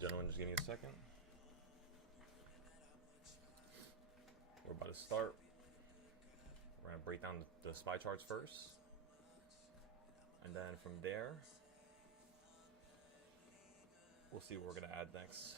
and gentlemen, just give me a second. We're about to start. We're going to break down the SPY charts first. And then from there, we'll see what we're going to add next.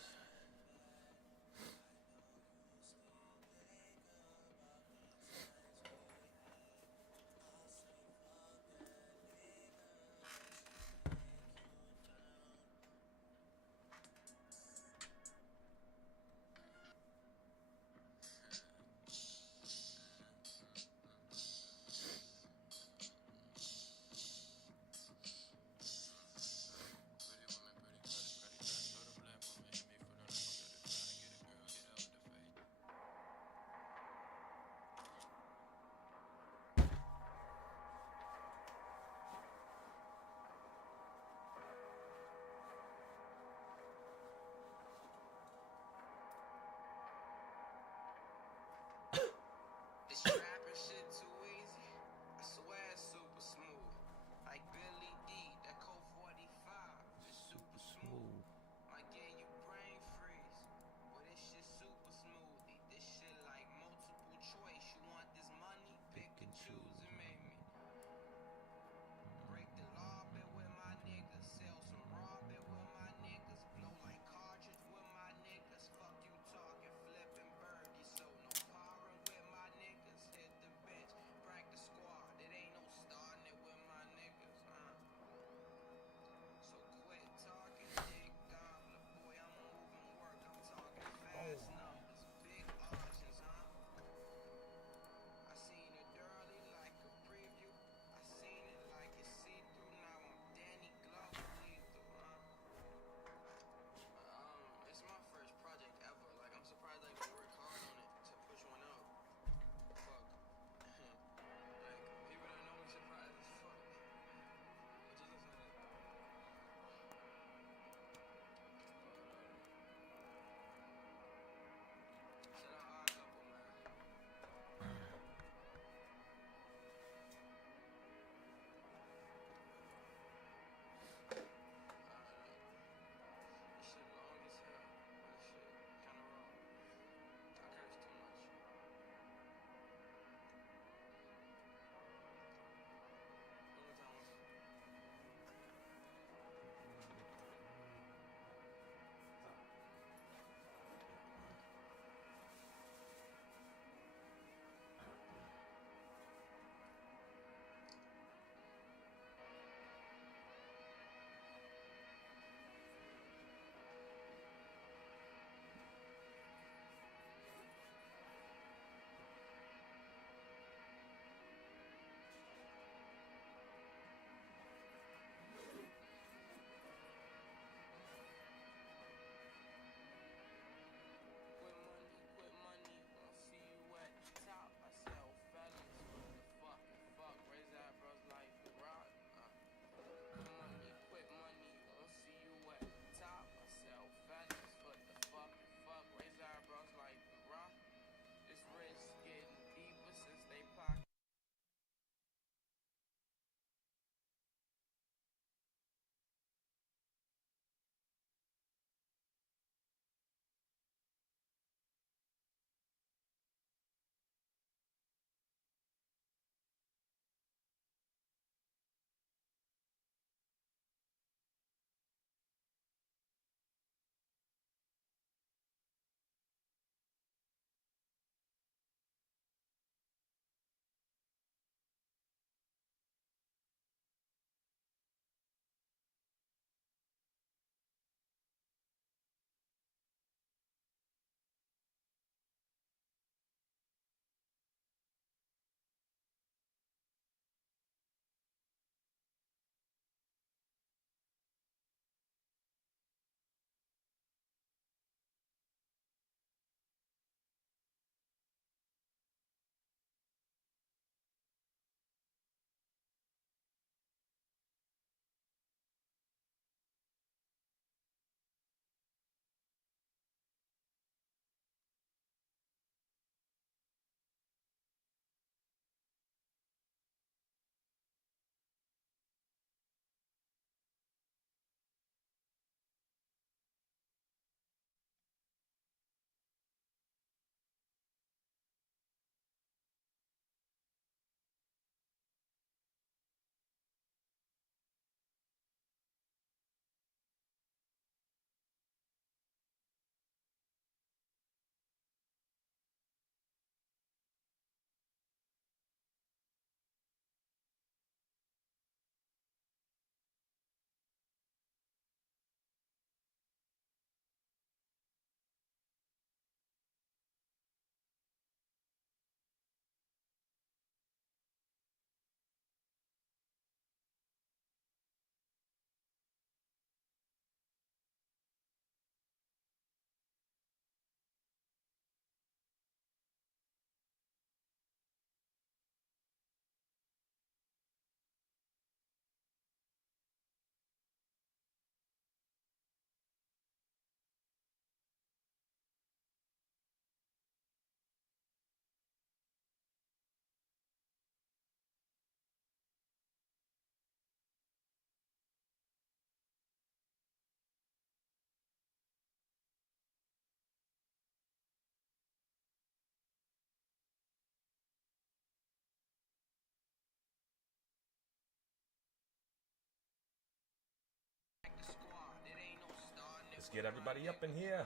get everybody up in here.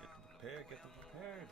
Get them prepared, get them prepared.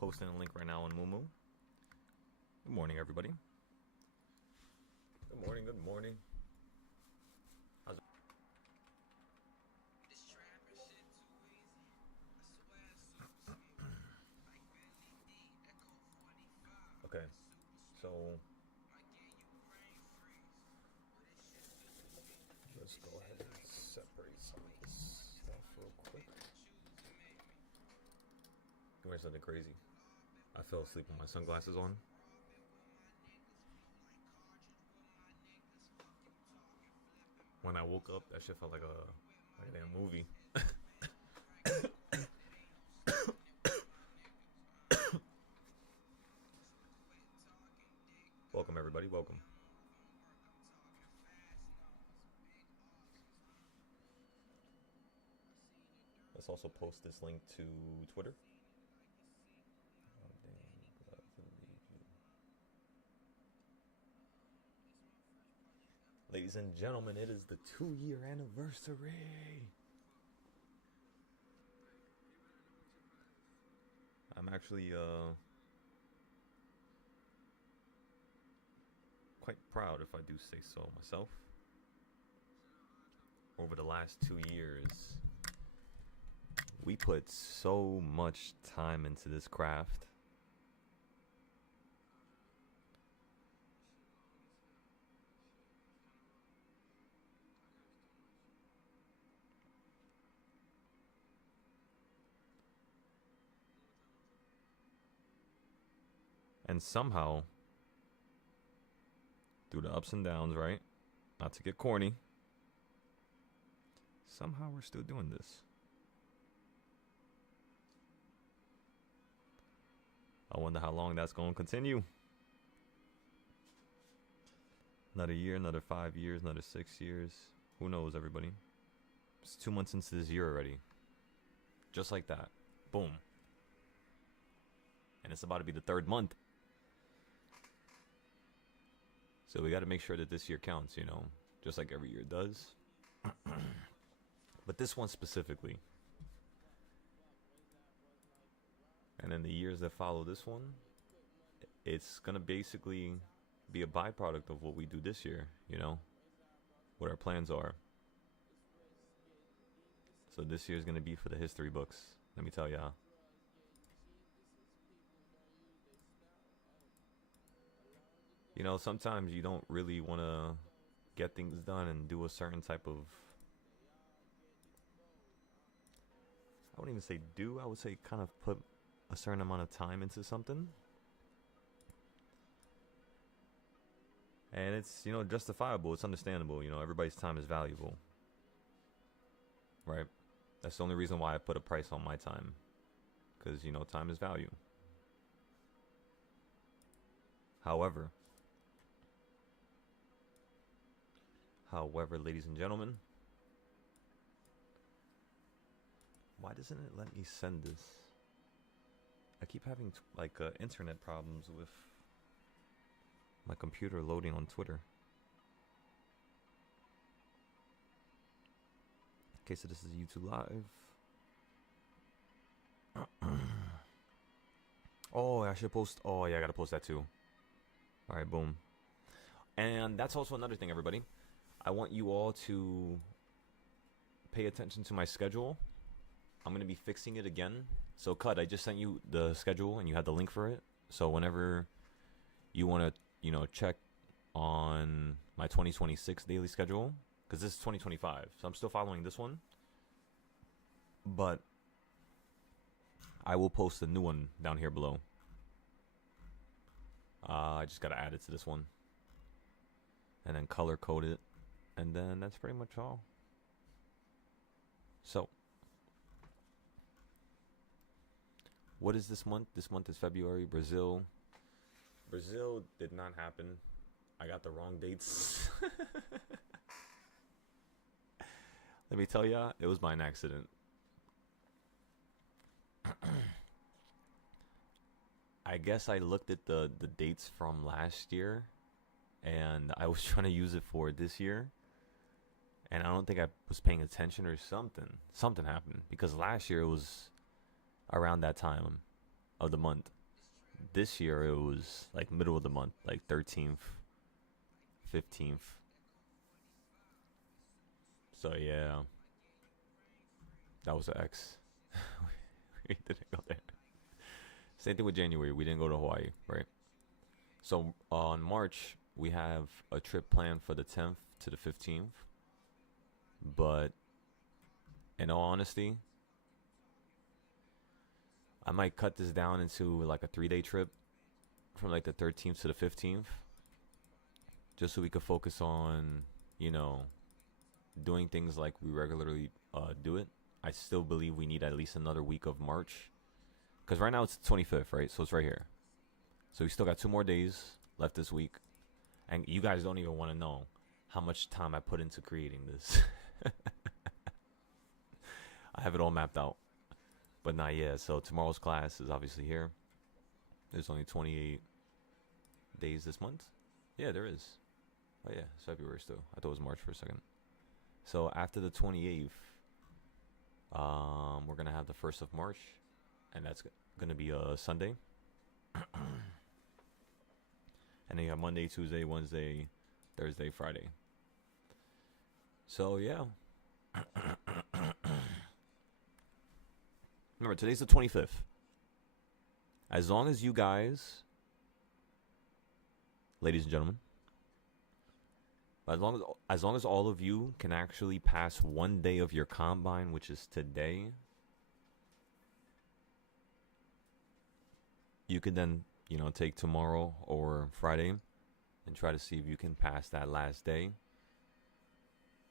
Posting a link right now on Mumu. Good morning, everybody. Good morning, good morning. How's it? Okay, so let's go ahead and separate some of this stuff real quick. Here's something crazy. I fell asleep with my sunglasses on. When I woke up, that shit felt like a damn movie. Welcome, everybody. Welcome. Let's also post this link to Twitter. Ladies and gentlemen, it is the 2-year anniversary. I'm actually quite proud, if I do say so myself. Over the last 2 years, we put so much time into this craft. And somehow, through the ups and downs, right? Not to get corny, somehow we're still doing this. I wonder how long that's going to continue. Another year, another 5 years, another 6 years. Who knows, everybody? It's 2 months into this year already. Just like that. Boom. And it's about to be the 3rd month. So we got to make sure that this year counts, you know, just like every year does. But this one specifically. And then the years that follow this one, it's going to basically be a byproduct of what we do this year, you know, what our plans are. So this year is going to be for the history books, let me tell y'all. You know, sometimes you don't really want to get things done and do a certain type of, I wouldn't even say do, I would say kind of put a certain amount of time into something. And it's, you know, justifiable, it's understandable, you know, everybody's time is valuable. Right? That's the only reason why I put a price on my time. Because, you know, time is value. However, ladies and gentlemen, why doesn't it let me send this? I keep having internet problems with my computer loading on Twitter. Okay, so this is YouTube Live. Oh, I should post. Oh, yeah, I gotta post that too. All right, boom. And that's also another thing, everybody. I want you all to pay attention to my schedule. I'm going to be fixing it again. So, Cut, I just sent you the schedule and you had the link for it. So, whenever you want to, you know, check on my 2026 daily schedule, because this is 2025. So, I'm still following this one. But I will post a new one down here below. I just got to add it to this one. And then color code it. And then that's pretty much all. So, what is this month? This month is February. Brazil. Brazil did not happen. I got the wrong dates. Let me tell ya, it was by an accident. I guess I looked at the dates from last year, and I was trying to use it for this year. And I don't think I was paying attention or something. Something happened. Because last year it was around that time. of the month. This year it was like middle of the month, like 13th, 15th. So yeah, that was an X. We didn't go there. Same thing with January. We didn't go to Hawaii, right? So on March we have a trip planned for the 10th to the 15th. But in all honesty, I might cut this down into like a 3 day trip from like the 13th to the 15th, just so we could focus on, you know, doing things like we regularly do it. I still believe we need at least another week of March, because right now it's the 25th, right? So it's right here. So we still got 2 more days left this week, and you guys don't even want to know how much time I put into creating this. I have it all mapped out, but not yet. So tomorrow's class is obviously here. There's only 28 days this month. Yeah, there is. Oh yeah, it's February still. I thought it was March for a second. So after the 28th, we're gonna have the 1st of March, and that's gonna be a Sunday. And then you have Monday, Tuesday, Wednesday, Thursday, Friday. So yeah. Remember, today's the 25th. As long as you guys, ladies and gentlemen, as long as all of you can actually pass 1 day of your combine, which is today, you could then, take tomorrow or Friday and try to see if you can pass that last day.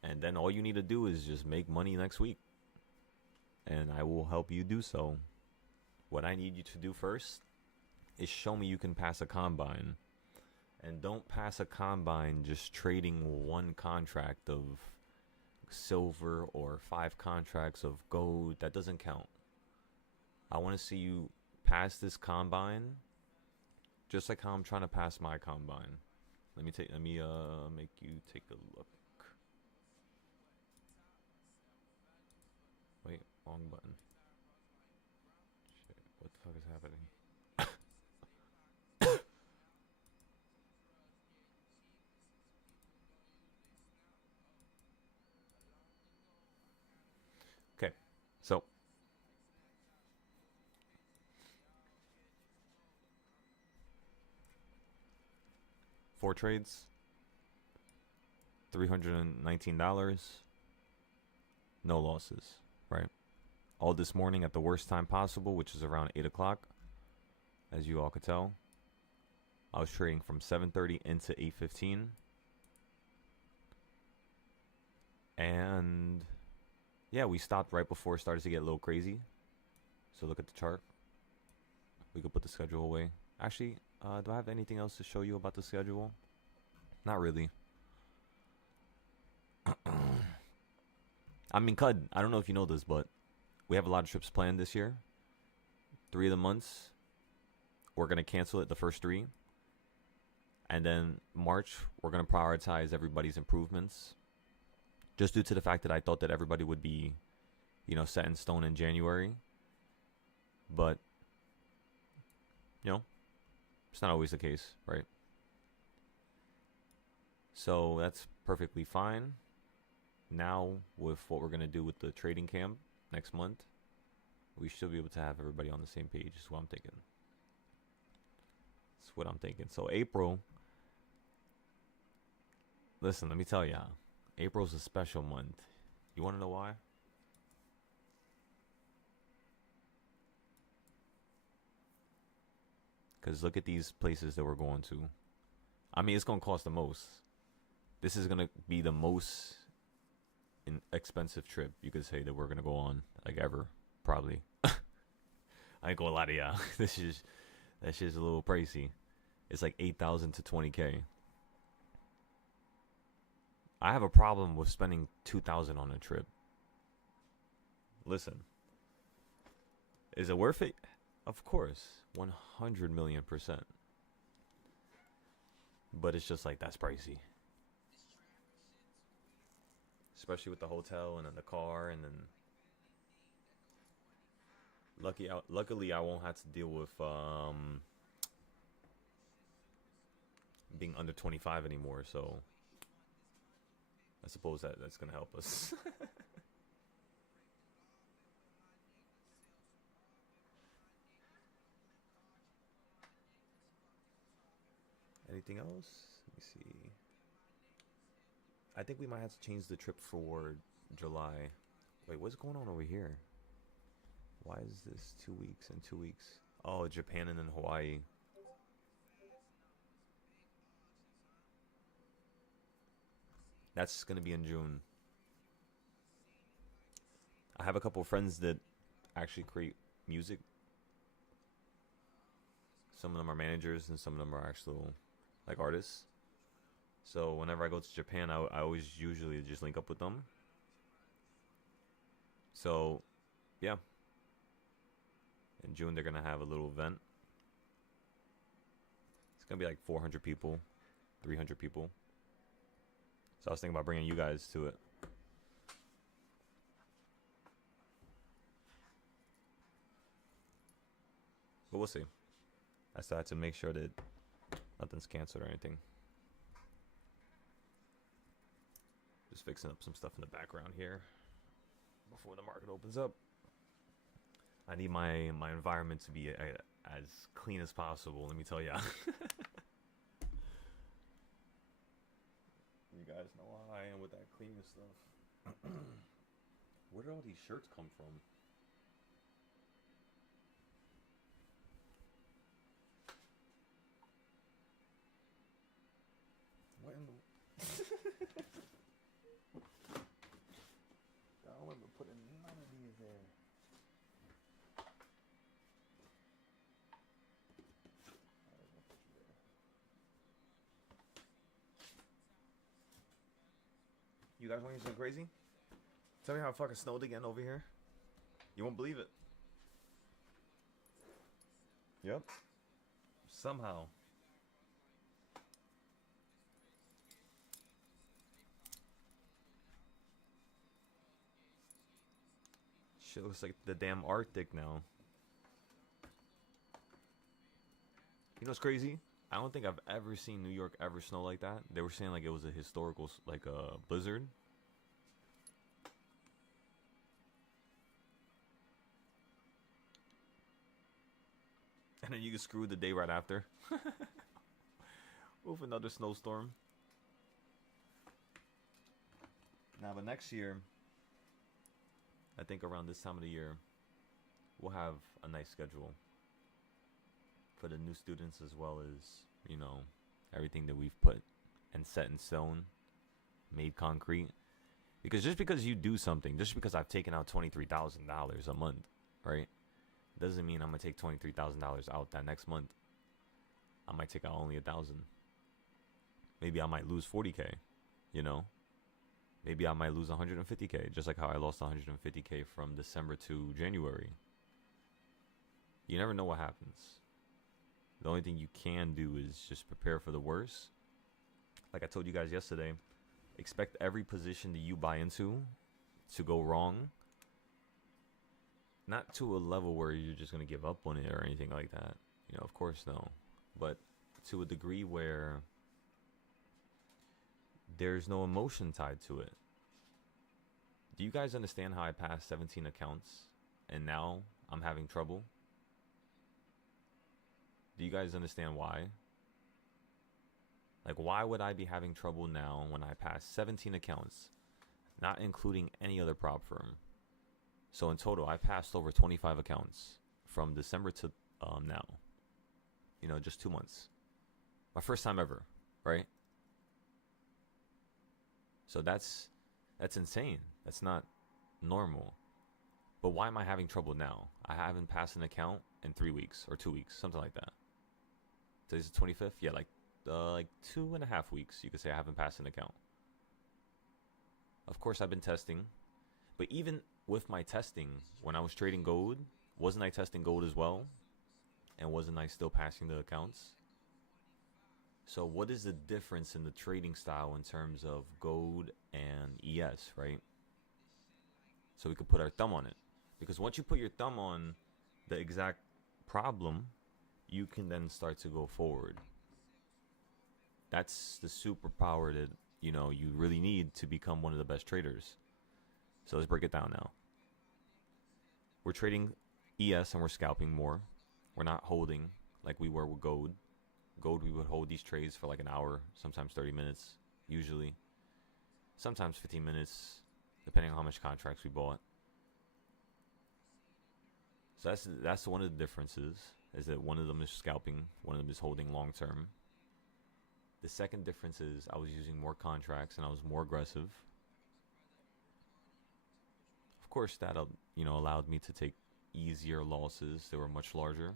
And then all you need to do is just make money next week, and I will help you do so. What I need you to do first is show me you can pass a combine. And don't pass a combine just trading one contract of silver or 5 contracts of gold. That doesn't count. I want to see you pass this combine just like how I'm trying to pass my combine. Let me make you take a look. Wait, wrong button. Shit, what the fuck is happening? Okay, so four trades, $319, no losses, right? All this morning at the worst time possible, which is around 8 o'clock, as you all could tell. I was trading from 7:30 into 8:15. And yeah, we stopped right before it started to get a little crazy. So look at the chart. We could put the schedule away. Actually, do I have anything else to show you about the schedule? Not really. I mean, Cud, I don't know if you know this, but we have a lot of trips planned this year. 3 of the months, we're going to cancel it the first 3. And then March, we're going to prioritize everybody's improvements. Just due to the fact that I thought that everybody would be, set in stone in January. But, it's not always the case, right? So that's perfectly fine. Now, with what we're going to do with the trading camp next month, we should be able to have everybody on the same page, is what I'm thinking. That's what I'm thinking. So April, listen, let me tell ya, April's a special month. You want to know why? Because look at these places that we're going to. I mean, it's going to cost the most. This is going to be the most expensive trip you could say that we're going to go on, like, ever. Probably. I ain't going to lie to y'all. That shit's a little pricey. It's like 8,000 to 20K. I have a problem with spending 2,000 on a trip. Listen. Is it worth it? Of course. 100 million%. But it's just like, that's pricey. Especially with the hotel and then the car and then... Luckily, I won't have to deal with being under 25 anymore. So I suppose that's gonna help us. Anything else? Let me see. I think we might have to change the trip for July. Wait, what's going on over here? Why is this 2 weeks and 2 weeks? Oh, Japan and then Hawaii. That's gonna be in June. I have a couple of friends that actually create music. Some of them are managers and some of them are actual like artists. So whenever I go to Japan, I always usually just link up with them. So yeah, in June they're gonna have a little event. It's gonna be like 400 people, 300 people. So I was thinking about bringing you guys to it. But we'll see. I still had to make sure that nothing's canceled or anything. Just fixing up some stuff in the background here before the market opens up. I need my environment to be as clean as possible. Let me tell ya. You guys know how I am with that cleaning stuff. Where did all these shirts come from? What in the... I don't remember putting none of these there. You guys want to hear something crazy? Tell me how it fucking snowed again over here. You won't believe it. Yep. Somehow. Shit looks like the damn Arctic now. You know what's crazy? I don't think I've ever seen New York ever snow like that. They were saying like it was a historical, like a blizzard. And then you get screwed the day right after. With another snowstorm. Now, but next year, I think around this time of the year, we'll have a nice schedule for the new students as well as, you know, everything that we've put and set in stone, made concrete. Because just because you do something, just because I've taken out $23,000 a month, right? Doesn't mean I'm gonna take $23,000 out that next month. I might take out only 1,000. Maybe I might lose 40K, you know? Maybe I might lose 150K, just like how I lost 150K from December to January. You never know what happens. The only thing you can do is just prepare for the worst. Like I told you guys yesterday, expect every position that you buy into to go wrong. Not to a level where you're just going to give up on it or anything like that. You know, of course, no. But to a degree where there's no emotion tied to it. Do you guys understand how I passed 17 accounts and now I'm having trouble? Do you guys understand why? Like, why would I be having trouble now when I passed 17 accounts, not including any other prop firm? So in total, I passed over 25 accounts from December to now. You know, just 2 months. My first time ever, right? So that's insane. That's not normal. But why am I having trouble now? I haven't passed an account in 3 weeks or 2 weeks, something like that. Today's the 25th? Yeah, like 2.5 weeks, you could say I haven't passed an account. Of course, I've been testing. But even with my testing, when I was trading gold, wasn't I testing gold as well? And wasn't I still passing the accounts? So what is the difference in the trading style in terms of gold and ES, right? So we could put our thumb on it. Because once you put your thumb on the exact problem, you can then start to go forward. That's the superpower that you really need to become one of the best traders. So let's break it down now. We're trading ES and we're scalping more. We're not holding like we were with gold. Gold, we would hold these trades for like an hour, sometimes 30 minutes, usually. Sometimes 15 minutes, depending on how much contracts we bought. So that's one of the differences, is that one of them is scalping, one of them is holding long term. The second difference is I was using more contracts and I was more aggressive. Of course, that allowed me to take easier losses. They were much larger,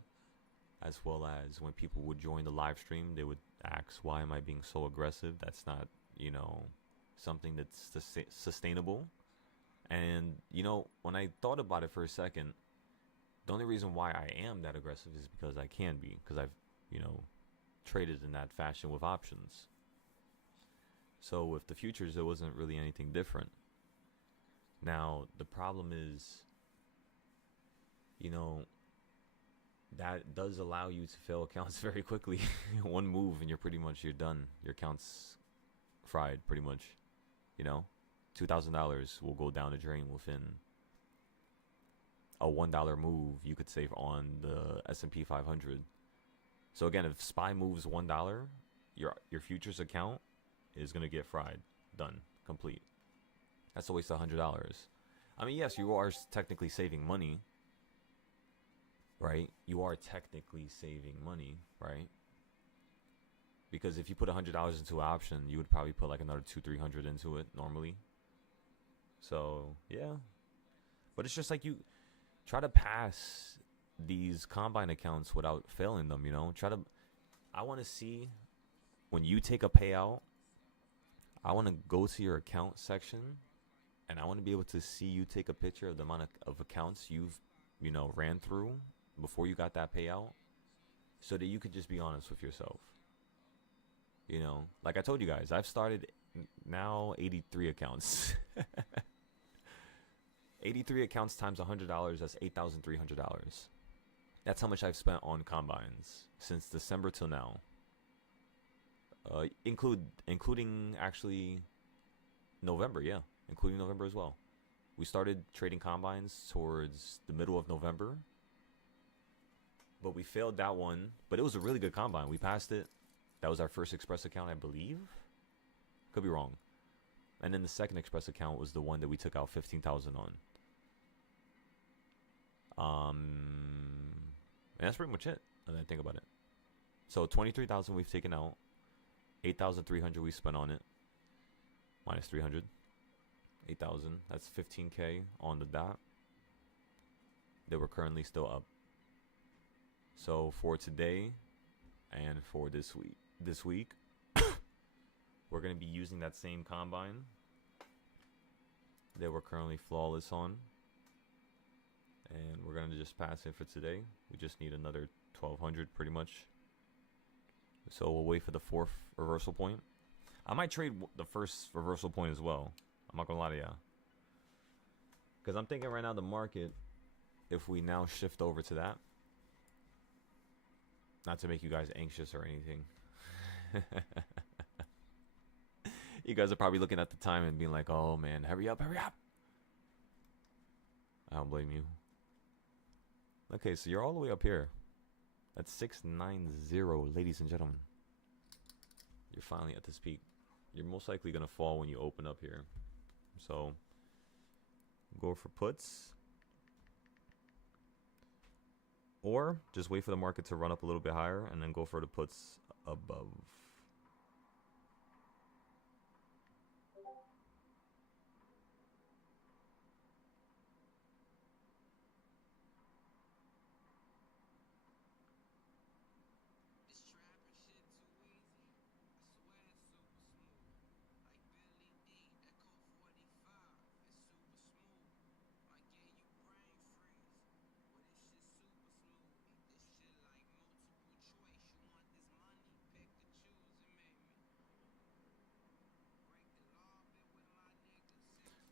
as well as when people would join the live stream, they would ask, "Why am I being so aggressive?" That's not something that's sustainable. And when I thought about it for a second, the only reason why I am that aggressive is because I can be, because I've traded in that fashion with options. So with the futures, there wasn't really anything different. Now, the problem is, that does allow you to fail accounts very quickly. One move and you're done. Your account's fried pretty much. $2,000 will go down the drain within a $1 move you could save on the S&P 500. So again, if SPY moves $1, your futures account is gonna get fried. Done. Complete. That's a waste of $100. I mean, yes, you are technically saving money, right? You are technically saving money, right? Because if you put $100 into an option, you would probably put like another $200-300 into it normally. So yeah, but it's just like you try to pass these combine accounts without failing them. I want to see when you take a payout. I want to go to your account section, and I want to be able to see you take a picture of the amount of accounts you've ran through before you got that payout, so that you could just be honest with yourself. Like I told you guys, I've started now 83 accounts. 83 accounts times $100, that's $8,300. That's how much I've spent on combines since December till now. Including actually November, yeah. Including November as well. We started trading combines towards the middle of November. But we failed that one. But it was a really good combine. We passed it. That was our first Express account, I believe. Could be wrong. And then the second Express account was the one that we took out 15,000 on. And that's pretty much it. And then think about it. So 23,000 we've taken out. 8,300 we spent on it. Minus 300. 8,000. That's 15K on the dot. That we're currently still up. So for today and for this week, we're going to be using that same combine that we're currently flawless on. And we're going to just pass it for today. We just need another 1,200 pretty much. So we'll wait for the fourth reversal point. I might trade the first reversal point as well. I'm not going to lie to you. Because I'm thinking right now the market, if we now shift over to that. Not to make you guys anxious or anything. You guys are probably looking at the time and being like, oh man, hurry up, hurry up. I don't blame you. Okay, so you're all the way up here. That's 690, ladies and gentlemen. You're finally at this peak. You're most likely going to fall when you open up here. So, go for puts. Or just wait for the market to run up a little bit higher and then go for the puts above.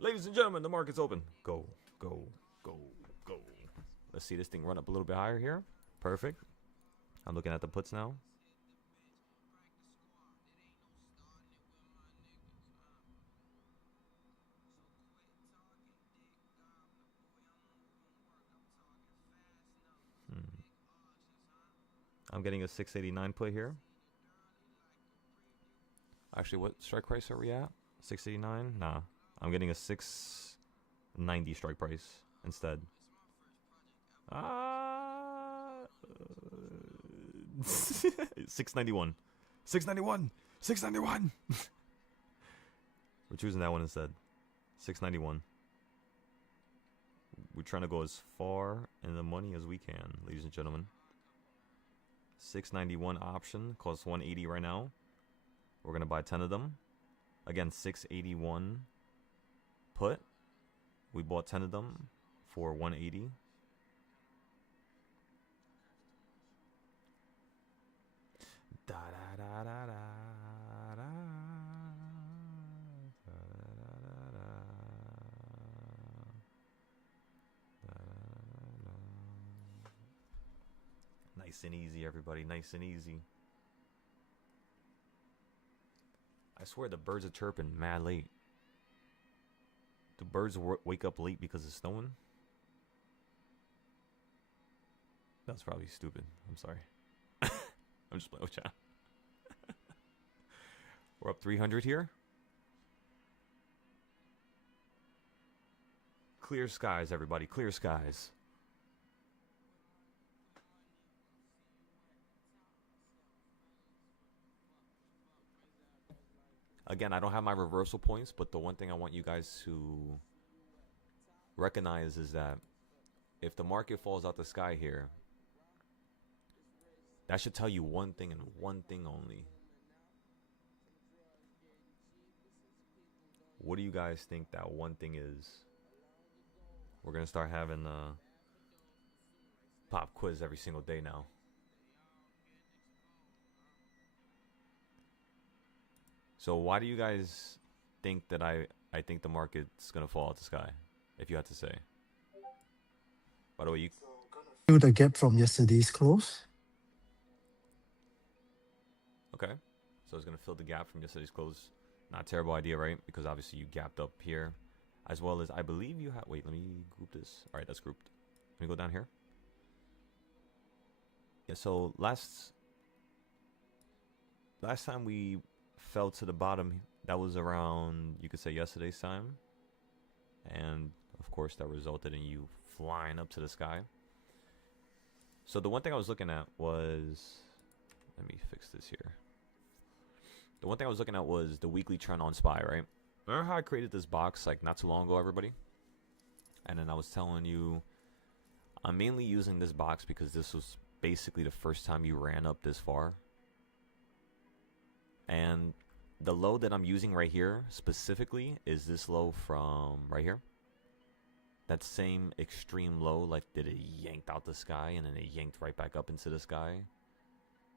Ladies and gentlemen, the market's open. Go, go, go, go. Let's see this thing run up a little bit higher here. Perfect. I'm looking at the puts now. I'm getting a 689 put here. Actually, what strike price are we at? 689? Nah. I'm getting a 690 strike price instead. 691. 691. 691. We're choosing that one instead. 691. We're trying to go as far in the money as we can, ladies and gentlemen. 691 option costs 180 right now. We're gonna buy 10 of them. Again, 681 put. We bought 10 of them for 180. Da da da da da. Nice and easy, everybody. Nice and easy. I swear the birds are chirping mad late. Do birds wake up late because it's snowing? That's probably stupid. I'm sorry. I'm just playing with chat. We're up 300 here. Clear skies, everybody. Clear skies. Again, I don't have my reversal points, but the one thing I want you guys to recognize is that if the market falls out the sky here, that should tell you one thing and one thing only. What do you guys think that one thing is? We're going to start having a pop quiz every single day now. So why do you guys think that I think the market's going to fall out the sky, if you had to say? By the way, you... Fill the gap from yesterday's close. Okay. So it's going to fill the gap from yesterday's close. Not a terrible idea, right? Because obviously you gapped up here. As well as, I believe you have... Wait, let me group this. All right, that's grouped. Let me go down here. Yeah, so last time we fell to the bottom, that was around, you could say, yesterday's time. And, of course, that resulted in you flying up to the sky. So the one thing I was looking at was... Let me fix this here. The one thing I was looking at was the weekly trend on SPY, right? Remember how I created this box like not too long ago, everybody? And then I was telling you I'm mainly using this box because this was basically the first time you ran up this far. And the low that I'm using right here specifically is this low from right here. That same extreme low, like that it yanked out the sky and then it yanked right back up into the sky.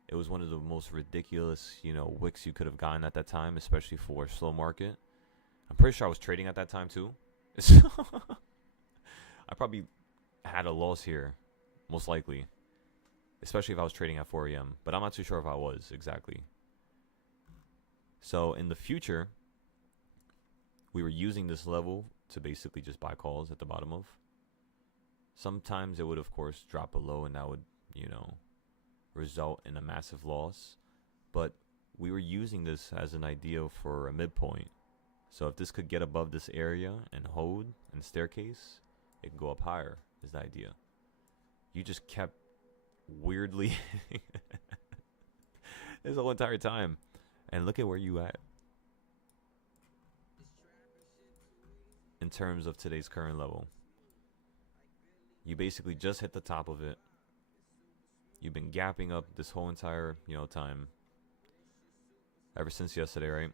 It was one of the most ridiculous, wicks you could have gotten at that time, especially for a slow market. I'm pretty sure I was trading at that time too. I probably had a loss here, most likely. Especially if I was trading at 4 a.m. But I'm not too sure if I was exactly. So in the future, we were using this level to basically just buy calls at the bottom of. Sometimes it would, of course, drop below and that would, result in a massive loss. But we were using this as an idea for a midpoint. So if this could get above this area and hold and staircase, it can go up higher is the idea. You just kept weirdly this whole entire time. And look at where you at in terms of today's current level. You basically just hit the top of it. You've been gapping up this whole entire, time. Ever since yesterday, right?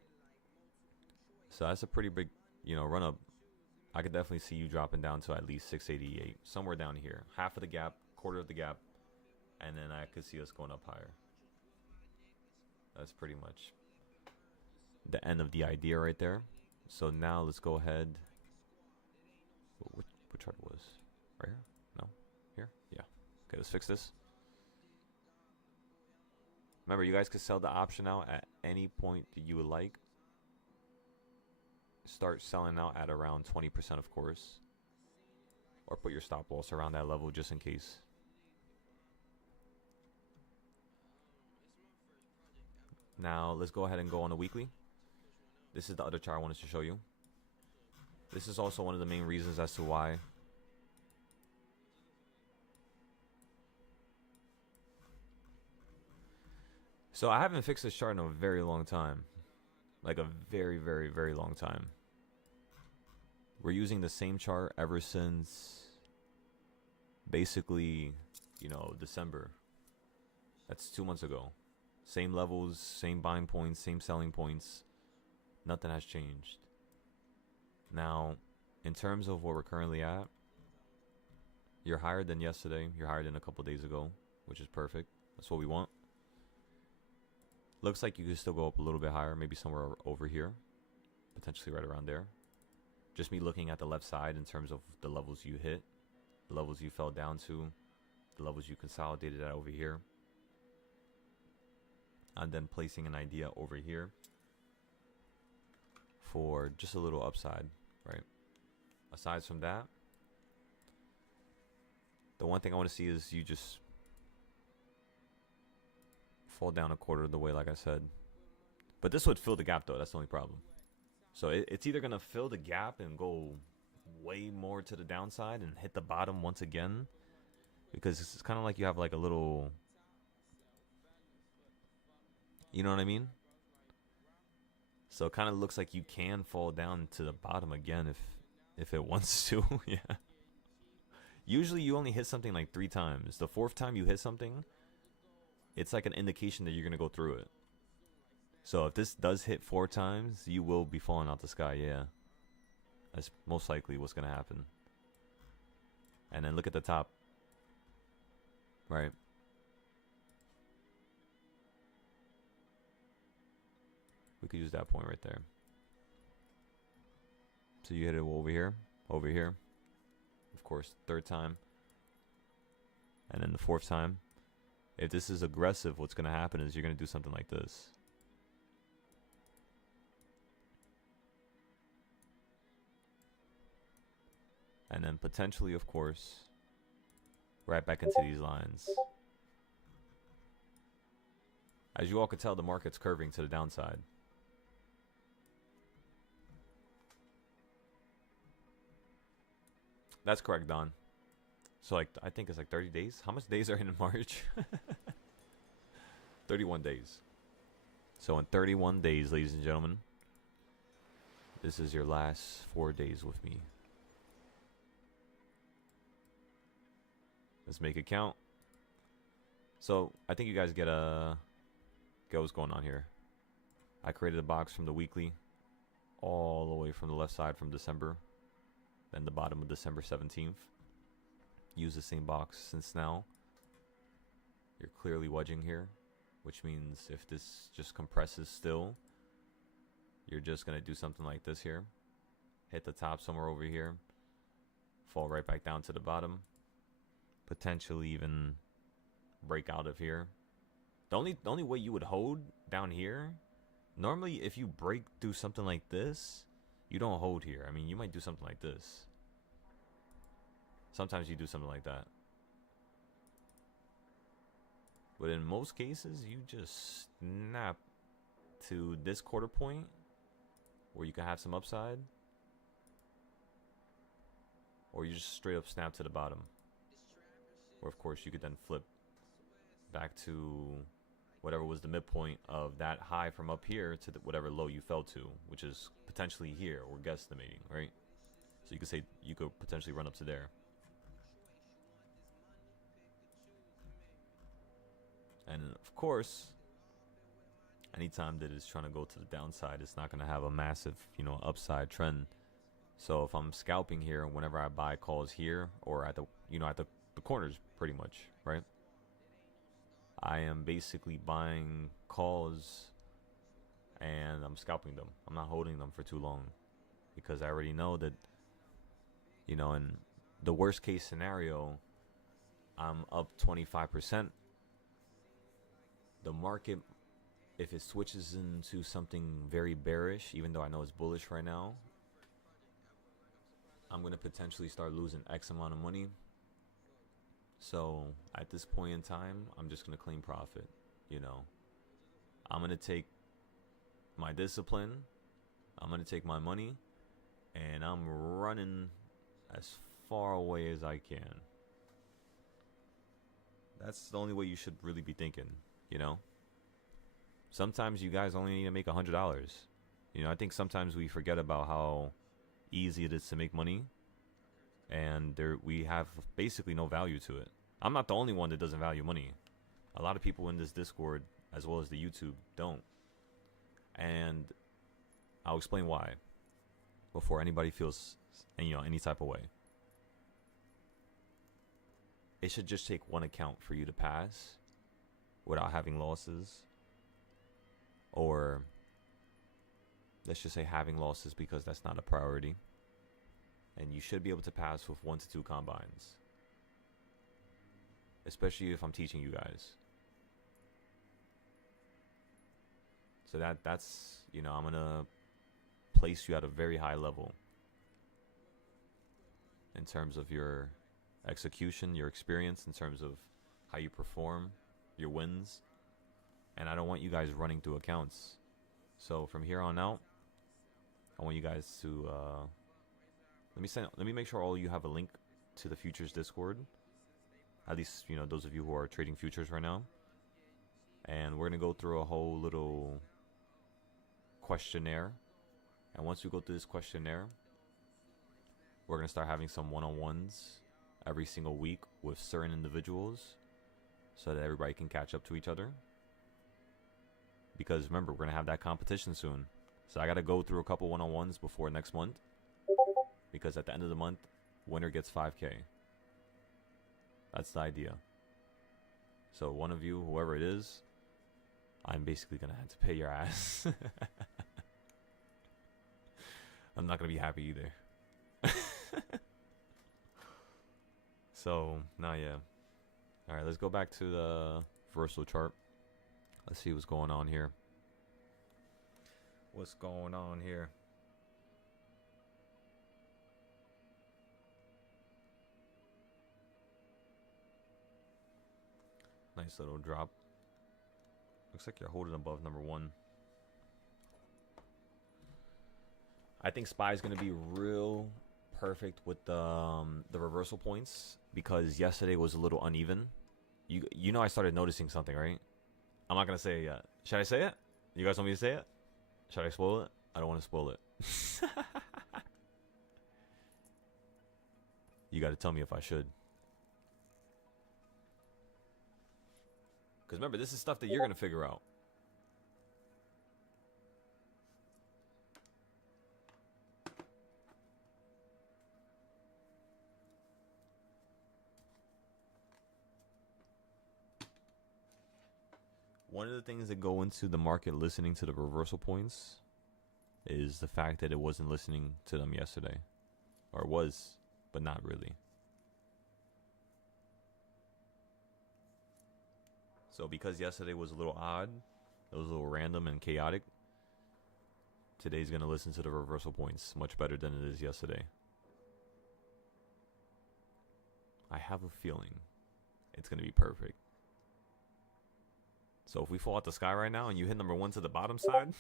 So that's a pretty big, run up. I could definitely see you dropping down to at least 688. Somewhere down here. Half of the gap, quarter of the gap. And then I could see us going up higher. That's pretty much the end of the idea right there. So now let's go ahead. Which chart was? Right here? No? Here? Okay, let's fix this. Remember, you guys could sell the option out at any point that you would like. Start selling out at around 20%, of course. Or put your stop loss around that level just in case. Now, let's go ahead and go on a weekly. This is the other chart I wanted to show you. This is also one of the main reasons as to why so I haven't fixed this chart in a very long time. Like a very, very, very long time. We're using the same chart ever since basically, you know, December. That's 2 months ago. Same levels, same buying points, same selling points. Nothing has changed. Now, in terms of where we're currently at, you're higher than yesterday. You're higher than a couple days ago, which is perfect. That's what we want. Looks like you could still go up a little bit higher, maybe somewhere over here, potentially right around there. Just me looking at the left side in terms of the levels you hit, the levels you fell down to, the levels you consolidated at over here, and then placing an idea over here for just a little upside, right? Aside from that, the one thing I want to see is you just fall down a quarter of the way, like I said. But this would fill the gap, though. That's the only problem. So it's either going to fill the gap and go way more to the downside and hit the bottom once again. Because it's kind of like you have like a little... You know what I mean? So it kind of looks like you can fall down to the bottom again if it wants to. Yeah. Usually you only hit something like 3 times. The 4th time you hit something, it's like an indication that you're going to go through it. So if this does hit 4 times, you will be falling out the sky, yeah. That's most likely what's going to happen. And then look at the top. Right? We could use that point right there. So you hit it over here, of course, 3rd time, and then the 4th time. If this is aggressive, what's going to happen is you're going to do something like this. And then potentially, of course, right back into these lines. As you all can tell, the market's curving to the downside. That's correct, Don. So like I think it's like 30 days. How much days are in March? 31 days. So in 31 days, ladies and gentlemen, this is your last 4 days with me. Let's make it count. So I think you guys get what's going on here. I created a box from the weekly all the way from the left side from December, then the bottom of December 17th. Use the same box since now. You're clearly wedging here, which means if this just compresses still, you're just going to do something like this here. Hit the top somewhere over here. Fall right back down to the bottom. Potentially even break out of here. The only way you would hold down here, normally if you break through something like this, you don't hold here. I mean, you might do something like this. Sometimes you do something like that. But in most cases, you just snap to this quarter point where you can have some upside. Or you just straight up snap to the bottom. Or of course, you could then flip back to whatever was the midpoint of that high from up here to whatever low you fell to, which is potentially here, we're guesstimating, right? So you could say you could potentially run up to there. And of course, anytime that it's trying to go to the downside, it's not going to have a massive, upside trend. So if I'm scalping here, whenever I buy calls here or at the, at the corners pretty much, right? I am basically buying calls and I'm scalping them. I'm not holding them for too long because I already know that, in the worst case scenario, I'm up 25%. The market, if it switches into something very bearish, even though I know it's bullish right now, I'm going to potentially start losing X amount of money. So at this point in time, I'm just going to claim profit. You know, I'm going to take my discipline, I'm going to take my money, and I'm running as far away as I can. That's the only way you should really be thinking, you know? Sometimes you guys only need to make $100. You know, I think sometimes we forget about how easy it is to make money, and we have basically no value to it. I'm not the only one that doesn't value money. A lot of people in this Discord, as well as the YouTube, don't. And I'll explain why before anybody feels, any type of way. It should just take one account for you to pass without having losses, or let's just say having losses because that's not a priority. And you should be able to pass with 1 to 2 combines, especially if I'm teaching you guys. So that's I'm gonna place you at a very high level in terms of your execution, your experience, in terms of how you perform, your wins. And I don't want you guys running through accounts. So from here on out, I want you guys to let me make sure all of you have a link to the futures Discord. At least, those of you who are trading futures right now. And we're going to go through a whole little questionnaire. And once we go through this questionnaire, we're going to start having some one-on-ones every single week with certain individuals so that everybody can catch up to each other. Because remember, we're going to have that competition soon. So I got to go through a couple one-on-ones before next month. Because at the end of the month, winner gets 5K. That's the idea. So one of you, whoever it is, I'm basically going to have to pay your ass. I'm not going to be happy either. So, yeah. Alright, let's go back to the reversal chart. Let's see what's going on here. What's going on here? Nice little drop. Looks like you're holding above number 1. I think SPY is going to be real perfect with the reversal points because yesterday was a little uneven. You know I started noticing something, right? I'm not going to say it yet. Should I say it? You guys want me to say it? Should I spoil it? I don't want to spoil it. You got to tell me if I should. Because remember, this is stuff that you're going to figure out. One of the things that go into the market listening to the reversal points is the fact that it wasn't listening to them yesterday. Or it was, but not really. So because yesterday was a little odd, it was a little random and chaotic, today's going to listen to the reversal points much better than it is yesterday. I have a feeling it's going to be perfect. So if we fall out the sky right now and you hit number 1 to the bottom side,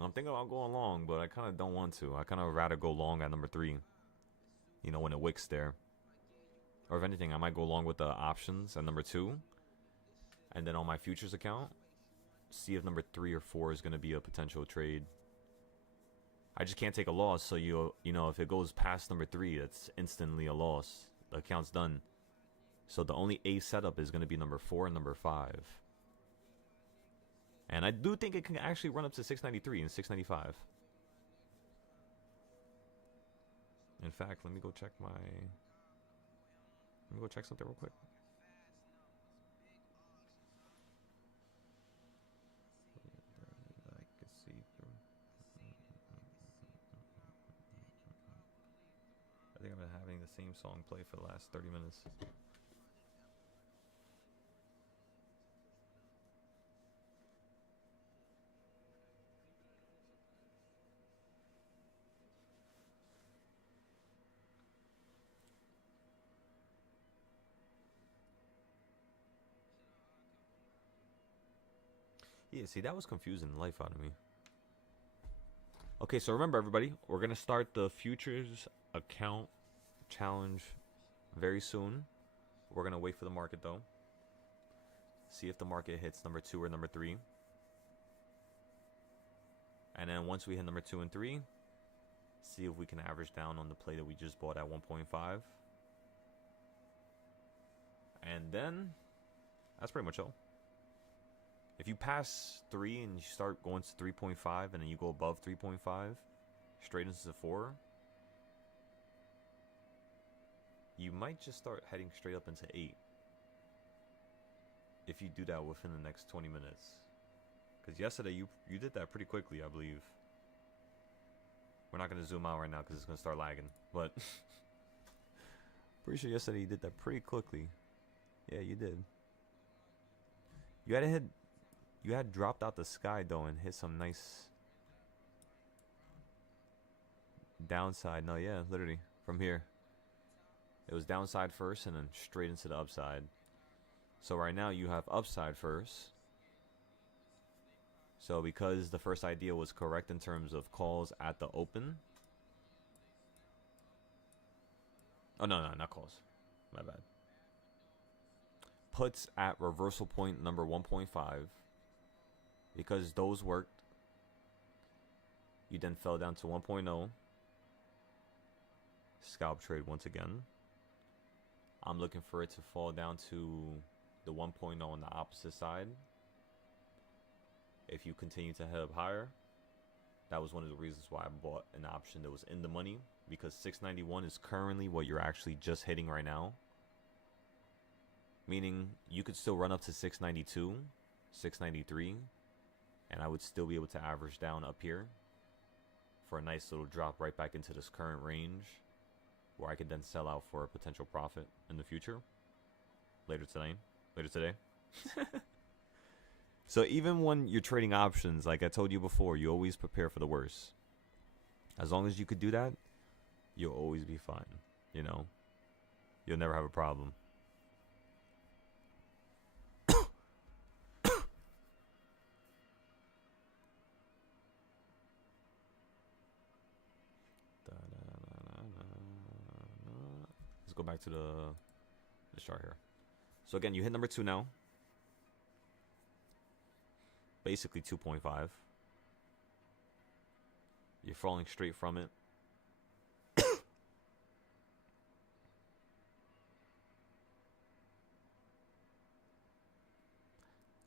I'm thinking about going long, but I kind of don't want to. I kind of rather go long at number 3, when it wicks there. Or if anything, I might go long with the options at number 2. And then on my futures account, see if number 3 or 4 is going to be a potential trade. I just can't take a loss. So, if it goes past number 3, it's instantly a loss. The account's done. So the only A setup is going to be number 4 and number 5. And I do think it can actually run up to 693 and 695. In fact, let me go check something real quick. I think I've been having the same song play for the last 30 minutes. Yeah, see, that was confusing the life out of me. Okay, so remember, everybody, we're going to start the futures account challenge very soon. We're going to wait for the market, though. See if the market hits number 2 or number 3. And then once we hit number 2 and 3, see if we can average down on the play that we just bought at 1.5. And then that's pretty much all. If you pass 3 and you start going to 3.5 and then you go above 3.5, straight into 4, you might just start heading straight up into 8. If you do that within the next 20 minutes. Because yesterday you did that pretty quickly, I believe. We're not going to zoom out right now because it's going to start lagging. But pretty sure yesterday you did that pretty quickly. Yeah, you did. You had dropped out the sky though and hit some nice downside. No, yeah, literally from here. It was downside first and then straight into the upside. So right now you have upside first. So because the first idea was correct in terms of calls at the open. Oh, no, not calls. My bad. Puts at reversal point number 1.5. Because those worked. You then fell down to 1.0. Scalp trade once again. I'm looking for it to fall down to the 1.0 on the opposite side. If you continue to head up higher, that was one of the reasons why I bought an option that was in the money, because 691 is currently what you're actually just hitting right now. Meaning you could still run up to 692, 693, and I would still be able to average down up here for a nice little drop right back into this current range, where I could then sell out for a potential profit in the future later today. So even when you're trading options, like I told you before, you always prepare for the worst. As long as you could do that, you'll always be fine. You know, you'll never have a problem. Let's go back to the chart here. So again, you hit number 2 now. Basically 2.5. You're falling straight from it.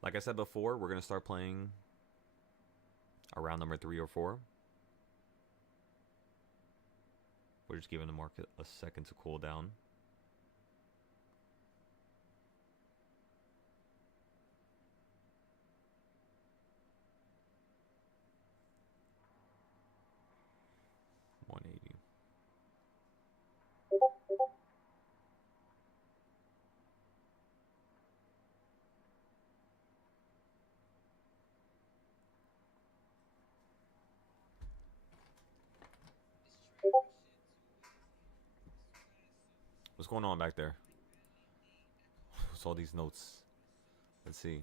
Like I said before, we're going to start playing around number 3 or 4. We're just giving the market a second to cool down. What's going on back there? What's all these notes? Let's see.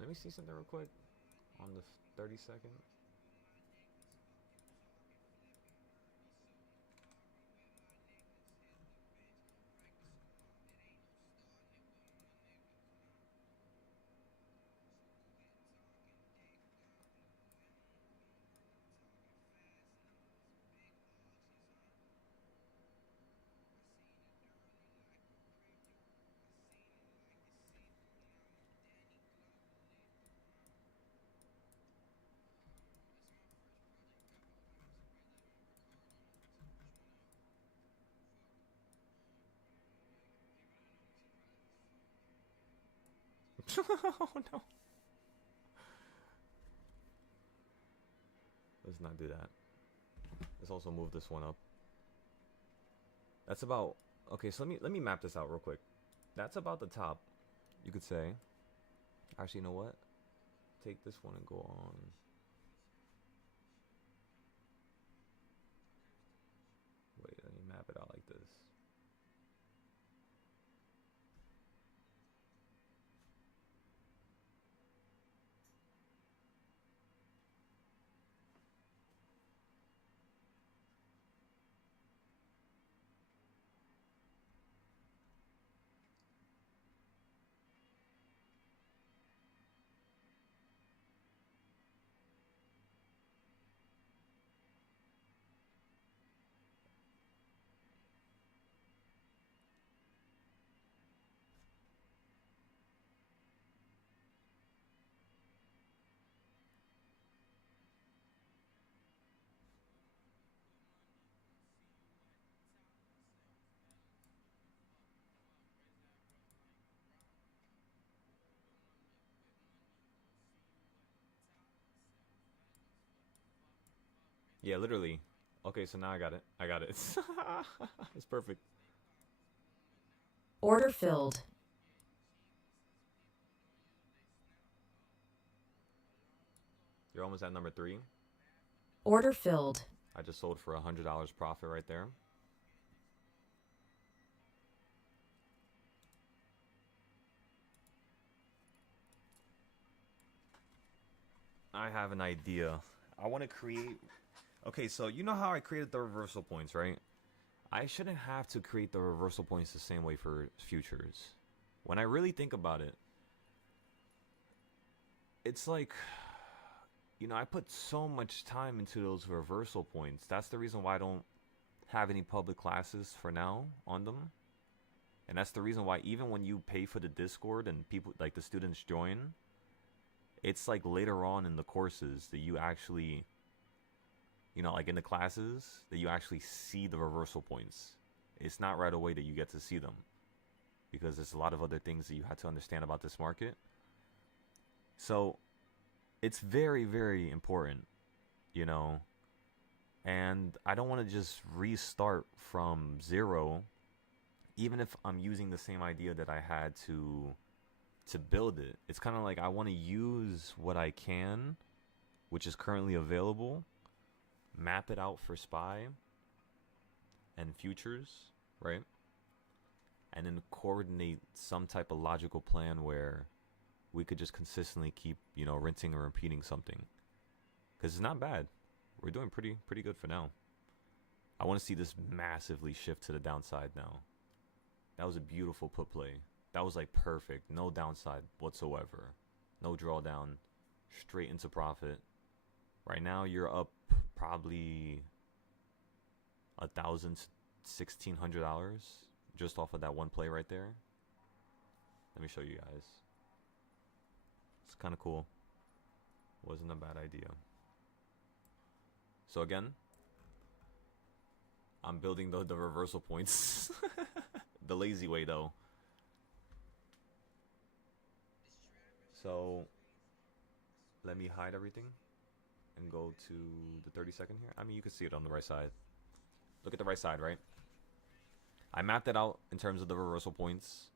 Let me see something real quick on the 30-second. Oh no. Let's not do that. Let's also move this one up. That's about, okay, so let me map this out real quick. That's about the top, you could say. Actually, you know what? Take this one and go on. Yeah, literally. Okay, so now I got it. I got it. It's perfect. Order filled. You're almost at number 3. Order filled. I just sold for $100 profit right there. I have an idea. I want to create... Okay, so you know how I created the reversal points, right? I shouldn't have to create the reversal points the same way for futures. When I really think about it, it's like, you know, I put so much time into those reversal points. That's the reason why I don't have any public classes for now on them. And that's the reason why even when you pay for the Discord and people, like the students join, it's like later on in the courses that you actually, you know, like in the classes, that you actually see the reversal points. It's not right away that you get to see them, because there's a lot of other things that you have to understand about this market. So it's very, very important, you know, and I don't want to just restart from zero, even if I'm using the same idea that I had to build it. It's kind of like I want to use what I can, which is currently available, map it out for SPY and futures, right? And then coordinate some type of logical plan where we could just consistently keep, you know, rinsing or repeating something. Because it's not bad. We're doing pretty good for now. I want to see this massively shift to the downside now. That was a beautiful put play. That was like perfect. No downside whatsoever. No drawdown. Straight into profit. Right now you're up probably $1,000 to $1,600 just off of that one play right there. Let me show you guys. It's kind of cool. Wasn't a bad idea. So again, I'm building the reversal points. The lazy way though. So let me hide everything and go to the 30-second here. I mean, you can see it on the right side. Look at the right side, right? I mapped it out in terms of the reversal points,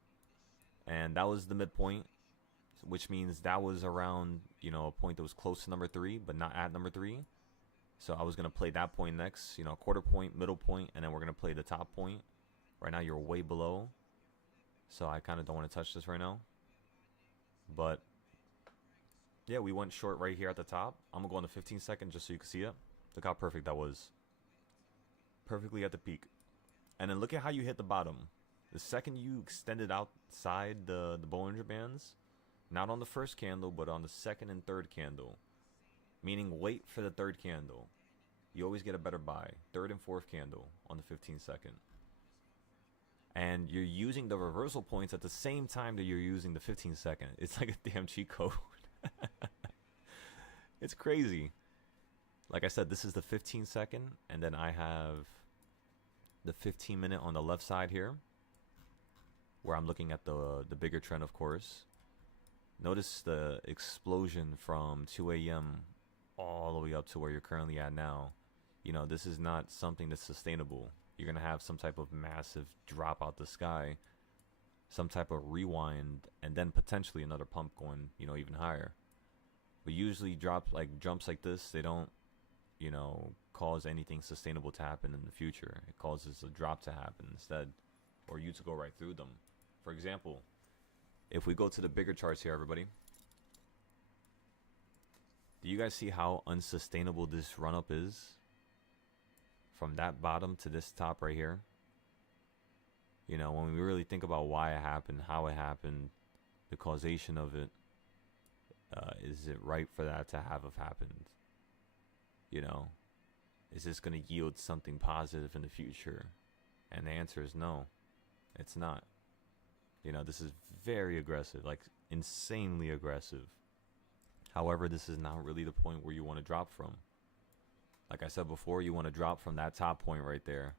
and that was the midpoint, which means that was around, you know, a point that was close to number 3 but not at number 3. So I was going to play that point next, you know, quarter point, middle point, and then we're going to play the top point. Right now you're way below, so I kind of don't want to touch this right now. But yeah, we went short right here at the top. I'm going to go on the 15-second just so you can see it. Look how perfect that was. Perfectly at the peak. And then look at how you hit the bottom. The second you extended outside the Bollinger Bands, not on the first candle, but on the second and third candle. Meaning wait for the third candle. You always get a better buy. Third and fourth candle on the 15-second. And you're using the reversal points at the same time that you're using the 15-second. It's like a damn cheat code. It's crazy. Like I said, this is the 15-second, and then I have the 15-minute on the left side here, where I'm looking at the bigger trend, of course. Notice the explosion from 2 a.m. all the way up to where you're currently at now. You know, this is not something that's sustainable. You're going to have some type of massive drop out the sky, some type of rewind, and then potentially another pump going, you know, even higher. But usually jumps like this, they don't, you know, cause anything sustainable to happen in the future. It causes a drop to happen instead, or you to go right through them. For example, if we go to the bigger charts here, everybody, do you guys see how unsustainable this run up is? From that bottom to this top right here. You know, when we really think about why it happened, how it happened, the causation of it, is it right for that to have happened? You know, is this going to yield something positive in the future? And the answer is no, it's not. You know, this is very aggressive, like insanely aggressive. However, this is not really the point where you want to drop from. Like I said before, you want to drop from that top point right there.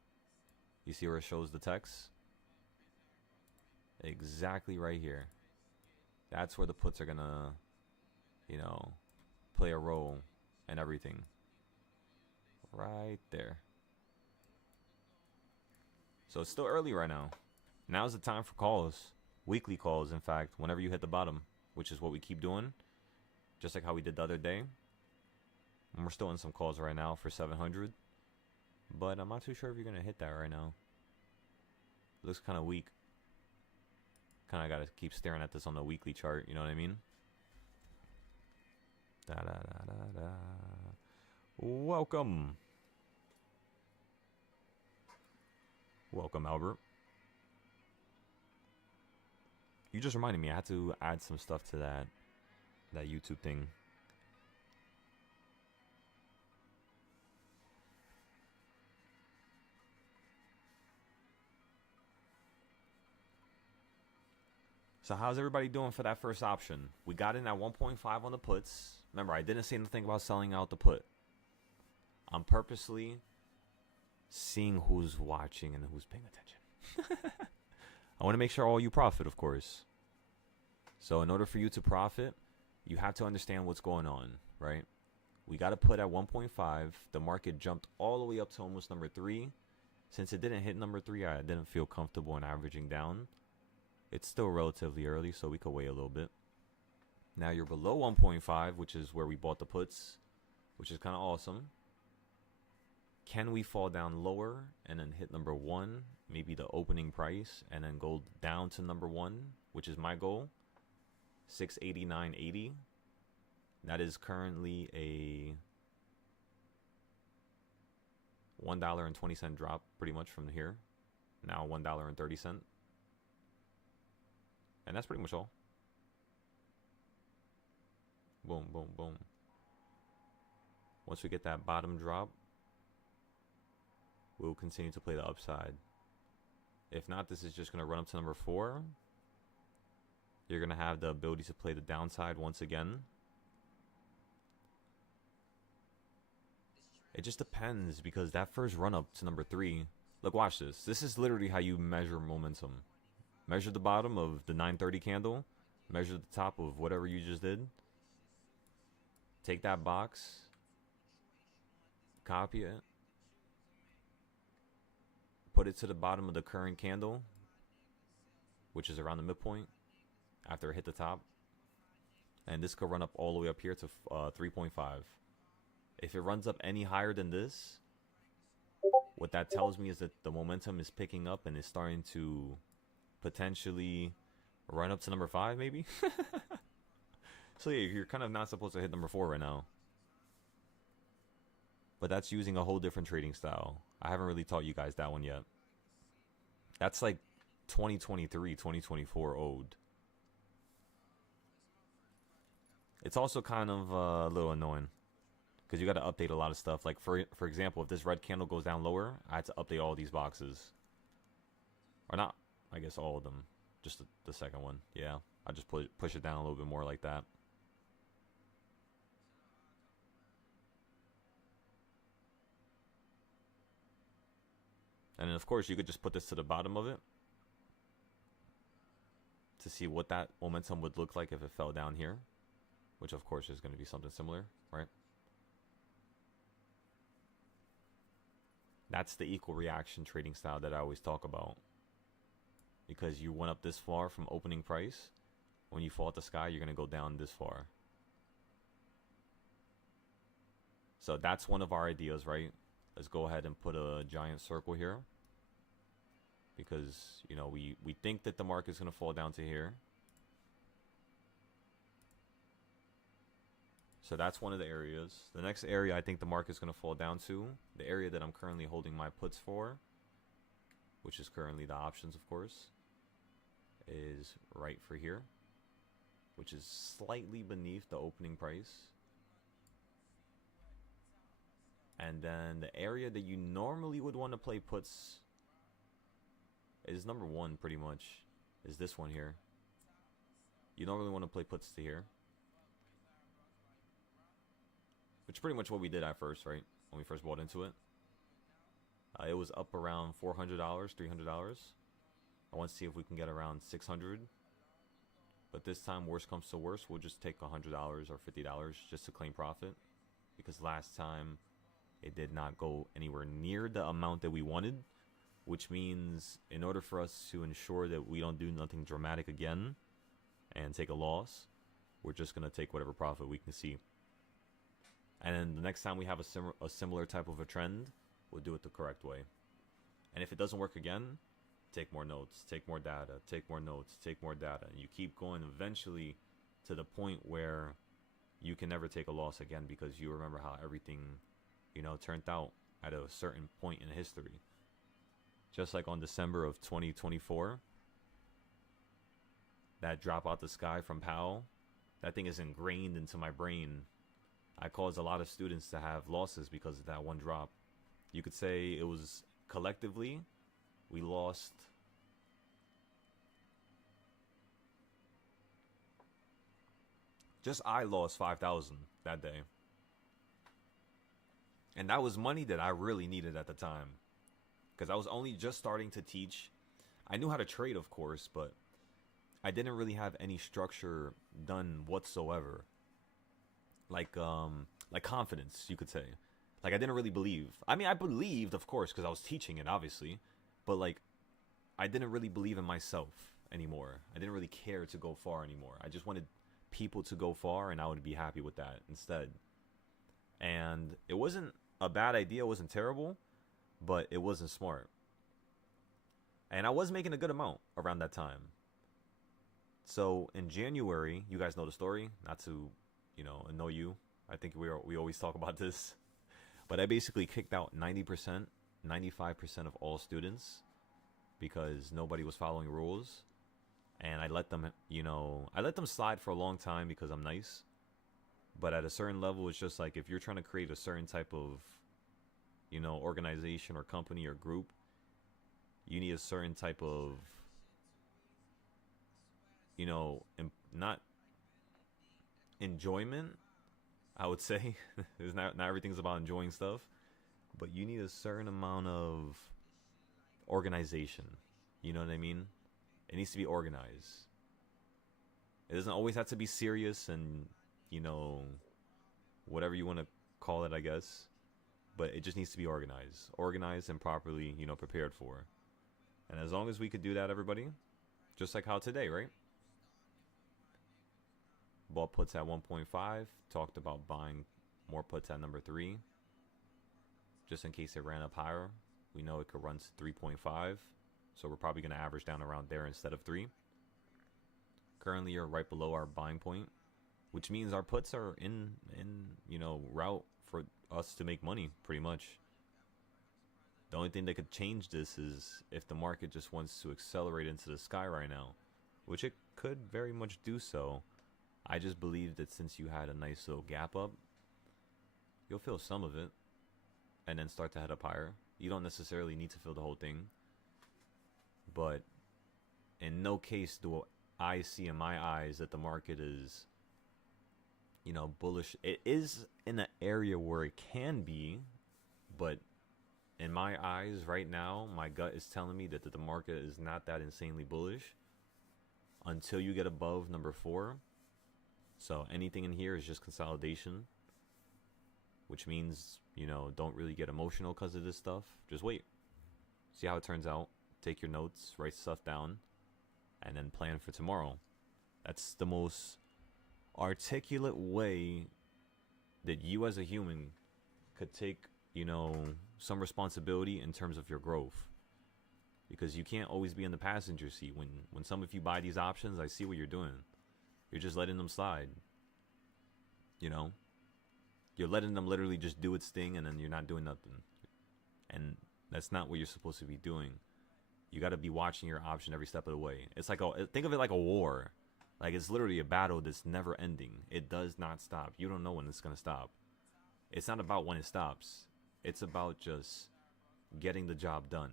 You see where it shows the text? Exactly right here. That's where the puts are going to, you know, play a role and everything. right there. So it's still early right now. Now's the time for calls. Weekly calls, in fact, whenever you hit the bottom, which is what we keep doing. Just like how we did the other day. And we're still in some calls right now for 700. But I'm not too sure if you're going to hit that right now. It looks kind of weak. Kind of got to keep staring at this on the weekly chart, you know what I mean? Da da da da da. Welcome. Welcome, Albert. You just reminded me I had to add some stuff to that YouTube thing. So how's everybody doing for that first option? We got in at 1.5 on the puts. Remember, I didn't say anything about selling out the put. I'm purposely seeing who's watching and who's paying attention. I want to make sure all you profit, of course. So in order for you to profit, you have to understand what's going on, right? We got to put at 1.5. The market jumped all the way up to almost number 3. Since it didn't hit number 3, I didn't feel comfortable in averaging down. It's still relatively early, so we could wait a little bit. Now you're below 1.5, which is where we bought the puts, which is kind of awesome. Can we fall down lower and then hit number 1, maybe the opening price, and then go down to number 1, which is my goal, 689.80. That is currently a $1.20 drop pretty much from here. Now $1.30. And that's pretty much all. Boom, boom, boom. Once we get that bottom drop, we'll continue to play the upside. If not, this is just going to run up to number 4. You're going to have the ability to play the downside once again. It just depends, because that first run up to number 3, look, watch this. This is literally how you measure momentum. Measure the bottom of the 930 candle. Measure the top of whatever you just did. Take that box. Copy it. Put it to the bottom of the current candle, which is around the midpoint after it hit the top. And this could run up all the way up here to 3.5. If it runs up any higher than this, what that tells me is that the momentum is picking up and is starting to potentially run up to number 5, maybe. So yeah, you're kind of not supposed to hit number 4 right now. But that's using a whole different trading style. I haven't really taught you guys that one yet. That's like 2023, 2024 ode. It's also kind of a little annoying, because you got to update a lot of stuff. Like, for example, if this red candle goes down lower, I had to update all these boxes. Or not, I guess all of them. Just the second one. Yeah, I just push it down a little bit more like that. And then, of course, you could just put this to the bottom of it to see what that momentum would look like if it fell down here, which, of course, is going to be something similar, right? That's the equal reaction trading style that I always talk about. Because you went up this far from opening price. When you fall at the sky, you're going to go down this far. So that's one of our ideas, right? Let's go ahead and put a giant circle here. Because, you know, we think that the market's going to fall down to here. So that's one of the areas. The next area I think the market's going to fall down to, the area that I'm currently holding my puts for, which is currently the options, of course, is right for here, which is slightly beneath the opening price. And then the area that you normally would want to play puts is number 1, pretty much, is this one here. You normally want to play puts to here, which is pretty much what we did at first, right? When we first bought into it. It was up around $400, $300. I want to see if we can get around 600. But this time, worst comes to worst, we'll just take $100 or $50 just to claim profit. Because last time, It did not go anywhere near the amount that we wanted, which means in order for us to ensure that we don't do nothing dramatic again and take a loss, we're just going to take whatever profit we can see. And then the next time we have a similar type of a trend, we'll do it the correct way. And if it doesn't work again, take more notes, take more data, take more notes, take more data. And you keep going eventually to the point where you can never take a loss again because you remember how everything, turned out at a certain point in history. Just like on December of 2024, that drop out the sky from Powell, that thing is ingrained into my brain. I caused a lot of students to have losses because of that one drop. You could say it was collectively, we lost I lost 5,000 that day. And that was money that I really needed at the time. Because I was only just starting to teach. I knew how to trade, of course, but I didn't really have any structure done whatsoever. Like confidence, you could say. Like, I didn't really believe. I mean, I believed, of course, because I was teaching it, obviously. But, like, I didn't really believe in myself anymore. I didn't really care to go far anymore. I just wanted people to go far, and I would be happy with that instead. And it wasn't a bad idea. It wasn't terrible, but it wasn't smart. And I was making a good amount around that time. So in January, you guys know the story. Not to, annoy you. I think we always talk about this. But I basically kicked out 90%, 95% of all students because nobody was following rules. And I let them, slide for a long time because I'm nice. But at a certain level, it's just like if you're trying to create a certain type of, organization or company or group, you need a certain type of, not enjoyment, I would say. It's not everything's about enjoying stuff, but you need a certain amount of organization. You know what I mean? It needs to be organized. It doesn't always have to be serious and, whatever you want to call it, I guess. But it just needs to be organized. Organized and properly, prepared for. And as long as we could do that, everybody, just like how today, right? Bought puts at 1.5. Talked about buying more puts at number 3. Just in case it ran up higher. We know it could run to 3.5. So we're probably going to average down around there instead of 3. Currently, you're right below our buying point, which means our puts are in route for us to make money, pretty much. The only thing that could change this is if the market just wants to accelerate into the sky right now, which it could very much do so. I just believe that since you had a nice little gap up, you'll feel some of it and then start to head up higher. You don't necessarily need to feel the whole thing, but in no case do I see in my eyes that the market is, bullish. It is in an area where it can be, but in my eyes right now, my gut is telling me that the market is not that insanely bullish until you get above number 4. So anything in here is just consolidation, which means, don't really get emotional because of this stuff. Just wait. See how it turns out. Take your notes, write stuff down, and then plan for tomorrow. That's the most articulate way that you as a human could take, some responsibility in terms of your growth. Because you can't always be in the passenger seat. When some of you buy these options, I see what you're doing. You're just letting them slide. You're letting them literally just do its thing, and then you're not doing nothing. And that's not what you're supposed to be doing. You got to be watching your option every step of the way. It's like think of it like a war. Like, it's literally a battle that's never ending. It does not stop. You don't know when it's going to stop. It's not about when it stops. It's about just getting the job done.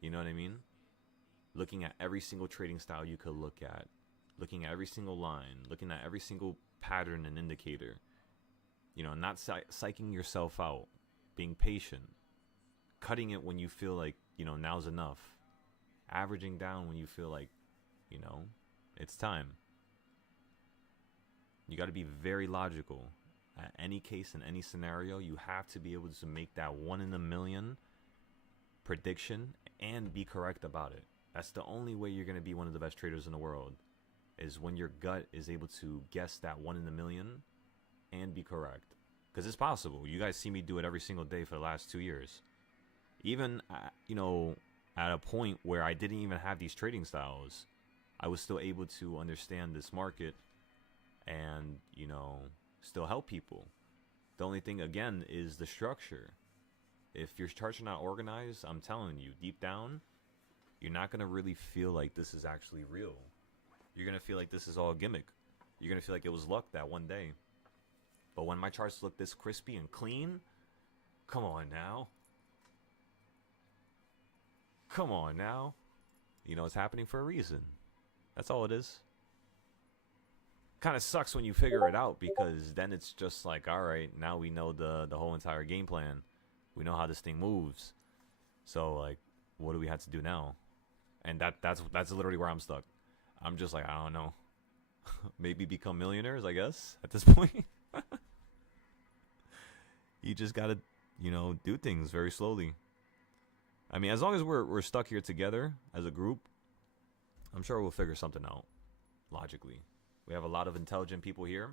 You know what I mean? Looking at every single trading style you could look at. Looking at every single line. Looking at every single pattern and indicator. Not psyching yourself out. Being patient. Cutting it when you feel like, now's enough. Averaging down when you feel like, it's time. You got to be very logical. At any case, in any scenario, you have to be able to make that 1 in a million prediction and be correct about it. That's the only way you're going to be one of the best traders in the world, is when your gut is able to guess that 1 in a million and be correct. Because it's possible. You guys see me do it every single day for the last 2 years. Even, at a point where I didn't even have these trading styles, I was still able to understand this market and, still help people. The only thing, again, is the structure. If your charts are not organized, I'm telling you, deep down, you're not going to really feel like this is actually real. You're going to feel like this is all a gimmick. You're going to feel like it was luck that one day. But when my charts look this crispy and clean, come on now. Come on now. It's happening for a reason. That's all it is. Kind of sucks when you figure it out, because then it's just like, all right, now we know the whole entire game plan. We know how this thing moves. So, like, what do we have to do now? And that's literally where I'm stuck. I'm just like, I don't know. Maybe become millionaires, I guess, at this point. You just gotta, do things very slowly. I mean, as long as we're stuck here together as a group, I'm sure we'll figure something out logically. We have a lot of intelligent people here.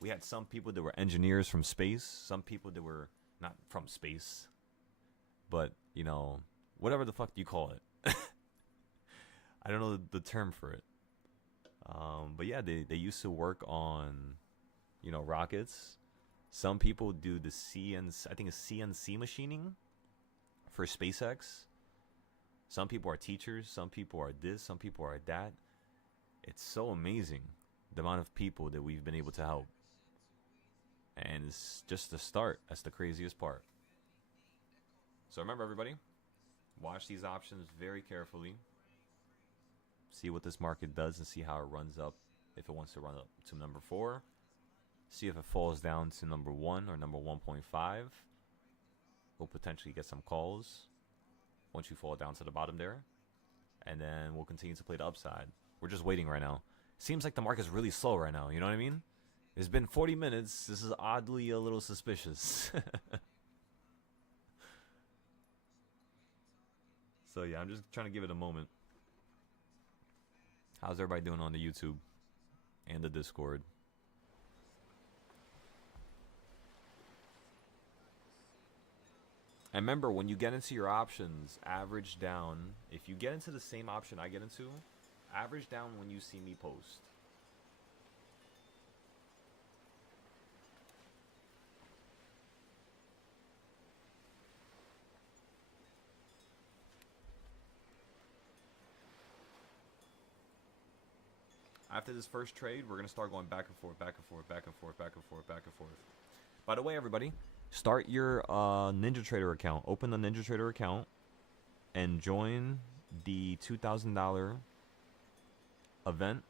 We had some people that were engineers from space, some people that were not from space, but, whatever the fuck you call it. I don't know the term for it. But yeah, they used to work on, rockets. Some people do the I think it's CNC machining for SpaceX. Some people are teachers. Some people are this. Some people are that. It's so amazing, the amount of people that we've been able to help. And it's just the start. That's the craziest part. So remember, everybody, watch these options very carefully. See what this market does and see how it runs up. If it wants to run up to number 4. See if it falls down to number 1 or number 1.5. We'll potentially get some calls once you fall down to the bottom there. And then we'll continue to play the upside. We're just waiting right now. Seems like the market's really slow right now. You know what I mean? It's been 40 minutes. This is oddly a little suspicious. So yeah, I'm just trying to give it a moment. How's everybody doing on the YouTube and the Discord? And remember, when you get into your options, average down. If you get into the same option I get into, average down when you see me post. After this first trade, we're going to start going back and forth, back and forth, back and forth, back and forth, back and forth. By the way, everybody, start your Ninja Trader account. Open the Ninja Trader account and join the $2,000 event.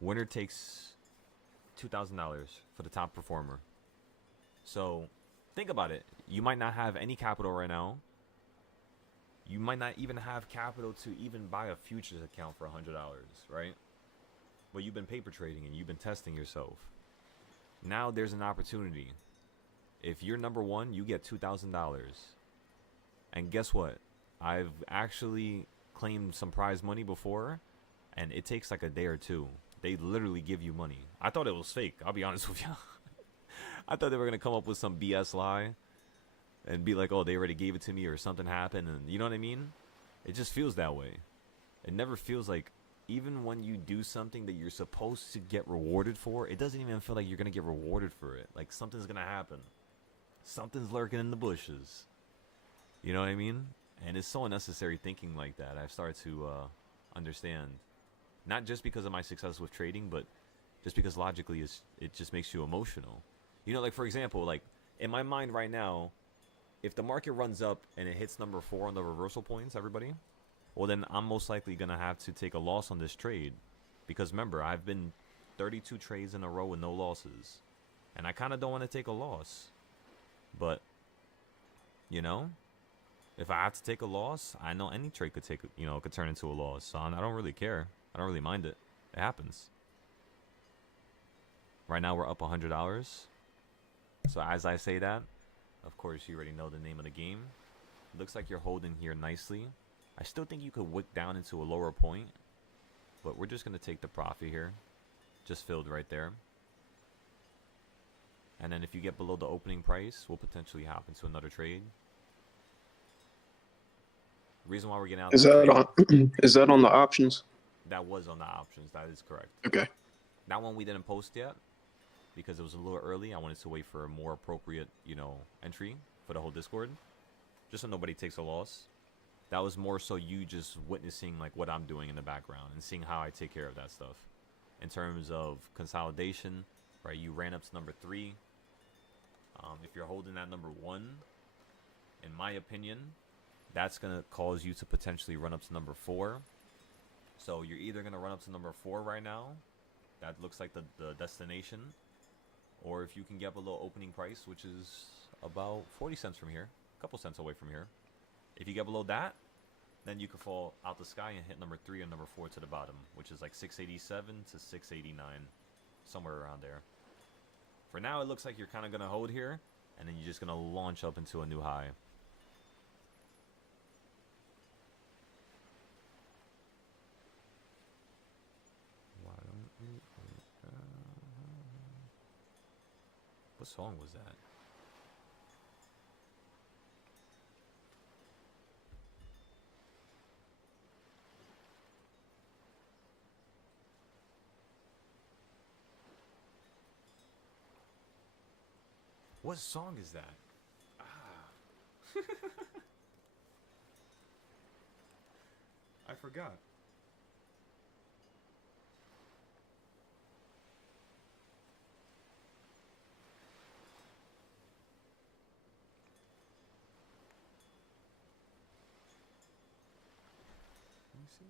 Winner takes $2,000 for the top performer. So think about it. You might not have any capital right now. You might not even have capital to even buy a futures account for $100, right? But you've been paper trading and you've been testing yourself. Now there's an opportunity. If you're number 1, you get $2,000. And guess what? I've actually claimed some prize money before, and it takes like a day or two. They literally give you money. I thought it was fake. I'll be honest with you. I thought they were going to come up with some BS lie and be like, oh, they already gave it to me or something happened. And you know what I mean? It just feels that way. It never feels like, even when you do something that you're supposed to get rewarded for, it doesn't even feel like you're going to get rewarded for it. Like something's going to happen. Something's lurking in the bushes. You know what I mean? And it's so unnecessary thinking like that. I've started to understand. Not just because of my success with trading, but just because logically it just makes you emotional. You know, like for example, like in my mind right now, if the market runs up and it hits number 4 on the reversal points, everybody, well then I'm most likely going to have to take a loss on this trade. Because remember, I've been 32 trades in a row with no losses. And I kind of don't want to take a loss. But, you know, if I have to take a loss, I know any trade could could turn into a loss. So I don't really care. I don't really mind it. It happens. Right now we're up $100. So as I say that, of course you already know the name of the game. Looks like you're holding here nicely. I still think you could wick down into a lower point, but we're just going to take the profit here. Just filled right there. And then if you get below the opening price, we'll potentially hop into another trade. Reason why we're getting out Is that that trade, on? Is that on the options? that was on the options. That is correct. Okay. That one we didn't post yet because it was a little early. I wanted to wait for a more appropriate, entry for the whole Discord, just so nobody takes a loss. That was more so you just witnessing like what I'm doing in the background and seeing how I take care of that stuff. In terms of consolidation, right? You ran up to number 3. If you're holding that number 1, in my opinion, that's going to cause you to potentially run up to number 4. So you're either going to run up to number 4 right now. That looks like the destination. Or if you can get below opening price, which is about 40 cents from here. A couple cents away from here. If you get below that, then you can fall out the sky and hit number 3 and number 4 to the bottom, which is like 687 to 689. Somewhere around there. For now, it looks like you're kind of going to hold here, and then you're just going to launch up into a new high. Why don't we... What song was that? What song is that? I forgot. Let me see.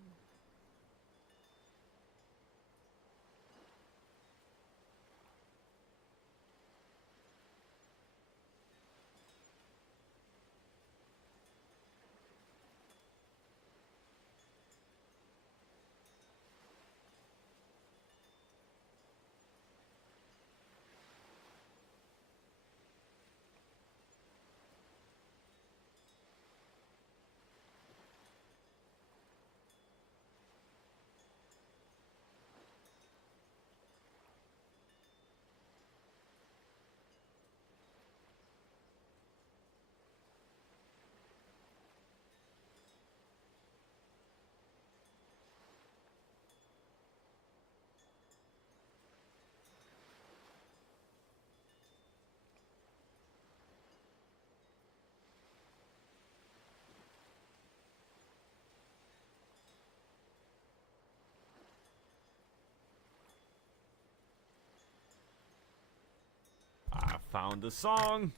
I found the song.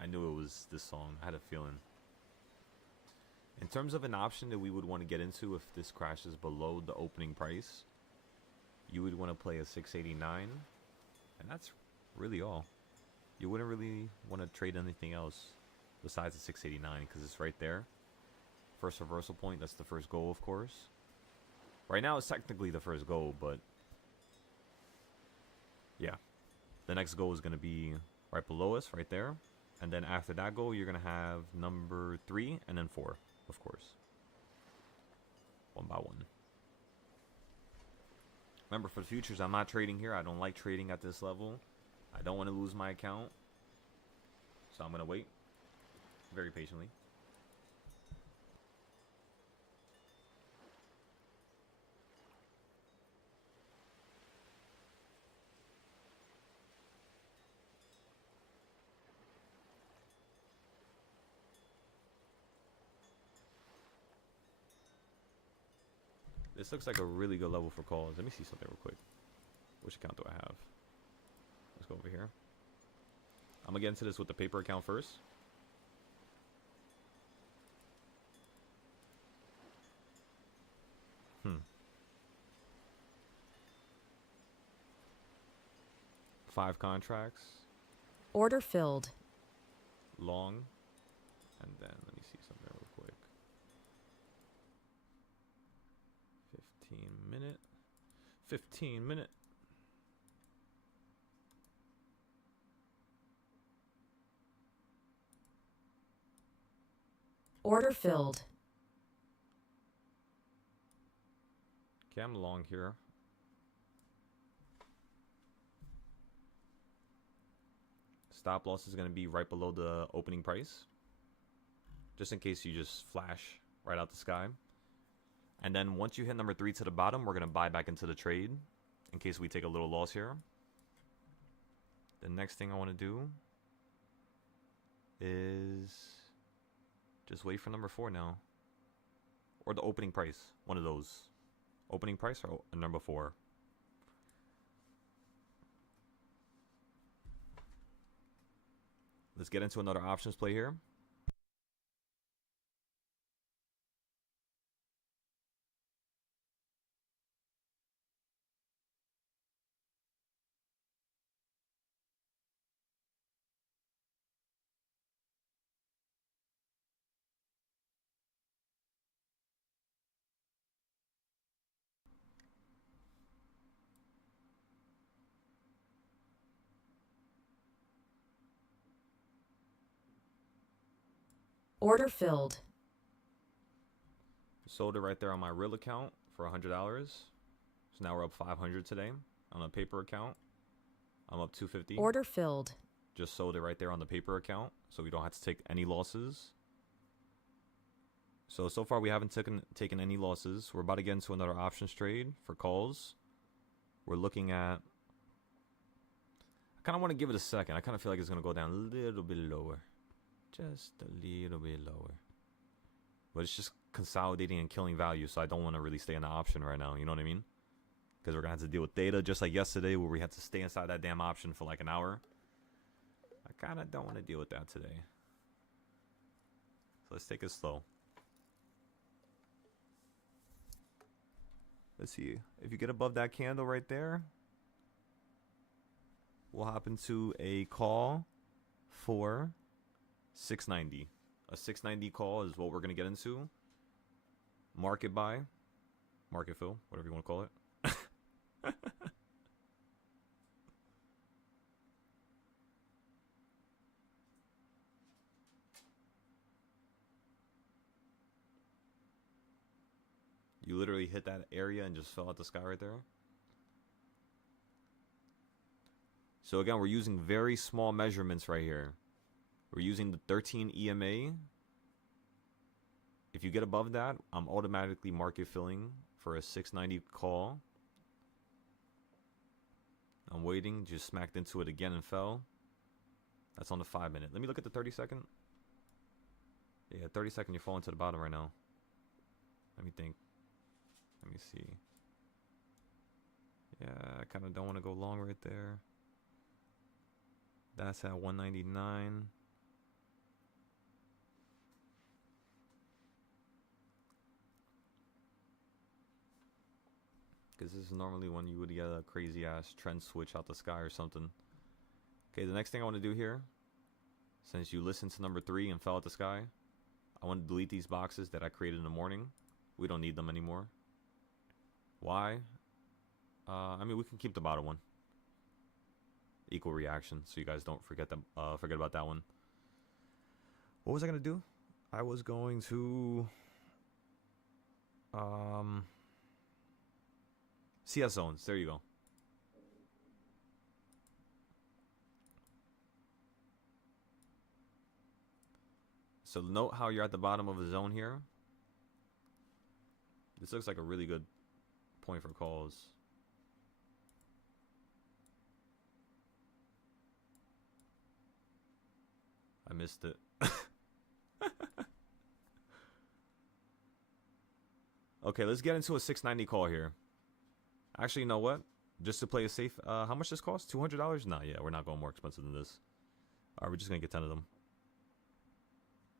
I knew it was this song. I had a feeling. In terms of an option that we would want to get into if this crashes below the opening price, you would want to play a 689, and that's really all. You wouldn't really want to trade anything else besides the 689 because it's right there. First reversal point, that's the first goal, of course. Right now it's technically the first goal, but yeah. The next goal is going to be right below us, right there. And then after that goal, you're going to have number 3 and then 4, of course. One by one. Remember, for the futures, I'm not trading here. I don't like trading at this level. I don't want to lose my account. So I'm going to wait very patiently. This looks like a really good level for calls. Let me see something real quick. Which account do I have? Let's go over here. I'm going to get into this with the paper account first. Five contracts. Order filled. Long. And then, let me see something real quick. 15-minute. 15-minute. Order filled. Okay, I'm long here. Stop loss is going to be right below the opening price. Just in case you just flash right out the sky. And then once you hit number 3 to the bottom, we're going to buy back into the trade in case we take a little loss here. The next thing I want to do is just wait for number 4 now. Or the opening price. One of those. Opening price or number 4. Let's get into another options play here. Order filled. Sold it right there on my real account for $100. So now we're up 500 today. On a paper account, I'm up 250. Order filled. Just sold it right there on the paper account, so we don't have to take any losses. So far we haven't taken any losses. We're about to get into another options trade for calls. We're looking at... I kind of want to give it a second. I kind of feel like it's going to go down a little bit lower. Just a little bit lower. But it's just consolidating and killing value, so I don't want to really stay in the option right now. You know what I mean? Because we're going to have to deal with data just like yesterday where we had to stay inside that damn option for like an hour. I kind of don't want to deal with that today. So let's take it slow. Let's see. If you get above that candle right there, we'll hop into a call for 690. A 690 call is what we're going to get into. Market buy. Market fill. Whatever you want to call it. You literally hit that area and just fell out the sky right there. So again, we're using very small measurements right here. We're using the 13 EMA. If you get above that, I'm automatically market filling for a 690 call. I'm waiting, just smacked into it again and fell. That's on the 5-minute. Let me look at the 30-second. Yeah, 30-second, you're falling to the bottom right now. Let me think. Let me see. Yeah, I kind of don't want to go long right there. That's at 199. Because this is normally when you would get a crazy ass trend switch out the sky or something. Okay, the next thing I want to do here, since you listened to number 3 and fell out the sky, I want to delete these boxes that I created in the morning. We don't need them anymore. Why? I mean, we can keep the bottom one. Equal reaction, so you guys don't forget about that one. What was I gonna do? I was going to CS zones. There you go. So note how you're at the bottom of a zone here. This looks like a really good point for calls. I missed it. Okay, let's get into a 690 call here. Actually, you know what? Just to play it safe, how much this cost? $200? Nah, yeah, we're not going more expensive than this. Alright, we're just gonna get 10 of them.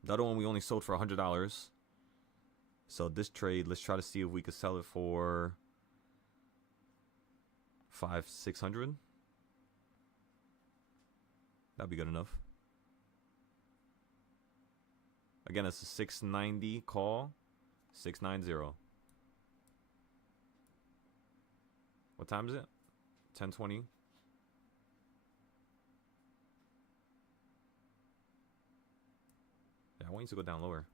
The other one we only sold for $100. So this trade, let's try to see if we could sell it for 500-600. That'd be good enough. Again, it's a 690 call. 690. What time is it? 10:20. Yeah, I want you to go down lower.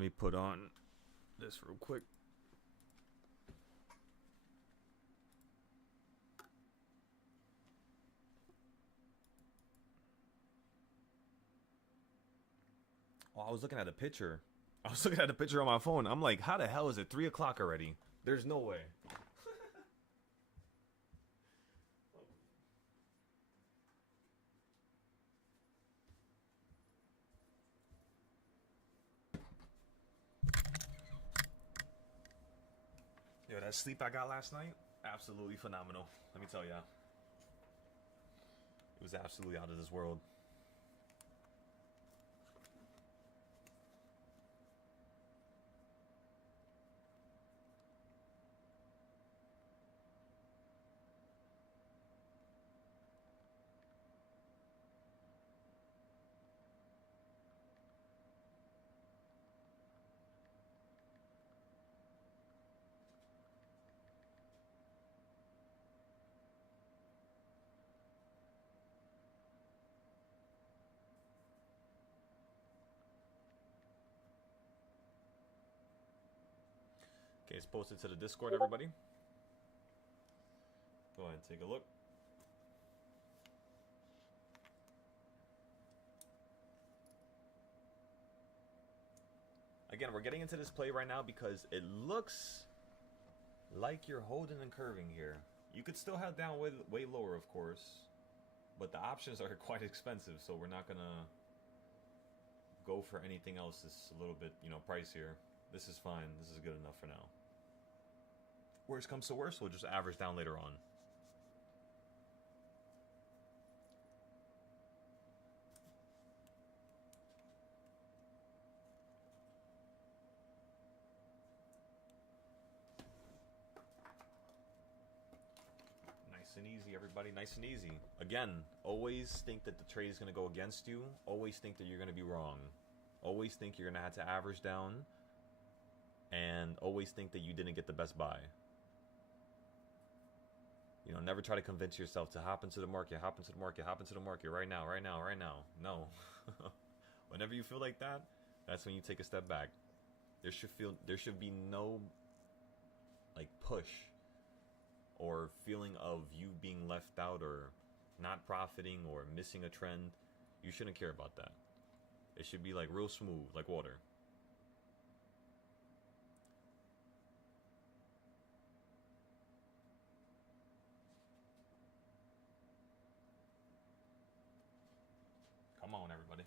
Let me put on this real quick. Oh, I was looking at a picture. I was looking at a picture on my phone. I'm like, how the hell is it 3 o'clock already? There's no way. Yo, that sleep I got last night, absolutely phenomenal. Let me tell ya. It was absolutely out of this world. Okay, it's posted to the Discord, everybody. Go ahead and take a look. Again, we're getting into this play right now because it looks like you're holding and curving here. You could still have down way lower, of course, but the options are quite expensive, so we're not gonna go for anything else that's a little bit, you know, pricier. This is fine. This is good enough for now. Worst comes to worst, we'll just average down later on. Nice and easy, everybody. Nice and easy. Again, always think that the trade is going to go against you. Always think that you're going to be wrong. Always think you're going to have to average down. And always think that you didn't get the best buy. You know, never try to convince yourself to hop into the market, hop into the market, hop into the market right now, right now, right now. No. Whenever you feel like that, that's when you take a step back. There should be no like push or feeling of you being left out or not profiting or missing a trend. You shouldn't care about that. It should be like real smooth, like water. Come on, everybody.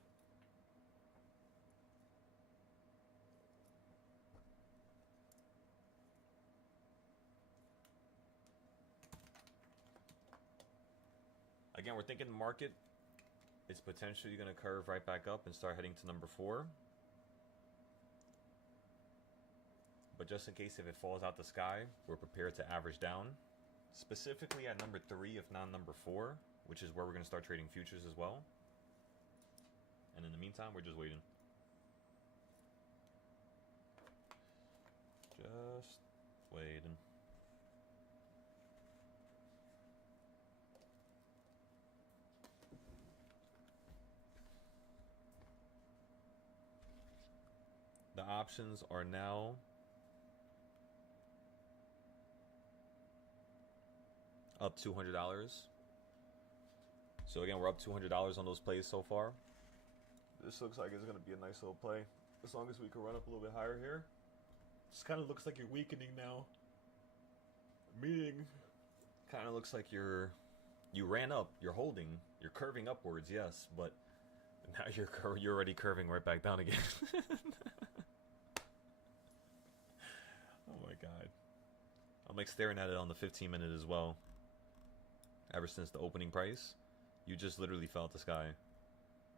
Again, we're thinking the market is potentially going to curve right back up and start heading to number 4. But just in case if it falls out the sky, we're prepared to average down. Specifically at number 3, if not number 4, which is where we're going to start trading futures as well. And in the meantime, we're just waiting. Just waiting. The options are now up $200. So again, we're up $200 on those plays so far. This looks like it's going to be a nice little play. As long as we can run up a little bit higher here. This kind of looks like you're weakening now. Meaning, kind of looks like you ran up, you're holding, you're curving upwards, yes, but now you're already curving right back down again. Oh my god. I'm like staring at it on the 15-minute as well. Ever since the opening price, you just literally fell out the sky.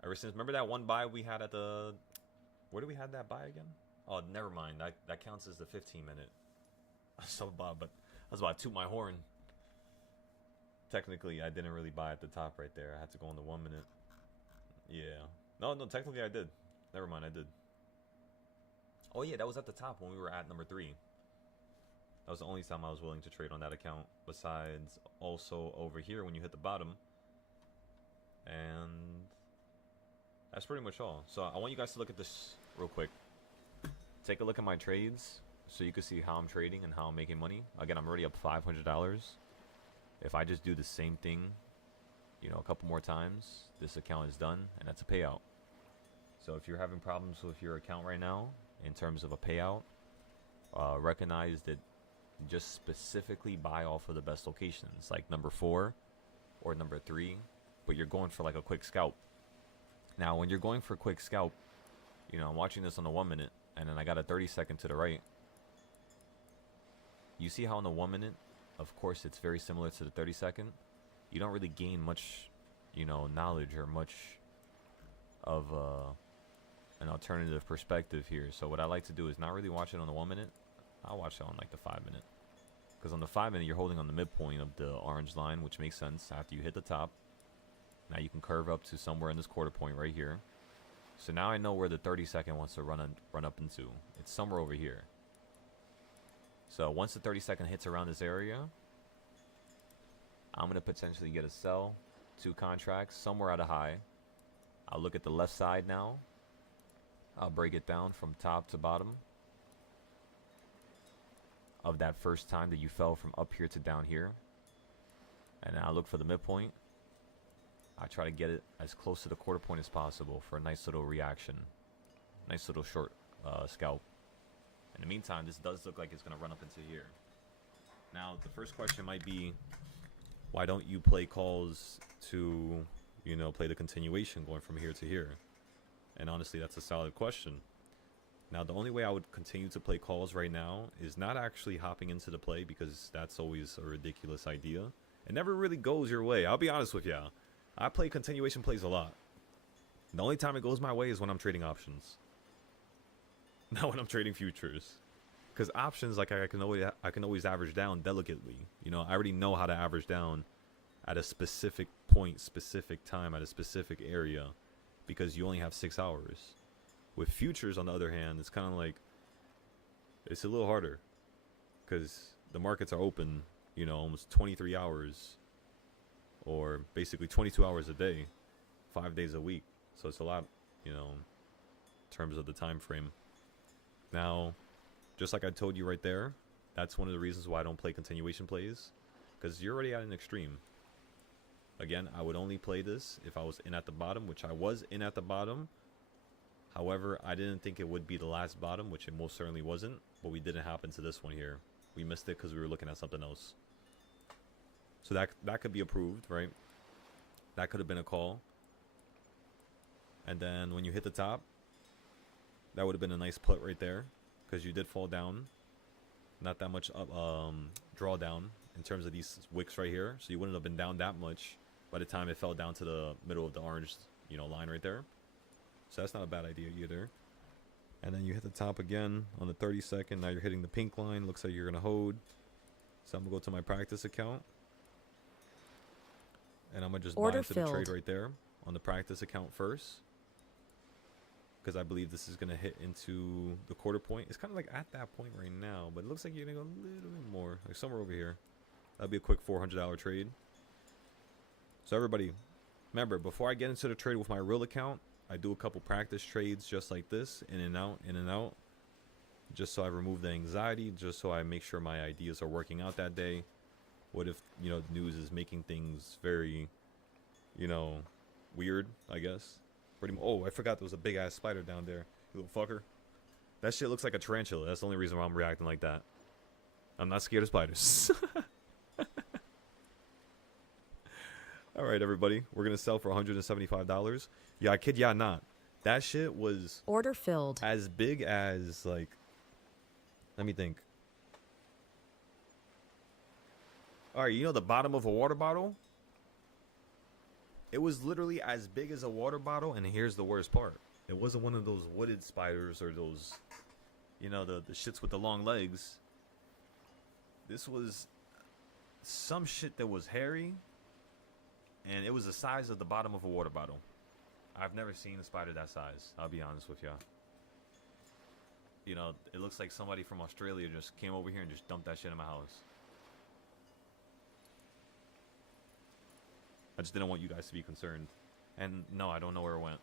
Ever since, remember that one buy we had at the, where do we have that buy again? Oh, never mind. That counts as the 15-minute. So Bob, but I was about to toot my horn. Technically, I didn't really buy at the top right there. I had to go on the 1 minute. Yeah. No, technically I did. Never mind, I did. Oh yeah, that was at the top when we were at number 3. That was the only time I was willing to trade on that account. Besides, also over here when you hit the bottom. And that's pretty much all. So I want you guys to look at this real quick. take a look at my trades so you can see how I'm trading and how I'm making money. Again, I'm already up $500. If I just do the same thing, you know, a couple more times, this account is done, and that's a payout. So if you're having problems with your account right now in terms of a payout, recognize that just specifically buy off of the best locations, like number 4 or number 3, but you're going for like a quick scalp. Now, when you're going for a quick scalp, you know, I'm watching this on the 1 minute, and then I got a 30-second to the right. You see how in the 1 minute, of course, it's very similar to the 30-second. You don't really gain much, you know, knowledge or much of an alternative perspective here. So what I like to do is not really watch it on the 1 minute. I'll watch it on like the 5 minute. Because on the 5 minute, you're holding on the midpoint of the orange line, which makes sense after you hit the top. Now you can curve up to somewhere in this quarter point right here. So now I know where the 30-second wants to run up into. It's somewhere over here. So once the 30-second hits around this area, I'm going to potentially get a sell, 2 contracts, somewhere at a high. I'll look at the left side now. I'll break it down from top to bottom of that first time that you fell from up here to down here. And I'll look for the midpoint. I try to get it as close to the quarter point as possible for a nice little reaction. Nice little short scalp. In the meantime, this does look like it's going to run up into here. Now, the first question might be, why don't you play calls to, you know, play the continuation going from here to here? And honestly, that's a solid question. Now, the only way I would continue to play calls right now is not actually hopping into the play, because that's always a ridiculous idea. It never really goes your way. I'll be honest with y'all. I play continuation plays a lot. The only time it goes my way is when I'm trading options. Not when I'm trading futures. Because options, like I can always average down delicately. You know, I already know how to average down at a specific point, specific time, at a specific area, because you only have 6 hours. With futures, on the other hand, it's kind of like, it's a little harder, because the markets are open, you know, almost 23 hours, or basically 22 hours a day, 5 days a week. So it's a lot, you know, in terms of the time frame. Now, just like I told you right there, that's one of the reasons why I don't play continuation plays, because you're already at an extreme. Again, I would only play this if I was in at the bottom, which I was in at the bottom. However, I didn't think it would be the last bottom, which it most certainly wasn't, but we didn't happen to this one here. We missed it because we were looking at something else. So that could be approved, right? That could have been a call. And then when you hit the top, that would have been a nice put right there, because you did fall down. Not that much up, drawdown in terms of these wicks right here. So you wouldn't have been down that much by the time it fell down to the middle of the orange, you know, line right there. So that's not a bad idea either. And then you hit the top again on the 30-second. Now you're hitting the pink line. Looks like you're going to hold. So I'm going to go to my practice account. And I'm going to just buy into the trade right there on the practice account first, because I believe this is going to hit into the quarter point. It's kind of like at that point right now, but it looks like you're going to go a little bit more, like somewhere over here. That'll be a quick $400 trade. So everybody, remember, before I get into the trade with my real account, I do a couple practice trades just like this, in and out, just so I remove the anxiety, just so I make sure my ideas are working out that day. What if, you know, the news is making things very, you know, weird, I guess. Oh, I forgot there was a big ass spider down there, you little fucker. That shit looks like a tarantula. That's the only reason why I'm reacting like that. I'm not scared of spiders. Alright, everybody. We're going to sell for $175. Yeah, I kid ya not. That shit was... Order filled. As big as, like... Let me think. Alright, you know the bottom of a water bottle? It was literally as big as a water bottle, and here's the worst part. It wasn't one of those wooded spiders or those... You know, the shits with the long legs. This was... some shit that was hairy... And it was the size of the bottom of a water bottle. I've never seen a spider that size, I'll be honest with y'all. You know, it looks like somebody from Australia just came over here and just dumped that shit in my house. I just didn't want you guys to be concerned. And no, I don't know where it went.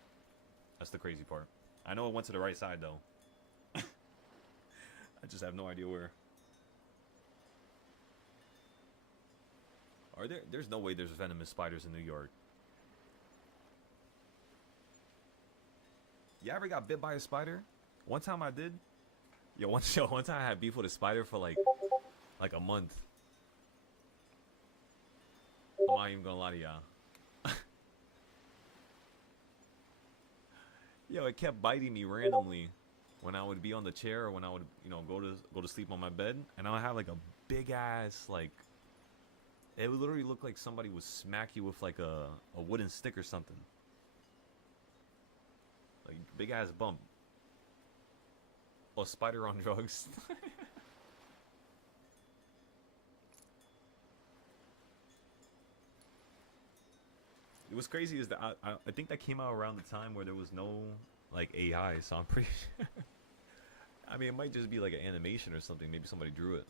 That's the crazy part. I know it went to the right side, though. I just have no idea where. Are there? There's no way there's venomous spiders in New York. You ever got bit by a spider? One time I did. One time I had beef with a spider for like a month. I'm not even gonna lie to y'all. Yo, it kept biting me randomly when I would be on the chair or when I would, go to sleep on my bed, and I would have like a big ass like. It would literally look like somebody would smack you with like a wooden stick or something. Like big ass bump. Oh, spider on drugs. It was crazy is that I think that came out around the time where there was no like AI, so I'm pretty sure. I mean, it might just be like an animation or something. Maybe somebody drew it.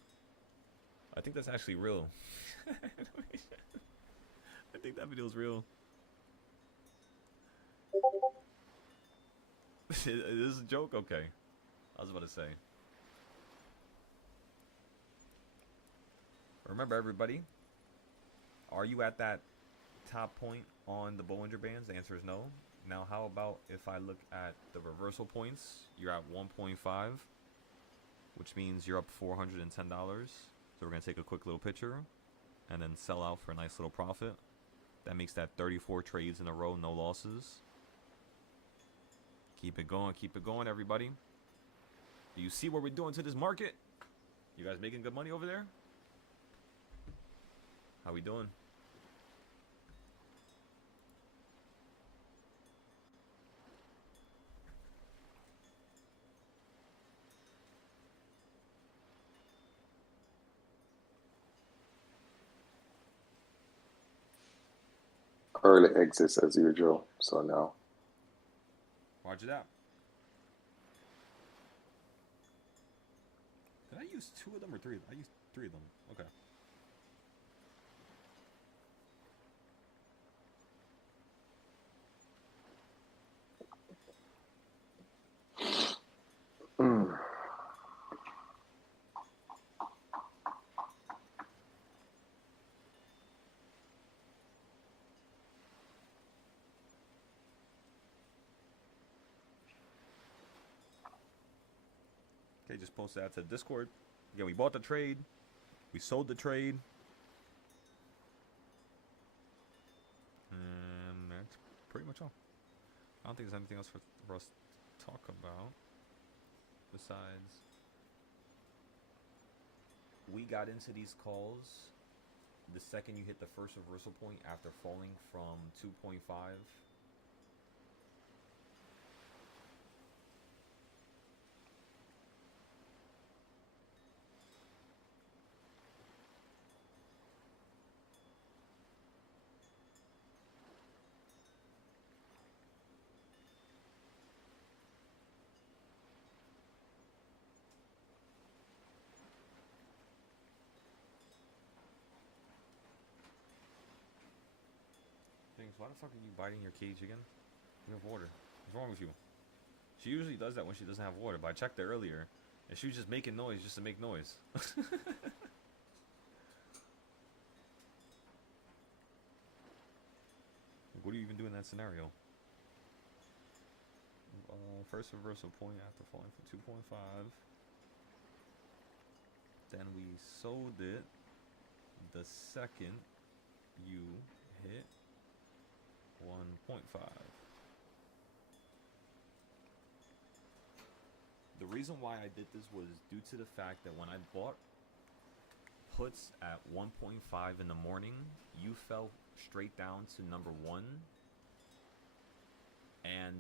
I think that's actually real. I think that video's real. This is a joke? Okay. I was about to say. Remember, everybody, are you at that top point on the Bollinger Bands? The answer is no. Now, how about if I look at the reversal points? You're at 1.5, which means you're up $410. So we're going to take a quick little picture and then sell out for a nice little profit. That makes that 34 trades in a row, no losses. Keep it going, everybody. Do you see what we're doing to this market? You guys making good money over there? How we doing? Early exits as usual, so no. Roger that. Did I use 2 of them or 3? I used 3 of them. Okay. Mm. Okay, just post that to Discord. Again, we bought the trade. We sold the trade. And that's pretty much all. I don't think there's anything else for us to talk about. Besides, we got into these calls the second you hit the first reversal point after falling from 2.5. James, why the fuck are you biting your cage again? You have water. What's wrong with you? She usually does that when she doesn't have water, but I checked her earlier, and she was just making noise just to make noise. What do you even do in that scenario? First reversal point after falling for 2.5. Then we sold it the second you hit 1.5. The reason why I did this was due to the fact that when I bought puts at 1.5 in the morning, you fell straight down to number 1, and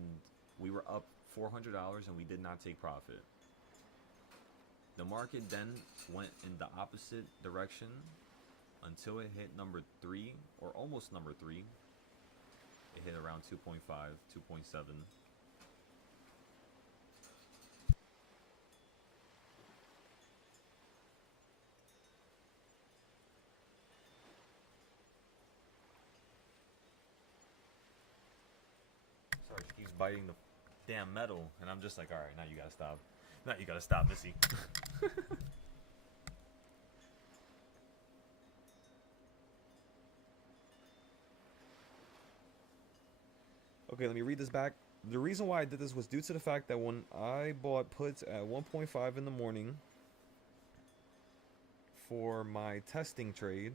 we were up $400 and we did not take profit. The market then went in the opposite direction until it hit number 3, or almost number 3. It hit around 2.5, 2.7. Sorry, she keeps biting the damn metal, and I'm just like, alright, now you gotta stop. Now you gotta stop, Missy. Okay, let me read this back. The reason why I did this was due to the fact that when I bought puts at 1.5 in the morning for my testing trade,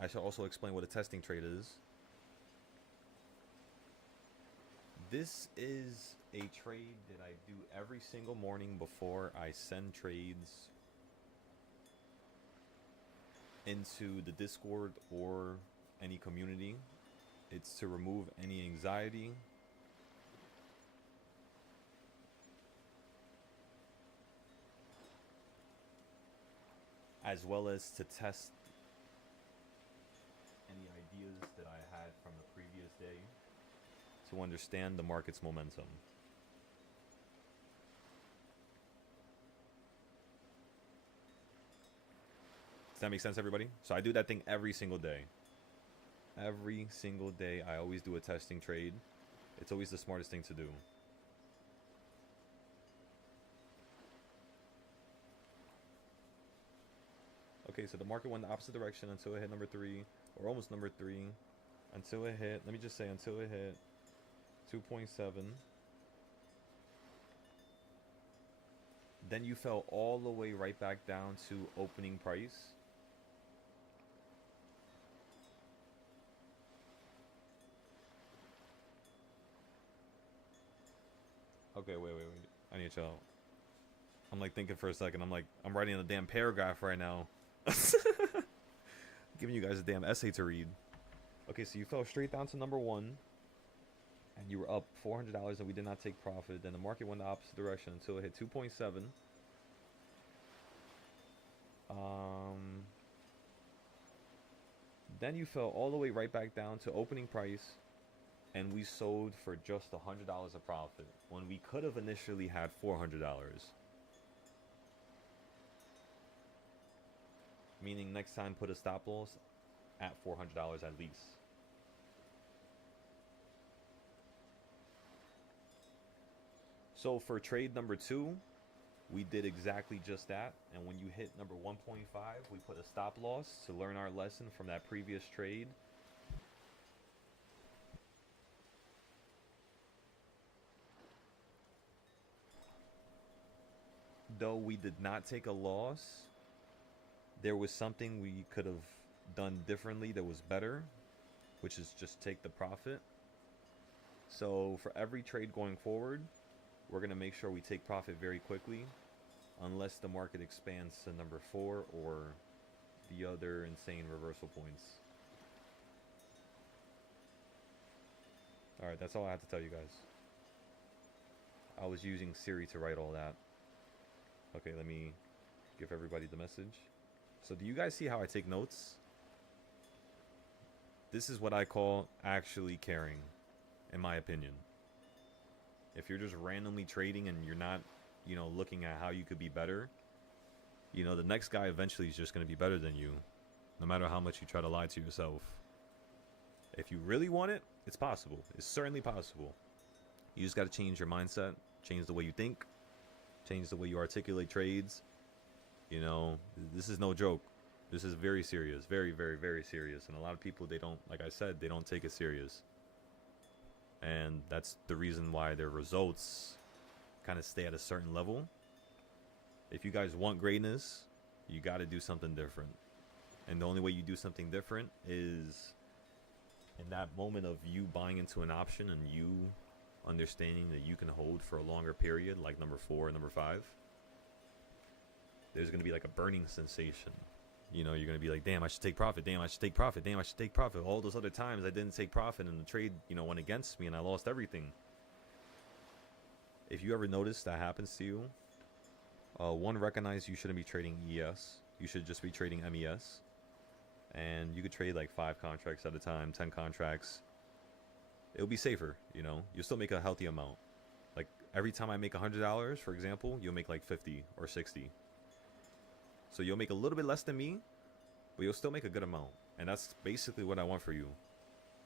I shall also explain what a testing trade is. This is a trade that I do every single morning before I send trades into the Discord or any community. It's to remove any anxiety, as well as to test any ideas that I had from the previous day to understand the market's momentum. Does that make sense, everybody? So I do that thing every single day. Every single day, I always do a testing trade. It's always the smartest thing to do. Okay, so the market went the opposite direction until it hit number 3, or almost number 3. Until it hit, let me just say, until it hit 2.7. Then you fell all the way right back down to opening price. Okay, wait. I need to chill. I'm like thinking for a second. I'm writing a damn paragraph right now. Giving you guys a damn essay to read. Okay, so you fell straight down to number 1. And you were up $400 and we did not take profit. Then the market went the opposite direction until it hit 2.7. Then you fell all the way right back down to opening price. And we sold for just $100 of profit when we could have initially had $400. Meaning next time put a stop loss at $400 at least. So for trade number 2, we did exactly just that. And when you hit number 1.5, we put a stop loss to learn our lesson from that previous trade. Though we did not take a loss, there was something we could have done differently that was better, which is just take the profit. So for every trade going forward, we're going to make sure we take profit very quickly, unless the market expands to number 4 or the other insane reversal points. Alright, that's all I have to tell you guys. I was using Siri to write all that. Okay, let me give everybody the message. So do you guys see how I take notes? This is what I call actually caring, in my opinion. If you're just randomly trading and you're not, looking at how you could be better, the next guy eventually is just going to be better than you, no matter how much you try to lie to yourself. If you really want it, it's possible. It's certainly possible. You just got to change your mindset, change the way you think, change the way you articulate trades. This is no joke. This is very serious. Very, very, very serious. And a lot of people, they don't, like I said, they don't take it serious. And that's the reason why their results kind of stay at a certain level. If you guys want greatness, you got to do something different. And the only way you do something different is in that moment of you buying into an option and you understanding that you can hold for a longer period, like number 4 and number 5. There's going to be like a burning sensation. You're going to be like, damn, I should take profit. Damn, I should take profit. Damn, I should take profit. All those other times I didn't take profit and the trade, went against me and I lost everything. If you ever notice that happens to you, one, recognize you shouldn't be trading ES. You should just be trading MES. And you could trade like 5 contracts at a time, 10 contracts. It'll be safer, You'll still make a healthy amount. Like every time I make $100, for example, you'll make like 50 or 60. So you'll make a little bit less than me, but you'll still make a good amount. And that's basically what I want for you,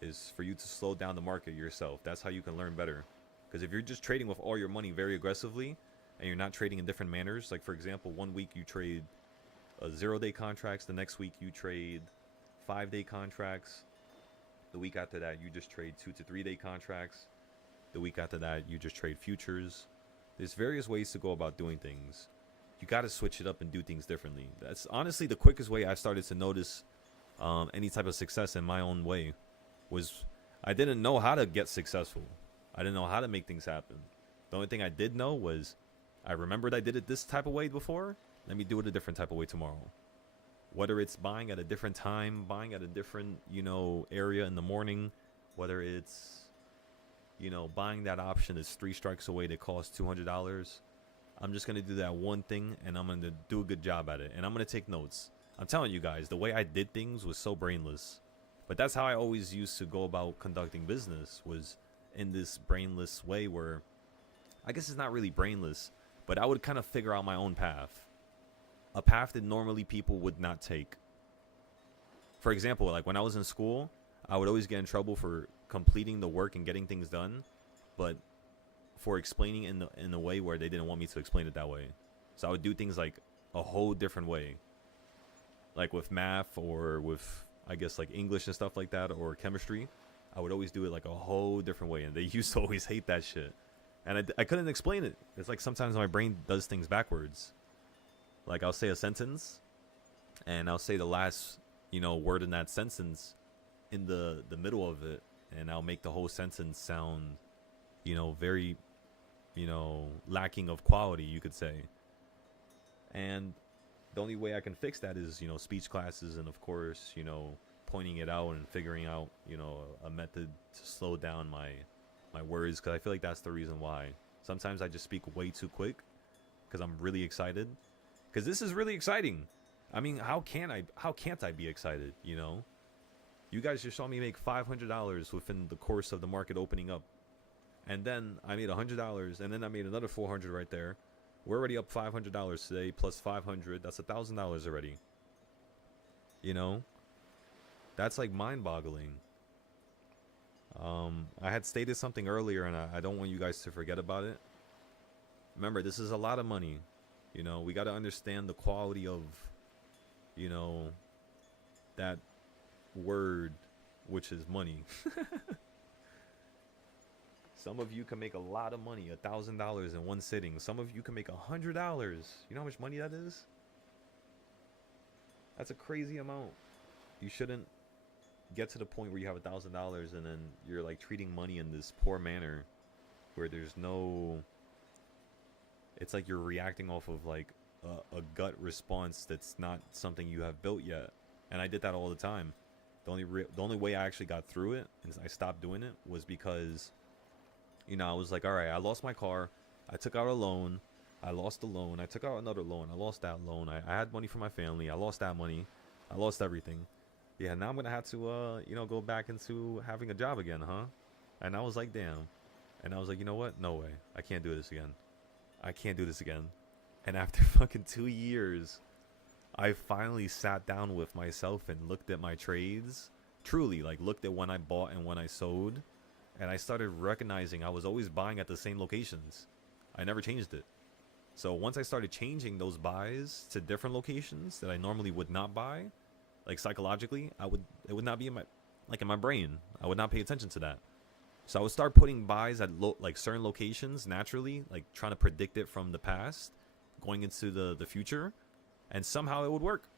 is for you to slow down the market yourself. That's how you can learn better. Because if you're just trading with all your money very aggressively and you're not trading in different manners, like for example, one week you trade 0-day contracts, the next week you trade 5-day contracts, the week after that you just trade 2 to 3-day contracts, the week after that you just trade futures. There's various ways to go about doing things. You got to switch it up and do things differently. That's honestly the quickest way I started to notice any type of success in my own way. Was I didn't know how to get successful. I didn't know how to make things happen. The only thing I did know was I remembered I did it this type of way before. Let me do it a different type of way tomorrow. Whether it's buying at a different time, buying at a different, area in the morning, whether it's, buying that option is 3 strikes away that costs $200. I'm just going to do that one thing and I'm going to do a good job at it. And I'm going to take notes. I'm telling you guys, the way I did things was so brainless. But that's how I always used to go about conducting business, was in this brainless way where I guess it's not really brainless, but I would kind of figure out my own path. A path that normally people would not take. For example, like when I was in school, I would always get in trouble for completing the work and getting things done, but for explaining in a way where they didn't want me to explain it that way. So I would do things like a whole different way. Like with math or with, I guess, like English and stuff like that, or chemistry, I would always do it like a whole different way. And they used to always hate that shit. And I couldn't explain it. It's like sometimes my brain does things backwards. Like I'll say a sentence and I'll say the last, word in that sentence in the middle of it. And I'll make the whole sentence sound, very, lacking of quality, you could say. And the only way I can fix that is, speech classes and, of course, pointing it out and figuring out, a method to slow down my words, because I feel like that's the reason why. Sometimes I just speak way too quick because I'm really excited. Because this is really exciting. I mean, how can't I be excited, You guys just saw me make $500 within the course of the market opening up. And then I made $100, and then I made another $400 right there. We're already up $500 today, plus $500. That's $1,000 already. That's like mind-boggling. I had stated something earlier, and I don't want you guys to forget about it. Remember, this is a lot of money. We got to understand the quality of, that word, which is money. Some of you can make a lot of money, $1,000 in one sitting. Some of you can make $100. You know how much money that is? That's a crazy amount. You shouldn't get to the point where you have $1,000 and then you're like treating money in this poor manner where there's no, it's like you're reacting off of like a gut response that's not something you have built yet. And I did that all the time. The only way I actually got through it and I stopped doing it was because, I was like, all right, I lost my car. I took out a loan. I lost the loan. I took out another loan. I lost that loan. I had money for my family. I lost that money. I lost everything. Yeah, now I'm going to have to, go back into having a job again, huh? And I was like, damn. And I was like, you know what? No way. I can't do this again. I can't do this again. And after fucking 2 years, I finally sat down with myself and looked at my trades. Truly, like looked at when I bought and when I sold. And I started recognizing I was always buying at the same locations. I never changed it. So once I started changing those buys to different locations that I normally would not buy, like psychologically, it would not be in my brain. I would not pay attention to that. So I would start putting buys at like certain locations naturally, like trying to predict it from the past, going into the future, and somehow it would work.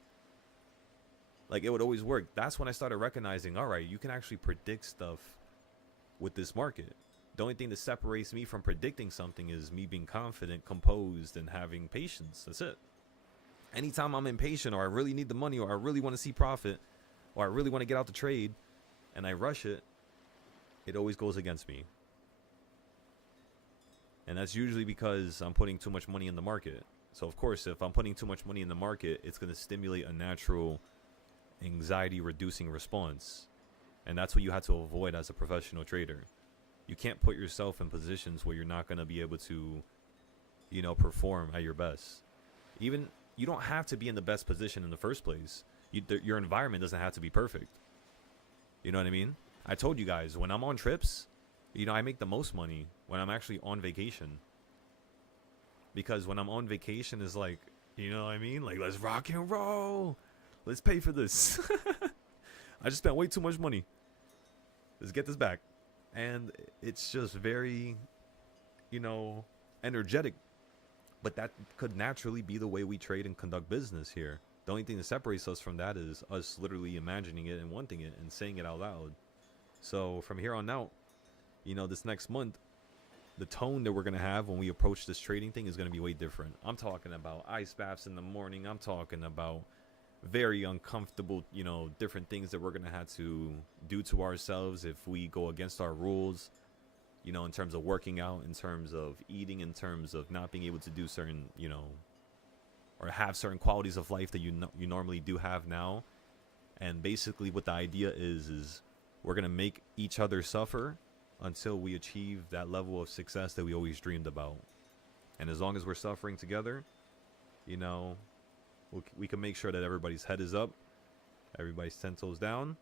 Like it would always work. That's when I started recognizing, all right, you can actually predict stuff with this market. The only thing that separates me from predicting something is me being confident, composed, and having patience. That's it. Anytime I'm impatient, or I really need the money, or I really want to see profit, or I really want to get out the trade, and I rush it, it always goes against me. And that's usually because I'm putting too much money in the market. So of course, if I'm putting too much money in the market, it's going to stimulate a natural anxiety reducing response. And that's what you have to avoid as a professional trader. You can't put yourself in positions where you're not going to be able to, perform at your best. Even you don't have to be in the best position in the first place. Your environment doesn't have to be perfect. You know what I mean? I told you guys, when I'm on trips, You know, I make the most money when I'm actually on vacation. Because when I'm on vacation is like, you know what I mean? Like, let's rock and roll. Let's pay for this. I just spent way too much money. Let's get this back. And it's just very, you know, energetic. But that could naturally be the way we trade and conduct business here. The only thing that separates us from that is us literally imagining it and wanting it and saying it out loud. So from here on out, you know, this next month, the tone that we're going to have when we approach this trading thing is going to be way different. I'm talking about ice baths in the morning. I'm talking about very uncomfortable, you know, different things that we're going to have to do to ourselves if we go against our rules, you know, in terms of working out, in terms of eating, in terms of not being able to do certain, you know, or have certain qualities of life that you normally do have now. And basically what the idea is we're going to make each other suffer until we achieve that level of success that we always dreamed about. And as long as we're suffering together, you know, we can make sure that everybody's head is up, everybody's 10 toes down,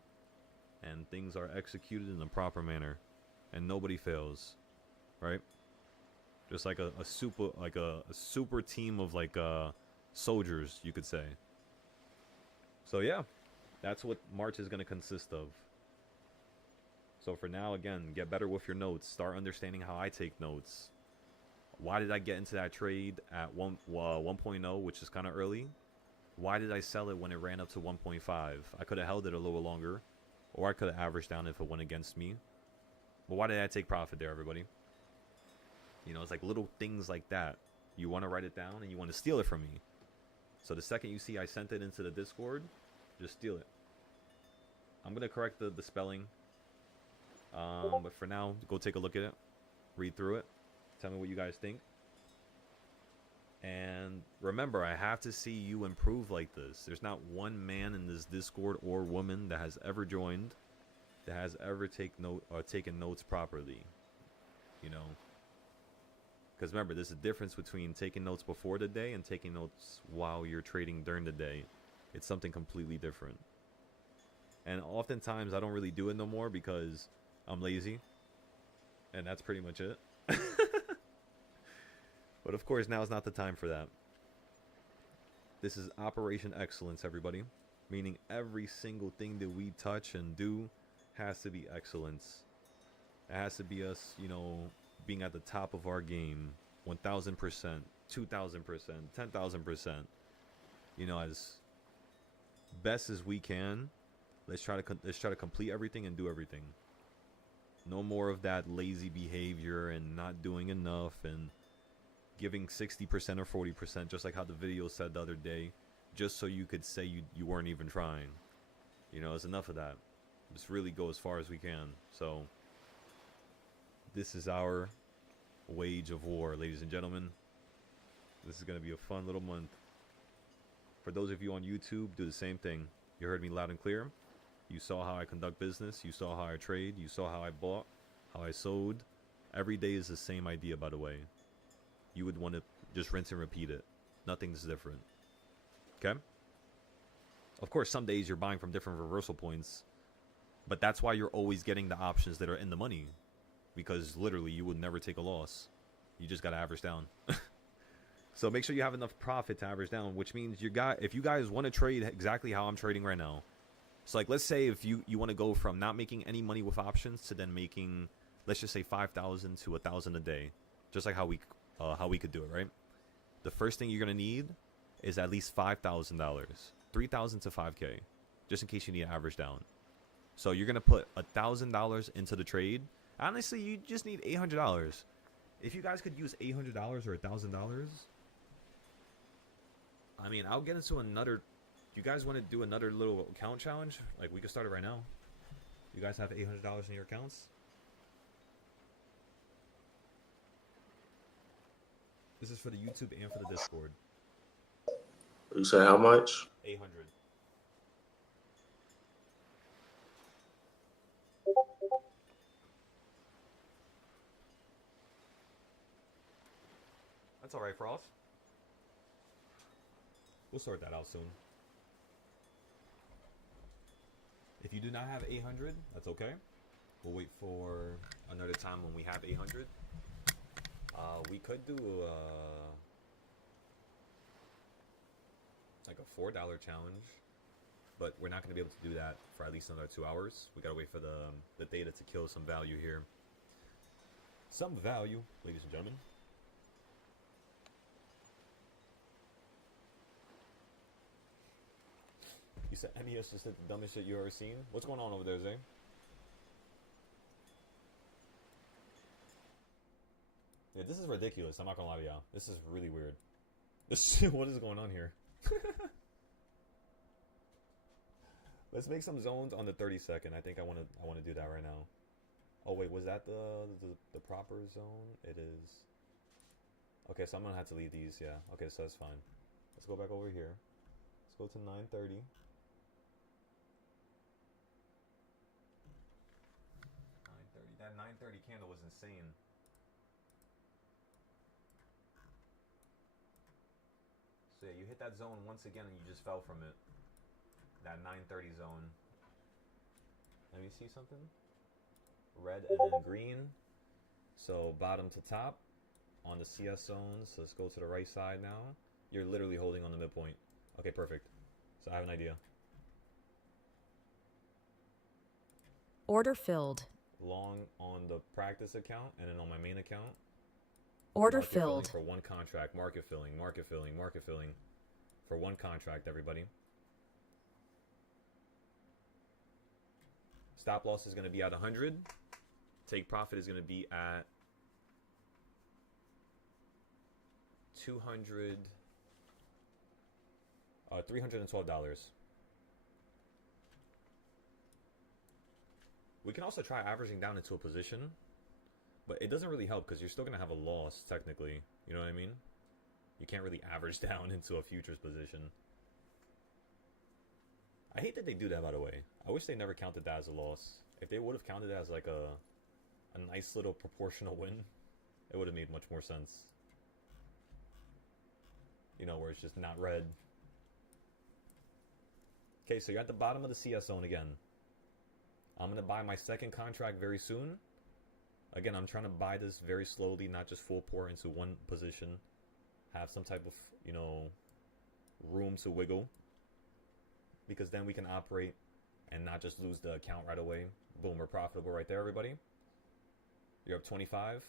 and things are executed in the proper manner, and nobody fails, right? Just like a super team of like soldiers, you could say. So yeah, that's what March is going to consist of. So for now, again, get better with your notes. Start understanding how I take notes. Why did I get into that trade at 1.0, which is kind of early? Why did I sell it when it ran up to 1.5? I could have held it a little longer, or I could have averaged down if it went against me. But why did I take profit there, everybody? You know, it's like little things like that. You want to write it down and you want to steal it from me. So the second you see I sent it into the Discord, just steal it. I'm going to correct the spelling. But for now, go take a look at it. Read through it. Tell me what you guys think. And remember, I have to see you improve like this. There's not one man in this Discord or woman that has ever joined that has ever taken notes properly. You know? Because remember, there's a difference between taking notes before the day and taking notes while you're trading during the day. It's something completely different. And oftentimes, I don't really do it no more because I'm lazy. And that's pretty much it. But of course, now is not the time for that. This is Operation Excellence, everybody. Meaning every single thing that we touch and do has to be excellence. It has to be us, you know, being at the top of our game. 1,000%, 2,000%, 10,000%. You know, as best as we can. Let's try to complete everything and do everything. No more of that lazy behavior and not doing enough and giving 60% or 40%, just like how the video said the other day, just so you could say you weren't even trying. You know, it's enough of that. Just really go as far as we can. So this is our wage of war, ladies and gentlemen. This is going to be a fun little month. For those of you on YouTube, do the same thing. You heard me loud and clear. You saw how I conduct business. You saw how I trade. You saw how I bought, how I sold. Every day is the same idea, by the way. You would want to just rinse and repeat it. Nothing's different. Okay? Of course, some days you're buying from different reversal points. But that's why you're always getting the options that are in the money. Because literally, you would never take a loss. You just got to average down. So make sure you have enough profit to average down. Which means if you guys want to trade exactly how I'm trading right now. So like, let's say if you want to go from not making any money with options to then making, let's just say 5,000 to 1,000 a day. Just like how we could do it, right? The first thing you're going to need is at least $5,000. $3,000 to $5,000. Just in case you need to average down. So you're going to put $1,000 into the trade. Honestly, you just need $800. If you guys could use $800 or $1,000, I mean, I'll get into another. Do you guys want to do another little account challenge? Like, we can start it right now. You guys have $800 in your accounts? This is for the YouTube and for the Discord. You say how much? 800. That's all right, Frost. We'll sort that out soon. If you do not have 800, that's okay. We'll wait for another time when we have 800. We could do like a $4 challenge, but we're not going to be able to do that for at least another 2 hours. We gotta wait for the data to kill some value here. Some value, ladies and gentlemen. You said NES just hit the dumbest shit you ever seen? What's going on over there, Zay? Yeah, this is ridiculous. I'm not gonna lie to y'all. This is really weird. What is going on here? Let's make some zones on the 30-second. I think I want to do that right now. Oh wait, was that the proper zone? It is. Okay, so I'm gonna have to leave these. Yeah. Okay, so that's fine. Let's go back over here. Let's go to 9:30. 9:30. That 9:30 candle was insane. So yeah, you hit that zone once again and you just fell from it. That 9:30 zone. Let me see something. Red and then green. So bottom to top on the CS zones. So let's go to the right side now. You're literally holding on the midpoint. Okay, perfect. So I have an idea. Order filled. Long on the practice account and then on my main account. Order Market filling filled. for one contract. Market filling, market filling, market filling. For one contract, everybody. Stop loss is going to be at 100. Take profit is going to be at 312. We can also try averaging down into a position, but it doesn't really help because you're still going to have a loss technically. You know what I mean? You can't really average down into a futures position. I hate that they do that, by the way. I wish they never counted that as a loss. If they would have counted it as like a nice little proportional win, it would have made much more sense. You know, where it's just not red. Okay, so you're at the bottom of the CS zone again. I'm going to buy my second contract very soon. Again, I'm trying to buy this very slowly, not just full pour into one position. Have some type of, you know, room to wiggle. Because then we can operate and not just lose the account right away. Boom, we're profitable right there, everybody. You're up 25.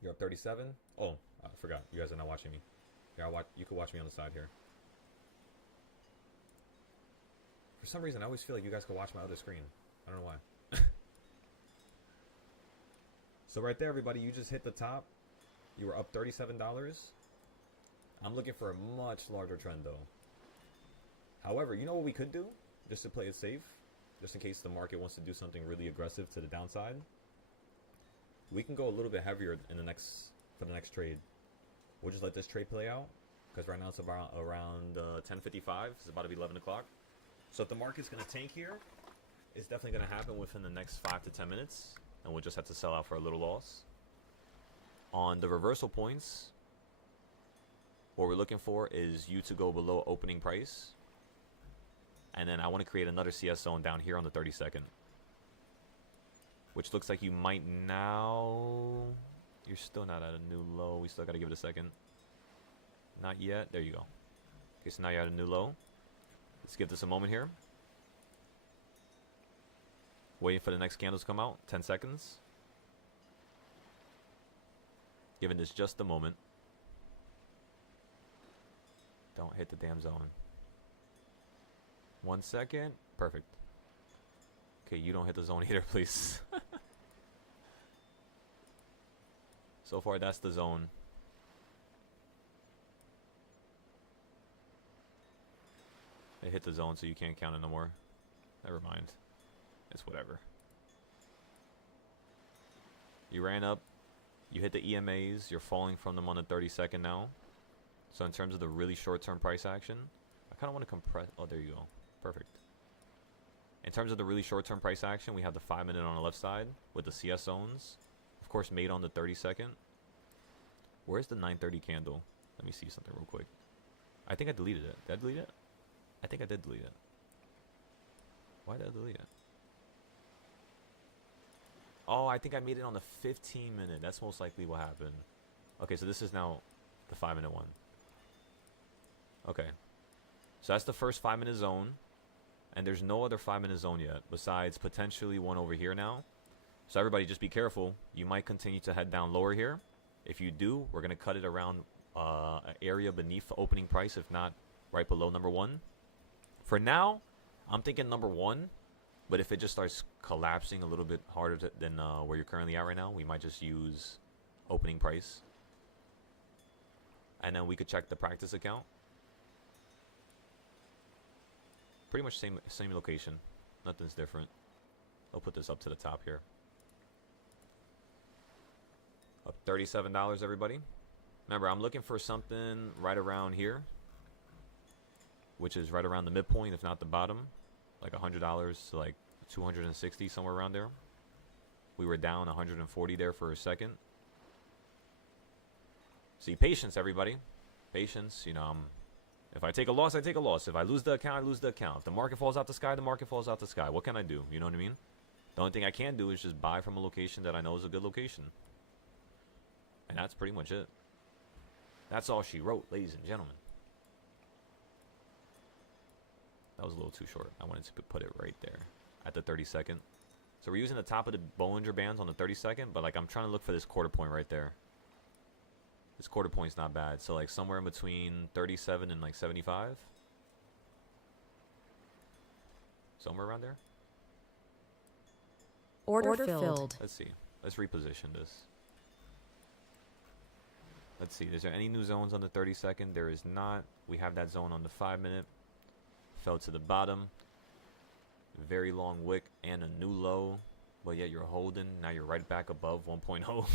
You're up 37. Oh, I forgot. You guys are not watching me. Yeah, you can watch me on the side here. For some reason, I always feel like you guys can watch my other screen. I don't know why. So right there, everybody, you just hit the top. You were up $37. I'm looking for a much larger trend, though. However, you know what we could do? Just to play it safe, just in case the market wants to do something really aggressive to the downside. We can go a little bit heavier in for the next trade. We'll just let this trade play out, because right now it's around 10:55. It's about to be 11 o'clock. So if the market's going to tank here, it's definitely going to happen within the next 5 to 10 minutes, and we'll just have to sell out for a little loss. On the reversal points, what we're looking for is you to go below opening price. And then I want to create another CS zone down here on the 32nd. Which looks like you might now... You're still not at a new low. We still got to give it a second. Not yet. There you go. Okay, so now you're at a new low. Let's give this a moment here. Waiting for the next candles to come out. 10 seconds. Giving this just a moment. Don't hit the damn zone. 1 second. Perfect. Okay, you don't hit the zone either, please. So far, that's the zone. It hit the zone, so you can't count it no more. Never mind. It's whatever. You ran up. You hit the EMAs. You're falling from them on the 32nd now. So in terms of the really short-term price action, I kind of want to compress. Oh, there you go. Perfect. In terms of the really short-term price action, we have the 5-minute on the left side with the CS zones. Of course, made on the 32nd. Where's the 9:30 candle? Let me see something real quick. I think I deleted it. Did I delete it? I think I did delete it. Why did I delete it? Oh, I think I made it on the 15-minute. That's most likely what happened. Okay, so this is now the 5-minute one. Okay. So that's the first 5-minute zone. And there's no other 5-minute zone yet, besides potentially one over here now. So everybody just be careful. You might continue to head down lower here. If you do, we're going to cut it around an area beneath the opening price, if not right below number 1. For now, I'm thinking number 1. But if it just starts collapsing a little bit harder than where you're currently at right now, we might just use opening price. And then we could check the practice account. Pretty much same location. Nothing's different. I'll put this up to the top here. Up $37, everybody. Remember, I'm looking for something right around here, which is right around the midpoint, if not the bottom. Like $100 to like 260, somewhere around there. We were down 140 there for a second. See, patience, everybody. Patience. You know, if I take a loss, I take a loss. If I lose the account, I lose the account. If the market falls out the sky, the market falls out the sky. What can I do? You know what I mean? The only thing I can do is just buy from a location that I know is a good location. And that's pretty much it. That's all she wrote, ladies and gentlemen. That was a little too short. I wanted to put it right there at the 32nd. So we're using the top of the Bollinger Bands on the 32nd, but like I'm trying to look for this quarter point right there. This quarter point's not bad. So like somewhere in between 37 and like 75. Somewhere around there. Order filled. Let's see. Let's reposition this. Let's see. Is there any new zones on the 32nd? There is not. We have that zone on the 5-minute. Fell to the bottom. Very long wick and a new low. But yet you're holding. Now you're right back above 1.0.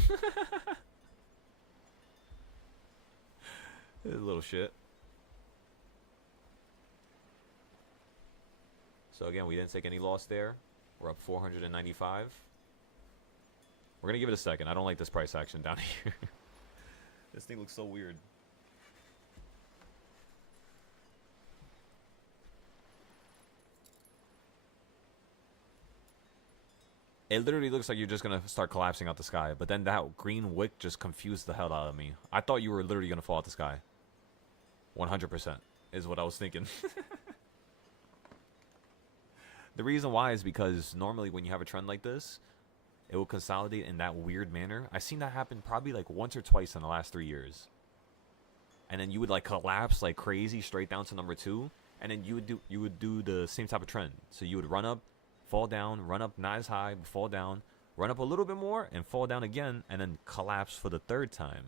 This is a little shit. So again, we didn't take any loss there. We're up 495. We're going to give it a second. I don't like this price action down here. This thing looks so weird. It literally looks like you're just going to start collapsing out the sky. But then that green wick just confused the hell out of me. I thought you were literally going to fall out the sky. 100% is what I was thinking. The reason why is because normally when you have a trend like this, it will consolidate in that weird manner. I've seen that happen probably like once or twice in the last 3 years. And then you would like collapse like crazy straight down to number 2. And then you would do the same type of trend. So you would run up, fall down, run up not as high, but fall down, run up a little bit more, and fall down again, and then collapse for the 3rd time.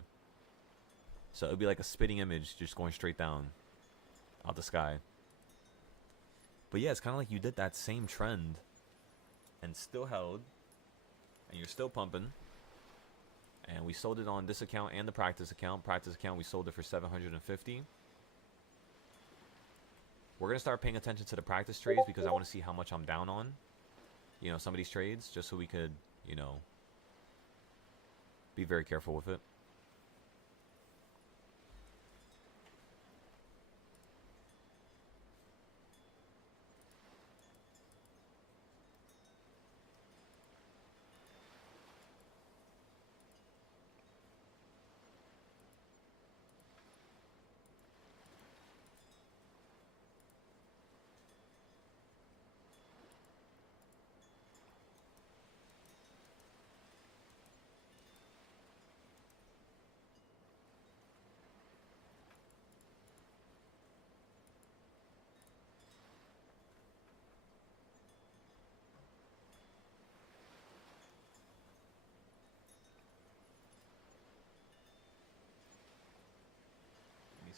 So it would be like a spitting image just going straight down out the sky. But yeah, it's kind of like you did that same trend and still held, and you're still pumping. And we sold it on this account and the practice account. Practice account, we sold it for $750. We're going to start paying attention to the practice trades because I want to see how much I'm down on. You know, some of these trades, just so we could, you know, be very careful with it.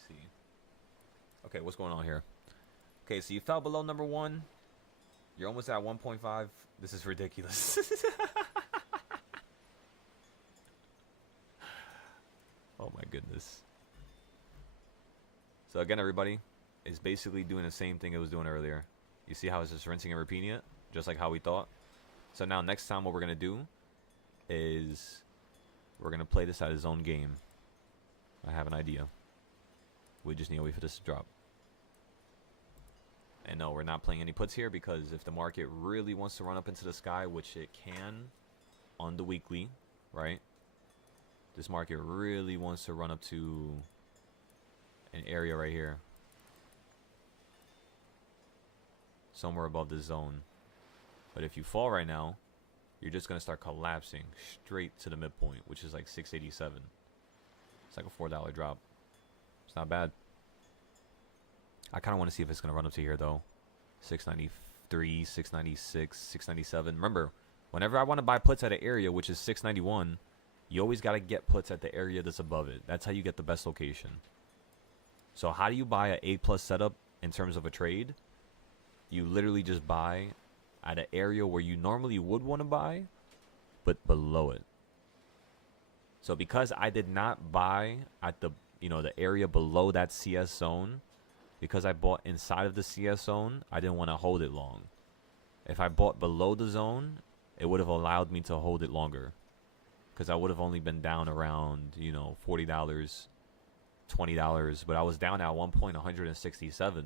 See. Okay, what's going on here? Okay, so you fell below number 1. You're almost at 1.5. This is ridiculous. Oh my goodness. So again, everybody, it's basically doing the same thing it was doing earlier. You see how it's just rinsing and repeating it? Just like how we thought. So now next time what we're going to do is we're going to play this at his own game. I have an idea. We just need to wait for this to drop. And no, we're not playing any puts here because if the market really wants to run up into the sky, which it can on the weekly, right? This market really wants to run up to an area right here. Somewhere above the zone. But if you fall right now, you're just going to start collapsing straight to the midpoint, which is like 687. It's like a $4 drop. It's not bad. I kind of want to see if it's going to run up to here, though. 693, 696, 697. Remember, whenever I want to buy puts at an area, which is 691, you always got to get puts at the area that's above it. That's how you get the best location. So how do you buy an A+ setup in terms of a trade? You literally just buy at an area where you normally would want to buy, but below it. So because I did not buy at the area below that CS zone, because I bought inside of the CS zone, I didn't want to hold it long. If I bought below the zone, it would have allowed me to hold it longer, because I would have only been down around, $40, $20, but I was down at one point 167,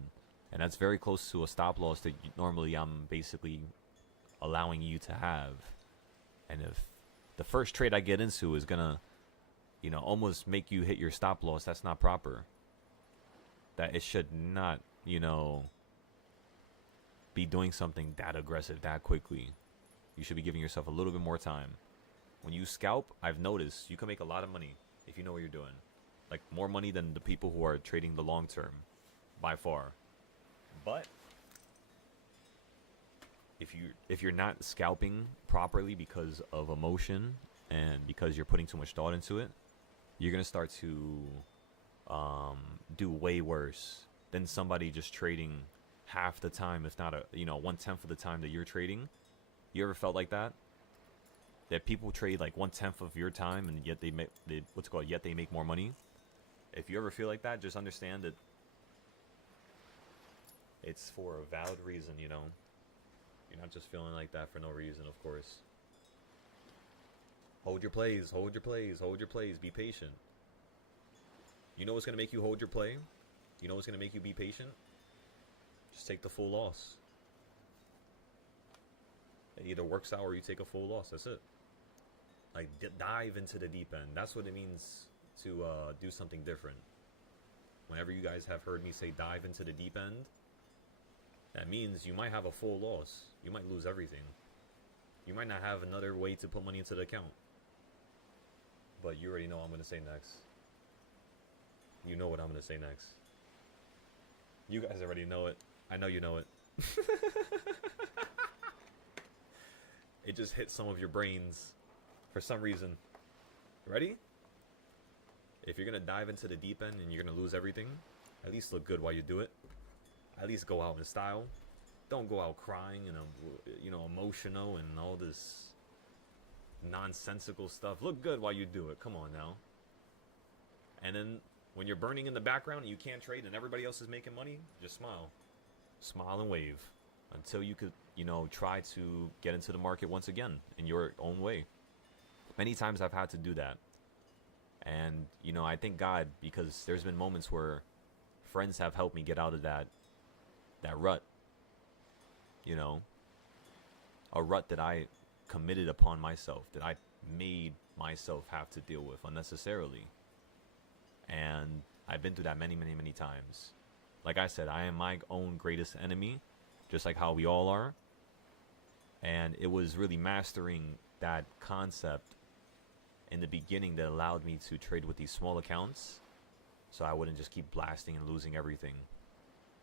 and that's very close to a stop loss that normally I'm basically allowing you to have. And if the first trade I get into is gonna almost make you hit your stop loss, that's not proper. That it should not be doing something that aggressive that quickly. You should be giving yourself a little bit more time. When you scalp, I've noticed you can make a lot of money if you know what you're doing. Like more money than the people who are trading the long term, by far. But if you're not scalping properly because of emotion and because you're putting too much thought into it, you're gonna start to do way worse than somebody just trading half the time, if not 1/10 of the time that you're trading. You ever felt like that? That people trade like 1/10 of your time and yet they make more money. If you ever feel like that, just understand that it's for a valid reason, You're not just feeling like that for no reason, of course. Hold your plays, hold your plays, hold your plays. Be patient. You know what's going to make you hold your play? You know what's going to make you be patient? Just take the full loss. It either works out or you take a full loss. That's it. Like, dive into the deep end. That's what it means to do something different. Whenever you guys have heard me say dive into the deep end, that means you might have a full loss. You might lose everything. You might not have another way to put money into the account. But you already know what I'm going to say next. You know what I'm going to say next. You guys already know it. I know you know it. It just hit some of your brains for some reason. Ready? If you're going to dive into the deep end and you're going to lose everything, at least look good while you do it. At least go out in style. Don't go out crying and emotional and all this nonsensical stuff. Look good while you do it. Come on now. And then when you're burning in the background and you can't trade and everybody else is making money, just smile. Smile and wave until you could, try to get into the market once again in your own way. Many times I've had to do that. And, I thank God, because there's been moments where friends have helped me get out of that rut. A rut that I committed upon myself, that I made myself have to deal with unnecessarily. And I've been through that many, many, many times. Like I said, I am my own greatest enemy, just like how we all are. And it was really mastering that concept in the beginning that allowed me to trade with these small accounts, so I wouldn't just keep blasting and losing everything,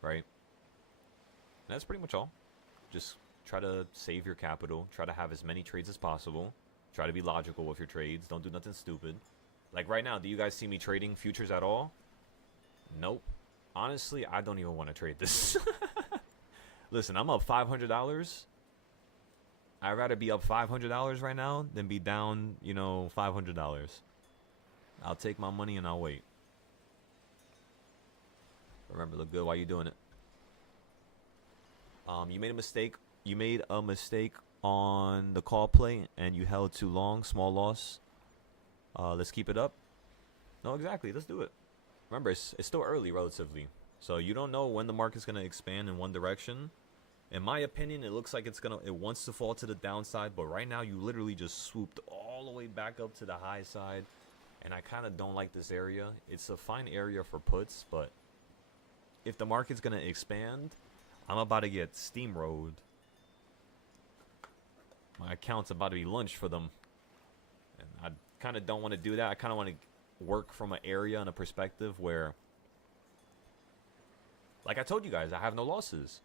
right? And that's pretty much all. Just try to save your capital. Try to have as many trades as possible. Try to be logical with your trades. Don't do nothing stupid. Like right now, do you guys see me trading futures at all? Nope. Honestly, I don't even want to trade this. Listen, I'm up $500. I'd rather be up $500 right now than be down, $500. I'll take my money and I'll wait. Remember, look good while you're doing it. You made a mistake. You made a mistake on the call play and you held too long. Small loss. Let's keep it up. No, exactly. Let's do it. Remember, it's still early relatively. So you don't know when the market's going to expand in one direction. In my opinion, it looks like it wants to fall to the downside, but right now you literally just swooped all the way back up to the high side, and I kind of don't like this area. It's a fine area for puts, but if the market's gonna expand, I'm about to get steamrolled. My account's about to be lunch for them, and I kind of don't want to do that. I kind of want to work from an area and a perspective where, like I told you guys, I have no losses.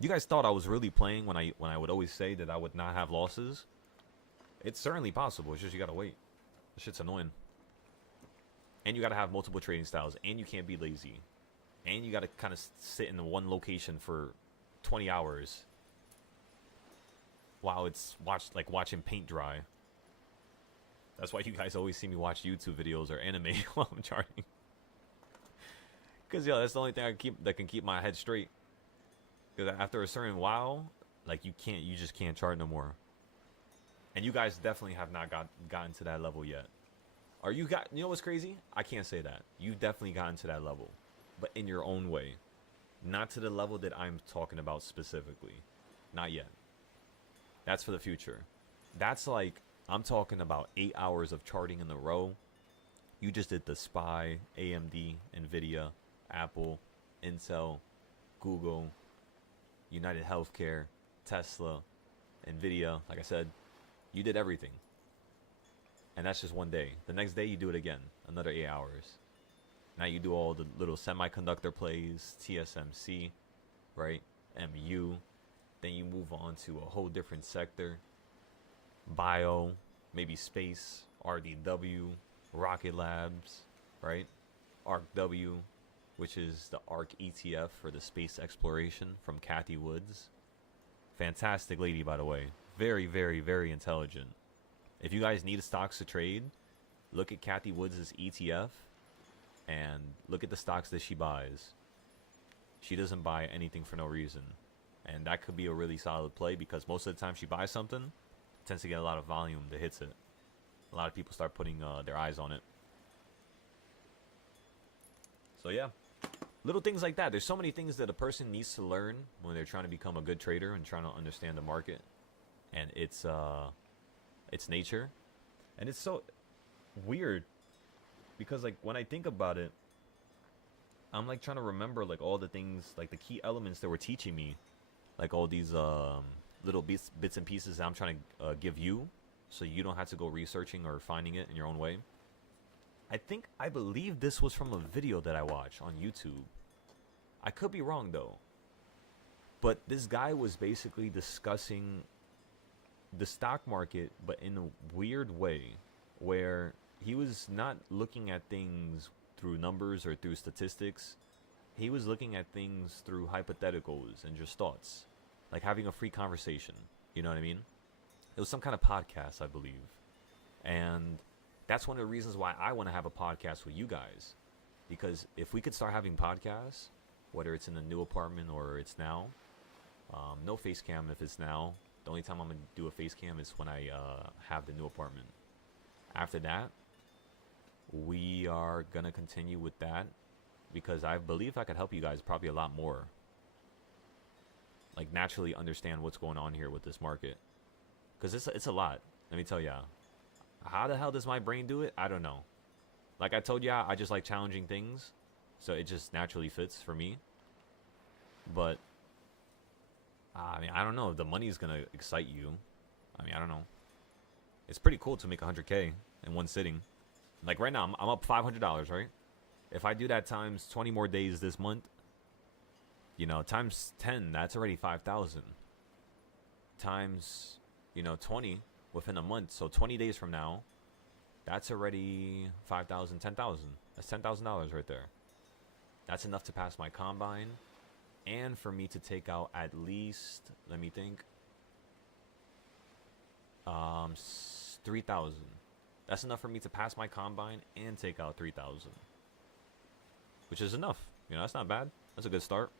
You guys thought I was really playing when I would always say that I would not have losses. It's certainly possible. It's just you gotta wait. This shit's annoying. And you gotta have multiple trading styles, and you can't be lazy, and you gotta kind of sit in one location for 20 hours while it's watching paint dry. That's why you guys always see me watch YouTube videos or anime while I'm charting. Cause that's the only thing that can keep my head straight. Because after a certain while, like you just can't chart no more. And you guys definitely have not gotten to that level yet. You know what's crazy? I can't say that. You've definitely gotten to that level, but in your own way. Not to the level that I'm talking about specifically. Not yet. That's for the future. That's like, I'm talking about 8 hours of charting in a row. You just did the SPY, AMD, Nvidia, Apple, Intel, Google, United Healthcare, Tesla, Nvidia. Like I said, you did everything. And that's just one day. The next day you do it again, another 8 hours. Now you do all the little semiconductor plays, TSMC, right? MU. Then you move on to a whole different sector. Bio, maybe space, RDW, Rocket Labs, right? ARCW, which is the ARC ETF for the space exploration from Kathy Woods. Fantastic lady, by the way. Very, very, very intelligent. If you guys need stocks to trade, look at Kathy Woods' ETF and look at the stocks that she buys. She doesn't buy anything for no reason. And that could be a really solid play because most of the time she buys something, it tends to get a lot of volume that hits it. A lot of people start putting their eyes on it. So yeah, little things like that. There's so many things that a person needs to learn when they're trying to become a good trader and trying to understand the market and its nature. And it's so weird because like when I think about it, I'm like trying to remember like all the things, like the key elements that were teaching me, like all these little bits and pieces that I'm trying to give you, so you don't have to go researching or finding it in your own way. I believe this was from a video that I watched on YouTube. I could be wrong though. But this guy was basically discussing the stock market, but in a weird way, where he was not looking at things through numbers or through statistics. He was looking at things through hypotheticals and just thoughts, like having a free conversation. You know what I mean? It was some kind of podcast, I believe. And that's one of the reasons why I want to have a podcast with you guys. Because if we could start having podcasts, whether it's in the new apartment or it's now, no face cam if it's now. The only time I'm going to do a face cam is when I have the new apartment. After that, we are going to continue with that because I believe I could help you guys probably a lot more. Like naturally understand what's going on here with this market. Because it's a lot. Let me tell ya. How the hell does my brain do it? I don't know. Like I told ya, I just like challenging things. So it just naturally fits for me. But I mean, I don't know if the money is going to excite you. I mean, I don't know. It's pretty cool to make 100K in one sitting. Like right now, I'm up $500, right? If I do that times 20 more days this month, you know, times 10, that's already 5,000. Times, 20 within a month. So 20 days from now, that's already 5,000, 10,000. That's $10,000 right there. That's enough to pass my combine and for me to take out at least, let me think, 3,000. That's enough for me to pass my combine and take out 3,000. Which is enough. That's not bad. That's a good start.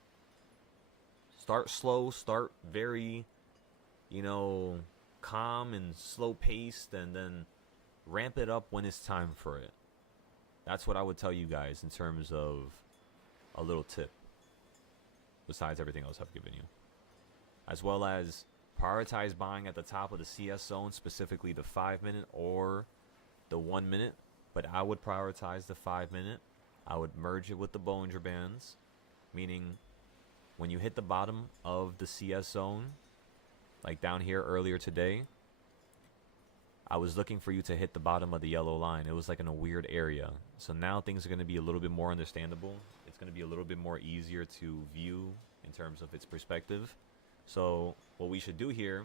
Start slow, start very, calm and slow paced, and then ramp it up when it's time for it. That's what I would tell you guys in terms of a little tip. Besides everything else I've given you. as well as prioritize buying at the top of the CS zone, specifically the 5-minute or the 1-minute. But I would prioritize the 5-minute. I would merge it with the Bollinger Bands, meaning when you hit the bottom of the CS zone, like down here earlier today, I was looking for you to hit the bottom of the yellow line. It was like in a weird area. So now things are going to be a little bit more understandable. It's going to be a little bit more easier to view in terms of its perspective. So what we should do here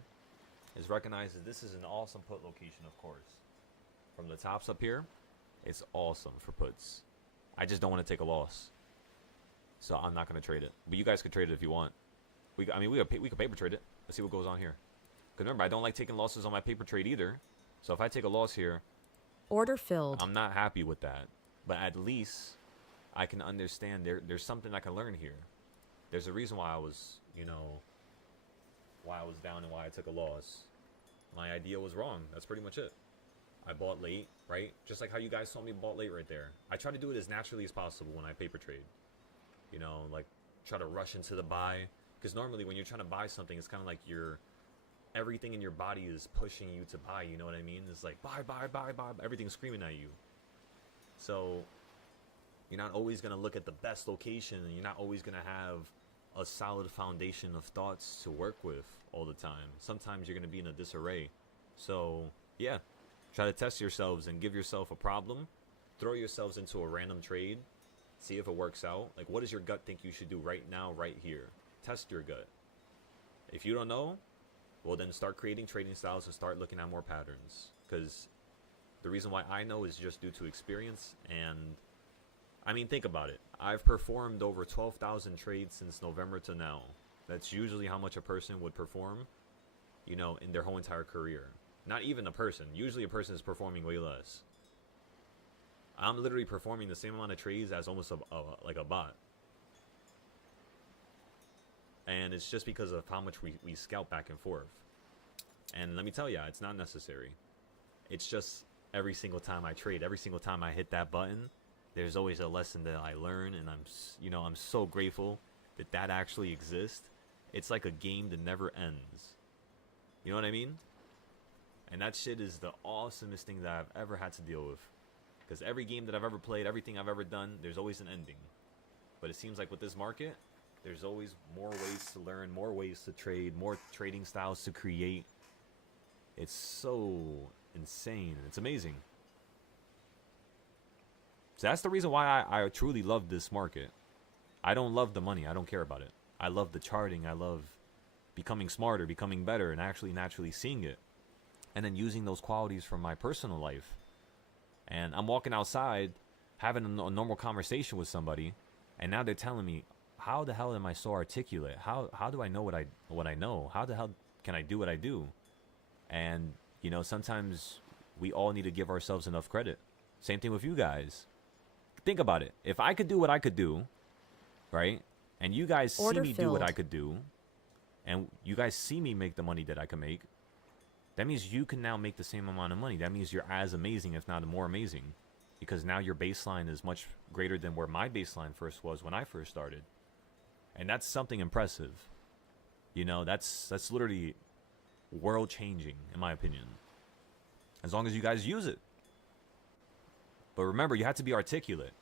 is recognize that this is an awesome put location, of course. From the tops up here, it's awesome for puts. I just don't want to take a loss. So I'm not going to trade it. But you guys could trade it if you want. We could paper trade it. Let's see what goes on here. Because remember, I don't like taking losses on my paper trade either. So if I take a loss here, Order filled. I'm not happy with that. But at least I can understand there's something I can learn here. There's a reason why I was, why I was down and why I took a loss. My idea was wrong. That's pretty much it. I bought late, right? Just like how you guys saw me bought late right there. I try to do it as naturally as possible when I paper trade. Like try to rush into the buy. Because normally when you're trying to buy something, it's kind of like everything in your body is pushing you to buy. You know what I mean? It's like buy, buy, buy, buy. Everything's screaming at you. So you're not always going to look at the best location. And you're not always going to have a solid foundation of thoughts to work with all the time. Sometimes you're going to be in a disarray. So yeah, try to test yourselves and give yourself a problem. Throw yourselves into a random trade. See if it works out. Like, what does your gut think you should do right now, right here? Test your gut. If you don't know, well, then start creating trading styles and start looking at more patterns. Because the reason why I know is just due to experience. And, I mean, think about it. I've performed over 12,000 trades since November to now. That's usually how much a person would perform, in their whole entire career. Not even a person. Usually a person is performing way less. I'm literally performing the same amount of trades as almost like a bot. And it's just because of how much we scout back and forth. And let me tell you, it's not necessary. It's just every single time I trade, every single time I hit that button, there's always a lesson that I learn. And I'm so grateful that actually exists. It's like a game that never ends. You know what I mean? And that shit is the awesomest thing that I've ever had to deal with. Because every game that I've ever played, everything I've ever done, there's always an ending. But it seems like with this market, there's always more ways to learn, more ways to trade, more trading styles to create. It's so insane. It's amazing. So that's the reason why I truly love this market. I don't love the money. I don't care about it. I love the charting. I love becoming smarter, becoming better, and actually naturally seeing it. And then using those qualities from my personal life. And I'm walking outside, having a normal conversation with somebody, and now they're telling me, how the hell am I so articulate? How do I know what I know? How the hell can I do what I do? And, sometimes we all need to give ourselves enough credit. Same thing with you guys. Think about it. If I could do what I could do, right? And you guys see me do what I could do, and you guys see me make the money that I can make, that means you can now make the same amount of money. That means you're as amazing, if not more amazing. Because now your baseline is much greater than where my baseline first was when I first started. And that's something impressive. That's literally world changing, in my opinion. As long as you guys use it. But remember, you have to be articulate.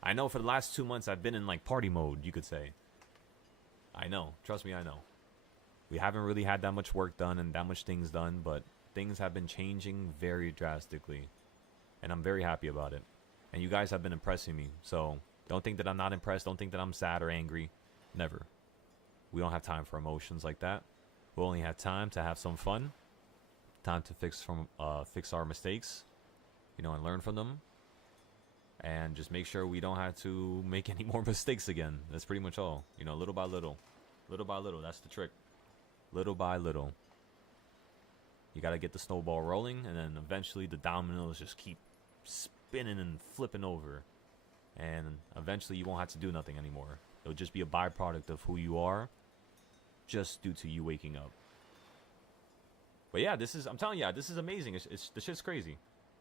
I know for the last 2 months I've been in like party mode, you could say. I know. Trust me, I know. We haven't really had that much work done and that much things done, but things have been changing very drastically. And I'm very happy about it. And you guys have been impressing me. So don't think that I'm not impressed. Don't think that I'm sad or angry. Never. We don't have time for emotions like that. We only have time to have some fun. Time to fix our mistakes, and learn from them. And just make sure we don't have to make any more mistakes again. That's pretty much all. Little by little. Little by little. That's the trick. Little by little. You got to get the snowball rolling, and then eventually the dominoes just keep spinning and flipping over. And eventually you won't have to do nothing anymore. It'll just be a byproduct of who you are, just due to you waking up. But yeah, I'm telling you, this is amazing. The shit's crazy.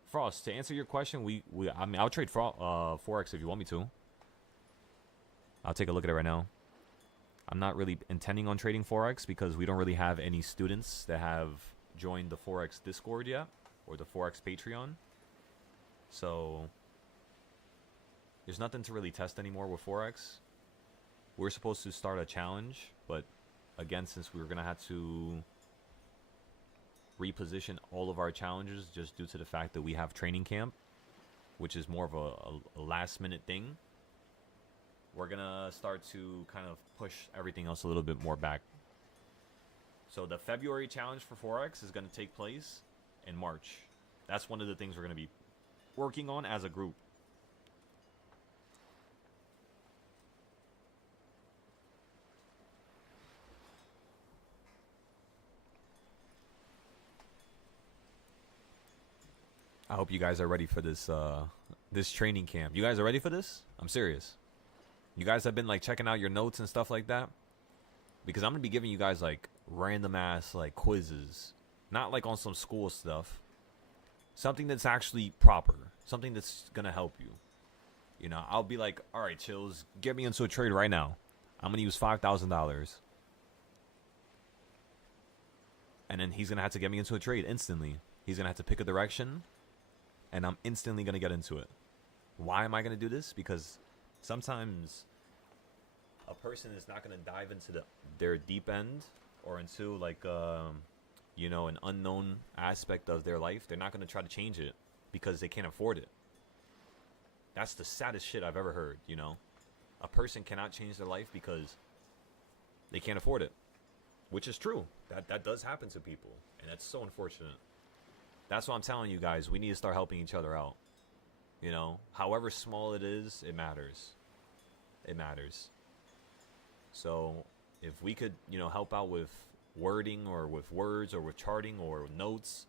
Frost, to answer your question, I'll trade Forex if you want me to. I'll take a look at it right now. I'm not really intending on trading Forex because we don't really have any students that have joined the Forex Discord yet or the Forex Patreon. So there's nothing to really test anymore with Forex. We're supposed to start a challenge, but again, since we were going to have to reposition all of our challenges just due to the fact that we have training camp, which is more of a last minute thing, we're going to start to kind of push everything else a little bit more back. So the February challenge for Forex is going to take place in March. That's one of the things we're going to be working on as a group. I hope you guys are ready for this this training camp. You guys are ready for this? I'm serious. You guys have been like checking out your notes and stuff like that? Because I'm going to be giving you guys like random ass like quizzes. Not like on some school stuff. Something that's actually proper. Something that's going to help you. You know, I'll be like, all right, chills, get me into a trade right now. I'm going to use $5,000. And then he's going to have to get me into a trade instantly. He's going to have to pick a direction. And I'm instantly going to get into it. Why am I going to do this? Because sometimes a person is not going to dive into their deep end or into like, you know, an unknown aspect of their life. They're not going to try to change it because they can't afford it. That's the saddest shit I've ever heard, you know. A person cannot change their life because they can't afford it. Which is true. That does happen to people. And that's so unfortunate. That's what I'm telling you guys. We need to start helping each other out. You know, however small it is, it matters. It matters. So if we could, you know, help out with wording or with words or with charting or notes,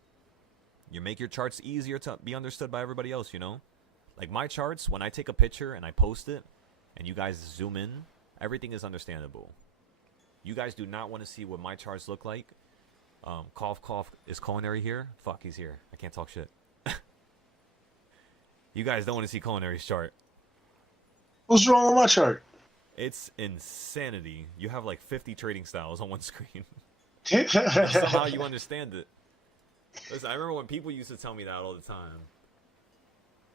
you make your charts easier to be understood by everybody else, you know? Like my charts, when I take a picture and I post it and you guys zoom in, everything is understandable. You guys do not want to see what my charts look like. Cough, cough. Is Culinary here? Fuck, he's here. I can't talk shit. You guys don't want to see Culinary's chart. What's wrong with my chart? It's insanity. You have like 50 trading styles on one screen. And somehow you understand it. Listen, I remember when people used to tell me that all the time.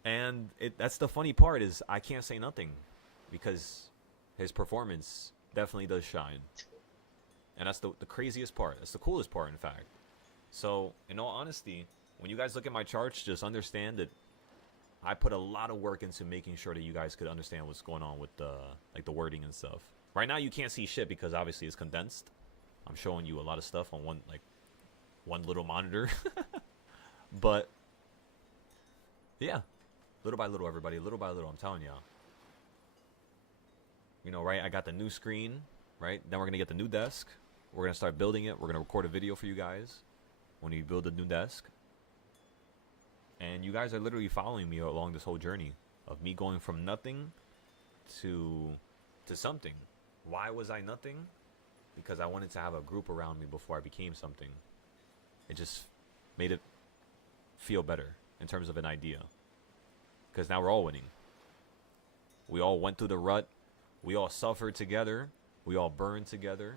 And that's the funny part is I can't say nothing. Because his performance definitely does shine. And that's the craziest part. That's the coolest part, in fact. So, in all honesty, when you guys look at my charts, just understand that I put a lot of work into making sure that you guys could understand what's going on with the like the wording and stuff. Right now, you can't see shit because obviously it's condensed. I'm showing you a lot of stuff on one little monitor. But yeah, little by little, everybody, little by little. I'm telling y'all. You know, right? I got the new screen, right? Then we're gonna get the new desk. We're going to start building it. We're going to record a video for you guys when we build the new desk. And you guys are literally following me along this whole journey of me going from nothing to something. Why was I nothing? Because I wanted to have a group around me before I became something. It just made it feel better in terms of an idea. Because now we're all winning. We all went through the rut. We all suffered together. We all burned together.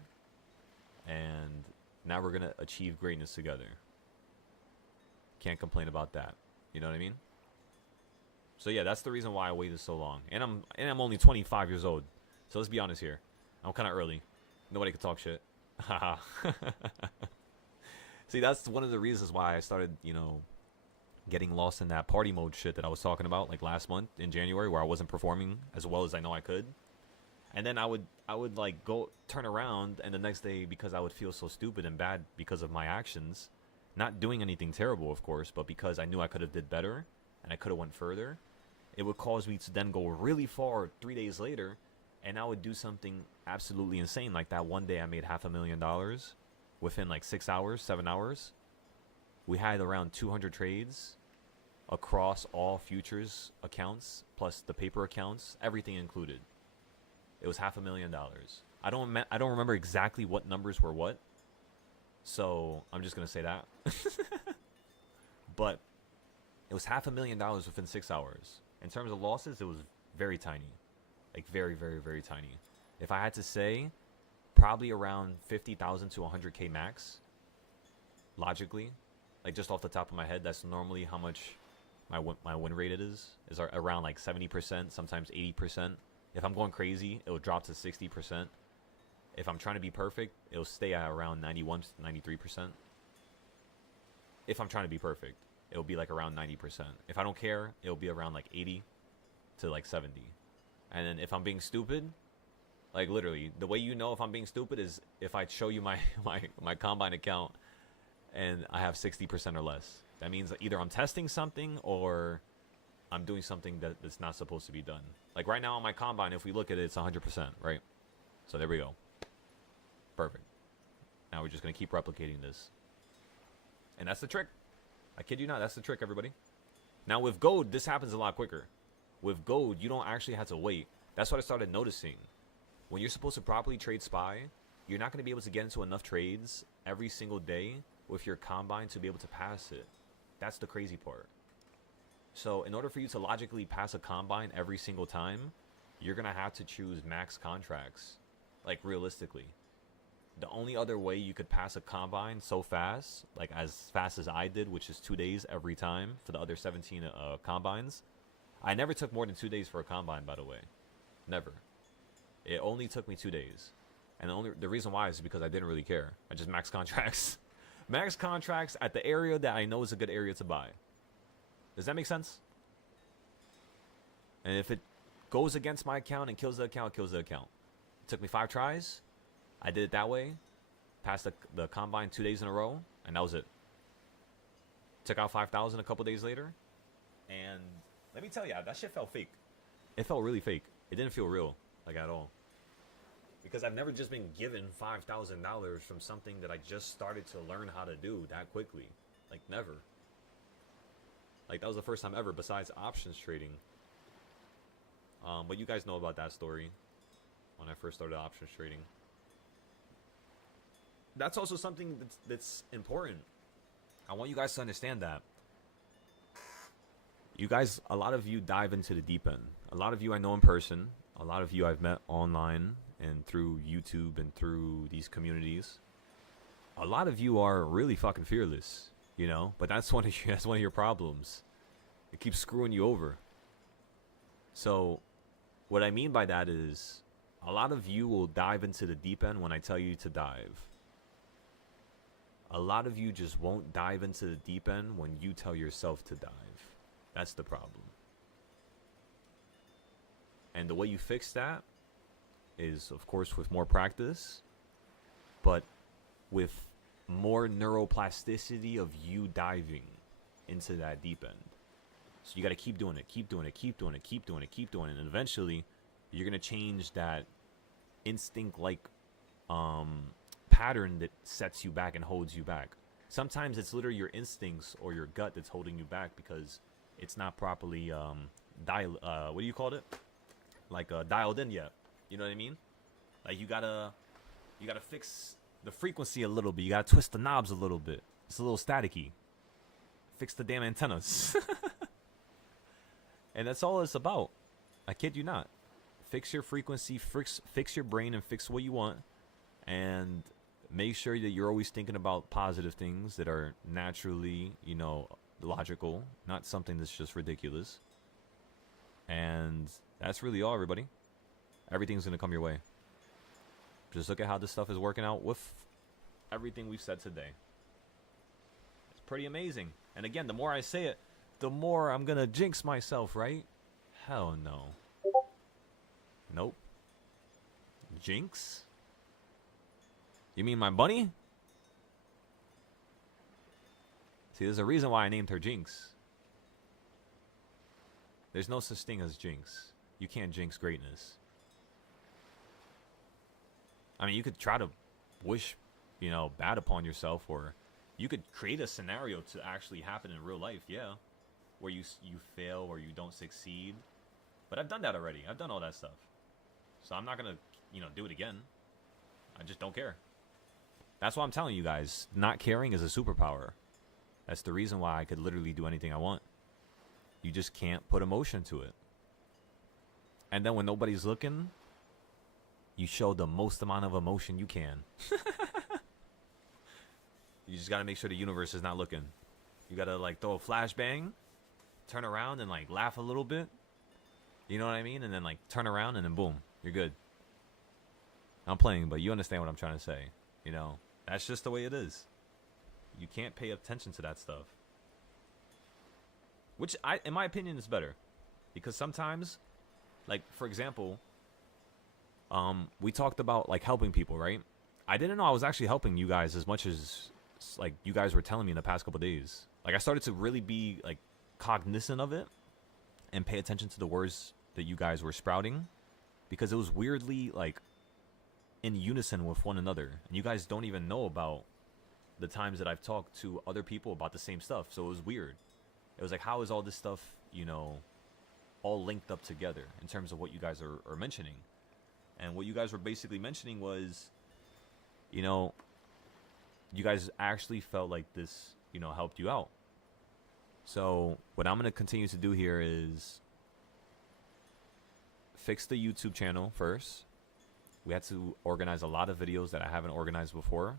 And now we're going to achieve greatness together. Can't complain about that. You know what I mean? So yeah, that's the reason why I waited so long. And I'm only 25 years old. So let's be honest here. I'm kind of early. Nobody can talk shit. Haha. See, that's one of the reasons why I started, you know, getting lost in that party mode shit that I was talking about like last month in January where I wasn't performing as well as I know I could. And then I would like go turn around and the next day, because I would feel so stupid and bad because of my actions, not doing anything terrible, of course, but because I knew I could have did better and I could have went further, it would cause me to then go really far 3 days later and I would do something absolutely insane. Like that one day I made $500,000 within like 6 hours, 7 hours. We had around 200 trades across all futures accounts, plus the paper accounts, everything included. It was $500,000. I don't remember exactly what numbers were what, so I'm just gonna say that. But it was $500,000 within 6 hours. In terms of losses, it was very tiny, like very, very, very tiny. If I had to say, probably around 50,000 to 100K max. Logically, like just off the top of my head, that's normally how much my win rate is around like 70%, sometimes 80%. If I'm going crazy, it'll drop to 60%. If I'm trying to be perfect, it'll stay at around 91, 93%. If I'm trying to be perfect, it'll be like around 90%. If I don't care, it'll be around like 80 to like 70. And then if I'm being stupid, like literally, the way you know if I'm being stupid is if I show you my combine account and I have 60% or less. That means either I'm testing something or I'm doing something that's not supposed to be done. Like right now on my combine, if we look at it, it's 100%, right? So there we go. Perfect. Now we're just going to keep replicating this. And that's the trick. I kid you not, that's the trick, everybody. Now with gold, this happens a lot quicker. With gold, you don't actually have to wait. That's what I started noticing. When you're supposed to properly trade SPY, you're not going to be able to get into enough trades every single day with your combine to be able to pass it. That's the crazy part. So in order for you to logically pass a combine every single time, you're going to have to choose max contracts. Like realistically. The only other way you could pass a combine so fast, like as fast as I did, which is 2 days every time for the other 17 combines. I never took more than 2 days for a combine, by the way. Never. It only took me 2 days. And the reason why is because I didn't really care. I just max contracts. Max contracts at the area that I know is a good area to buy. Does that make sense? And if it goes against my account and kills the account, it kills the account. It took me 5 tries. I did it that way. Passed the combine 2 days in a row. And that was it. Took out 5,000 a couple days later. And let me tell you, that shit felt fake. It felt really fake. It didn't feel real. Like at all. Because I've never just been given $5,000 from something that I just started to learn how to do that quickly. Like never. Like that was the first time ever besides options trading. But you guys know about that story. When I first started options trading. That's also something that's important. I want you guys to understand that. You guys, a lot of you dive into the deep end. A lot of you I know in person. A lot of you I've met online and through YouTube and through these communities. A lot of you are really fucking fearless, you know? But that's one of your problems. It keeps screwing you over. So, what I mean by that is, a lot of you will dive into the deep end when I tell you to dive. A lot of you just won't dive into the deep end when you tell yourself to dive. That's the problem. And the way you fix that is, of course, with more practice, but with more neuroplasticity of you diving into that deep end. So you got to keep doing it, keep doing it, keep doing it, keep doing it, keep doing it. And eventually, you're going to change that instinct-like pattern that sets you back and holds you back. Sometimes it's literally your instincts or your gut that's holding you back because it's not properly what do you call it? Like dialed in yet. You know what I mean? Like you gotta fix the frequency a little bit. You gotta twist the knobs a little bit. It's a little staticky. Fix the damn antennas. And that's all it's about. I kid you not. Fix your frequency, fix your brain, and fix what you want. And make sure that you're always thinking about positive things that are naturally, you know, logical, not something that's just ridiculous. And that's really all, everybody. Everything's gonna come your way. Just look at how this stuff is working out with everything we've said today. It's pretty amazing. And again, the more I say it, the more I'm gonna jinx myself, right? Hell no. Nope. Jinx? You mean my bunny? See, there's a reason why I named her Jinx. There's no such thing as jinx. You can't jinx greatness. I mean, you could try to wish, you know, bad upon yourself, or you could create a scenario to actually happen in real life, yeah, where you fail or you don't succeed. But I've done that already. I've done all that stuff. So I'm not gonna, you know, do it again. I just don't care. That's why I'm telling you guys, not caring is a superpower. That's the reason why I could literally do anything I want. You just can't put emotion to it. And then when nobody's looking, you show the most amount of emotion you can. You just gotta make sure the universe is not looking. You gotta like throw a flashbang, turn around and like laugh a little bit. You know what I mean? And then like turn around and then boom, you're good. I'm playing, but you understand what I'm trying to say. You know, that's just the way it is. You can't pay attention to that stuff. Which, in my opinion, is better. Because sometimes, like, for example, we talked about, like, helping people, right? I didn't know I was actually helping you guys as much as, like, you guys were telling me in the past couple days. Like, I started to really be, like, cognizant of it and pay attention to the words that you guys were sprouting. Because it was weirdly, like, in unison with one another. And you guys don't even know about the times that I've talked to other people about the same stuff. So it was weird. It was like, how is all this stuff, you know, all linked up together in terms of what you guys are mentioning? And what you guys were basically mentioning was, you know, you guys actually felt like this, you know, helped you out. So what I'm going to continue to do here is fix the YouTube channel first. We had to organize a lot of videos that I haven't organized before.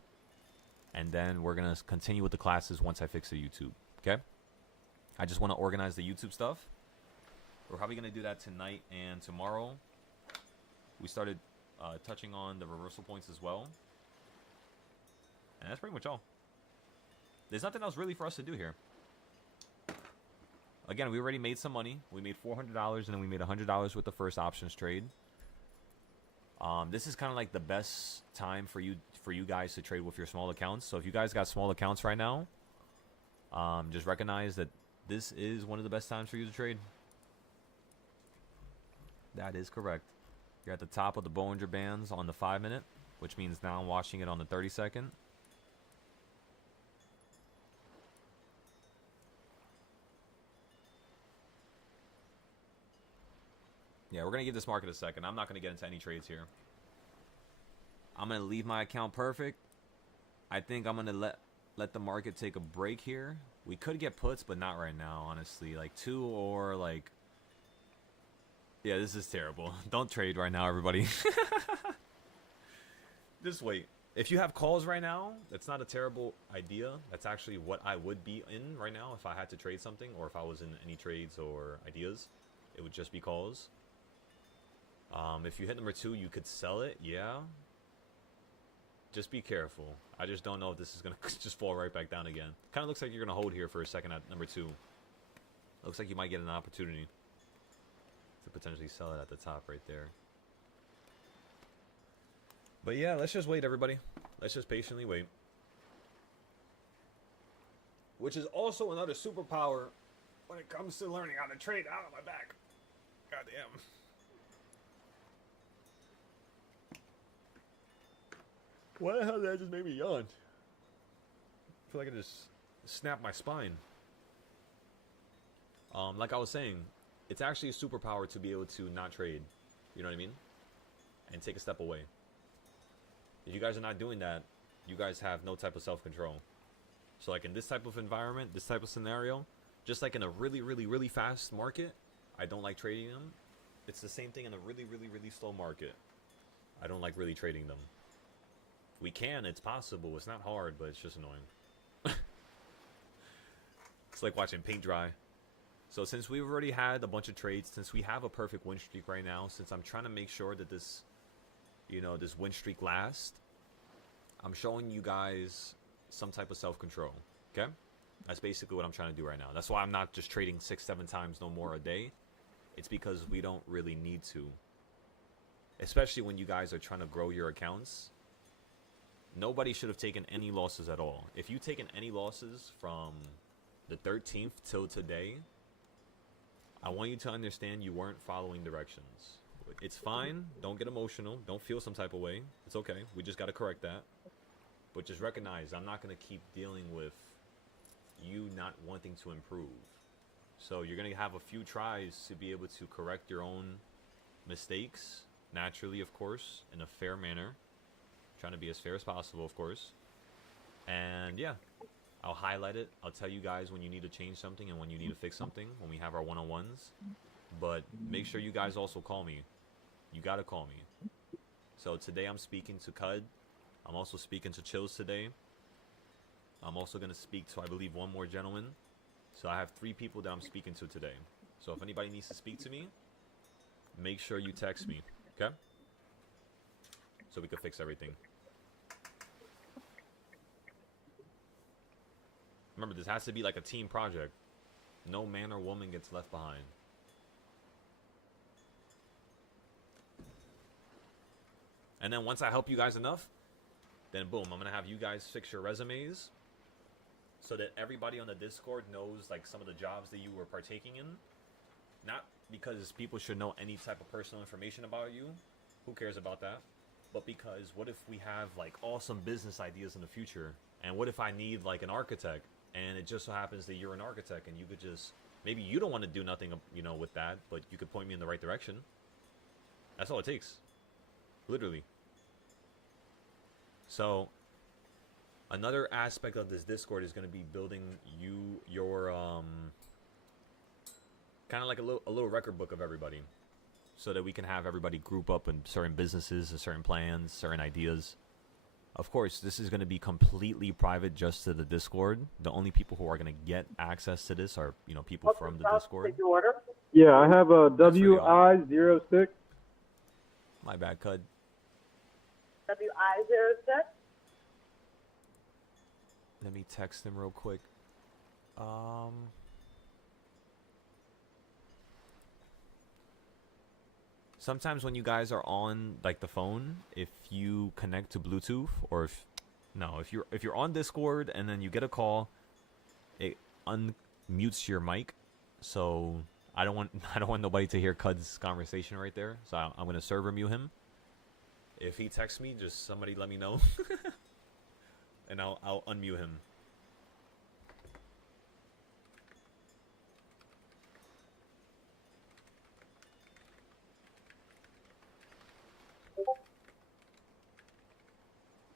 And then we're going to continue with the classes once I fix the YouTube. Okay? I just want to organize the YouTube stuff. We're probably going to do that tonight and tomorrow. We started touching on the reversal points as well. And that's pretty much all. There's nothing else really for us to do here. Again, we already made some money. We made $400 and then we made $100 with the first options trade. This is kind of like the best time for you guys to trade with your small accounts. So if you guys got small accounts right now, just recognize that this is one of the best times for you to trade. That is correct. You're at the top of the Bollinger Bands on the 5-minute, which means now I'm watching it on the 30-second. Yeah, we're going to give this market a second. I'm not going to get into any trades here. I'm going to leave my account perfect. I think I'm going to let the market take a break here. We could get puts, but not right now, honestly. Like 2 or like... Yeah, this is terrible. Don't trade right now, everybody. Just wait. If you have calls right now, that's not a terrible idea. That's actually what I would be in right now if I had to trade something, or if I was in any trades or ideas. It would just be calls. If you hit number 2, you could sell it. Yeah. Just be careful. I just don't know if this is going to just fall right back down again. Kind of looks like you're going to hold here for a second at number 2. Looks like you might get an opportunity to potentially sell it at the top right there. But yeah, let's just wait, everybody. Let's just patiently wait. Which is also another superpower when it comes to learning how to trade out of my back. God damn. Why the hell did that just make me yawn? I feel like I just snapped my spine. Like I was saying, it's actually a superpower to be able to not trade. You know what I mean? And take a step away. If you guys are not doing that, you guys have no type of self-control. So like in this type of environment, this type of scenario, just like in a really, really, really fast market, I don't like trading them. It's the same thing in a really, really, really slow market. I don't like really trading them. We can, it's possible. It's not hard, but it's just annoying. It's like watching paint dry. So since we've already had a bunch of trades, since we have a perfect win streak right now, since I'm trying to make sure that this, you know, this win streak lasts, I'm showing you guys some type of self-control, okay? That's basically what I'm trying to do right now. That's why I'm not just trading 6-7 times no more a day. It's because we don't really need to. Especially when you guys are trying to grow your accounts. Nobody should have taken any losses at all. If you've taken any losses from the 13th till today, I want you to understand you weren't following directions. It's fine. Don't get emotional. Don't feel some type of way. It's okay. We just got to correct that. But just recognize I'm not going to keep dealing with you not wanting to improve. So you're going to have a few tries to be able to correct your own mistakes, naturally, of course, in a fair manner. Trying to be as fair as possible, of course. And yeah, I'll highlight it. I'll tell you guys when you need to change something and when you need to fix something when we have our one-on-ones. But make sure you guys also call me. You got to call me. So today I'm speaking to Cud. I'm also speaking to Chills today. I'm also going to speak to, I believe, one more gentleman. So I have 3 people that I'm speaking to today. So if anybody needs to speak to me, make sure you text me, okay? So we can fix everything. Remember, this has to be like a team project. No man or woman gets left behind. And then once I help you guys enough, then boom, I'm going to have you guys fix your resumes so that everybody on the Discord knows like some of the jobs that you were partaking in. Not because people should know any type of personal information about you. Who cares about that? But because what if we have like awesome business ideas in the future? And what if I need like an architect? And it just so happens that you're an architect and you could just, maybe you don't want to do nothing, you know, with that, but you could point me in the right direction. That's all it takes. Literally. So, another aspect of this Discord is going to be building your kind of like a little record book of everybody. So that we can have everybody group up in certain businesses and certain plans, certain ideas. Of course, this is going to be completely private just to the Discord. The only people who are going to get access to this are, you know, people from the Discord. Yeah, I have a really all. WI06. My bad, Cud. WI06. Let me text him real quick. Sometimes when you guys are on like the phone, if you connect to Bluetooth or if you're on Discord and then you get a call, it unmutes your mic. So I don't want nobody to hear Cud's conversation right there. So I'm gonna server mute him. If he texts me, just somebody let me know, and I'll unmute him.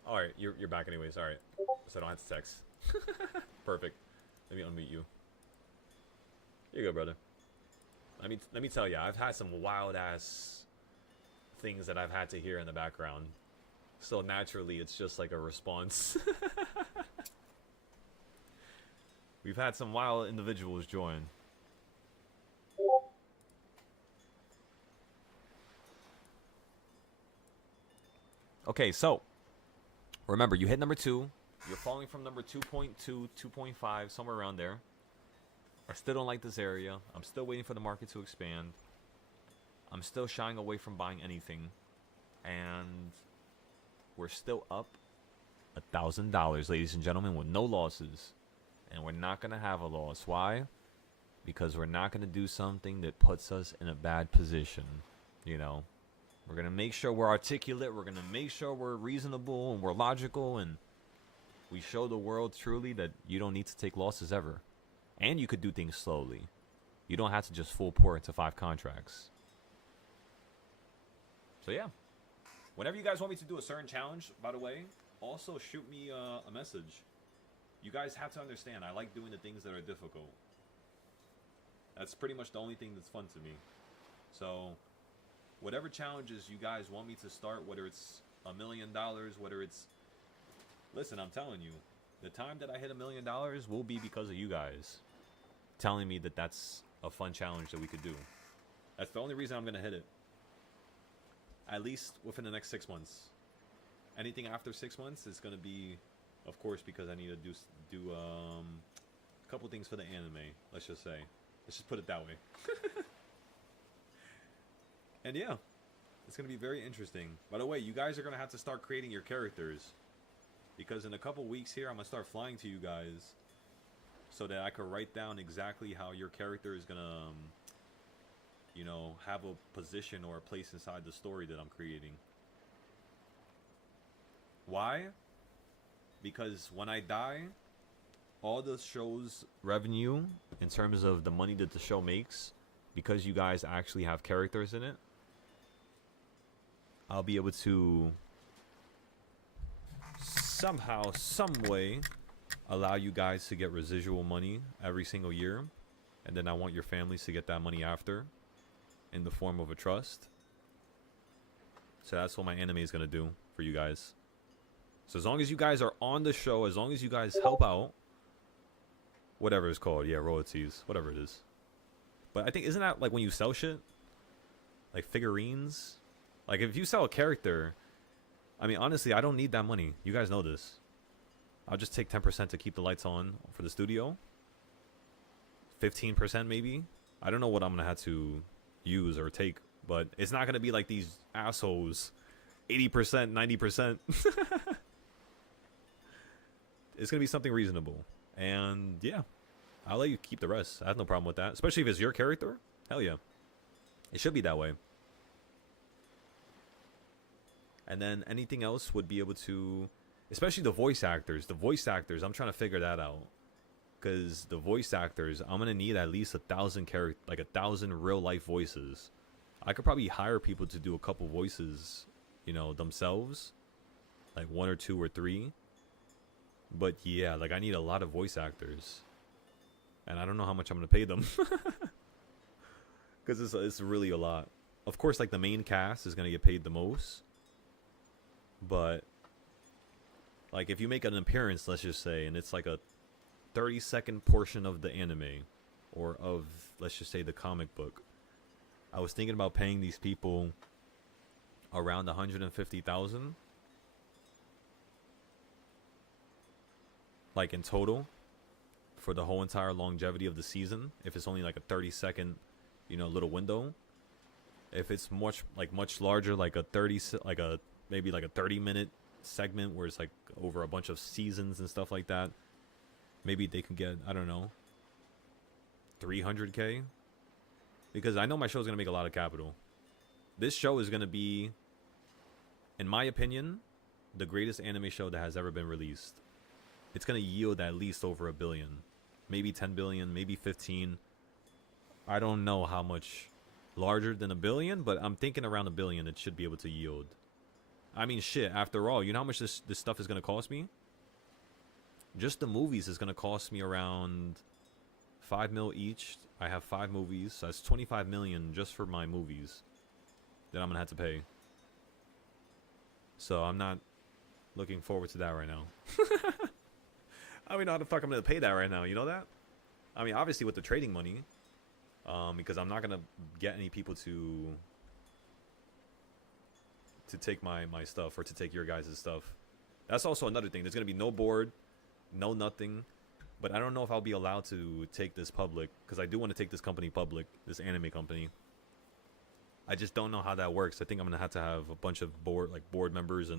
All right, you're back anyways. All right, so I don't have to text. Perfect. Let me unmute you. Here you go, brother. Let me tell you, I've had some wild ass things that I've had to hear in the background. So naturally, it's just like a response. We've had some wild individuals join. Okay, so remember, you hit number 2. You're falling from number 2.2, 2.5, somewhere around there. I still don't like this area. I'm still waiting for the market to expand. I'm still shying away from buying anything. And we're still up $1,000, ladies and gentlemen, with no losses. And we're not going to have a loss. Why? Because we're not going to do something that puts us in a bad position. You know, we're going to make sure we're articulate. We're going to make sure we're reasonable and we're logical. And we show the world truly that you don't need to take losses ever. And you could do things slowly. You don't have to just full pour into 5 contracts. So yeah. Whenever you guys want me to do a certain challenge, by the way, also shoot me a message. You guys have to understand, I like doing the things that are difficult. That's pretty much the only thing that's fun to me. So, whatever challenges you guys want me to start, whether it's $1 million, whether it's... Listen, I'm telling you, the time that I hit $1 million will be because of you guys telling me that that's a fun challenge that we could do. That's the only reason I'm going to hit it. At least within the next 6 months. Anything after 6 months is going to be, of course, because I need to do a couple things for the anime, let's just say. Let's just put it that way. And yeah, it's going to be very interesting. By the way, you guys are going to have to start creating your characters. Because in a couple weeks here, I'm going to start flying to you guys so that I could write down exactly how your character is going to, you know, have a position or a place inside the story that I'm creating. Why? Because when I die, all the show's revenue, in terms of the money that the show makes, because you guys actually have characters in it, I'll be able to somehow, some way, allow you guys to get residual money every single year. And then I want your families to get that money after, in the form of a trust. So that's what my anime is gonna do for you guys. So as long as you guys are on the show, as long as you guys help out, whatever it's called, yeah, royalties, whatever it is. But I think, isn't that like when you sell shit? Like figurines? Like if you sell a character, I mean, honestly, I don't need that money. You guys know this. I'll just take 10% to keep the lights on for the studio. 15% maybe. I don't know what I'm going to have to use or take, but it's not going to be like these assholes. 80%, 90%. It's going to be something reasonable. And yeah, I'll let you keep the rest. I have no problem with that. Especially if it's your character. Hell yeah. It should be that way. And then anything else would be able to, especially the voice actors. The voice actors, I'm trying to figure that out. Because the voice actors, I'm gonna need at least 1,000 like 1,000 real life voices. I could probably hire people to do a couple voices, you know, themselves, like 1 or 2 or 3. But yeah, like I need a lot of voice actors, and I don't know how much I'm gonna pay them, because it's really a lot. Of course, like the main cast is gonna get paid the most, but like if you make an appearance, let's just say, and it's like a 30-second portion of the anime or of, let's just say, the comic book, I was thinking about paying these people around 150,000, like in total, for the whole entire longevity of the season. If it's only like a 30-second, you know, little window. If it's much larger, like a maybe like a 30-minute segment where it's like over a bunch of seasons and stuff like that, maybe they could get, I don't know, 300K. Because I know my show's gonna make a lot of capital. This show is gonna be, in my opinion, the greatest anime show that has ever been released. It's gonna yield at least over 1 billion, maybe 10 billion, maybe 15. I don't know how much larger than 1 billion, but I'm thinking around 1 billion it should be able to yield. I mean, shit, after all, you know how much this stuff is gonna cost me? Just the movies is gonna cost me around 5 mil each. I have 5 movies, so that's 25 million just for my movies that I'm gonna have to pay. So I'm not looking forward to that right now. I mean, how the fuck I'm gonna pay that right now? You know that? I mean, obviously with the trading money, because I'm not gonna get any people to take my stuff or to take your guys' stuff. That's also another thing. There's gonna be no board, no nothing. But I don't know if I'll be allowed to take this public, because I do want to take this company public, this anime company. I just don't know how that works. I think I'm gonna have to have a bunch of board members,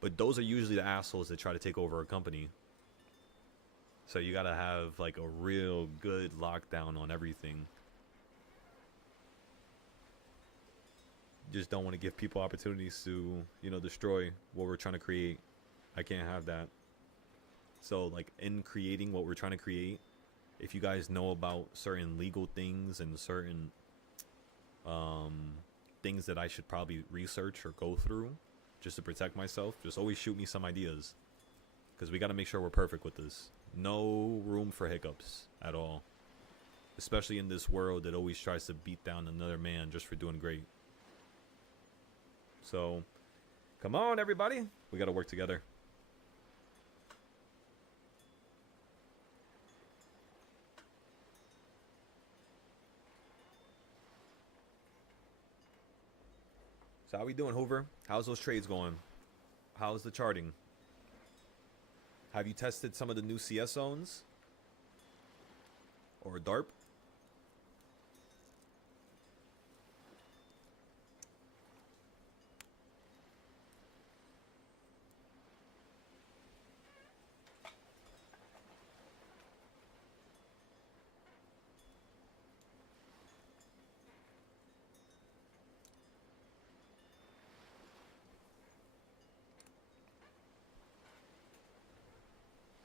but those are usually the assholes that try to take over a company. So you gotta have like a real good lockdown on everything. Just don't want to give people opportunities to, you know, destroy what we're trying to create. I can't have that. So like in creating what we're trying to create, if you guys know about certain legal things and certain things that I should probably research or go through just to protect myself, just always shoot me some ideas, because we got to make sure we're perfect with this. No room for hiccups at all, especially in this world that always tries to beat down another man just for doing great. So come on, everybody, we got to work together. So how we doing, Hoover? How's those trades going? How's the charting? Have you tested some of the new CS zones? Or DARP?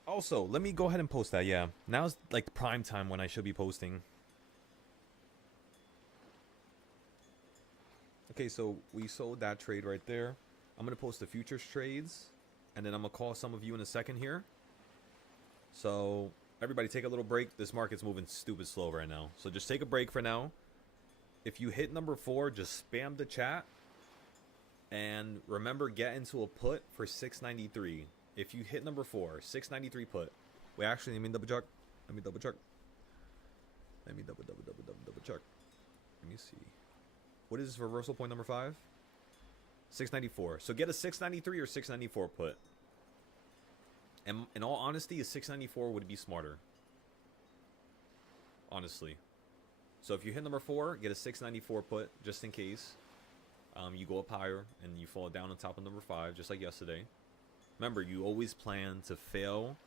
Also, let me go ahead and post that, yeah. Now's like prime time when I should be posting. Okay, so we sold that trade right there. I'm going to post the futures trades, and then I'm going to call some of you in a second here. So, everybody take a little break. This market's moving stupid slow right now. So just take a break for now. If you hit number 4, just spam the chat. And remember, get into a put for 693. If you hit number 4, 693 put. Wait, actually, let me double check. Let me double check. Let me double check. Let me see. What is reversal point number 5? 694. So get a 693 or 694 put. And in all honesty, a 694 would be smarter. Honestly. So if you hit number 4, get a 694 put just in case. You go up higher and you fall down on top of number 5, just like yesterday. Remember, you always plan to fail,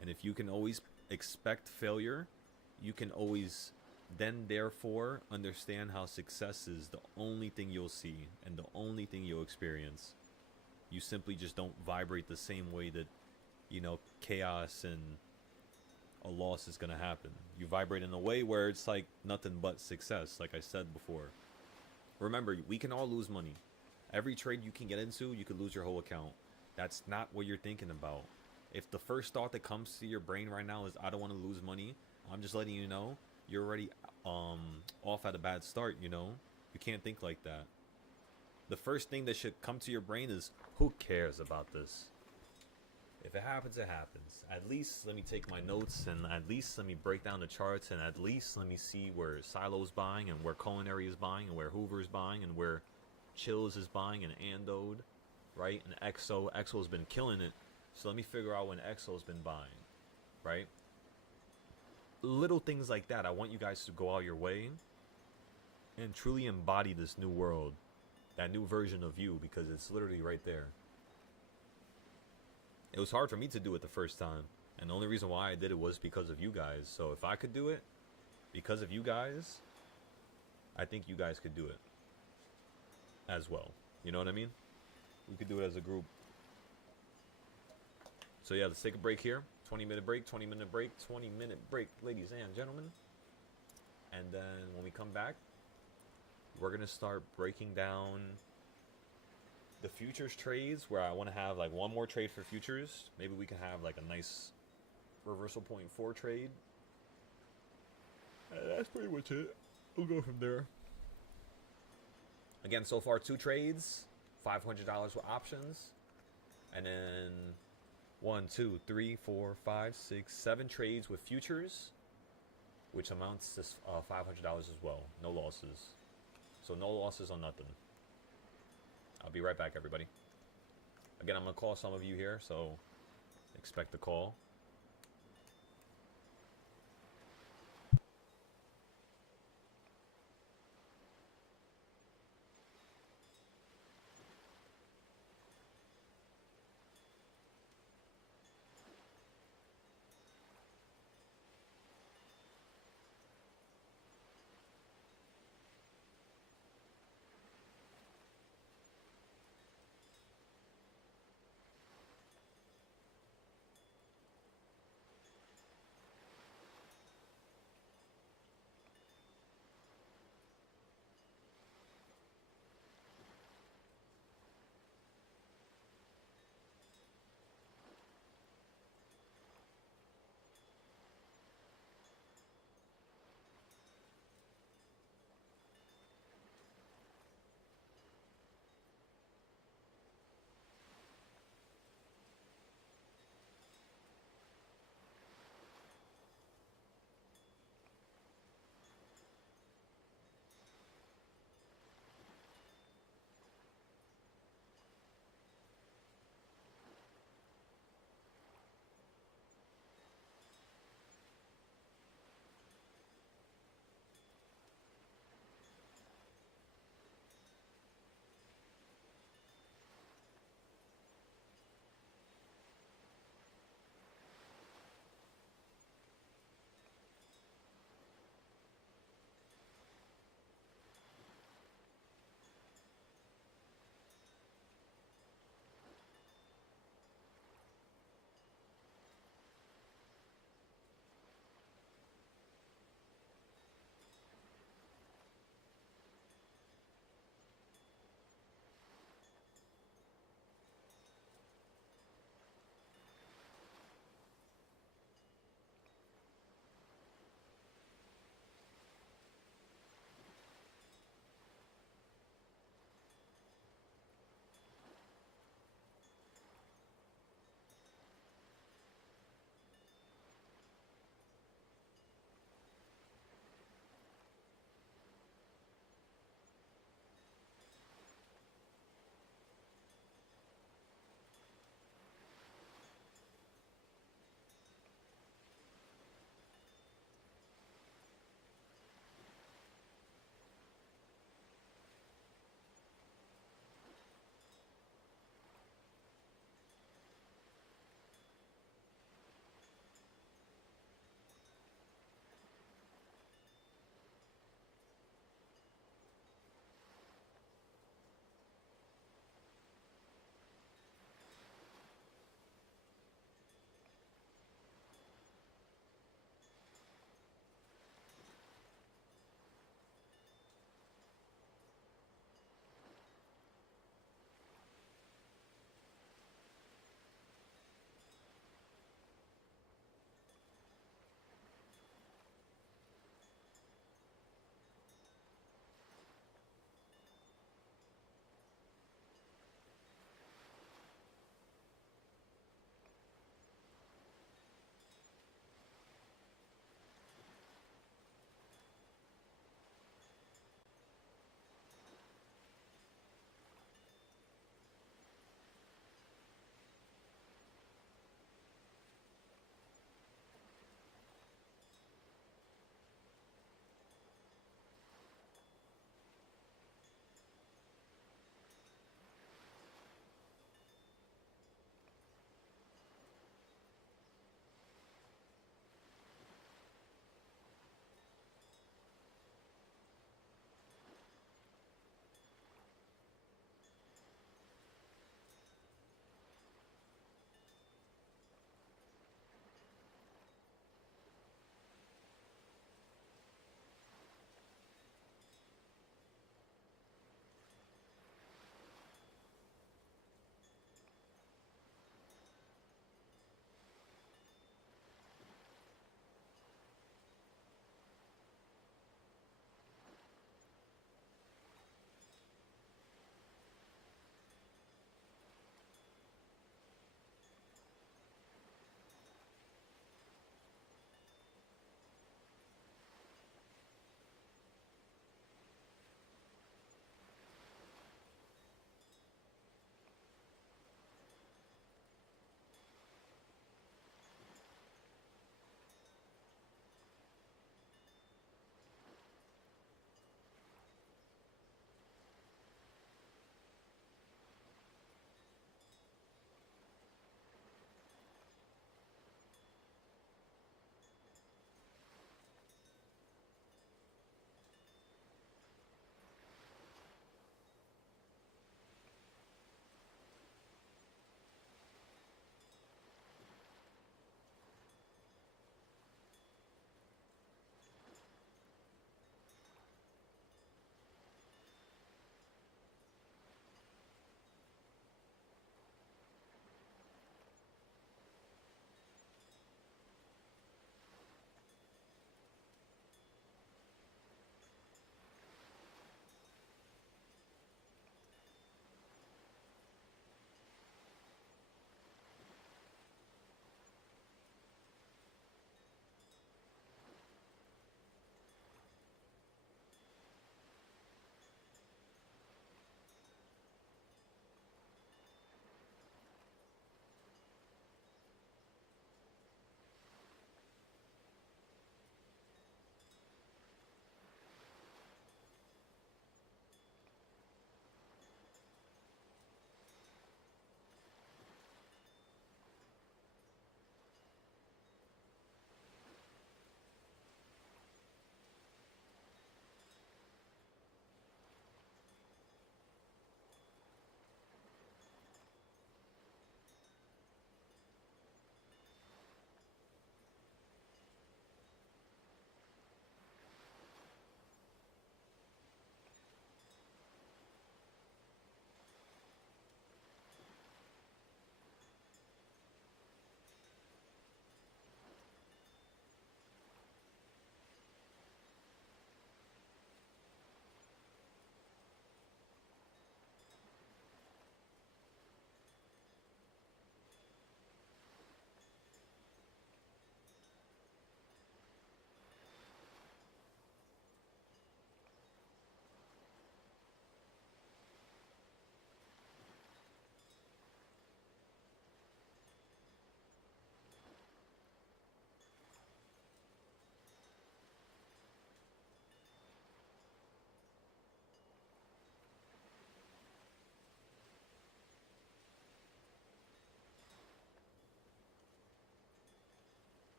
and if you can always expect failure, you can always then therefore understand how success is the only thing you'll see and the only thing you'll experience. You simply just don't vibrate the same way that, you know, chaos and a loss is gonna happen. You vibrate in a way where it's like nothing but success, like I said before. Remember, we can all lose money. Every trade you can get into, you could lose your whole account. That's not what you're thinking about. If the first thought that comes to your brain right now is, I don't want to lose money, I'm just letting you know, you're already off at a bad start, you know? You can't think like that. The first thing that should come to your brain is, who cares about this? If it happens, it happens. At least let me take my notes, and at least let me break down the charts, and at least let me see where Silo's buying, and where Culinary is buying, and where Hoover is buying, and where Chills is buying, and Andode, right? And Exo's been killing it. So let me figure out when Exo's been buying, right? Little things like that. I want you guys to go out your way and truly embody this new world, that new version of you, because it's literally right there. It was hard for me to do it the first time, and the only reason why I did it was because of you guys. So if I could do it because of you guys, I think you guys could do it as well. You know what I mean? We could do it as a group. So yeah, let's take a break here. 20-minute break, 20-minute break, 20-minute break, ladies and gentlemen. And then when we come back, we're going to start breaking down the futures trades, where I want to have like one more trade for futures. Maybe we can have like a nice reversal point 4 trade. That's pretty much it. We'll go from there. Again, so far 2 trades, $500 with options, and then 1, 2, 3, 4, 5, 6, 7 trades with futures, which amounts to $500 as well. No losses. So no losses on nothing. I'll be right back, everybody. Again, I'm going to call some of you here, so expect the call.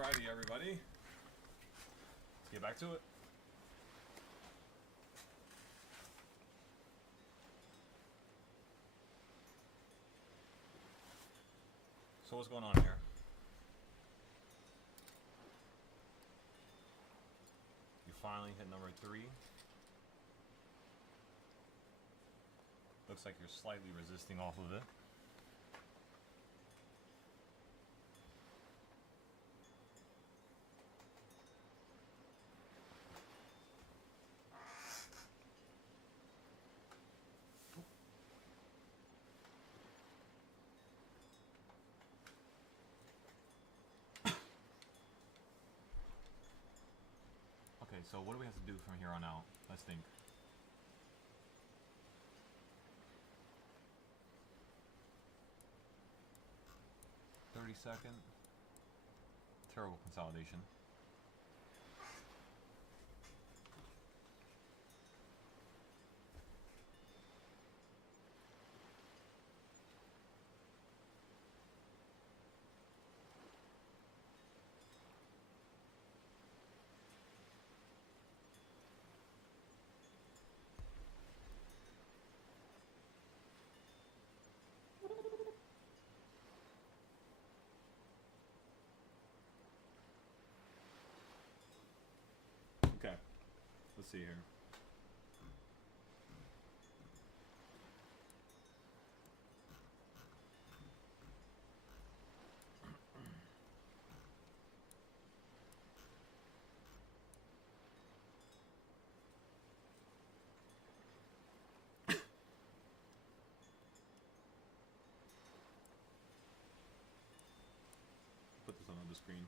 Alrighty, everybody. Let's get back to it. So what's going on here? You finally hit number 3. Looks like you're slightly resisting off of it. Okay, so what do we have to do from here on out? Let's think. Second. Terrible consolidation. Okay, let's see here. Put this on the screen.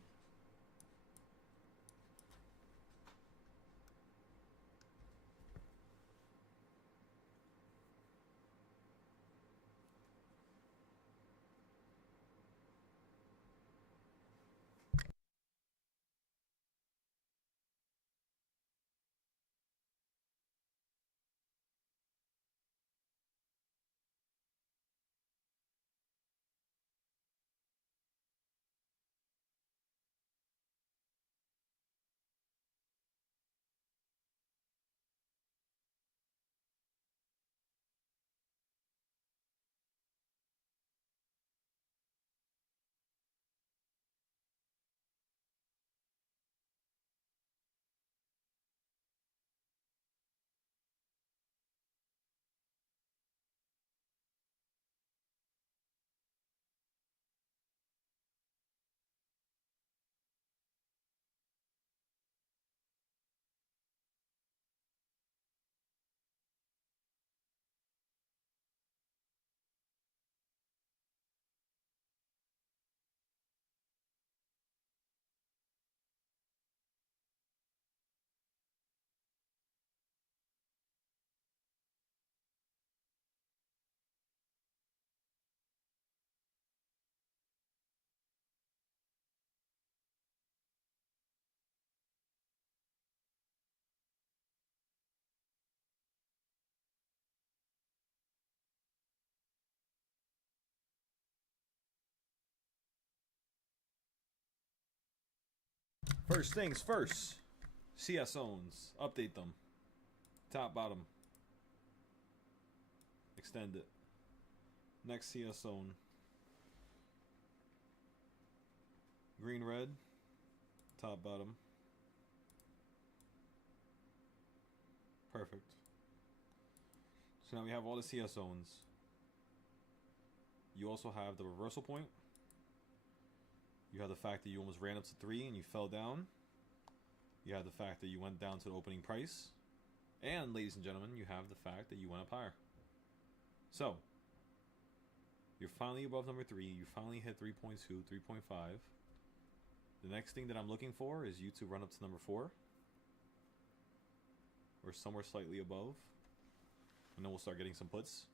First things first. CS zones. Update them. Top, bottom. Extend it. Next CS zone. Green, red. Top, bottom. Perfect. So now we have all the CS zones. You also have the reversal point. You have the fact that you almost ran up to 3 and you fell down. You have the fact that you went down to the opening price. And, ladies and gentlemen, you have the fact that you went up higher. So, you're finally above number 3. You finally hit 3.2, 3.5. The next thing that I'm looking for is you to run up to number 4. Or somewhere slightly above. And then we'll start getting some puts.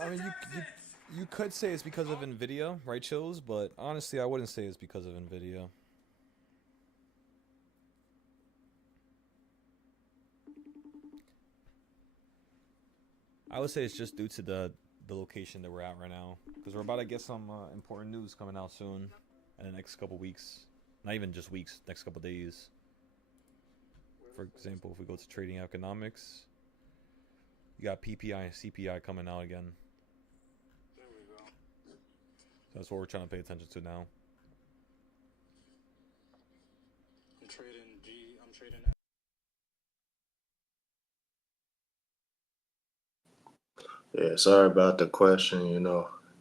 I mean, you could say it's because of Nvidia, right, Chills? But honestly, I wouldn't say it's because of Nvidia. I would say it's just due to the location that we're at right now, because we're about to get some important news coming out soon, in the next couple weeks. Not even just weeks, next couple days. For example, if we go to trading economics, you got PPI and CPI coming out again. There we go. That's what we're trying to pay attention to now. I'm trading G. I'm trading. Yeah, sorry about the question.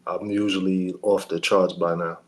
I'm usually off the charts by now.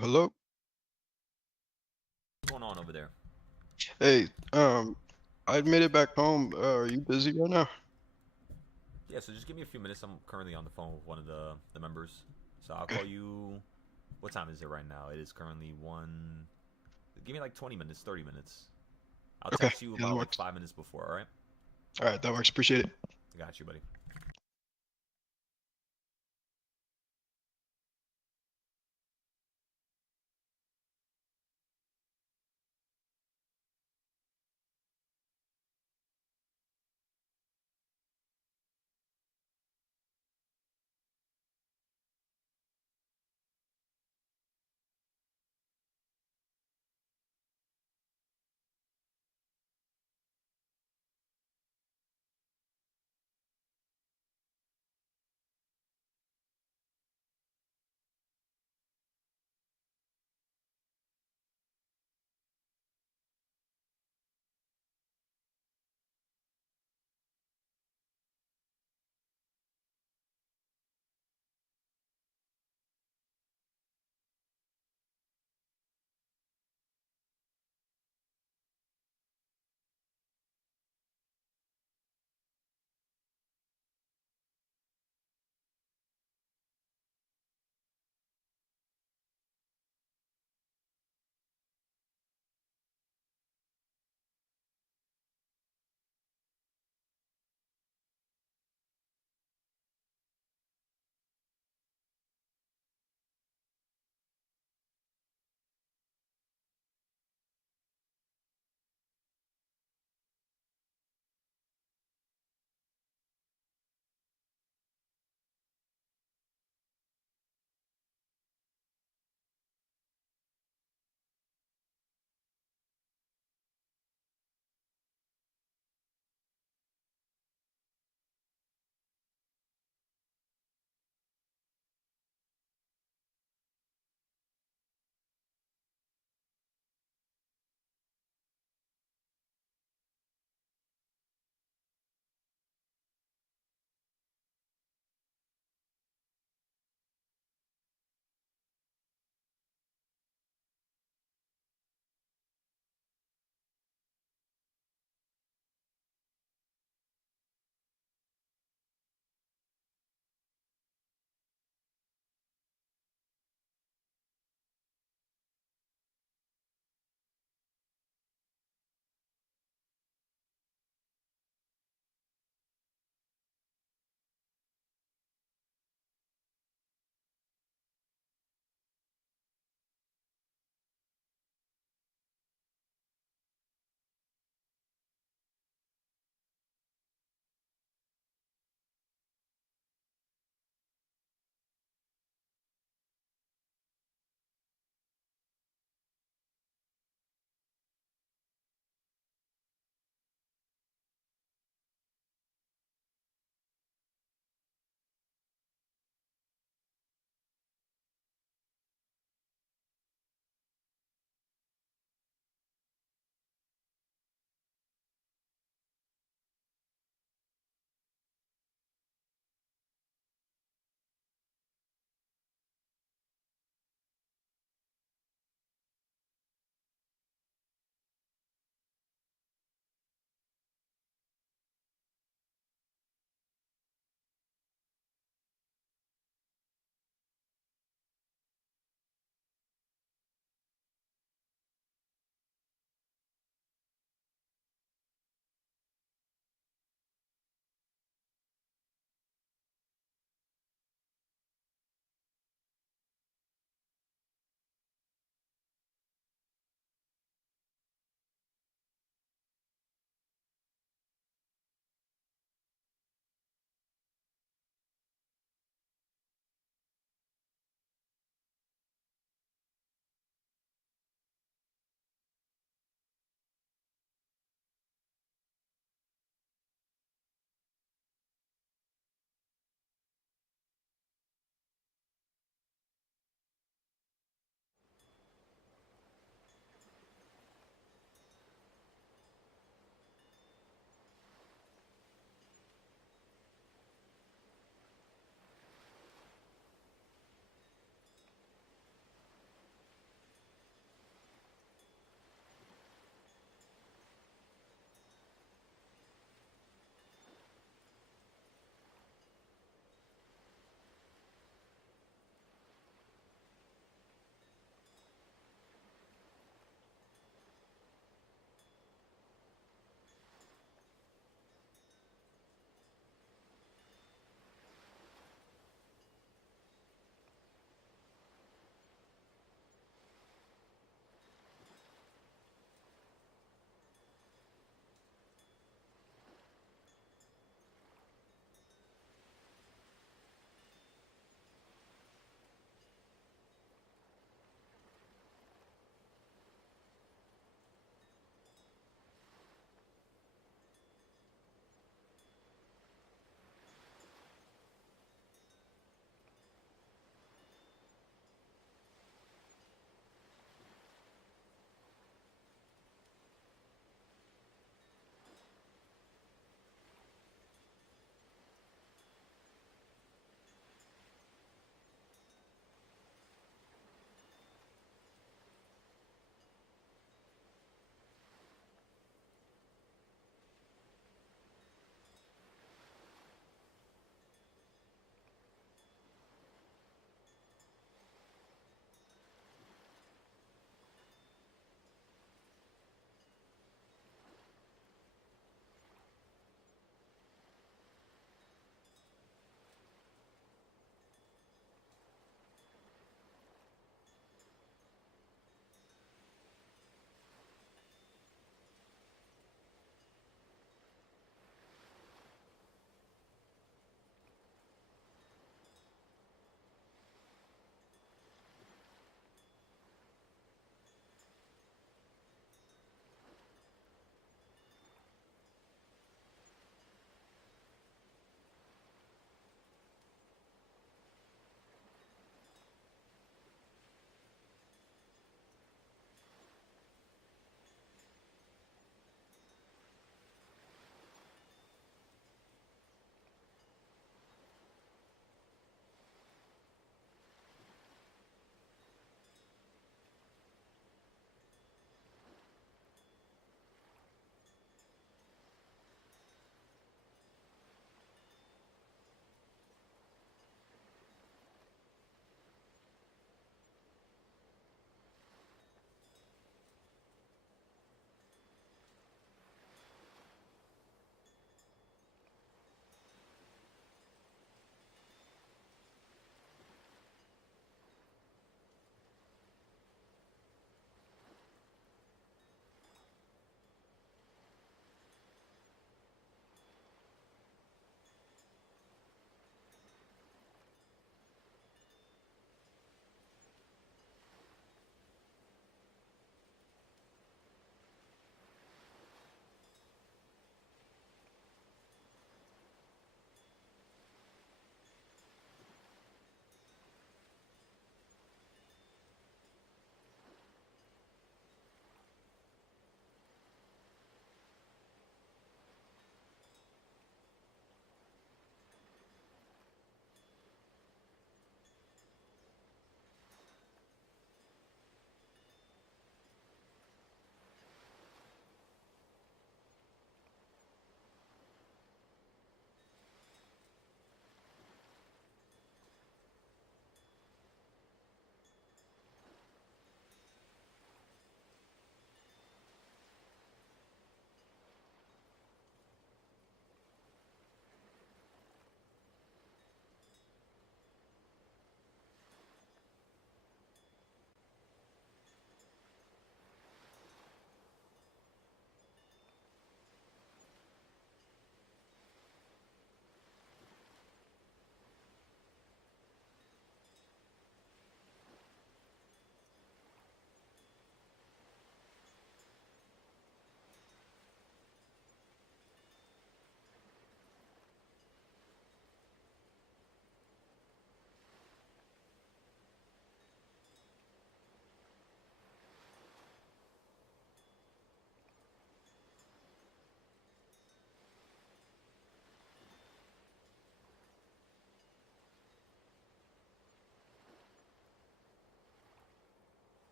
Hello. What's going on over there? Hey, I made it back home. Are you busy right now? Yeah, so just give me a few minutes. I'm currently on the phone with one of the members. So I'll call you. What time is it right now? It is currently 1. Give me like 20 minutes, 30 minutes. I'll Okay, text you yeah, that about like works. 5 minutes before, all right? All right, that works. Appreciate it. I got you, buddy.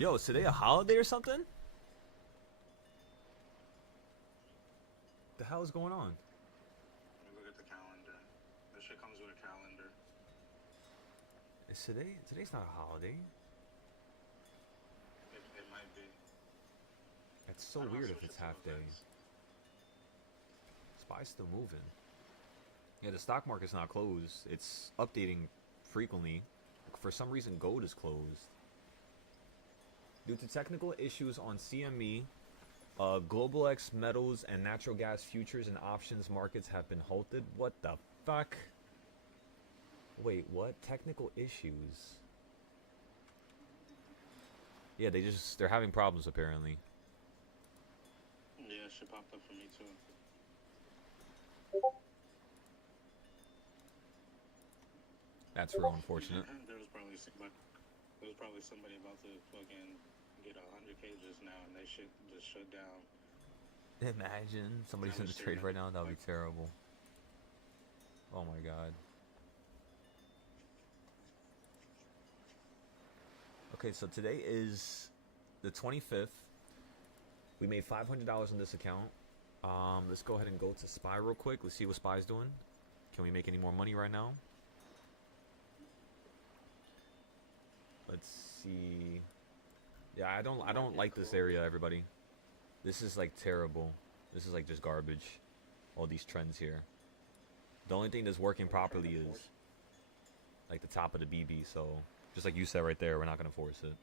Yo, is today a holiday or something? The hell is going on? Let me look at the calendar. This shit comes with a calendar. Is today's not a holiday. It might be. It's so I don't weird if switch it's it to half day. events. Spy's still moving. Yeah, the stock market's not closed. It's updating frequently. For some reason, gold is closed. Due to technical issues on CME, Global X metals and natural gas futures and options markets have been halted. What the fuck? Wait, what? Technical issues? Yeah, they're having problems apparently. Yeah, shit popped up for me too. That's real unfortunate. There was probably somebody about to fucking get 100K just now, and they shit just shut down. Imagine somebody's in the trade right now. That would be terrible. Oh my god. Okay, so today is the 25th. We made $500 on this account. Let's go ahead and go to Spy real quick. Let's see what Spy's doing. Can we make any more money right now? Let's see. Yeah, I don't like this area, everybody. This is like terrible. This is like just garbage. All these trends here. The only thing that's working properly is like the top of the BB. So just like you said right there, we're not gonna force it.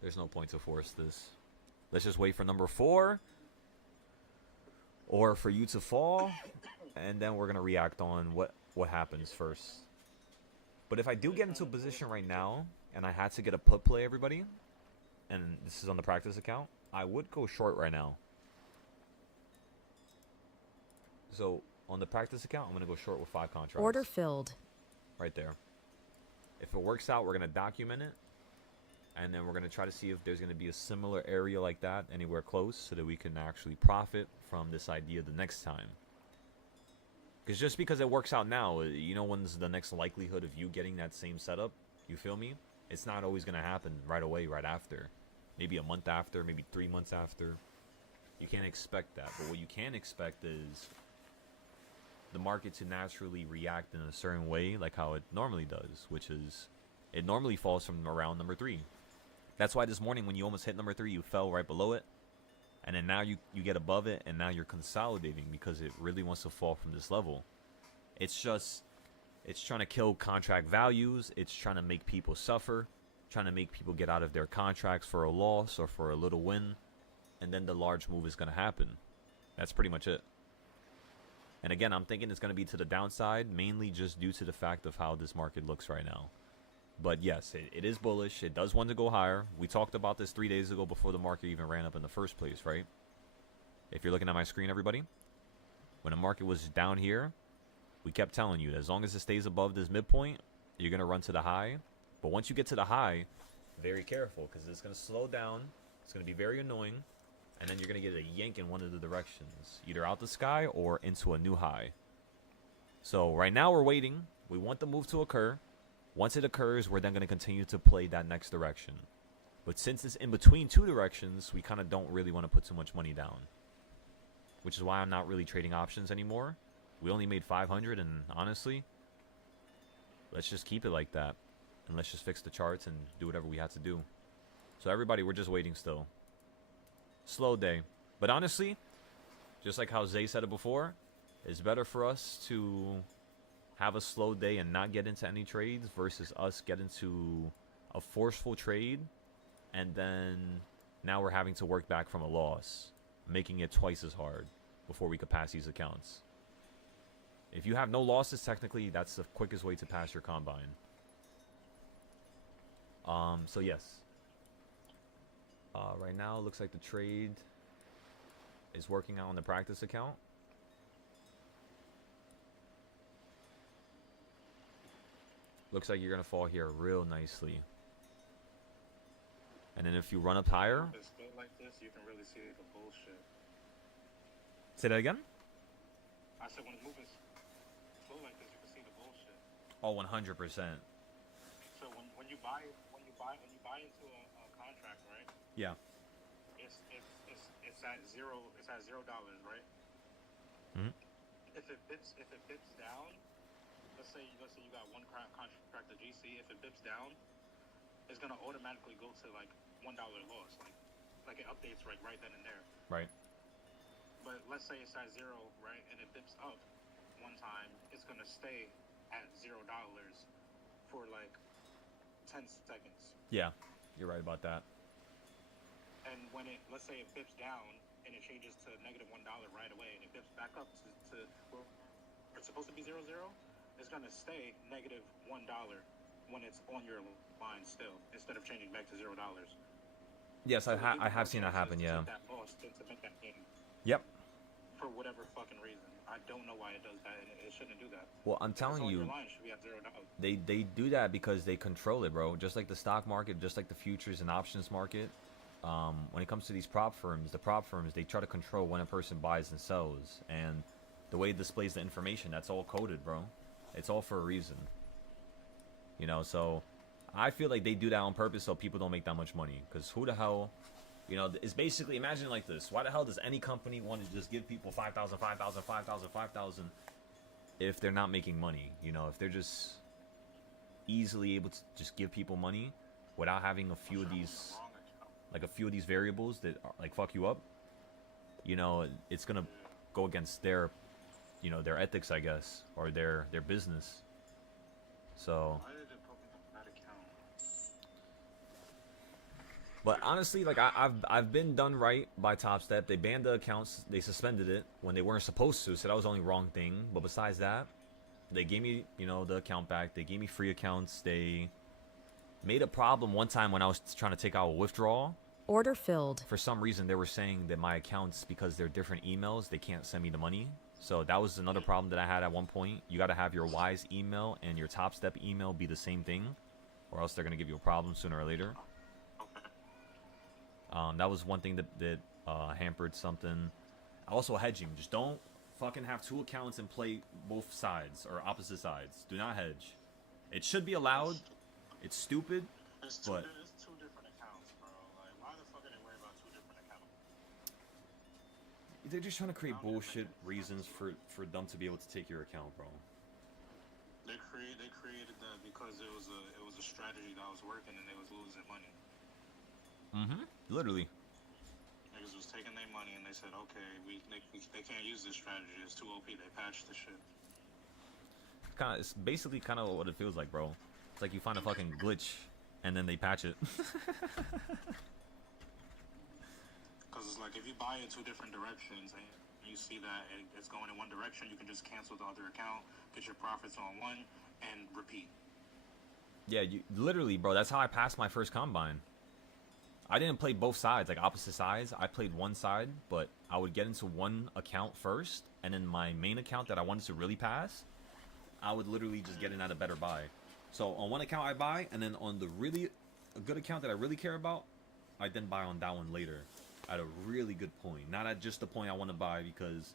There's no point to force this. Let's just wait for number 4, or for you to fall, and then we're gonna react on what happens first. But if I do get into a position right now, and I had to get a put play, everybody, and this is on the practice account, I would go short right now. So on the practice account, I'm gonna go short with 5 contracts. Order filled. Right there. If it works out, we're gonna document it, and then we're gonna try to see if there's gonna be a similar area like that anywhere close, so that we can actually profit from this idea the next time. Because just because it works out now, you know when's the next likelihood of you getting that same setup? You feel me? It's not always gonna happen right away, right after. Maybe a month after, maybe 3 months after. You can't expect that. But what you can expect is the market to naturally react in a certain way, like how it normally does, which is it normally falls from around number 3. That's why this morning when you almost hit number 3, you fell right below it, and then now you get above it, and now you're consolidating because it really wants to fall from this level. It's trying to kill contract values. It's trying to make people suffer, trying to make people get out of their contracts for a loss or for a little win, and then the large move is going to happen. That's pretty much it. And again, I'm thinking it's going to be to the downside, mainly just due to the fact of how this market looks right now. But yes, it is bullish. It does want to go higher. We talked about this 3 days ago before the market even ran up in the first place, right? If you're looking at my screen, everybody, when the market was down here, we kept telling you that as long as it stays above this midpoint, you're going to run to the high. But once you get to the high, very careful, because it's going to slow down. It's going to be very annoying. And then you're going to get a yank in one of the directions, either out the sky or into a new high. So right now we're waiting. We want the move to occur. Once it occurs, we're then going to continue to play that next direction. But since it's in between 2 directions, we kind of don't really want to put too much money down. Which is why I'm not really trading options anymore. We only made 500, and honestly, let's just keep it like that. And let's just fix the charts and do whatever we have to do. So everybody, we're just waiting still. Slow day. But honestly, just like how Zay said it before, it's better for us to have a slow day and not get into any trades versus us get into a forceful trade and then now we're having to work back from a loss, making it twice as hard before we could pass these accounts. If you have no losses, technically that's the quickest way to pass your combine. So yes. Right now it looks like the trade is working out on the practice account. Looks like you're going to fall here real nicely. And then if you run up higher... If it's split like this, you can really see the bullshit. Say that again? I said when it's moving split like this, you can see the bullshit. Oh, 100%. So when you buy into a contract, right? Yeah. It's at $0, right? Mhm. If it bips down, let's say you got one contract of GC. If it bips down, it's gonna automatically go to like $1 loss, like it updates right then and there. Right. But let's say it's at 0, right, and it dips up one time, it's gonna stay at $0 for like 10 seconds. Yeah, you're right about that. And when let's say it dips down and it changes to -$1 right away, and it dips back up to where it's supposed to be 0, it's gonna stay -$1 when it's on your line still, instead of changing back to $0. Yes, So I have seen that happen. Yeah. That loss to make that game. Yep. For whatever fucking reason, I don't know why it does that, and it shouldn't do that. Well, I'm telling you, your line should be at $0. they do that because they control it, bro. Just like the stock market, just like the futures and options market. When it comes to these prop firms, they try to control when a person buys and sells, and the way it displays the information, that's all coded, bro. It's all for a reason. You know, so I feel like they do that on purpose so people don't make that much money. Because who the hell, you know, it's basically, imagine it like this. Why the hell does any company want to just give people 5,000, 5,000, 5,000, 5,000 if they're not making money? You know, if they're just easily able to just give people money without having a few of these, like a few of these variables that are, like fuck you up, you know, it's going to go against their, you know, their ethics, I guess, or their business. So, Why did it put me on that account? but honestly, like I've been done right by Top Step. They banned the accounts. They suspended it when they weren't supposed to. So that was the only wrong thing. But besides that, they gave me, you know, the account back. They gave me free accounts. They made a problem one time when I was trying to take out a withdrawal. Order filled. For some reason, they were saying that my accounts, because they're different emails, they can't send me the money. So that was another problem that I had at one point. You got to have your Wise email and your Top Step email be the same thing, or else they're going to give you a problem sooner or later. That was one thing that hampered something. Also, hedging. Just don't fucking have two accounts and play both sides or opposite sides. Do not hedge. It should be allowed. It's stupid, but It's two different accounts, bro. Like, why the fuck are they worried about two different accounts? they're just trying to create bullshit reasons for them to be able to take your account, bro. They created that because it was a strategy that was working and they was losing money. Literally. Niggas was taking their money and they said, okay, they can't use this strategy. It's too OP. They patched the shit. It's basically kind of what it feels like, bro. It's like you find a fucking glitch and then they patch it. Because it's like if you buy in two different directions and you see that it's going in one direction, you can just cancel the other account, get your profits on one, and repeat. Yeah, you literally, bro. That's how I passed my first combine. I didn't play both sides, like opposite sides. I played one side, but I would get into one account first, and then my main account that I wanted to really pass, I would literally just get in at a better buy. So on one account I buy, and then on the really a good account that I really care about, I then buy on that one later at a really good point. Not at just the point I want to buy, because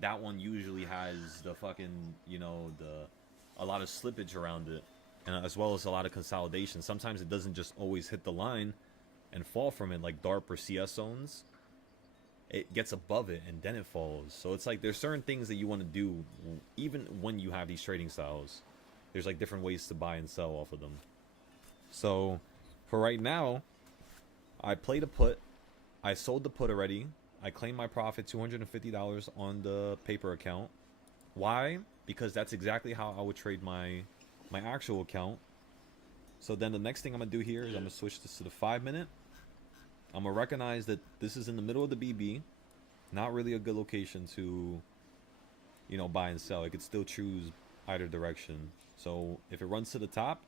that one usually has the fucking, you know, a lot of slippage around it, and as well as a lot of consolidation. Sometimes it doesn't just always hit the line and fall from it, like DARP or CS zones. It gets above it and then it falls. So it's like there's certain things that you want to do even when you have these trading styles. There's like different ways to buy and sell off of them. So for right now, I played a put. I sold the put already. I claimed my profit, $250 on the paper account. Why? Because that's exactly how I would trade my actual account. So then the next thing I'm going to do here is I'm going to switch this to the 5-minute. I'm going to recognize that this is in the middle of the BB. Not really a good location to, you know, buy and sell. I could still choose either direction. So if it runs to the top,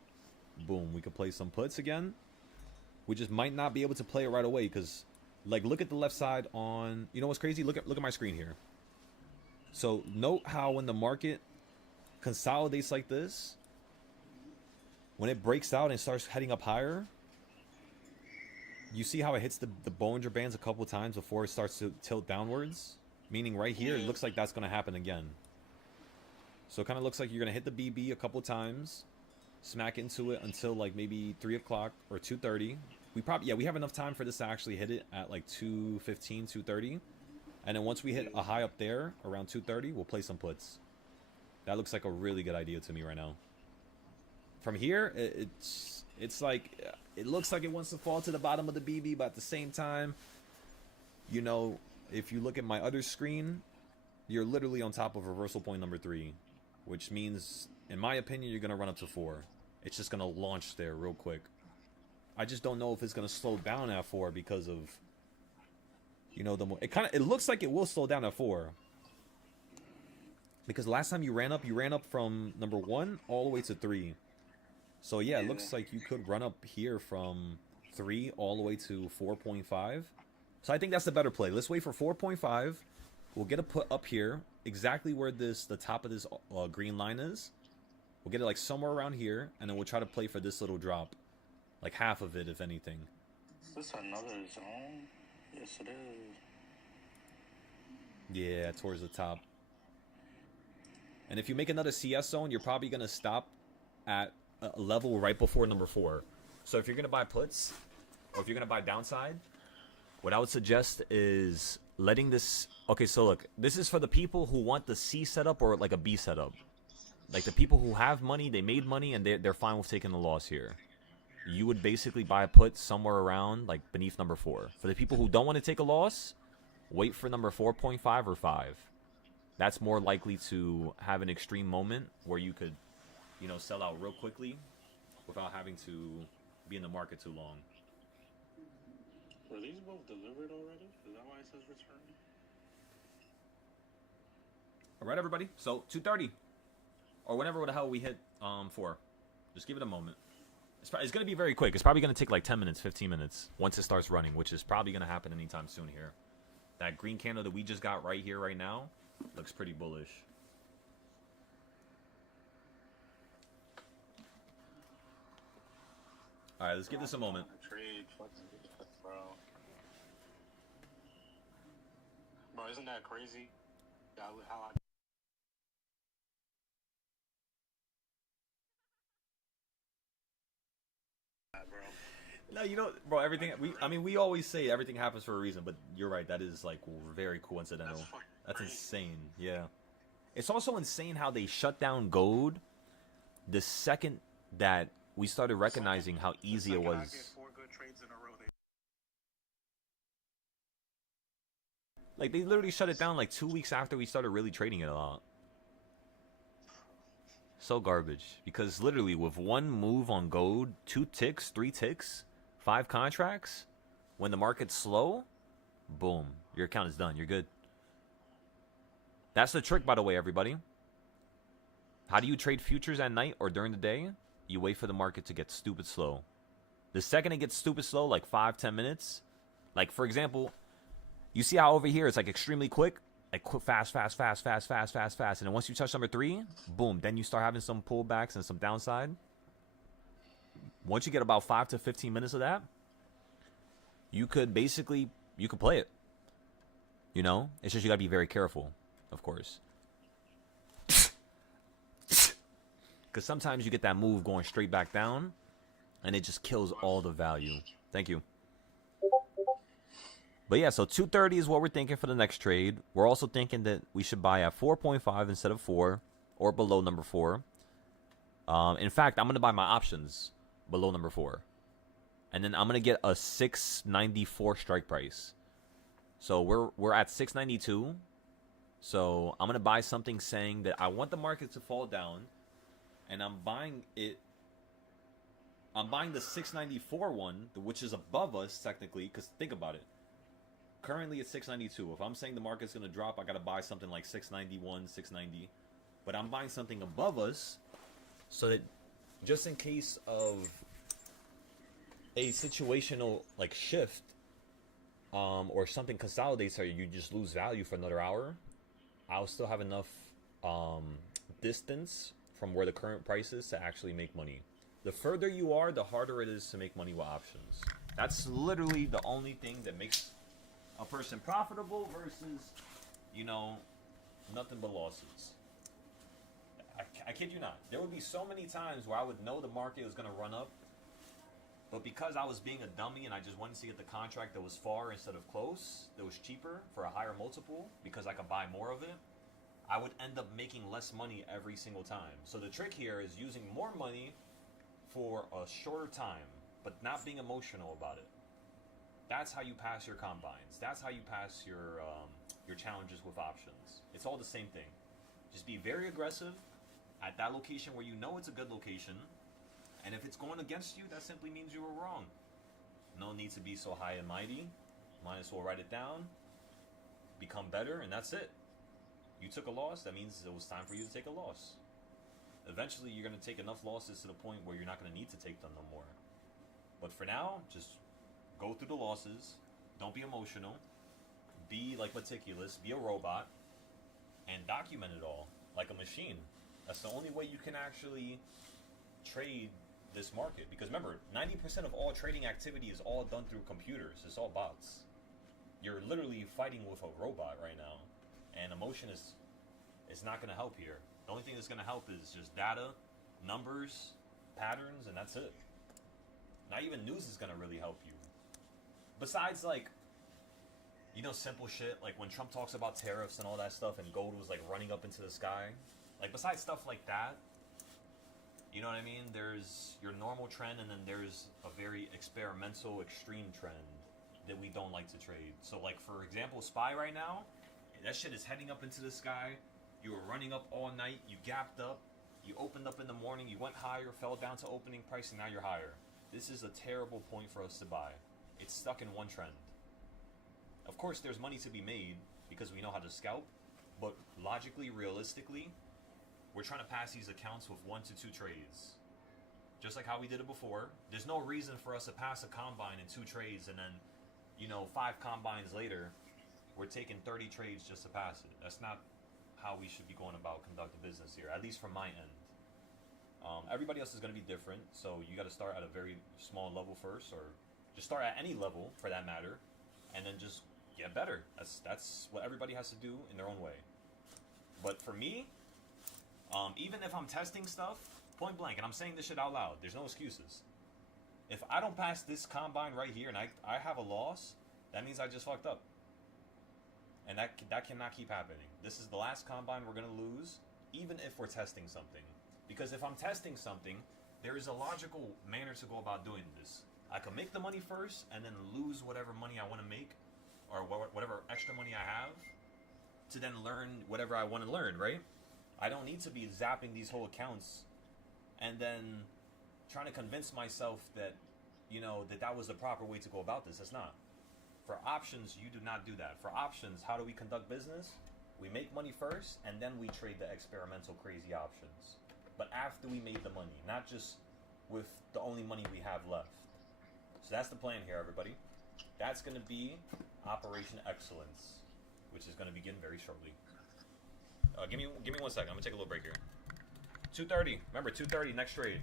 boom, we could play some puts again. We just might not be able to play it right away because, like, look at the left side on, you know what's crazy? Look at my screen here. So note how when the market consolidates like this, when it breaks out and starts heading up higher, you see how it hits the Bollinger Bands a couple times before it starts to tilt downwards? Meaning right here, it looks like that's going to happen again. So it kind of looks like you're going to hit the BB a couple times, smack into it until like maybe 3 o'clock or 2:30. We have enough time for this to actually hit it at like 2:15, 2:30. And then once we hit a high up there around 2:30, we'll play some puts. That looks like a really good idea to me right now. From here, it's like, it looks like it wants to fall to the bottom of the BB, but at the same time, you know, if you look at my other screen, you're literally on top of reversal point number 3, which means, in my opinion, you're going to run up to 4. It's just going to launch there real quick. I just don't know if it's going to slow down at 4 because of, you know, it looks like it will slow down at 4. Because last time you ran up from number 1 all the way to 3. So yeah, it looks like you could run up here from 3 all the way to 4.5. So I think that's the better play. Let's wait for 4.5. We'll get a put up here, exactly where the top of this green line is. We'll get it like somewhere around here, and then we'll try to play for this little drop. Like half of it, if anything. Is this another zone? Yes, it is. Yeah, towards the top. And if you make another CS zone, you're probably going to stop at a level right before number 4. So if you're going to buy puts, or if you're going to buy downside, what I would suggest is letting this... Okay, so look, this is for the people who want the C setup or like a B setup. Like the people who have money, they made money, and they're fine with taking the loss here. You would basically buy a put somewhere around, like, beneath number 4. For the people who don't want to take a loss, wait for number 4.5 or 5. That's more likely to have an extreme moment where you could, you know, sell out real quickly without having to be in the market too long. Were these both delivered already? Is that why it says return? All right, everybody. So 2:30, or whenever the hell we hit 4. Just give it a moment. It's going to be very quick. It's probably going to take like 10 minutes, 15 minutes once it starts running, which is probably going to happen anytime soon here. That green candle that we just got right here, right now, looks pretty bullish. All right, let's give this a moment. Trade, bro. Bro, isn't that crazy? How I... Bro. No, you know, bro, everything, we always say everything happens for a reason, but you're right, that is, like, very coincidental. That's insane, yeah. It's also insane how they shut down gold the second that we started recognizing how easy it was. Like, they literally shut it down, like, 2 weeks after we started really trading it a lot. So garbage. Because literally, with one move on gold, 2 ticks, 3 ticks, 5 contracts, when the market's slow, boom, your account is done. You're good. That's the trick, by the way, everybody. How do you trade futures at night or during the day? You wait for the market to get stupid slow. The second it gets stupid slow, like 5-10 minutes, like, for example, you see how over here it's like extremely quick? Like fast. And then once you touch number 3, boom, then you start having some pullbacks and some downside. Once you get about 5 to 15 minutes of that, you could play it. You know? It's just you gotta be very careful, of course. Because sometimes you get that move going straight back down, and it just kills all the value. Thank you. But yeah, so 2:30 is what we're thinking for the next trade. We're also thinking that we should buy at 4.5 instead of 4, or below number 4. In fact, I'm going to buy my options below number 4. And then I'm going to get a 694 strike price. So we're at 692. So I'm going to buy something saying that I want the market to fall down. And I'm buying it. I'm buying the 694 one, which is above us technically. Because think about it. Currently it's 692. If I'm saying the market's going to drop, I got to buy something like 691, 690. But I'm buying something above us so that just in case of a situational like shift or something consolidates or you just lose value for another hour, I'll still have enough distance from where the current price is to actually make money. The further you are, the harder it is to make money with options. That's literally the only thing that makes a person profitable versus, you know, nothing but losses. I kid you not. There would be so many times where I would know the market was going to run up, but because I was being a dummy and I just wanted to get the contract that was far instead of close, that was cheaper for a higher multiple because I could buy more of it, I would end up making less money every single time. So the trick here is using more money for a shorter time, but not being emotional about it. That's how you pass your combines. That's how you pass your challenges with options. It's all the same thing. Just be very aggressive at that location where you know it's a good location. And if it's going against you, that simply means you were wrong. No need to be so high and mighty. Might as well write it down, become better, and that's it. You took a loss, that means it was time for you to take a loss. Eventually, you're going to take enough losses to the point where you're not going to need to take them no more. But for now, just go through the losses. Don't be emotional. Be like meticulous. Be a robot. And document it all like a machine. That's the only way you can actually trade this market. Because remember, 90% of all trading activity is all done through computers. It's all bots. You're literally fighting with a robot right now. And emotion is not going to help here. The only thing that's going to help is just data, numbers, patterns, and that's it. Not even news is going to really help you. Besides, like, you know, simple shit, like when Trump talks about tariffs and all that stuff and gold was like running up into the sky. Like, besides stuff like that, you know what I mean? There's your normal trend, and then there's a very experimental, extreme trend that we don't like to trade. So, like, for example, SPY right now, that shit is heading up into the sky. You were running up all night. You gapped up. You opened up in the morning. You went higher, fell down to opening price, and now you're higher. This is a terrible point for us to buy. It's stuck in one trend. Of course, there's money to be made because we know how to scalp, but logically, realistically, we're trying to pass these accounts with 1 to 2 trades. Just like how we did it before. There's no reason for us to pass a combine in 2 trades and then, you know, 5 combines later, we're taking 30 trades just to pass it. That's not how we should be going about conducting business here, at least from my end. Everybody else is going to be different, so you got to start at a very small level first, or just start at any level for that matter, and then just get better. That's what everybody has to do in their own way. But for me, even if I'm testing stuff, point blank, and I'm saying this shit out loud, there's no excuses. If I don't pass this combine right here and I have a loss, that means I just fucked up. And that cannot keep happening. This is the last combine we're going to lose, even if we're testing something. Because if I'm testing something, there is a logical manner to go about doing this. I can make the money first and then lose whatever money I want to make, or whatever extra money I have, to then learn whatever I want to learn, right? I don't need to be zapping these whole accounts and then trying to convince myself that, you know, that was the proper way to go about this. It's not. For options, you do not do that. For options, how do we conduct business? We make money first, and then we trade the experimental crazy options. But after we made the money, not just with the only money we have left. So that's the plan here, everybody. That's going to be Operation Excellence, which is going to begin very shortly. Give me 1 second. I'm going to take a little break here. 2:30. Remember, 2:30, next trade.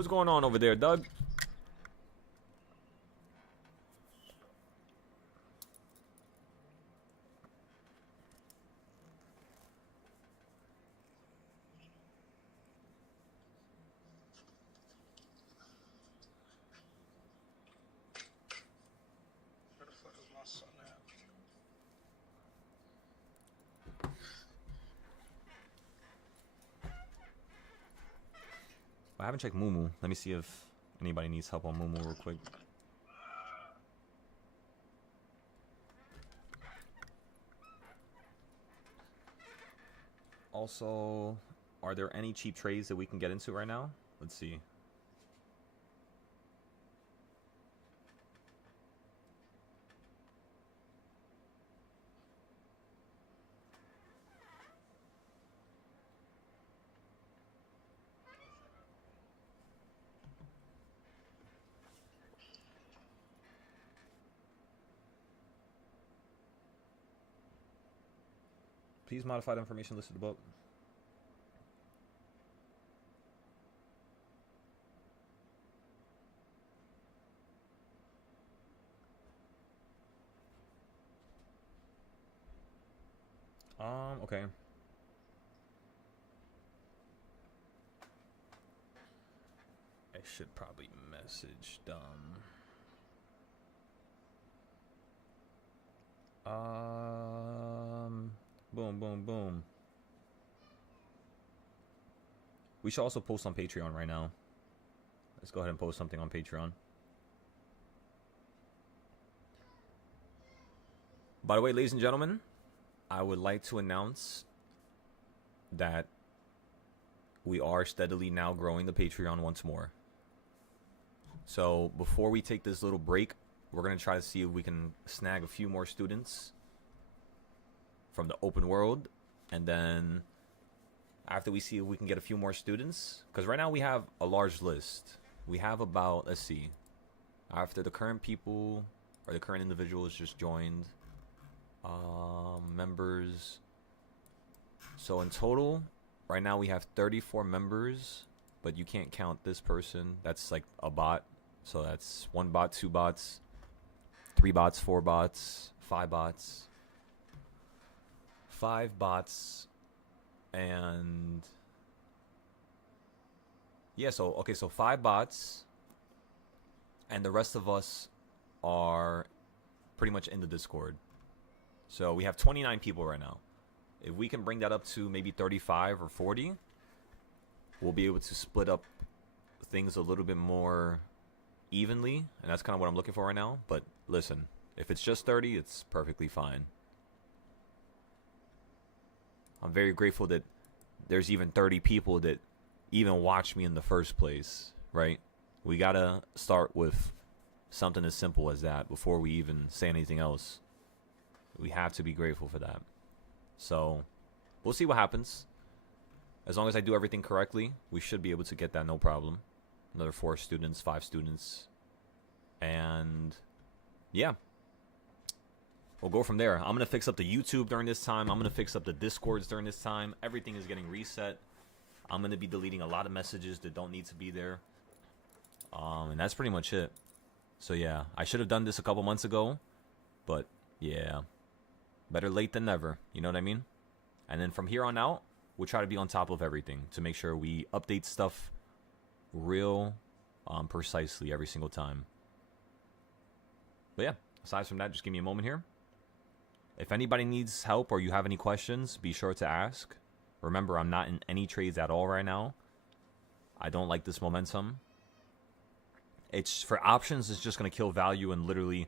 What's going on over there, Doug? Where the fuck is my son at? I haven't checked Moo. Let me see if anybody needs help on Moo real quick. Also, are there any cheap trades that we can get into right now? Let's see. Please modify the information listed above. Okay. I should probably message them. Boom, boom, boom. We should also post on Patreon right now. Let's go ahead and post something on Patreon. By the way, ladies and gentlemen, I would like to announce that we are steadily now growing the Patreon once more. So before we take this little break, we're going to try to see if we can snag a few more students from the open world. And then after we see if we can get a few more students, because right now we have a large list. We have about, let's see, after the current people or the current individuals just joined, members. So in total, right now we have 34 members, but you can't count this person. That's like a bot. So that's 1 bot, 2 bots, 3 bots, 4 bots, 5 bots, 5 bots, and yeah, so okay, so 5 bots, and the rest of us are pretty much in the Discord. So we have 29 people right now. If we can bring that up to maybe 35 or 40, we'll be able to split up things a little bit more evenly, and that's kind of what I'm looking for right now. But listen, if it's just 30, it's perfectly fine. I'm very grateful that there's even 30 people that even watch me in the first place, right? We gotta start with something as simple as that before we even say anything else. We have to be grateful for that. So we'll see what happens. As long as I do everything correctly, we should be able to get that no problem. Another 4 students, 5 students. And yeah, we'll go from there. I'm going to fix up the YouTube during this time. I'm going to fix up the Discords during this time. Everything is getting reset. I'm going to be deleting a lot of messages that don't need to be there. And that's pretty much it. So yeah, I should have done this a couple months ago. But yeah, better late than never. You know what I mean? And then from here on out, we'll try to be on top of everything to make sure we update stuff real precisely every single time. But yeah, aside from that, just give me a moment here. If anybody needs help or you have any questions, be sure to ask. Remember, I'm not in any trades at all right now. I don't like this momentum. It's for options, it's just going to kill value, and literally,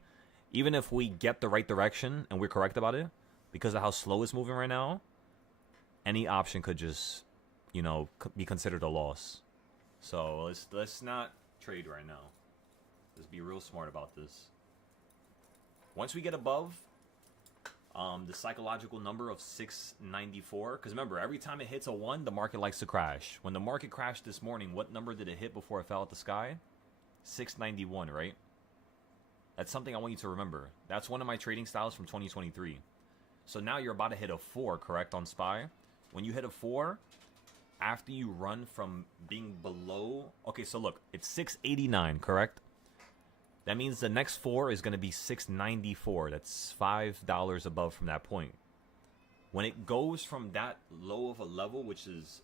even if we get the right direction and we're correct about it, because of how slow it's moving right now, any option could just, you know, be considered a loss. So let's not trade right now. Let's be real smart about this. Once we get above the psychological number of 694, because remember, every time it hits a 1, the market likes to crash. When the market crashed this morning, what number did it hit before it fell out the sky? 691, right? That's something I want you to remember. That's one of my trading styles from 2023. So now you're about to hit a 4, correct, on SPY? When you hit a 4, after you run from being below. Okay, so look, it's 689, correct? That means the next 4 is going to be 694. That's $5 above from that point. When it goes from that low of a level, which is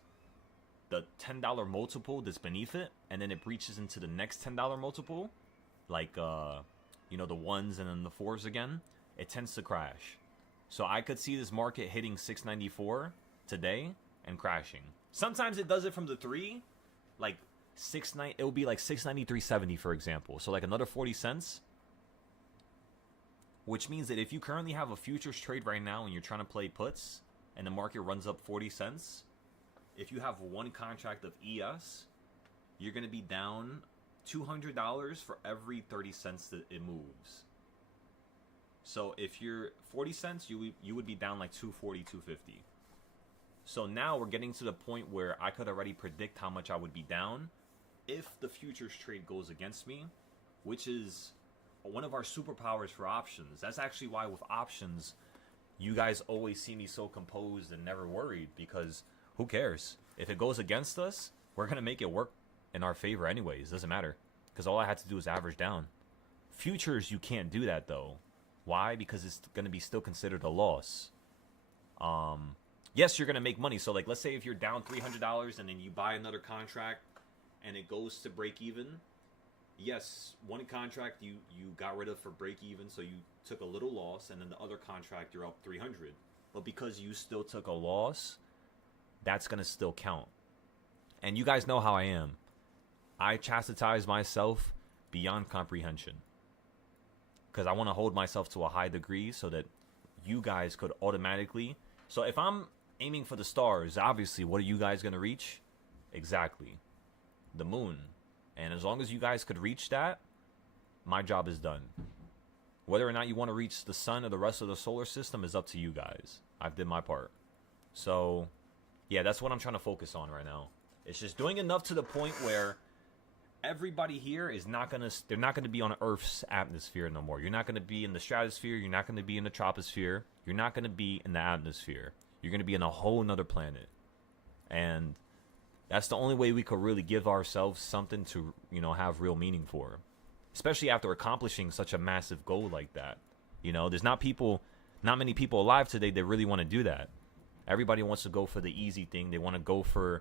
the $10 multiple that's beneath it, and then it breaches into the next $10 multiple, like you know, the 1s and then the 4s again, it tends to crash. So I could see this market hitting 694 today and crashing. Sometimes it does it from the 3, like it will be like 693.70 for example. So like another 40 cents. Which means that if you currently have a futures trade right now and you're trying to play puts and the market runs up 40 cents, if you have one contract of ES, you're going to be down $200 for every 30 cents that it moves. So if you're 40 cents, you would be down like 240, 250. So now we're getting to the point where I could already predict how much I would be down if the futures trade goes against me, which is one of our superpowers for options. That's actually why with options, you guys always see me so composed and never worried, because who cares? If it goes against us, we're going to make it work in our favor anyways. Doesn't matter, because all I had to do is average down. Futures, you can't do that though. Why? Because it's going to be still considered a loss. Yes, you're going to make money. So like, let's say if you're down $300 and then you buy another contract and it goes to break even. Yes, one contract you got rid of for break even, so you took a little loss, and then the other contract you're up 300. But because you still took a loss, that's going to still count. And you guys know how I am. I chastise myself beyond comprehension, because I want to hold myself to a high degree so that you guys could automatically. So if I'm aiming for the stars, obviously, what are you guys going to reach? Exactly. The moon. And as long as you guys could reach that, my job is done. Whether or not you want to reach the sun or the rest of the solar system is up to you guys. I've did my part. So, yeah, that's what I'm trying to focus on right now. It's just doing enough to the point where everybody here is they're not gonna be on Earth's atmosphere no more. You're not gonna be in the stratosphere. You're not gonna be in the troposphere. You're not gonna be in the atmosphere. You're gonna be in a whole nother planet. And that's the only way we could really give ourselves something to, you know, have real meaning for. Especially after accomplishing such a massive goal like that. You know, there's not many people alive today that really want to do that. Everybody wants to go for the easy thing. They want to go for,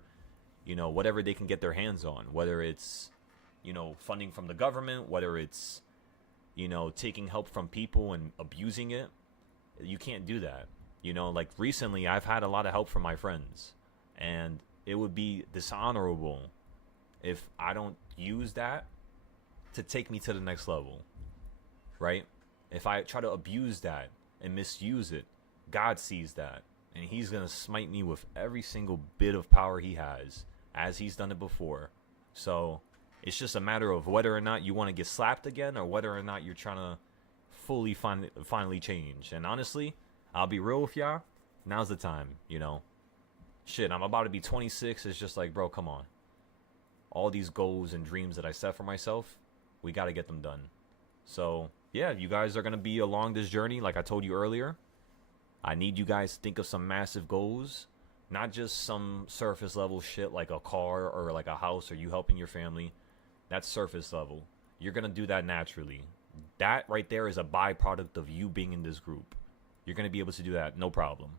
you know, whatever they can get their hands on. Whether it's, you know, funding from the government, whether it's, you know, taking help from people and abusing it. You can't do that. You know, like recently I've had a lot of help from my friends. And it would be dishonorable if I don't use that to take me to the next level, right? If I try to abuse that and misuse it, God sees that, and he's going to smite me with every single bit of power he has, as he's done it before. So it's just a matter of whether or not you want to get slapped again, or whether or not you're trying to fully finally change. And honestly, I'll be real with y'all, now's the time, you know. Shit, I'm about to be 26. It's just like, bro, come on. All these goals and dreams that I set for myself, we got to get them done. So, yeah, you guys are going to be along this journey. Like I told you earlier, I need you guys to think of some massive goals. Not just some surface level shit like a car or like a house or you helping your family. That's surface level. You're going to do that naturally. That right there is a byproduct of you being in this group. You're going to be able to do that, no problem.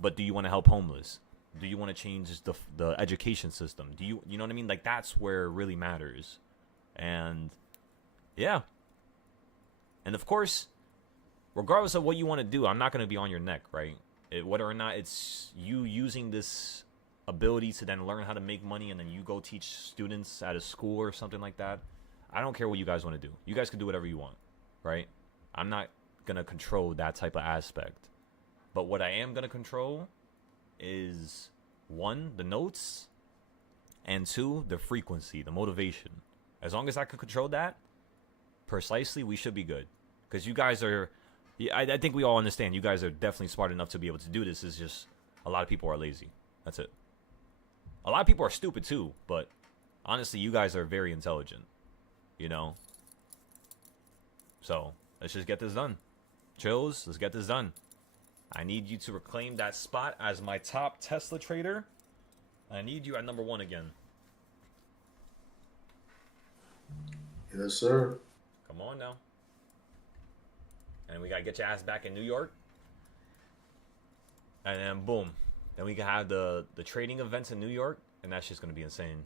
But do you want to help homeless? Do you want to change the education system? Do you know what I mean? Like, that's where it really matters. And yeah. And of course, regardless of what you want to do, I'm not going to be on your neck, right? Whether or not it's you using this ability to then learn how to make money and then you go teach students at a school or something like that. I don't care what you guys want to do. You guys can do whatever you want, right? I'm not going to control that type of aspect. But what I am going to control is 1, the notes, and 2, the frequency, the motivation. As long as I can control that precisely, we should be good. Because you guys are, I think we all understand, you guys are definitely smart enough to be able to do this. It's just a lot of people are lazy. That's it. A lot of people are stupid too, but honestly, you guys are very intelligent, you know? So, let's just get this done. Chills, let's get this done. I need you to reclaim that spot as my top Tesla trader. I need you at number 1 again. Yes, sir. Come on now. And we gotta get your ass back in New York. And then boom. Then we can have the trading events in New York, and that's just gonna be insane.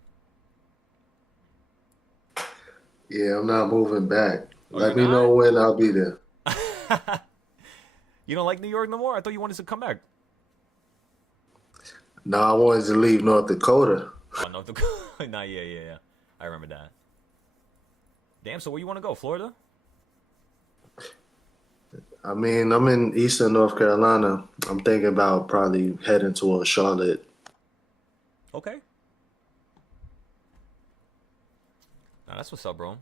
Yeah, I'm not moving back. Oh, Let you're me know not? when I'll be there. You don't like New York no more? I thought you wanted to come back. No, I wanted to leave North Dakota. Oh, no. Nah, yeah. I remember that. Damn, so where you want to go? Florida? I mean, I'm in Eastern North Carolina. I'm thinking about probably heading towards Charlotte. Okay. Nah, that's what's up, bro.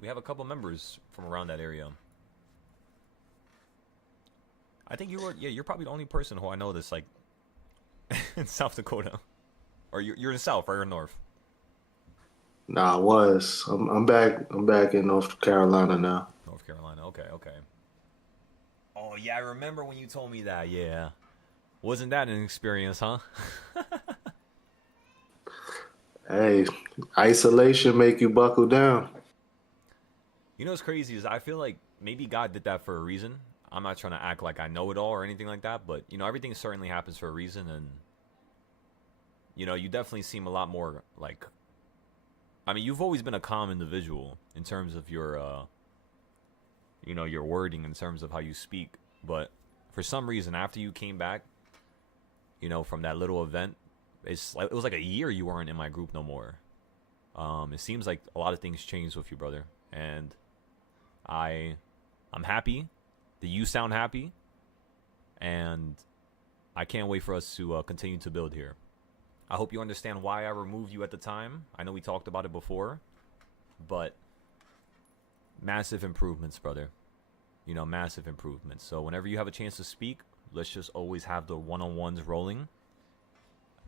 We have a couple members from around that area. I think you're probably the only person who I know that's like in South Dakota. Or you're in South, right, or North? Nah, I was. I'm back. I'm back in North Carolina now. North Carolina. Okay. Oh, yeah, I remember when you told me that. Yeah. Wasn't that an experience, huh? Hey, isolation make you buckle down. You know what's crazy is I feel like maybe God did that for a reason. I'm not trying to act like I know it all or anything like that, but everything certainly happens for a reason, and you definitely seem a lot more like. I mean, you've always been a calm individual in terms of your, your wording, in terms of how you speak, but for some reason, after you came back, from that little event, it was like a year you weren't in my group no more. It seems like a lot of things changed with you, brother, and I'm happy that you sound happy, and I can't wait for us to continue to build here. I hope you understand why I removed you at the time. I know we talked about it before, but massive improvements, brother. Massive improvements. So whenever you have a chance to speak, let's just always have the one-on-ones rolling,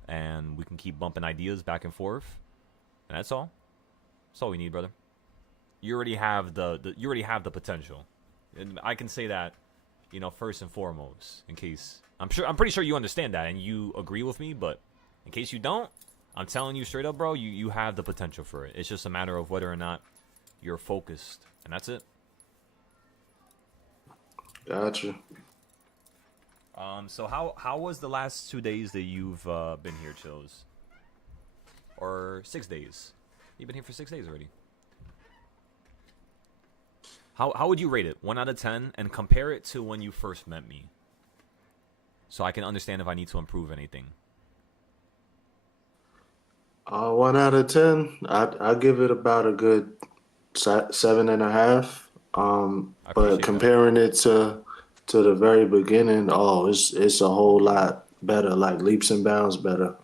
and we can keep bumping ideas back and forth. And that's all. That's all we need, brother. You already have the potential. And I can say that, first and foremost, in case I'm pretty sure you understand that and you agree with me, but in case you don't, I'm telling you straight up, bro, you have the potential for it. It's just a matter of whether or not you're focused, and that's it. Gotcha. So how was the last 2 days that you've been here, Chills? Or 6 days? You've been here for 6 days already. How would you rate it? 1 out of 10, and compare it to when you first met me, so I can understand if I need to improve anything. 1 out of 10. I give it about a good 7.5. I But appreciate comparing it to the very beginning, it's a whole lot better, like leaps and bounds better.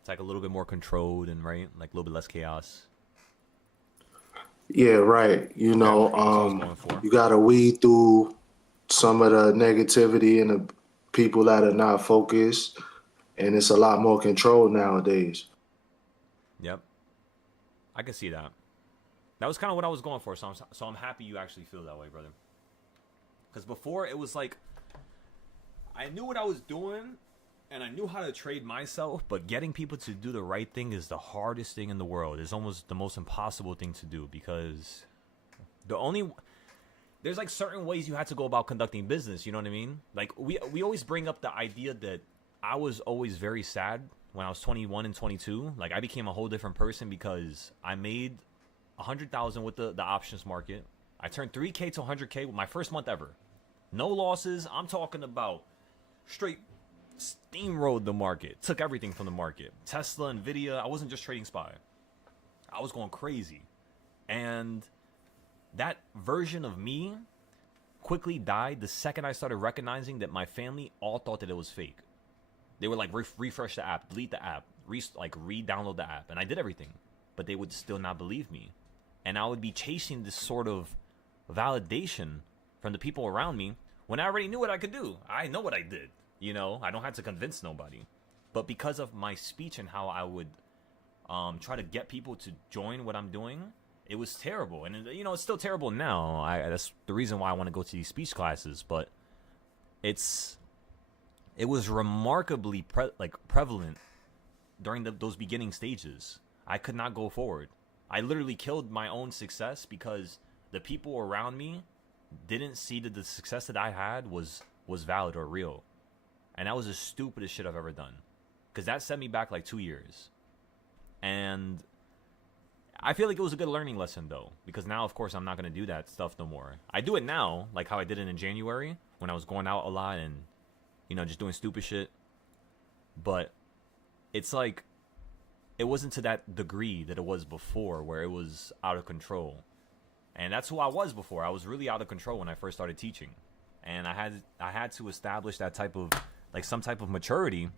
It's like a little bit more controlled and right, like a little bit less chaos. Yeah, right. That's what I was going for. You gotta weed through some of the negativity and the people that are not focused, and it's a lot more controlled nowadays. Yep, I can see that. That was kind of what I was going for. So I'm happy you actually feel that way, brother. Because before it was like I knew what I was doing and I knew how to trade myself, but getting people to do the right thing is the hardest thing in the world. It's almost the most impossible thing to do, because there's like certain ways you had to go about conducting business. You know what I mean? Like we always bring up the idea that I was always very sad when I was 21 and 22. Like I became a whole different person because I made 100,000 with the options market. I turned 3K to 100K with my first month ever. No losses. I'm talking about straight steamrolled the market. Took everything from the market. Tesla, Nvidia. I wasn't just trading SPY. I was going crazy. And that version of me quickly died the second I started recognizing that my family all thought that it was fake. They were like, refresh the app, delete the app, re-download the app. And I did everything. But they would still not believe me. And I would be chasing this sort of validation from the people around me when I already knew what I could do. I know what I did. I don't have to convince nobody. But because of my speech and how I would try to get people to join what I'm doing, it was terrible. And, it's still terrible now. That's the reason why I want to go to these speech classes. But it's it was remarkably prevalent during those beginning stages. I could not go forward. I literally killed my own success because the people around me didn't see that the success that I had was valid or real. And that was the stupidest shit I've ever done. Because that set me back like 2 years. And I feel like it was a good learning lesson, though. Because now, of course, I'm not going to do that stuff no more. I do it now, like how I did it in January, when I was going out a lot and, you know, just doing stupid shit. But it's like, it wasn't to that degree that it was before, where it was out of control. And that's who I was before. I was really out of control when I first started teaching. And I had to establish that type of, like, some type of maturity,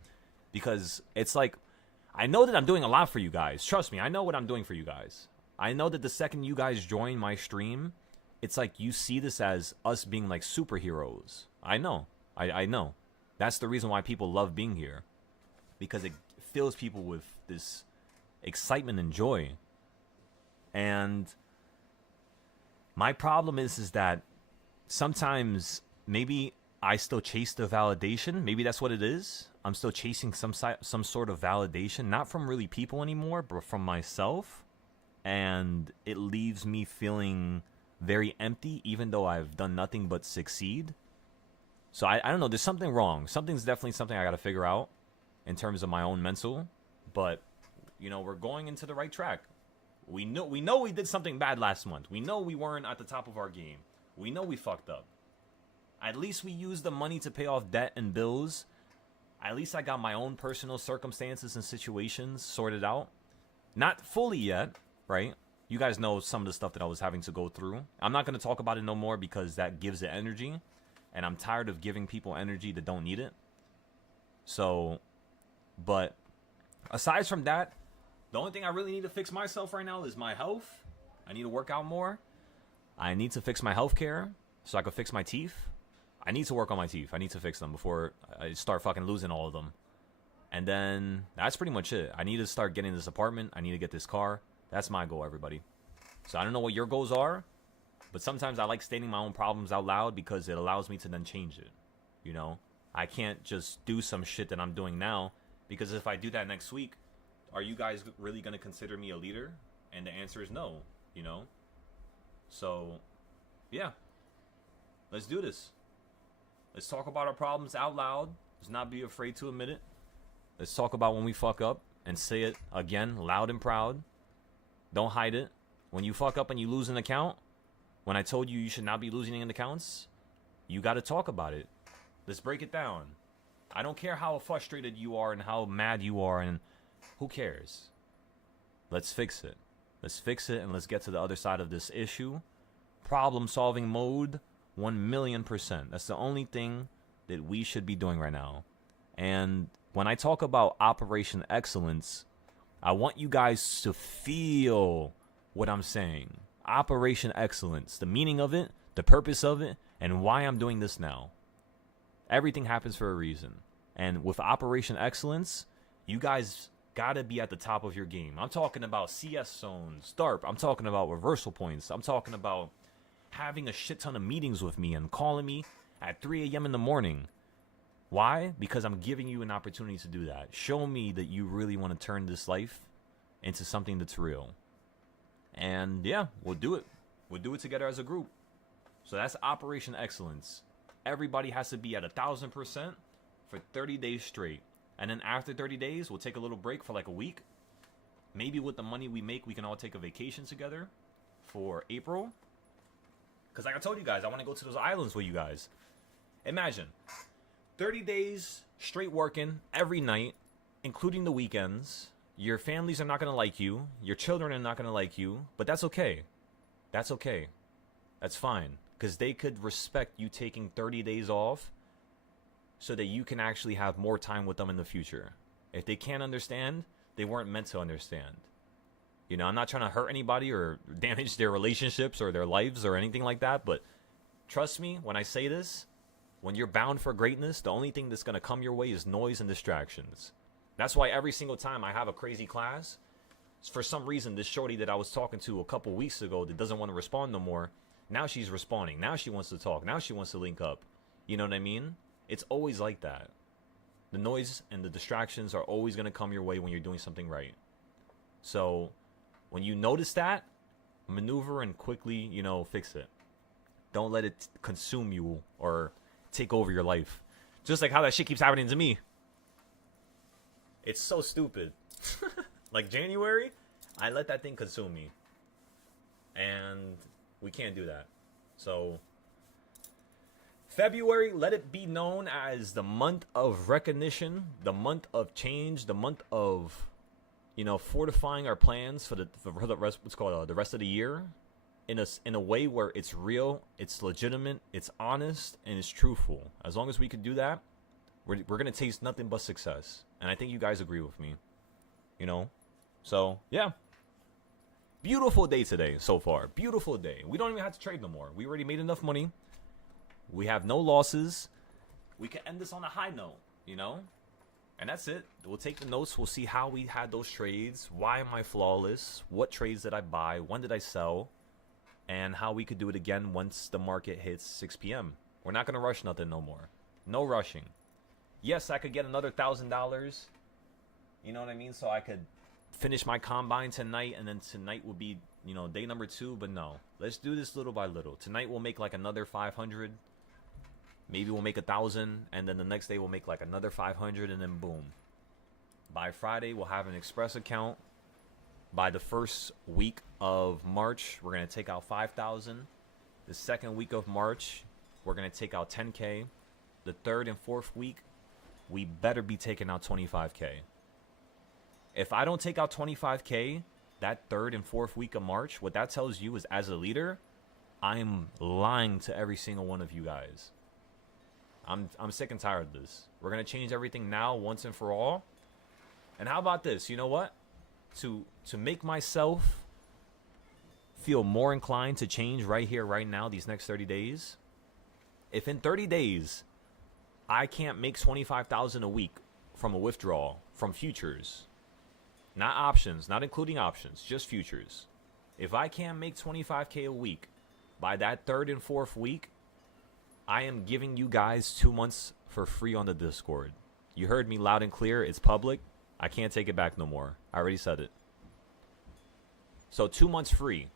because it's like, I know that I'm doing a lot for you guys. Trust me, I know what I'm doing for you guys. I know that the second you guys join my stream, it's like you see this as us being like superheroes. I know. I know. That's the reason why people love being here. Because it fills people with this excitement and joy. And my problem is that sometimes maybe I still chase the validation. Maybe that's what it is. I'm still chasing some sort of validation, not from really people anymore, but from myself. And it leaves me feeling very empty, even though I've done nothing but succeed. So I don't know. There's something wrong. Something's definitely something I got to figure out in terms of my own mental. But, you know, we're going into the right track. We know we did something bad last month. We know we weren't at the top of our game. We know we fucked up. At least we used the money to pay off debt and bills. At least I got my own personal circumstances and situations sorted out. Not fully yet, right? You guys know some of the stuff that I was having to go through. I'm not going to talk about it no more because that gives it energy. And I'm tired of giving people energy that don't need it. So, but aside from that, the only thing I really need to fix myself right now is my health. I need to work out more. I need to fix my health care so I can fix my teeth. I need to work on my teeth. I need to fix them before I start fucking losing all of them. And then that's pretty much it. I need to start getting this apartment. I need to get this car. That's my goal, everybody. So I don't know what your goals are, but sometimes I like stating my own problems out loud because it allows me to then change it. You know, I can't just do some shit that I'm doing now, because if I do that next week, are you guys really going to consider me a leader? And the answer is no, you know? So, yeah. Let's do this. Let's talk about our problems out loud. Let's not be afraid to admit it. Let's talk about when we fuck up and say it again, loud and proud. Don't hide it. When you fuck up and you lose an account, when I told you you should not be losing in accounts, you got to talk about it. Let's break it down. I don't care how frustrated you are and how mad you are, and who cares? Let's fix it. Let's fix it and let's get to the other side of this issue. Problem solving mode, 1,000,000%. That's the only thing that we should be doing right now. And when I talk about Operation Excellence, I want you guys to feel what I'm saying. Operation Excellence, the meaning of it, the purpose of it, and why I'm doing this now. Everything happens for a reason. And with Operation Excellence, you guys gotta be at the top of your game. I'm talking about CS zones, DARP. I'm talking about reversal points. I'm talking about having a shit ton of meetings with me and calling me at 3 a.m. in the morning. Why? Because I'm giving you an opportunity to do that. Show me that you really want to turn this life into something that's real. And yeah, we'll do it. We'll do it together as a group. So that's Operation Excellence. Everybody has to be at 1,000% for 30 days straight. And then after 30 days, we'll take a little break for like a week. Maybe with the money we make, we can all take a vacation together for April. Because like I told you guys, I want to go to those islands with you guys. Imagine 30 days straight working every night, including the weekends. Your families are not going to like you. Your children are not going to like you. But that's okay. That's okay. That's fine. Because they could respect you taking 30 days off so that you can actually have more time with them in the future. If they can't understand, they weren't meant to understand. You know, I'm not trying to hurt anybody or damage their relationships or their lives or anything like that. But trust me when I say this, when you're bound for greatness, the only thing that's going to come your way is noise and distractions. That's why every single time I have a crazy class, for some reason, this shorty that I was talking to a couple weeks ago that doesn't want to respond no more, now she's responding. Now she wants to talk. Now she wants to link up. You know what I mean? It's always like that. the noise and the distractions are always going to come your way when you're doing something right. So when you notice that, maneuver and quickly, you know, fix it. Don't let it consume you or take over your life. Just like how that shit keeps happening to me. It's so stupid. Like January, I let that thing consume me. And we can't do that. So February, let it be known as the month of recognition, the month of change, the month of, you know, fortifying our plans for the rest, what's called the rest of the year, in a way where it's real, it's legitimate, it's honest, and it's truthful. As long as we can do that, we're gonna taste nothing but success. And I think you guys agree with me. You know, so yeah. Beautiful day today so far. Beautiful day. We don't even have to trade no more. We already made enough money. We have no losses. We can end this on a high note, you know? And that's it. We'll take the notes. We'll see how we had those trades. Why am I flawless? What trades did I buy? When did I sell? And how we could do it again once the market hits 6 p.m. We're not going to rush nothing no more. No rushing. Yes, I could get another $1,000. You know what I mean? So I could finish my combine tonight, and then tonight will be, you know, day number 2. But no, let's do this little by little. Tonight we'll make like another 500. Maybe we'll make 1,000, and then the next day we'll make like another 500, and then boom. By Friday we'll have an express account. By the first week of March, we're gonna take out 5,000. The second week of March, we're gonna take out 10K. The third and fourth week, we better be taking out 25K. If I don't take out 25K that third and fourth week of March, what that tells you is, as a leader, I'm lying to every single one of you guys. I'm sick and tired of this. We're gonna change everything now, once and for all. And how about this? You know what? To make myself feel more inclined to change right here, right now, these next 30 days. If in 30 days I can't make 25,000 a week from a withdrawal from futures, not options, not including options, just futures. If I can't make 25K a week by that third and fourth week, I am giving you guys 2 months for free on the Discord. You heard me loud and clear. It's public. I can't take it back no more. I already said it. So 2 months free.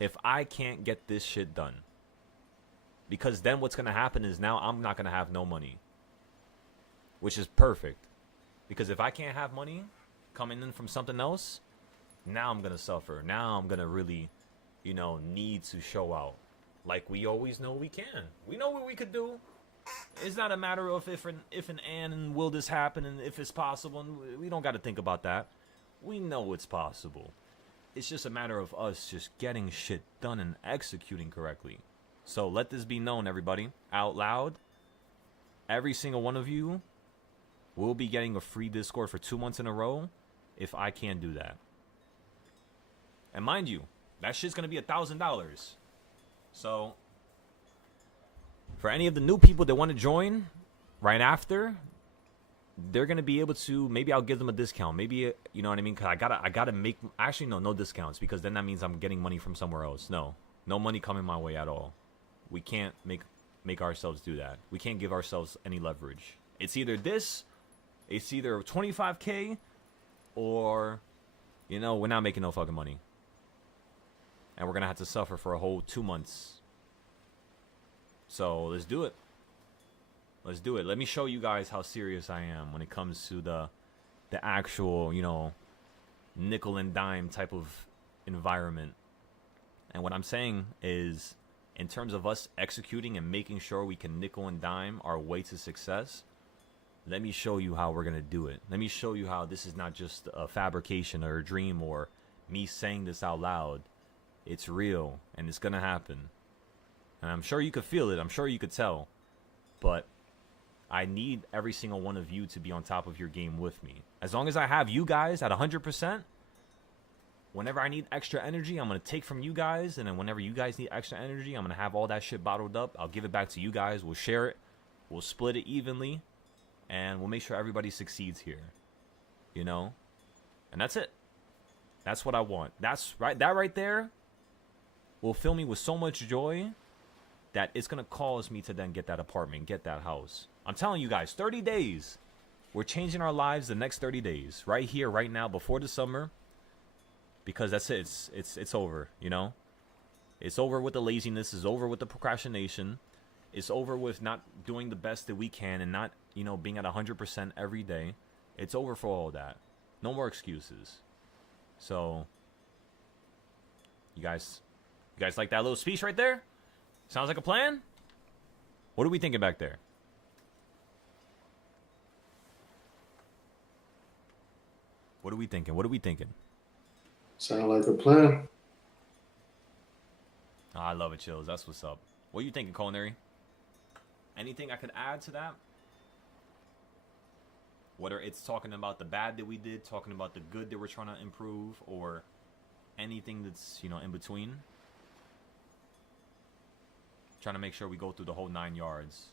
If I can't get this shit done. Because then what's going to happen is now I'm not going to have no money. Which is perfect. Because if I can't have money coming in from something else, now I'm going to suffer. Now I'm going to really, you know, need to show out. Like we always know we can. We know what we could do. It's not a matter of if and will this happen and if it's possible. And we don't got to think about that. We know it's possible. It's just a matter of us just getting shit done and executing correctly. So let this be known, everybody, out loud. Every single one of you will be getting a free Discord for 2 months in a row if I can't do that. And mind you, that shit's going to be $1,000. So for any of the new people that want to join right after, they're going to be able to, maybe I'll give them a discount. Maybe, you know what I mean? Because I gotta make, actually, no discounts, because then that means I'm getting money from somewhere else. No money coming my way at all. We can't make ourselves do that. We can't give ourselves any leverage. It's either this, it's either 25K, or, you know, we're not making no fucking money. And we're going to have to suffer for a whole 2 months. So let's do it. Let's do it. Let me show you guys how serious I am when it comes to the actual, you know, nickel and dime type of environment. And what I'm saying is, in terms of us executing and making sure we can nickel and dime our way to success, let me show you how we're going to do it. Let me show you how this is not just a fabrication or a dream or me saying this out loud. It's real, and it's going to happen. And I'm sure you could feel it. I'm sure you could tell. But I need every single one of you to be on top of your game with me. As long as I have you guys at 100%, whenever I need extra energy, I'm going to take from you guys. And then whenever you guys need extra energy, I'm going to have all that shit bottled up. I'll give it back to you guys. We'll share it. We'll split it evenly. And we'll make sure everybody succeeds here. You know? And that's it. That's what I want. That's right. That right there will fill me with so much joy that it's going to cause me to then get that apartment, get that house. I'm telling you guys, 30 days. We're changing our lives the next 30 days. Right here, right now, before the summer. Because that's it. It's over, you know? It's over with the laziness. It's over with the procrastination. It's over with not doing the best that we can and not, you know, being at 100% every day. It's over for all that. No more excuses. So, you guys like that little speech right there? Sounds like a plan? What are we thinking back there? What are we thinking? What are we thinking? Sound like a plan. Oh, I love it, Chills. That's what's up. What are you thinking, Culinary? Anything I could add to that? Whether it's talking about the bad that we did, talking about the good that we're trying to improve, or anything that's, you know, in between. Trying to make sure we go through the whole 9 yards.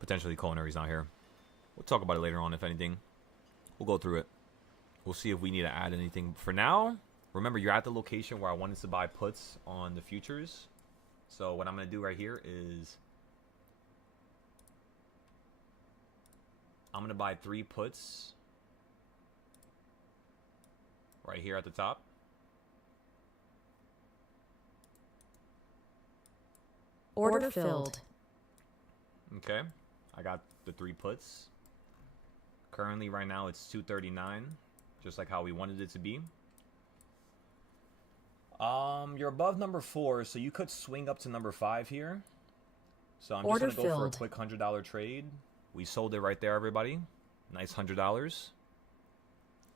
Potentially Culinary's not here. We'll talk about it later on, if anything. We'll go through it. We'll see if we need to add anything. For now, remember, you're at the location where I wanted to buy puts on the futures. So what I'm going to do right here is I'm going to buy 3 puts right here at the top. Order filled. Okay. I got the 3 puts. Currently, right now, it's 239, just like how we wanted it to be. You're above number 4, so you could swing up to number 5 here. So I'm just gonna go for a quick $100 trade. We sold it right there, everybody. Nice $100.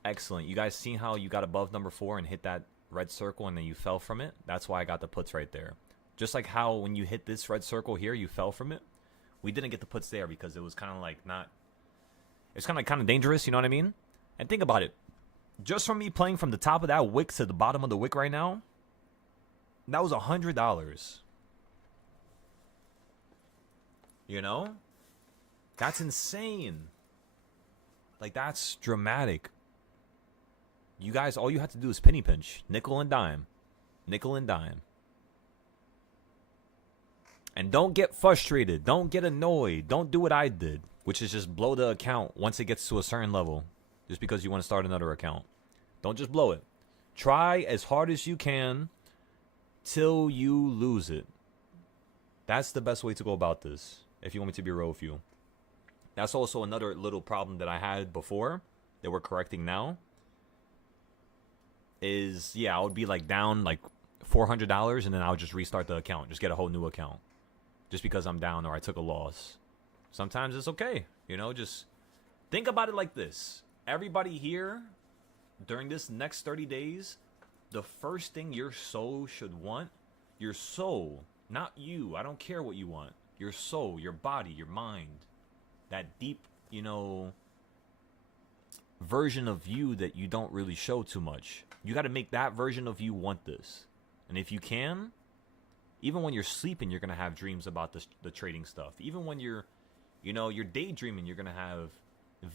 Excellent. You guys seen how you got above number 4 and hit that red circle and then you fell from it? That's why I got the puts right there. Just like how when you hit this red circle here, you fell from it. We didn't get the puts there because it was kind of like not... It's kind of dangerous, you know what I mean? And think about it. Just from me playing from the top of that wick to the bottom of the wick right now, that was $100. You know? That's insane. Like, that's dramatic. You guys, all you have to do is penny pinch. Nickel and dime. Nickel and dime. And don't get frustrated. Don't get annoyed. Don't do what I did, which is just blow the account once it gets to a certain level, just because you want to start another account. Don't just blow it. Try as hard as you can till you lose it. That's the best way to go about this, if you want me to be real with you. That's also another little problem that I had before that we're correcting now. Is, yeah, I would be like down like $400 and then I would just restart the account. Just get a whole new account. Just because I'm down or I took a loss. Sometimes it's okay. You know, just think about it like this. Everybody here, during this next 30 days, the first thing your soul should want, your soul, not you. I don't care what you want. Your soul, your body, your mind. That deep, you know, version of you that you don't really show too much. You got to make that version of you want this. And if you can, even when you're sleeping, you're going to have dreams about the trading stuff. Even when you're, you know, you're daydreaming, you're going to have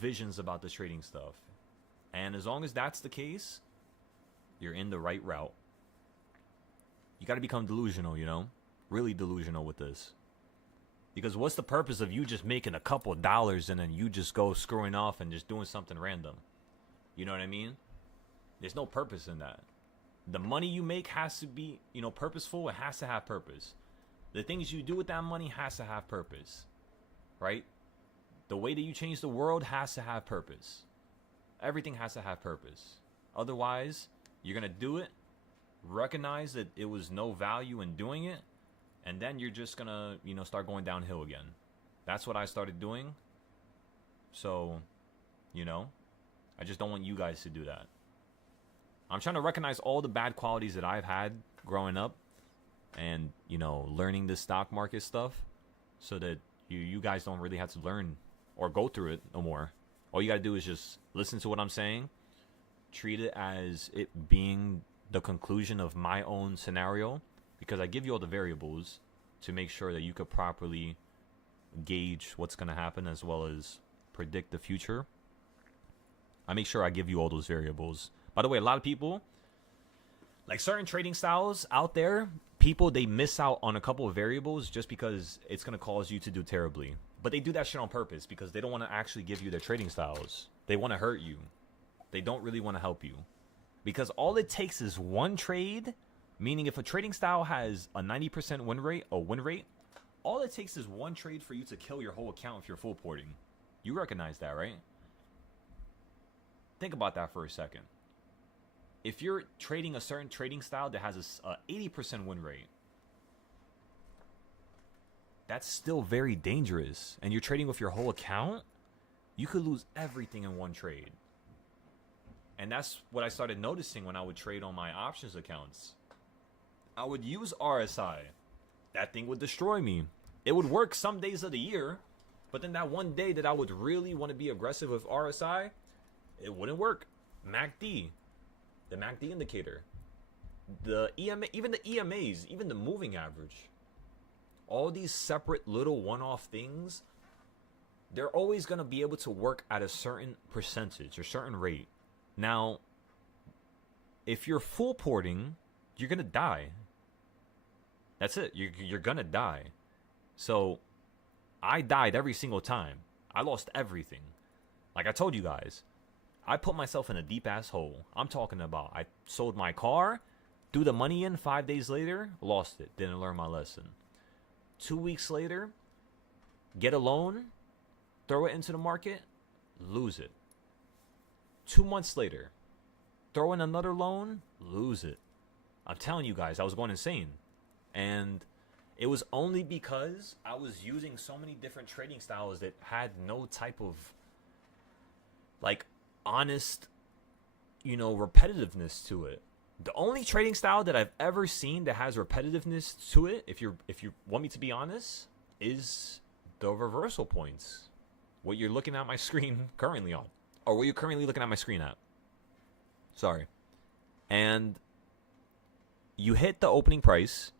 visions about the trading stuff. And as long as that's the case, you're in the right route. You got to become delusional, you know? Really delusional with this. Because what's the purpose of you just making a couple of dollars and then you just go screwing off and just doing something random? You know what I mean? There's no purpose in that. The money you make has to be, you know, purposeful. It has to have purpose. The things you do with that money has to have purpose. Right? The way that you change the world has to have purpose. Everything has to have purpose. Otherwise, you're going to do it, recognize that it was no value in doing it, and then you're just going to, you know, start going downhill again. That's what I started doing. So, you know, I just don't want you guys to do that. I'm trying to recognize all the bad qualities that I've had growing up and, you know, learning this stock market stuff so that you guys don't really have to learn or go through it no more. All you got to do is just listen to what I'm saying, treat it as it being the conclusion of my own scenario, because I give you all the variables, to make sure that you could properly gauge what's going to happen as well as predict the future. I make sure I give you all those variables. By the way, a lot of people, like certain trading styles out there, people, they miss out on a couple of variables just because it's going to cause you to do terribly. But they do that shit on purpose because they don't want to actually give you their trading styles. They want to hurt you. They don't really want to help you. Because all it takes is one trade, meaning if a trading style has a 90% win rate, all it takes is one trade for you to kill your whole account if you're full porting. You recognize that, right? Think about that for a second. If you're trading a certain trading style that has a 80% win rate, that's still very dangerous. And you're trading with your whole account, you could lose everything in one trade. And that's what I started noticing when I would trade on my options accounts. I would use RSI. That thing would destroy me. It would work some days of the year, but then that one day that I would really want to be aggressive with RSI, it wouldn't work. MACD, the MACD indicator, the EMA, even the EMAs, even the moving average, all these separate little one-off things, they're always going to be able to work at a certain percentage or certain rate. Now, if you're full porting, you're going to die. That's it. You're going to die. So, I died every single time. I lost everything. Like I told you guys, I put myself in a deep-ass hole. I'm talking about I sold my car, threw the money in, 5 days later, lost it. Didn't learn my lesson. 2 weeks later, get a loan, throw it into the market, lose it. 2 months later, throw in another loan, lose it. I'm telling you guys, I was going insane. And it was only because I was using so many different trading styles that had no type of, like, honest, repetitiveness to it. The only trading style that I've ever seen that has repetitiveness to it, if you want me to be honest, is the reversal points. What you're looking at my screen currently on. Or what you're currently looking at my screen at. Sorry. And you hit the opening price.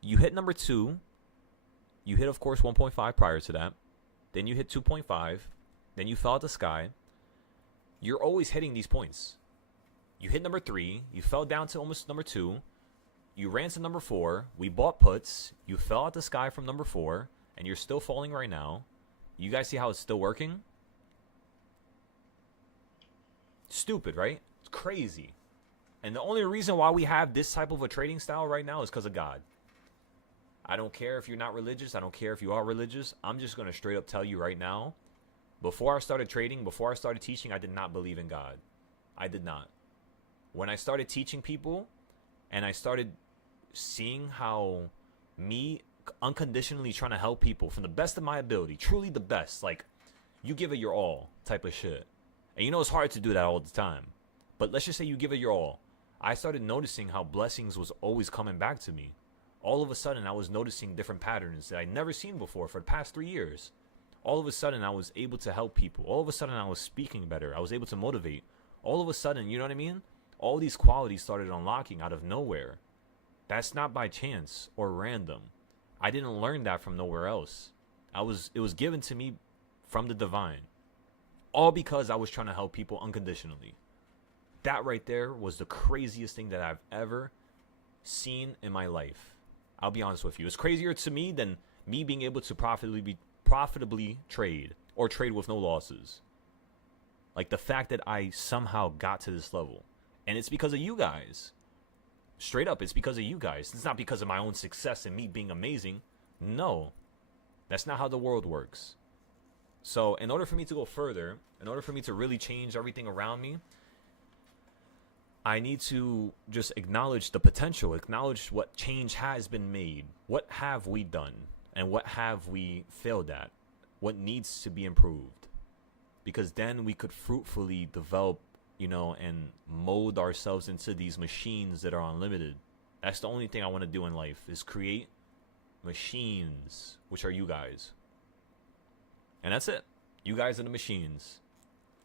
You hit number 2. You hit, of course, 1.5 prior to that. Then you hit 2.5. Then you fell out the sky. You're always hitting these points. You hit number 3. You fell down to almost number 2. You ran to number 4. We bought puts. You fell out the sky from number 4. And you're still falling right now. You guys see how it's still working? Stupid, right? It's crazy. And the only reason why we have this type of a trading style right now is because of God. I don't care if you're not religious. I don't care if you are religious. I'm just going to straight up tell you right now. Before I started trading, before I started teaching, I did not believe in God. I did not. When I started teaching people and I started seeing how me unconditionally trying to help people from the best of my ability, truly the best, like you give it your all type of shit. And it's hard to do that all the time. But let's just say you give it your all. I started noticing how blessings was always coming back to me. All of a sudden, I was noticing different patterns that I'd never seen before for the past 3 years. All of a sudden, I was able to help people. All of a sudden, I was speaking better. I was able to motivate. All of a sudden, you know what I mean? All these qualities started unlocking out of nowhere. That's not by chance or random. I didn't learn that from nowhere else. It was given to me from the divine. All because I was trying to help people unconditionally. That right there was the craziest thing that I've ever seen in my life. I'll be honest with you. It's crazier to me than me being able to profitably trade or trade with no losses. Like the fact that I somehow got to this level. And it's because of you guys. Straight up, it's because of you guys. It's not because of my own success and me being amazing. No. That's not how the world works. So in order for me to go further, in order for me to really change everything around me, I need to just acknowledge the potential, acknowledge what change has been made. What have we done? And what have we failed at? What needs to be improved? Because then we could fruitfully develop, and mold ourselves into these machines that are unlimited. That's the only thing I want to do in life, is create machines, which are you guys. And that's it. You guys are the machines.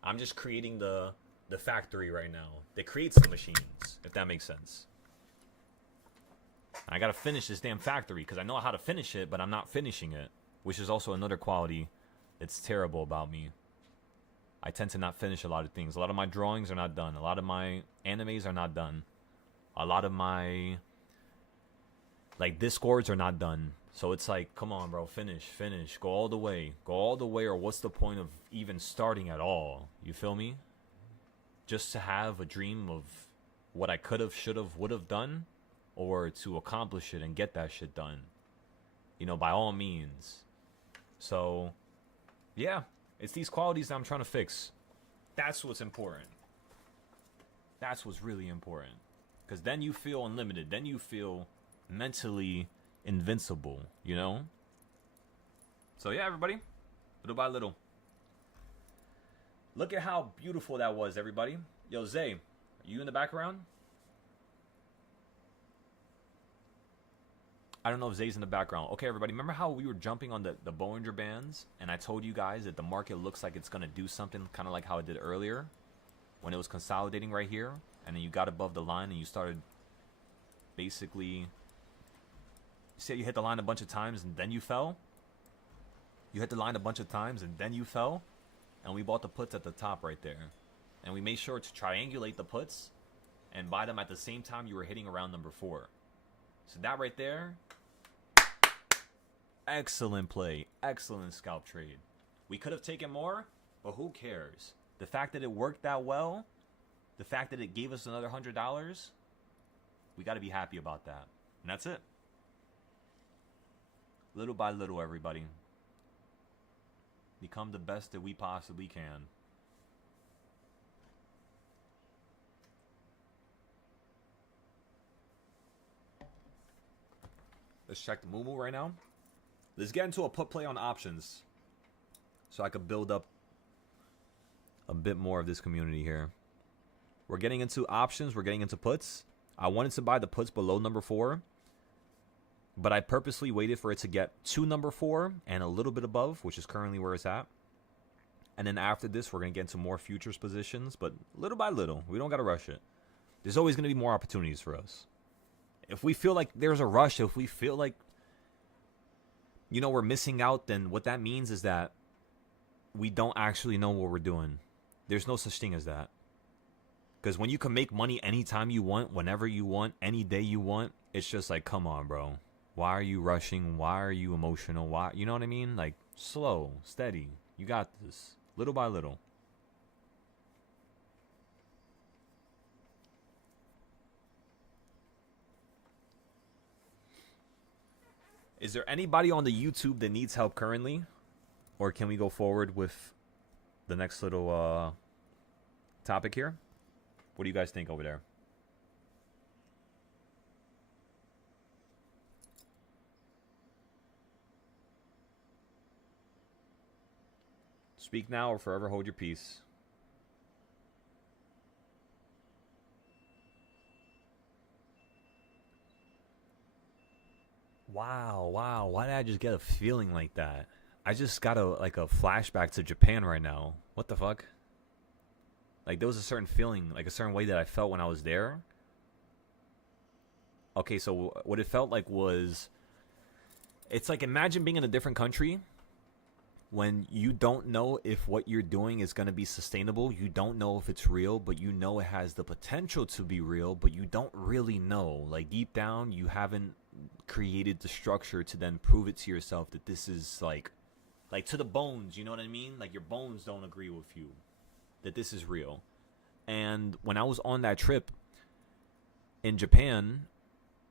I'm just creating the factory right now that creates the machines, if that makes sense. I gotta finish this damn factory because I know how to finish it, but I'm not finishing it, which is also another quality that's terrible about me. I tend to not finish a lot of things. A lot of my drawings are not done. A lot of my animes are not done. A lot of my like discords are not done. So it's like, come on, bro, finish, go all the way, or what's the point of even starting at all? You feel me? Just to have a dream of what I could have, should have, would have done, or to accomplish it and get that shit done. You know, by all means. So, yeah, it's these qualities that I'm trying to fix. That's what's important. That's what's really important. Because then you feel unlimited. Then you feel mentally invincible, you know? So yeah, everybody, little by little. Look at how beautiful that was, everybody. Yo, Zay, are you in the background? I don't know if Zay's in the background. Okay, everybody, remember how we were jumping on the Bollinger Bands and I told you guys that the market looks like it's going to do something kind of like how it did earlier when it was consolidating right here, and then you got above the line and you started basically... You say you hit the line a bunch of times and then you fell? You hit the line a bunch of times and then you fell? And we bought the puts at the top right there. And we made sure to triangulate the puts and buy them at the same time you were hitting around number 4. So that right there, excellent play. Excellent scalp trade. We could have taken more, but who cares? The fact that it worked that well, the fact that it gave us another $100, we got to be happy about that. And that's it. Little by little, everybody. Become the best that we possibly can. Let's check the Moo right now. Let's get into a put play on options, so I could build up a bit more of this community here. We're getting into options. We're getting into puts. I wanted to buy the puts below number 4. But I purposely waited for it to get to number 4 and a little bit above, which is currently where it's at. And then after this, we're going to get into more futures positions, but little by little. We don't got to rush it. There's always going to be more opportunities for us. If we feel like there's a rush, if we feel like, you know, we're missing out, then what that means is that we don't actually know what we're doing. There's no such thing as that. Because when you can make money anytime you want, whenever you want, any day you want, it's just like, come on, bro. Why are you rushing? Why are you emotional? Why? You know what I mean? Like, slow, steady. You got this. Little by little. Is there anybody on the YouTube that needs help currently? Or can we go forward with the next little topic here? What do you guys think over there? Speak now or forever hold your peace. Wow. Why did I just get a feeling like that? I just got a flashback to Japan right now. What the fuck? Like, there was a certain feeling, like a certain way that I felt when I was there. Okay, so what it felt like was, it's like, imagine being in a different country when you don't know if what you're doing is going to be sustainable. You don't know if it's real, but you know it has the potential to be real, but you don't really know. Like, deep down, you haven't created the structure to then prove it to yourself that this is like to the bones, you know what I mean? Like, your bones don't agree with you that this is real. And when I was on that trip in Japan,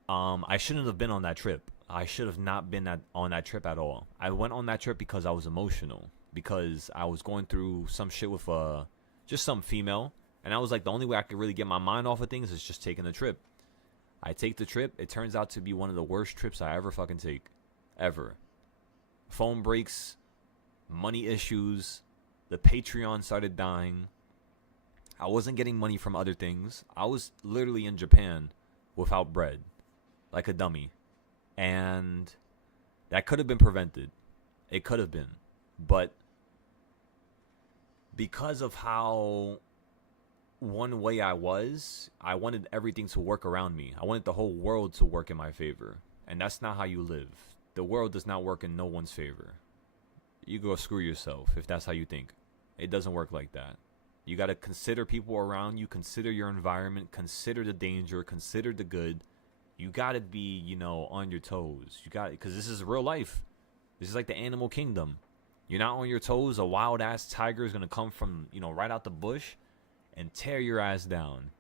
I shouldn't have been on that trip. I should have not been on that trip at all. I went on that trip because I was emotional, because I was going through some shit with just some female, and I was like, the only way I could really get my mind off of things is just taking the trip. I take the trip. It turns out to be one of the worst trips I ever fucking take. Ever. Phone breaks, money issues, the Patreon started dying. I wasn't getting money from other things. I was literally in Japan without bread, like a dummy. And that could have been prevented. It could have been. But because of how one way I wanted everything to work around me. I wanted the whole world to work in my favor. And that's not how you live. The world does not work in no one's favor. You go screw yourself if that's how you think. It doesn't work like that. You got to consider people around you, consider your environment, consider the danger, consider the good. You got to be, you know, on your toes. You got, because this is real life. This is like the animal kingdom. You're not on your toes. A wild ass tiger is going to come from, you know, right out the bush and tear your ass down.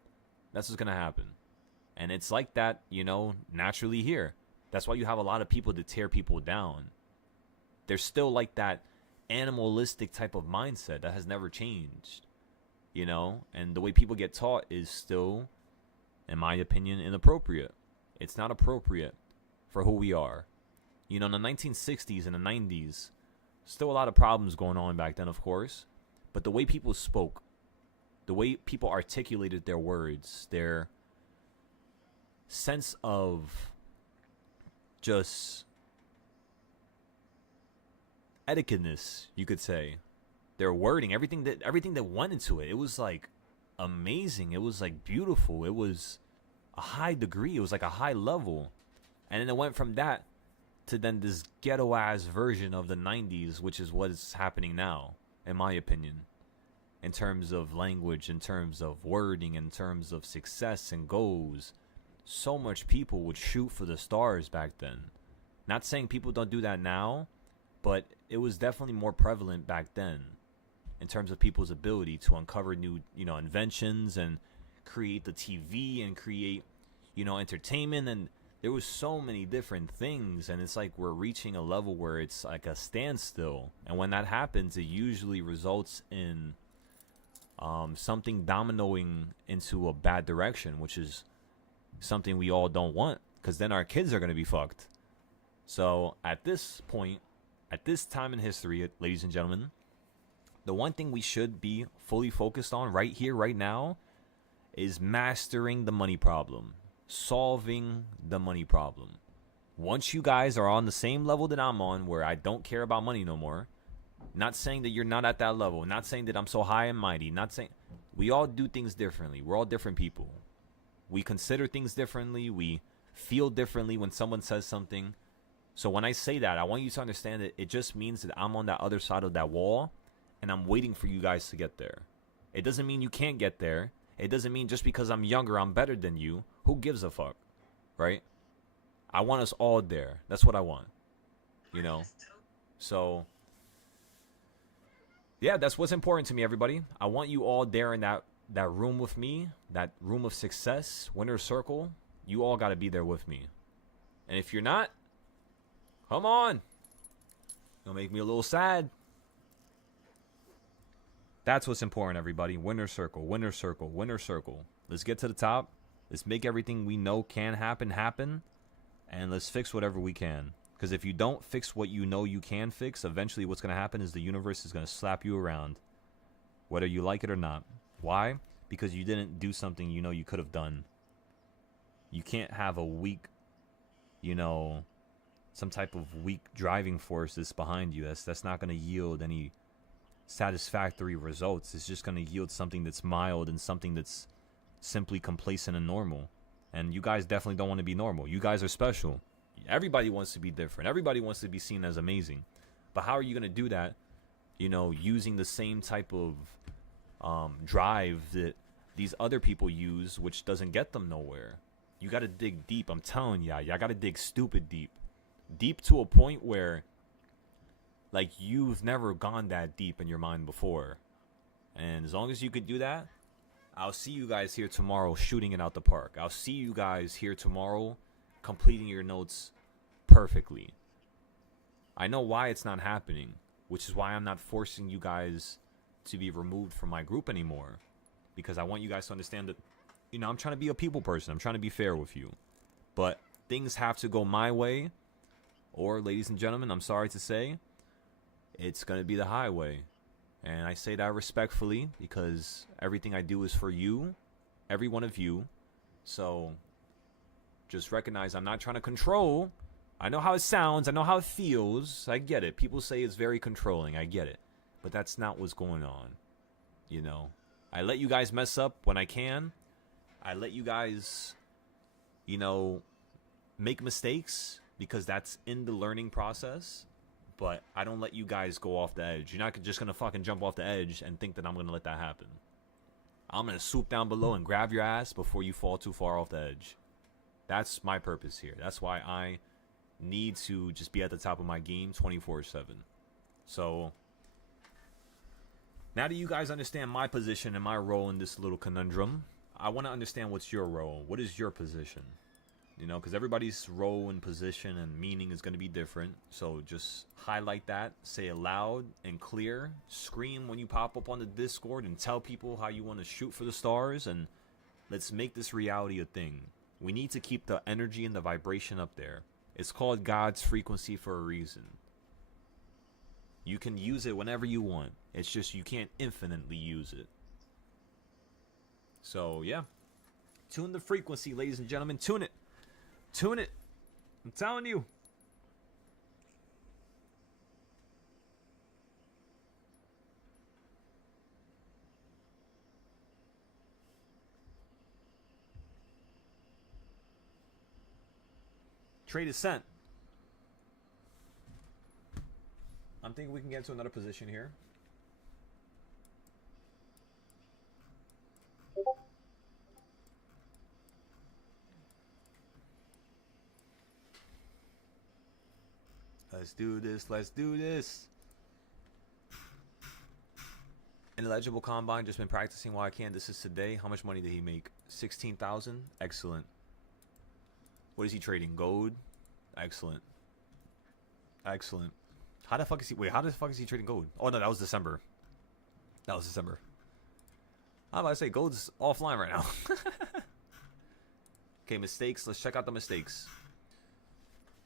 That's what's going to happen. And it's like that, you know, naturally here. That's why you have a lot of people that tear people down. They're still like that animalistic type of mindset that has never changed, you know? And the way people get taught is still, in my opinion, inappropriate. It's not appropriate for who we are. You know, in the 1960s and the 90s, still a lot of problems going on back then, of course. But the way people spoke, the way people articulated their words, their sense of just etiquetteness, you could say, their wording, everything that went into it, it was like amazing. It was like beautiful. It was a high degree. It was like a high level. And then it went from that to then this ghetto ass version of the 90s, which is what is happening now, in my opinion, in terms of language, in terms of wording, in terms of success and goals. So much people would shoot for the stars back then. Not saying people don't do that now, but it was definitely more prevalent back then in terms of people's ability to uncover new, you know, inventions and create the TV and create, you know, entertainment. And there was so many different things, and it's like we're reaching a level where it's like a standstill. And when that happens, it usually results in something dominoing into a bad direction, which is something we all don't want, because then our kids are going to be fucked. So at this point, at this time in history, ladies and gentlemen, the one thing we should be fully focused on right here, right now, is mastering the money problem, solving the money problem. Once you guys are on the same level that I'm on, where I don't care about money no more, not saying that you're not at that level, not saying that I'm so high and mighty, not saying, we all do things differently. We're all different people. We consider things differently. We feel differently when someone says something. So when I say that, I want you to understand that it just means that I'm on that other side of that wall and I'm waiting for you guys to get there. It doesn't mean you can't get there. It doesn't mean just because I'm younger, I'm better than you. Who gives a fuck, right? I want us all there. That's what I want, you know? So, yeah, that's what's important to me, everybody. I want you all there in that room with me, that room of success, winner's circle. You all got to be there with me. And if you're not, come on. It'll make me a little sad. That's what's important, everybody. Winner's circle, winner's circle, winner's circle. Let's get to the top. Let's make everything we know can happen. And let's fix whatever we can. Because if you don't fix what you know you can fix, eventually what's going to happen is the universe is going to slap you around. Whether you like it or not. Why? Because you didn't do something you know you could have done. You can't have a weak, you know, some type of weak driving force that's behind you. That's not going to yield any satisfactory results. It's just going to yield something that's mild and something that's simply complacent and normal. And you guys definitely don't want to be normal. You guys are special. Everybody wants to be different. Everybody wants to be seen as amazing. But how are you going to do that, you know, using the same type of drive that these other people use, which doesn't get them nowhere? You got to dig deep. I'm telling y'all got to dig stupid deep. Deep to a point where, like, you've never gone that deep in your mind before. And as long as you could do that, I'll see you guys here tomorrow shooting it out the park. I'll see you guys here tomorrow completing your notes perfectly. I know why it's not happening, which is why I'm not forcing you guys to be removed from my group anymore. Because I want you guys to understand that, you know, I'm trying to be a people person. I'm trying to be fair with you. But things have to go my way. Or, ladies and gentlemen, I'm sorry to say, it's going to be the highway. And I say that respectfully because everything I do is for you, every one of you. So just recognize I'm not trying to control. I know how it sounds. I know how it feels. I get it. People say it's very controlling. I get it. But that's not what's going on. You know, I let you guys mess up when I can. I let you guys, you know, make mistakes because that's in the learning process. But I don't let you guys go off the edge. You're not just going to fucking jump off the edge and think that I'm going to let that happen. I'm going to swoop down below and grab your ass before you fall too far off the edge. That's my purpose here. That's why I need to just be at the top of my game 24/7. So now that you guys understand my position and my role in this little conundrum, I want to understand what's your role. What is your position? You know, because everybody's role and position and meaning is going to be different. So just highlight that, say it loud and clear, scream when you pop up on the Discord and tell people how you want to shoot for the stars, and let's make this reality a thing. We need to keep the energy and the vibration up there. It's called God's frequency for a reason. You can use it whenever you want. It's just you can't infinitely use it. So, yeah. Tune the frequency, ladies and gentlemen. Tune it. Tune it. I'm telling you. Trade is sent. I'm thinking we can get into another position here. Let's do this. Let's do this. Ineligible combine. Just been practicing while I can. This is today. How much money did he make? 16,000. Excellent. What is he trading? Gold. Excellent. Excellent. How the fuck is he? Wait, how the fuck is he trading gold? Oh no, that was December. That was December. How about I say gold's offline right now? Okay, mistakes. Let's check out the mistakes.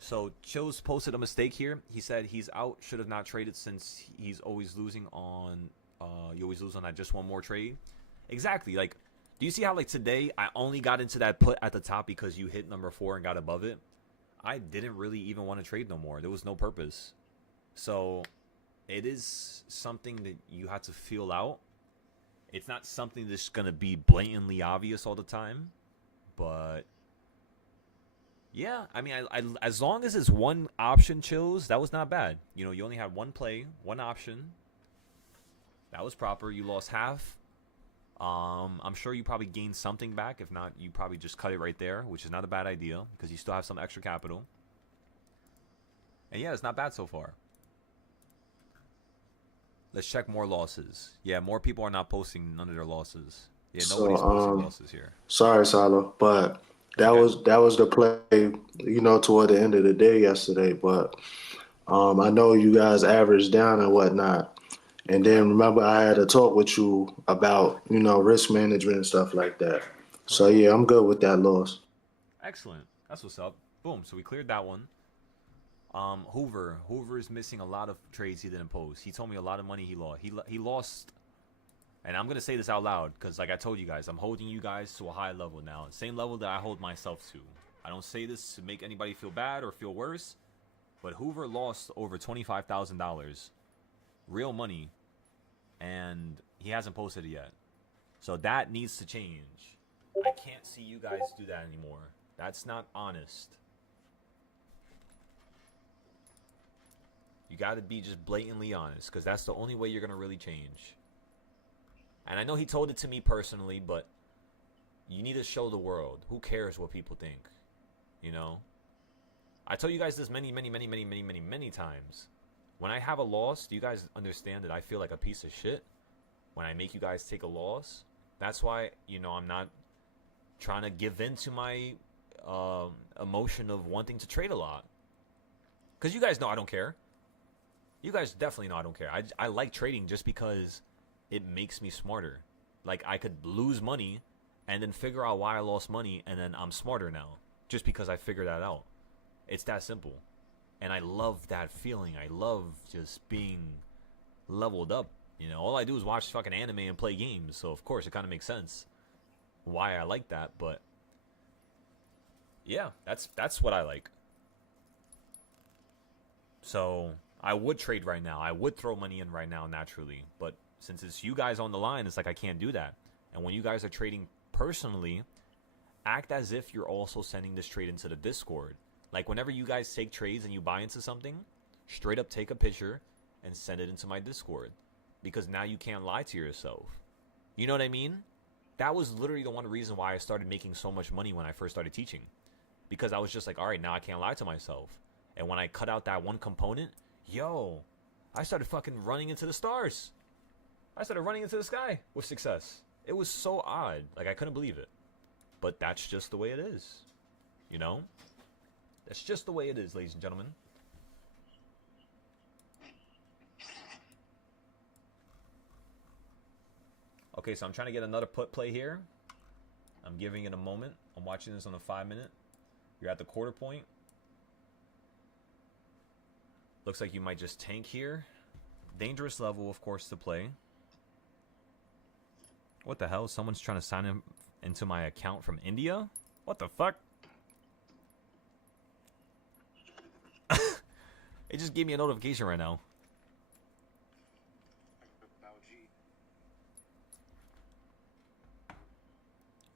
So Chill's posted a mistake here. He said he's out. Should have not traded since he's always losing on. You always lose on that just one more trade. Exactly. Like, do you see how like today I only got into that put at the top because you hit number 4 and got above it? I didn't really even want to trade no more. There was no purpose. So it is something that you have to feel out. It's not something that's going to be blatantly obvious all the time. But yeah, I mean, I as long as it's one option, Chills, that was not bad. You know, you only had one play, one option. That was proper. You lost half. I'm sure you probably gained something back. If not, you probably just cut it right there, which is not a bad idea because you still have some extra capital. And yeah, it's not bad so far. Let's check more losses. Yeah, more people are not posting none of their losses. Yeah, nobody's posting losses here. Sorry, Salo, but that was the play, you know, toward the end of the day yesterday. But I know you guys averaged down and whatnot. And then remember, I had a talk with you about, you know, risk management and stuff like that. So yeah, I'm good with that loss. Excellent. That's what's up. Boom. So we cleared that one. Hoover is missing a lot of trades he didn't post. He told me a lot of money he lost. He lost, and I'm gonna say this out loud because, like I told you guys, I'm holding you guys to a high level now, same level that I hold myself to. I don't say this to make anybody feel bad or feel worse, but Hoover lost over $25,000, real money, and he hasn't posted it yet. So that needs to change. I can't see you guys do that anymore. That's not honest. You got to be just blatantly honest, because that's the only way you're going to really change. And I know he told it to me personally, but you need to show the world. Who cares what people think? You know? I told you guys this many times. When I have a loss, do you guys understand that I feel like a piece of shit when I make you guys take a loss? That's why, you know, I'm not trying to give in to my emotion of wanting to trade a lot. Because you guys know I don't care. You guys definitely know I don't care. I like trading just because it makes me smarter. Like, I could lose money and then figure out why I lost money, and then I'm smarter now just because I figured that out. It's that simple. And I love that feeling. I love just being leveled up. You know, all I do is watch fucking anime and play games. So, of course, it kind of makes sense why I like that. But, yeah, that's what I like. So, I would trade right now. I would throw money in right now naturally. But since it's you guys on the line, it's like I can't do that. And when you guys are trading personally, act as if you're also sending this trade into the Discord. Like whenever you guys take trades and you buy into something, straight up take a picture and send it into my Discord. Because now you can't lie to yourself. You know what I mean? That was literally the one reason why I started making so much money when I first started teaching. Because I was just like, all right, now I can't lie to myself. And when I cut out that one component, yo, I started fucking running into the stars. I started running into the sky with success. It was so odd. Like, I couldn't believe it. But that's just the way it is. You know? That's just the way it is, ladies and gentlemen. Okay, so I'm trying to get another put play here. I'm giving it a moment. I'm watching this on the 5-minute. You're at the quarter point. Looks like you might just tank here. Dangerous level, of course, to play. What the hell? Someone's trying to sign in into my account from India? What the fuck? It just gave me a notification right now.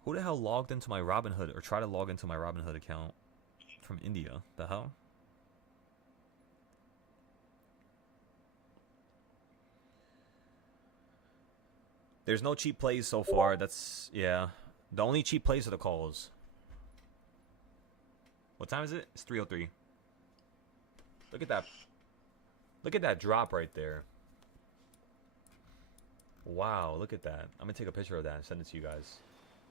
Who the hell logged into my Robinhood or tried to log into my Robinhood account from India? The hell? There's no cheap plays so far. That's, yeah. The only cheap plays are the calls. What time is it? It's 3:03. Look at that. Look at that drop right there. Wow, look at that. I'm going to take a picture of that and send it to you guys.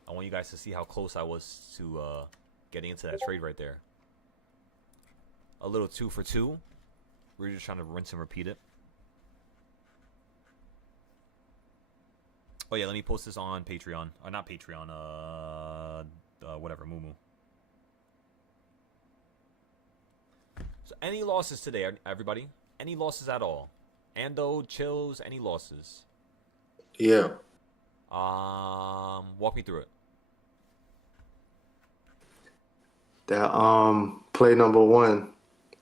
I want you guys to see how close I was to getting into that trade right there. A little 2 for 2. We're just trying to rinse and repeat it. Oh yeah, let me post this on Patreon. Or not Patreon, whatever, Mumu. So any losses today, everybody? Any losses at all? Ando, Chills, any losses? Yeah. Walk me through it. That play number 1.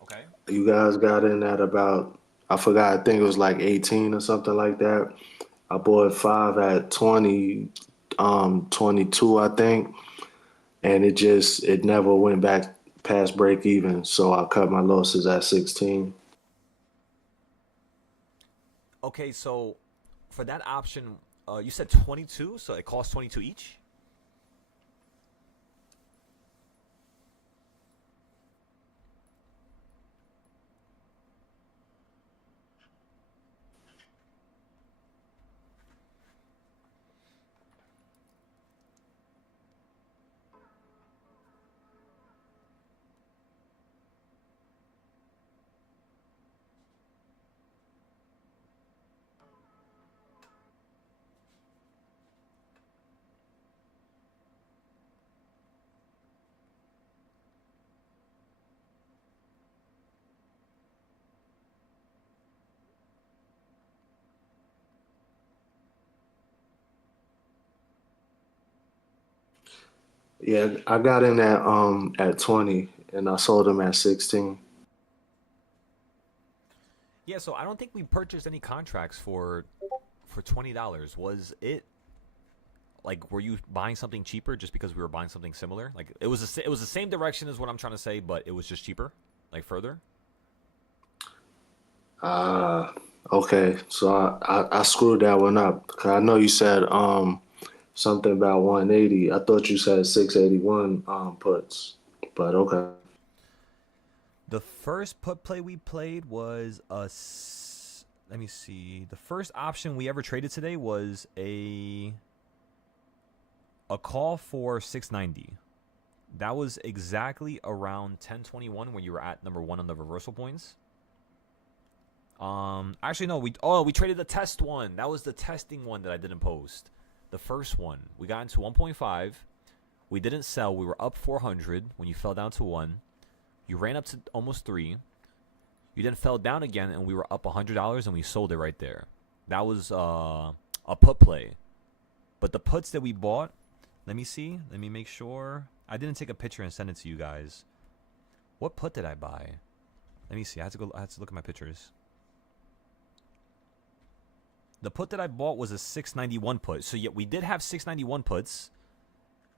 Okay. You guys got in at about, I forgot, I think it was like 18 or something like that. I bought 5 at 20, 22, I think. And it never went back past break even. So I cut my losses at 16. Okay, so for that option, you said 22, so it costs 22 each? Yeah, I got in at 20 and I sold them at 16. Yeah, so I don't think we purchased any contracts for $20. Was it like, were you buying something cheaper just because we were buying something similar? Like it was the same direction as what I'm trying to say, but it was just cheaper, like further. Okay, so I screwed that one up. 'Cause I know you said something about 180. I thought you said 681 puts, but okay. The first put play we played was let me see. The first option we ever traded today was a call for 690. That was exactly around 1021 when you were at number 1 on the reversal points. Actually no, we traded the test one. That was the testing one that I didn't post. The first one. We got into 1.5. We didn't sell. We were up 400 when you fell down to 1. You ran up to almost 3. You then fell down again and we were up $100 and we sold it right there. That was a put play. But the puts that we bought, let me see. Let me make sure. I didn't take a picture and send it to you guys. What put did I buy? Let me see. I had to look at my pictures. The put that I bought was a 691 put. So yeah, we did have 691 puts.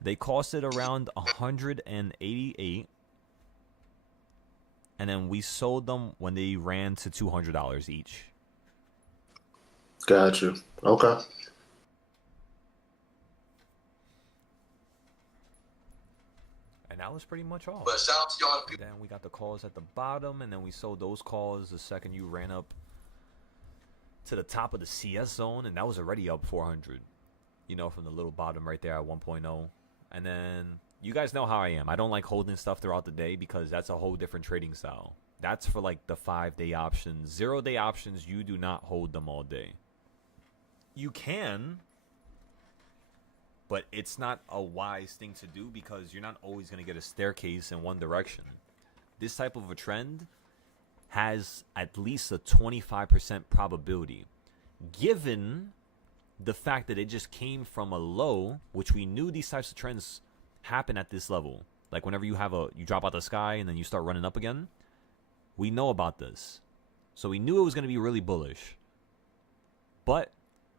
They costed around 188. And then we sold them when they ran to $200 each. Gotcha. Okay. And that was pretty much all. But shout out to y'all. Then we got the calls at the bottom, and then we sold those calls the second you ran up to the top of the CS zone, and that was already up 400. You know, from the little bottom right there at 1.0. And then you guys know how I am. I don't like holding stuff throughout the day because that's a whole different trading style. That's for like the 5-day options. 0-day options, you do not hold them all day. You can, but it's not a wise thing to do because you're not always going to get a staircase in one direction. This type of a trend has at least a 25% probability. Given the fact that it just came from a low, which we knew these types of trends happen at this level. Like whenever you drop out the sky and then you start running up again. We know about this. So we knew it was going to be really bullish. But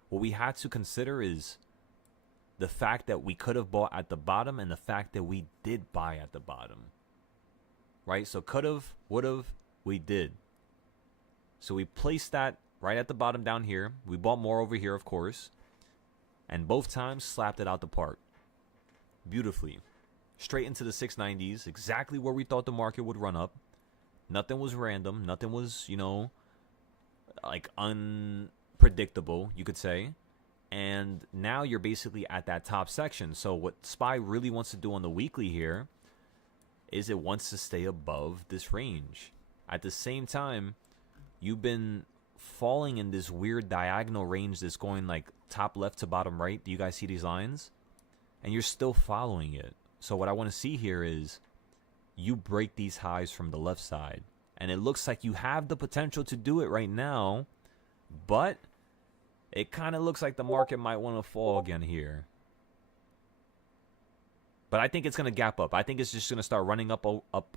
what we had to consider is the fact that we could have bought at the bottom and the fact that we did buy at the bottom. Right? So could have, would have, we did. So we placed that right at the bottom down here. We bought more over here, of course. And both times slapped it out the park. Beautifully. Straight into the 690s. Exactly where we thought the market would run up. Nothing was random. Nothing was, you know, like unpredictable, you could say. And now you're basically at that top section. So what SPY really wants to do on the weekly here is it wants to stay above this range. At the same time, you've been falling in this weird diagonal range that's going like top left to bottom right. Do you guys see these lines? And you're still following it. So what I want to see here is you break these highs from the left side. And it looks like you have the potential to do it right now. But it kind of looks like the market might want to fall again here. But I think it's going to gap up. I think it's just going to start running up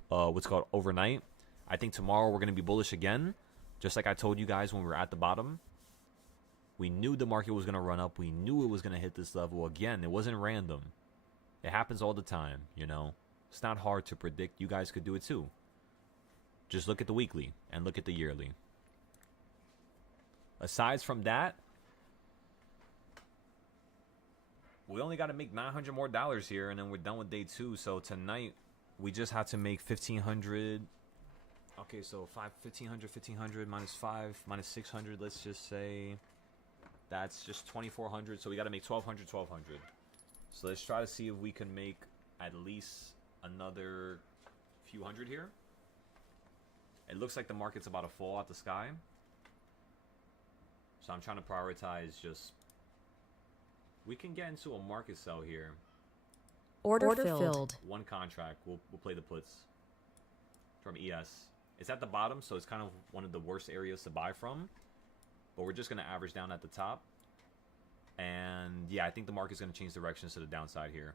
what's called overnight. I think tomorrow we're going to be bullish again. Just like I told you guys when we were at the bottom. We knew the market was going to run up. We knew it was going to hit this level again. It wasn't random. It happens all the time, you know. It's not hard to predict. You guys could do it too. Just look at the weekly and look at the yearly. Aside from that, we only got to make $900 more here, and then we're done with day 2. So tonight, we just had to make 1,500. Okay, so 1,500 minus 5 minus 600. Let's just say that's just 2,400. So we got to make 1,200. So let's try to see if we can make at least another few hundred here. It looks like the market's about to fall out the sky. So I'm trying to prioritize just... We can get into a market sell here. Order filled. One contract. We'll play the puts from ES. It's at the bottom, so it's kind of one of the worst areas to buy from. But we're just going to average down at the top. And yeah, I think the market's going to change directions to the downside here.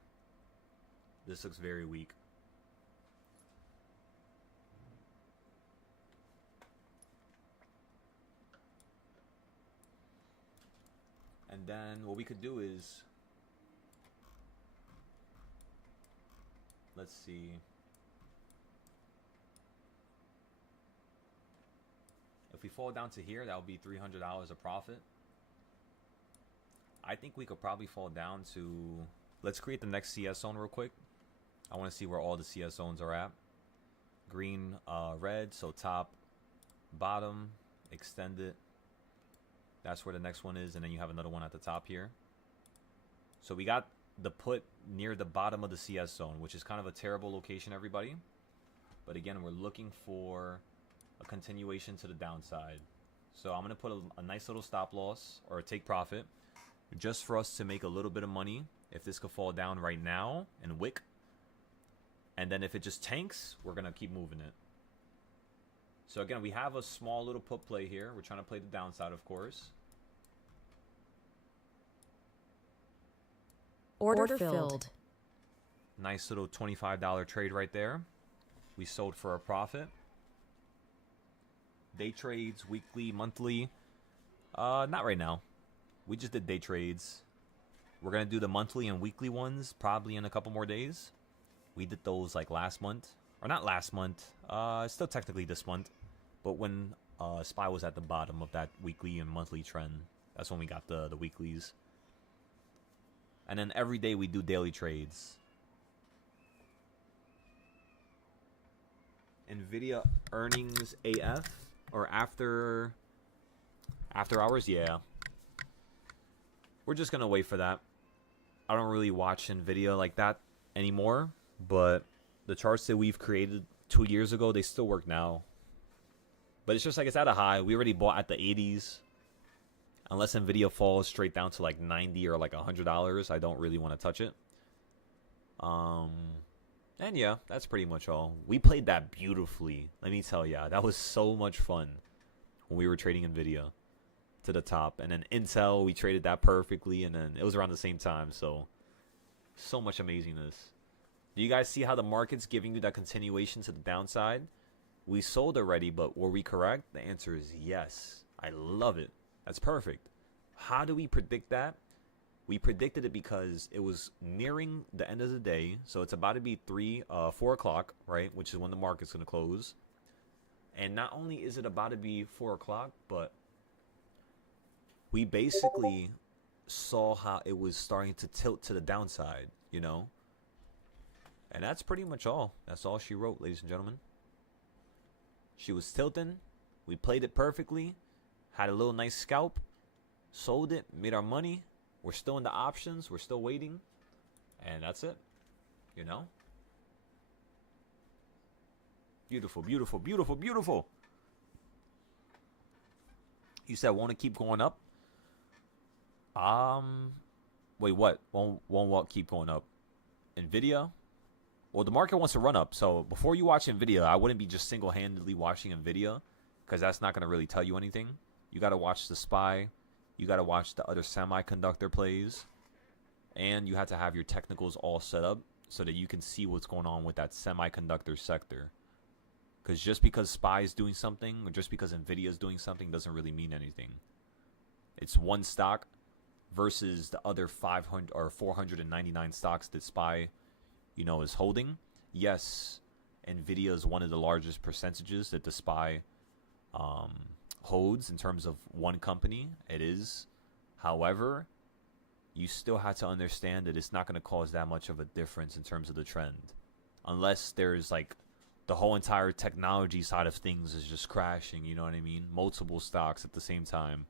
This looks very weak. And then what we could do is, let's see. If we fall down to here, that would be $300 of profit. I think we could probably fall down to, let's create the next CS zone real quick. I want to see where all the CS zones are at. Green, red, so top, bottom, extend it. That's where the next one is, and then you have another one at the top here. So we got the put near the bottom of the CS zone, which is kind of a terrible location, everybody. But again, we're looking for a continuation to the downside. So I'm going to put a nice little stop loss or a take profit just for us to make a little bit of money if this could fall down right now and wick. And then if it just tanks, we're going to keep moving it. So again, we have a small little put play here. We're trying to play the downside, of course. Order filled. Nice little $25 trade right there. We sold for a profit. Day trades, weekly, monthly. Not right now. We just did day trades. We're going to do the monthly and weekly ones probably in a couple more days. We did those like last month. Or not last month. Still technically this month. But when SPY was at the bottom of that weekly and monthly trend, that's when we got the weeklies. And then every day we do daily trades. Nvidia earnings AF or after hours, yeah. We're just gonna wait for that. I don't really watch Nvidia like that anymore, but the charts that we've created 2 years ago, they still work now. But it's just like it's at a high. We already bought at the 80s. Unless Nvidia falls straight down to like 90 or like $100, I don't really want to touch it. And yeah, that's pretty much all. We played that beautifully. Let me tell ya, that was so much fun when we were trading Nvidia to the top. And then Intel, we traded that perfectly, and then it was around the same time. So much amazingness. Do you guys see how the market's giving you that continuation to the downside? We sold already, but were we correct? The answer is yes. I love it. That's perfect. How do we predict that? We predicted it because it was nearing the end of the day. So it's about to be 4 o'clock, right? Which is when the market's going to close. And not only is it about to be 4 o'clock, but we basically saw how it was starting to tilt to the downside, you know? And that's pretty much all. That's all she wrote, ladies and gentlemen. She was tilting. We played it perfectly. Had a little nice scalp. Sold it. Made our money. We're still in the options. We're still waiting. And that's it. You know? Beautiful, beautiful, beautiful, beautiful. You said want to keep going up? Wait, what? Won't what keep going up? Nvidia? Well, the market wants to run up. So before you watch Nvidia, I wouldn't be just single-handedly watching Nvidia, because that's not going to really tell you anything. You got to watch the SPY. You got to watch the other semiconductor plays. And you have to have your technicals all set up so that you can see what's going on with that semiconductor sector. Because just because SPY is doing something, or just because Nvidia is doing something, doesn't really mean anything. It's one stock versus the other 500 or 499 stocks that SPY, you know, is holding. Yes, Nvidia is one of the largest percentages that the SPY holds in terms of one company. It is. However, you still have to understand that it's not going to cause that much of a difference in terms of the trend. Unless there's like the whole entire technology side of things is just crashing, you know what I mean? Multiple stocks at the same time.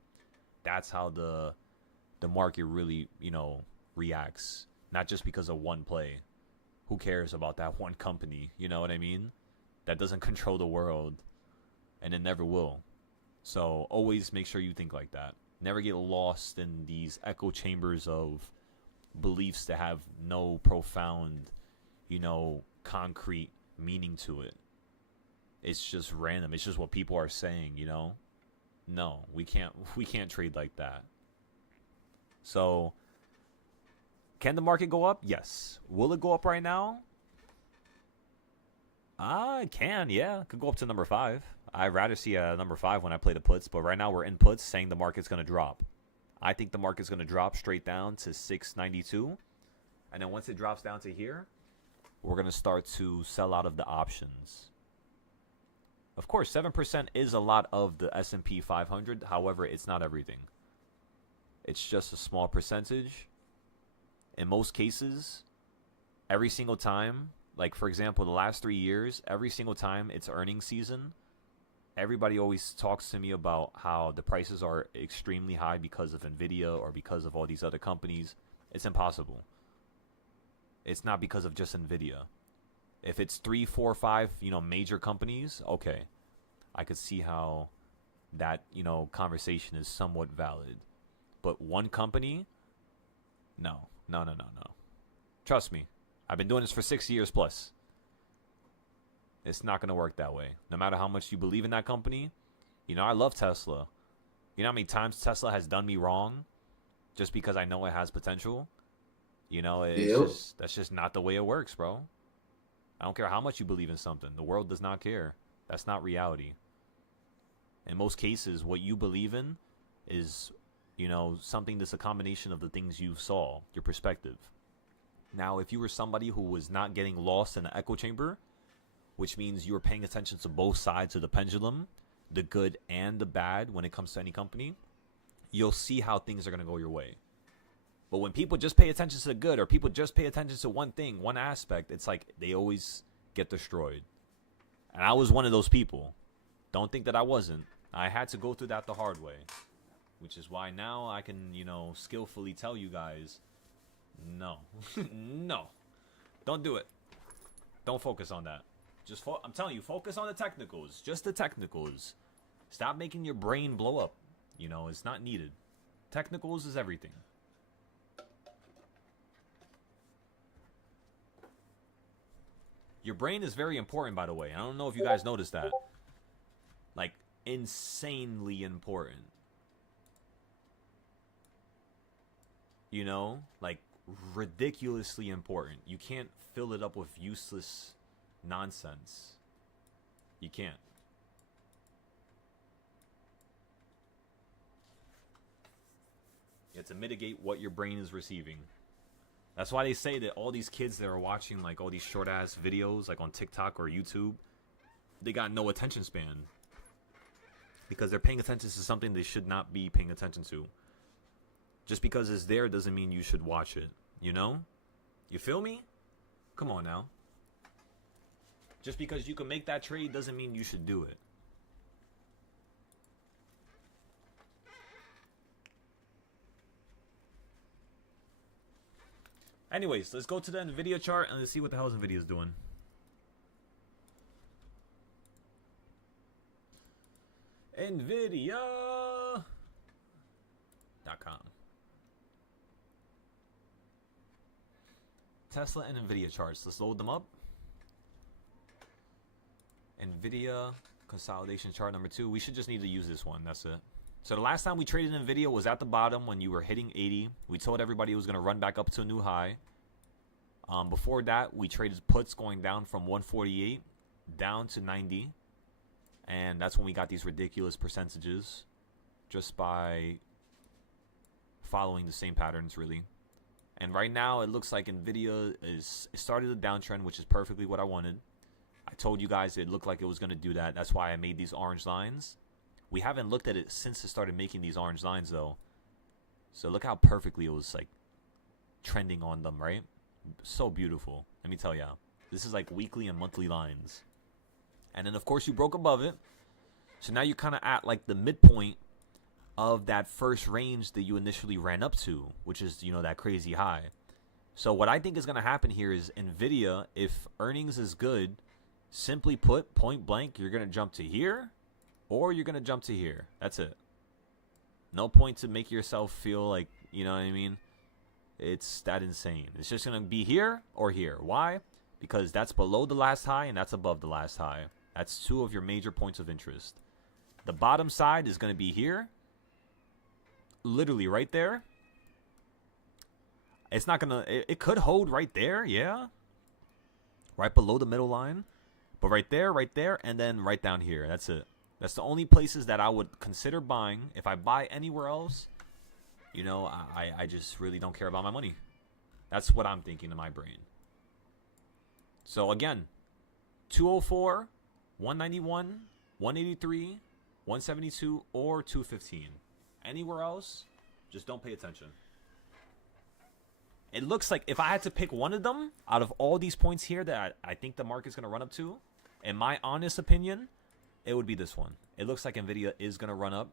That's how the market really, you know, reacts. Not just because of one play. Who cares about that one company? You know what I mean? That doesn't control the world. And it never will. So always make sure you think like that. Never get lost in these echo chambers of beliefs that have no profound, you know, concrete meaning to it. It's just random. It's just what people are saying, you know? No, we can't trade like that. So can the market go up? Yes. Will it go up right now? It can, yeah. It could go up to number 5. I'd rather see a number 5 when I play the puts, but right now we're in puts saying the market's going to drop. I think the market's going to drop straight down to 692. And then once it drops down to here, we're going to start to sell out of the options. Of course, 7% is a lot of the S&P 500. However, it's not everything. It's just a small percentage. In most cases, every single time, like for example, the last 3 years, every single time it's earnings season, everybody always talks to me about how the prices are extremely high because of Nvidia or because of all these other companies. It's impossible. It's not because of just Nvidia. If it's 3, 4, 5, you know, major companies, okay, I could see how that, you know, conversation is somewhat valid. But one company, no. Trust me, I've been doing this for 6 years plus. It's not going to work that way. No matter how much you believe in that company. You know, I love Tesla. You know how many times Tesla has done me wrong just because I know it has potential? You know, that's just not the way it works, bro. I don't care how much you believe in something. The world does not care. That's not reality. In most cases, what you believe in is You know, something that's a combination of the things you saw, your perspective. Now, if you were somebody who was not getting lost in the echo chamber, which means you were paying attention to both sides of the pendulum, the good and the bad when it comes to any company, you'll see how things are going to go your way. But when people just pay attention to the good, or people just pay attention to one thing, one aspect, it's like they always get destroyed. And I was one of those people. Don't think that I wasn't. I had to go through that the hard way. Which is why now I can, you know, skillfully tell you guys, no. No. Don't do it. Don't focus on that. Just I'm telling you, focus on the technicals. Just the technicals. Stop making your brain blow up. You know, it's not needed. Technicals is everything. Your brain is very important, by the way. I don't know if you guys noticed that. Like, insanely important. You know? Like, ridiculously important. You can't fill it up with useless nonsense. You can't. You have to mitigate what your brain is receiving. That's why they say that all these kids that are watching like all these short ass videos like on TikTok or YouTube, they got no attention span. Because they're paying attention to something they should not be paying attention to. Just because it's there doesn't mean you should watch it. You know? You feel me? Come on now. Just because you can make that trade doesn't mean you should do it. Anyways, let's go to the NVIDIA chart and let's see what the hell NVIDIA is doing. NVIDIA.com. Tesla and NVIDIA charts. Let's load them up. NVIDIA consolidation chart number 2. We should just need to use this one. That's it. So the last time we traded NVIDIA was at the bottom when you were hitting 80. We told everybody it was going to run back up to a new high. Before that, we traded puts going down from 148 down to 90. And that's when we got these ridiculous percentages just by following the same patterns, really. And right now, it looks like NVIDIA it started a downtrend, which is perfectly what I wanted. I told you guys it looked like it was going to do that. That's why I made these orange lines. We haven't looked at it since it started making these orange lines, though. So look how perfectly it was, like, trending on them, right? So beautiful. Let me tell you. This is like weekly and monthly lines. And then, of course, you broke above it. So now you're kind of at, like, the midpoint of that first range that you initially ran up to, which is, you know, that crazy high. So what I think is going to happen here is NVIDIA, if earnings is good, simply put, point blank, you're going to jump to here or you're going to jump to here. That's it. No point to make yourself feel like, you know what I mean? It's that insane. It's just going to be here or here. Why? Because that's below the last high and that's above the last high. That's two of your major points of interest. The bottom side is going to be here. Literally right there. It's not going to... It could hold right there, yeah. Right below the middle line. But right there, and then right down here. That's it. That's the only places that I would consider buying. If I buy anywhere else, you know, I just really don't care about my money. That's what I'm thinking in my brain. So again, 204, 191, 183, 172, or 215. Anywhere else, just don't pay attention. It looks like if I had to pick one of them out of all these points here that I think the market's going to run up to, in my honest opinion, it would be this one. It looks like NVIDIA is going to run up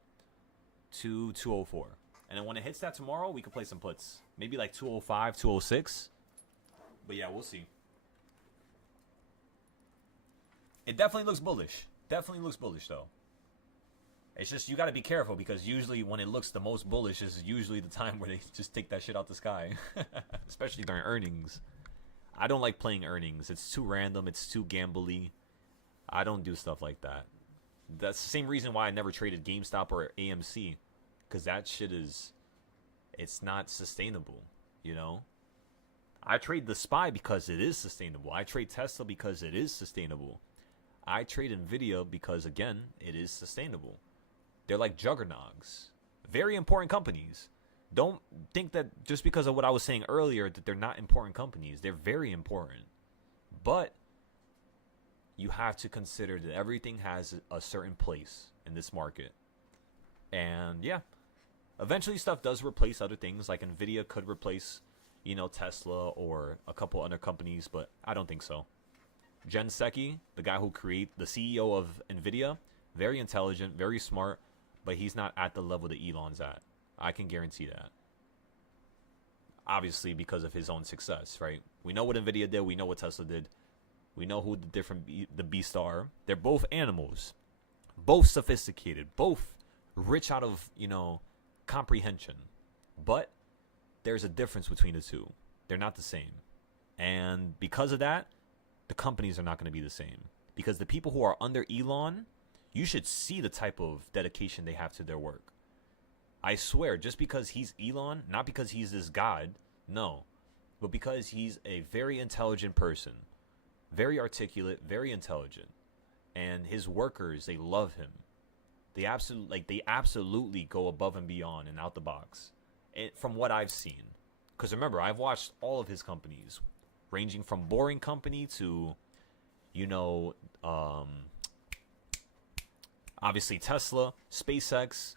to 204. And then when it hits that tomorrow, we could play some puts. Maybe like 205, 206. But yeah, we'll see. It definitely looks bullish. Definitely looks bullish, though. It's just you got to be careful because usually when it looks the most bullish is usually the time where they just take that shit out the sky. Especially during earnings. I don't like playing earnings. It's too random. It's too gambly. I don't do stuff like that. That's the same reason why I never traded GameStop or AMC. Because that shit is... It's not sustainable, you know? I trade the SPY because it is sustainable. I trade Tesla because it is sustainable. I trade NVIDIA because, again, it is sustainable. They're like juggernauts. Very important companies. Don't think that just because of what I was saying earlier that they're not important companies. They're very important. But you have to consider that everything has a certain place in this market. And yeah, eventually stuff does replace other things. Like Nvidia could replace, Tesla or a couple other companies, but I don't think so. Jen Psaki, the guy who the CEO of Nvidia, very intelligent, very smart, but he's not at the level that Elon's at. I can guarantee that. Obviously, because of his own success, right? We know what Nvidia did. We know what Tesla did. We know who the beasts are. They're both animals, both sophisticated, both rich out of comprehension. But there's a difference between the two. They're not the same, and because of that, the companies are not going to be the same. Because the people who are under Elon, you should see the type of dedication they have to their work. I swear, just because he's Elon, not because he's this god, no, but because he's a very intelligent person, very articulate, very intelligent, and his workers, they love him. They absolutely go above and beyond and out the box, from what I've seen. Because remember, I've watched all of his companies, ranging from Boring Company to, obviously Tesla, SpaceX.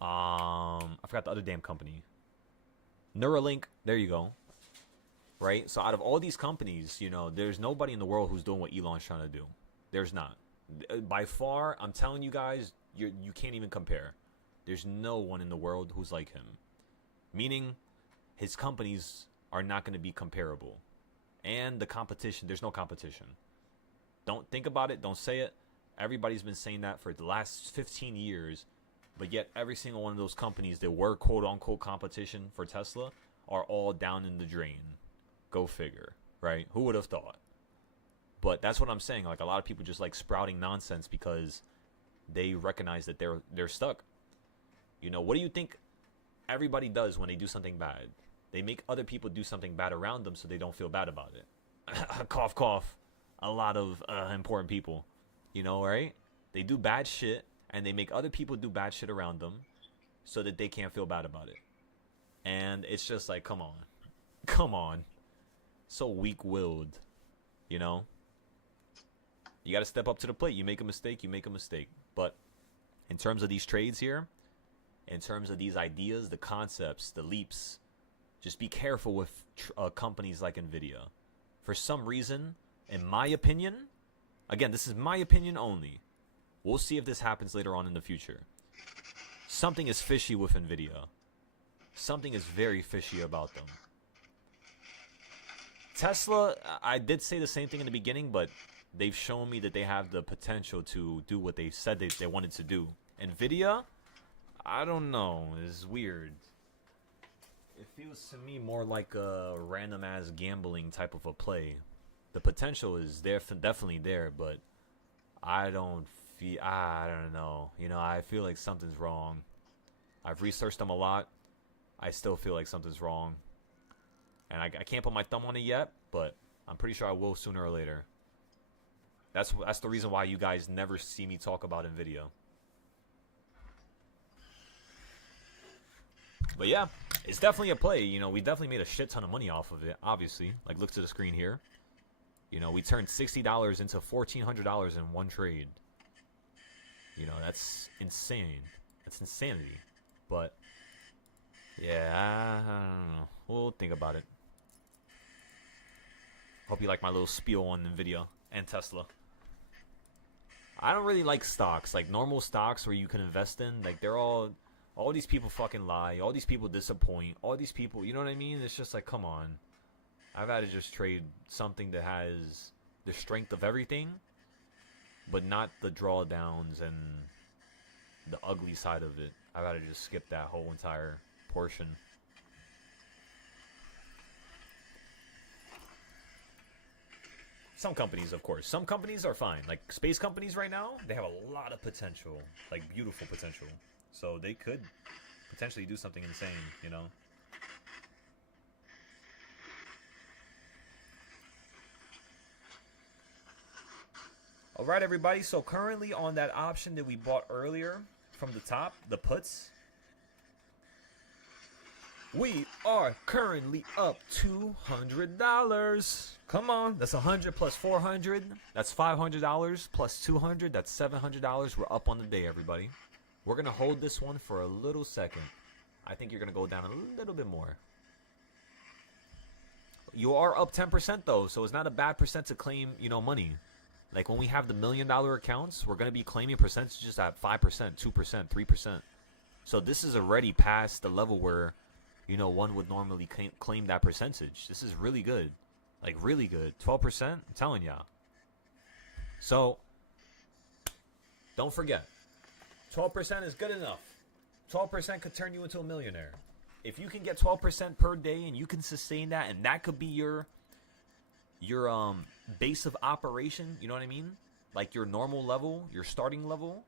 I forgot the other damn company. Neuralink. There you go. Right? So out of all these companies, there's nobody in the world who's doing what Elon's trying to do. There's not. By far, I'm telling you guys, you can't even compare. There's no one in the world who's like him. Meaning, his companies are not going to be comparable. And the competition, there's no competition. Don't think about it. Don't say it. Everybody's been saying that for the last 15 years. But yet every single one of those companies that were quote-unquote competition for Tesla are all down in the drain. Go figure, right? Who would have thought? But that's what I'm saying. Like, a lot of people just like sprouting nonsense because they recognize that they're stuck. What do you think everybody does when they do something bad? They make other people do something bad around them so they don't feel bad about it. Cough, cough. A lot of important people, right? They do bad shit. And they make other people do bad shit around them so that they can't feel bad about it. And it's just like, come on. Come on. So weak-willed, You got to step up to the plate. You make a mistake, you make a mistake. But in terms of these trades here, in terms of these ideas, the concepts, the leaps, just be careful with companies like Nvidia. For some reason, in my opinion, again, this is my opinion only. We'll see if this happens later on in the future. Something is fishy with Nvidia. Something is very fishy about them. Tesla, I did say the same thing in the beginning, but they've shown me that they have the potential to do what they said they wanted to do. Nvidia, I don't know. It's weird. It feels to me more like a random-ass gambling type of a play. The potential is definitely there, but I don't know. I feel like something's wrong. I've researched them a lot. I still feel like something's wrong. And I can't put my thumb on it yet, but I'm pretty sure I will sooner or later. That's the reason why you guys never see me talk about Nvidia. But yeah, it's definitely a play. We definitely made a shit ton of money off of it, obviously. Like, look to the screen here. We turned $60 into $1,400 in one trade. That's insane. That's insanity. But, yeah, I don't know. We'll think about it. Hope you like my little spiel on Nvidia and Tesla. I don't really like stocks. Like, normal stocks where you can invest in. Like, they're all these people fucking lie. All these people disappoint. All these people, you know what I mean? It's just like, come on. I've had to just trade something that has the strength of everything, but not the drawdowns and the ugly side of it. I've had to just skip that whole entire portion. Some companies, of course. Some companies are fine. Like, space companies right now, they have a lot of potential. Like, beautiful potential. So they could potentially do something insane, Alright, everybody. So currently on that option that we bought earlier from the top, the puts, We are currently up $200. Come on, that's 100 plus 400. That's $500 plus 200. That's $700. We're up on the day, everybody. We're gonna hold this one for a little second. I think you're gonna go down a little bit more. You are up 10% though, so it's not a bad percent to claim, money. Like when we have the $1 million accounts, we're gonna be claiming percentages at 5%, 2%, 3%. So this is already past the level where, one would normally claim that percentage. This is really good. Like really good. 12%, I'm telling y'all. So don't forget, 12% is good enough. 12% could turn you into a millionaire. If you can get 12% per day and you can sustain that, and that could be your base of operation, you know what I mean? Like your normal level, your starting level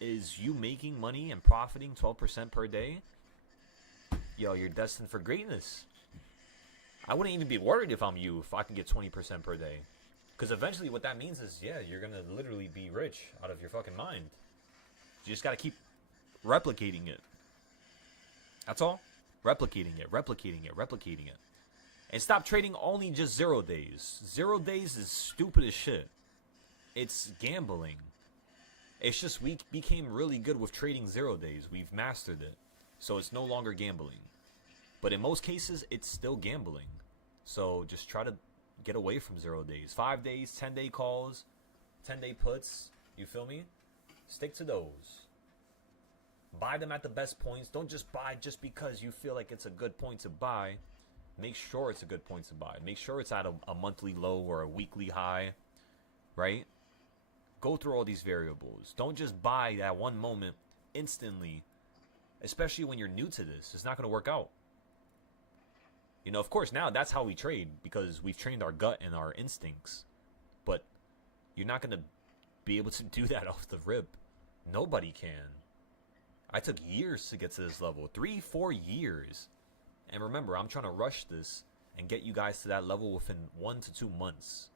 is you making money and profiting 12% per day. Yo, you're destined for greatness. I wouldn't even be worried if I'm you, if I can get 20% per day. Because eventually what that means is, yeah, you're going to literally be rich out of your fucking mind. You just got to keep replicating it. That's all. Replicating it, replicating it, replicating it. And stop trading only just 0 days. 0 days is stupid as shit. It's gambling. It's just we became really good with trading 0 days. We've mastered it. So it's no longer gambling. But in most cases, it's still gambling. So just try to get away from 0 days. 5 days, 10-day calls, 10-day puts. You feel me? Stick to those. Buy them at the best points. Don't just buy just because you feel like it's a good point to buy. Make sure it's a good point to buy. Make sure it's at a monthly low or a weekly high, right? Go through all these variables. Don't just buy that one moment instantly, especially when you're new to this. It's not going to work out. Of course, now that's how we trade because we've trained our gut and our instincts. But you're not going to be able to do that off the rip. Nobody can. I took years to get to this level. 3-4 years. And remember, I'm trying to rush this and get you guys to that level within 1 to 2 months.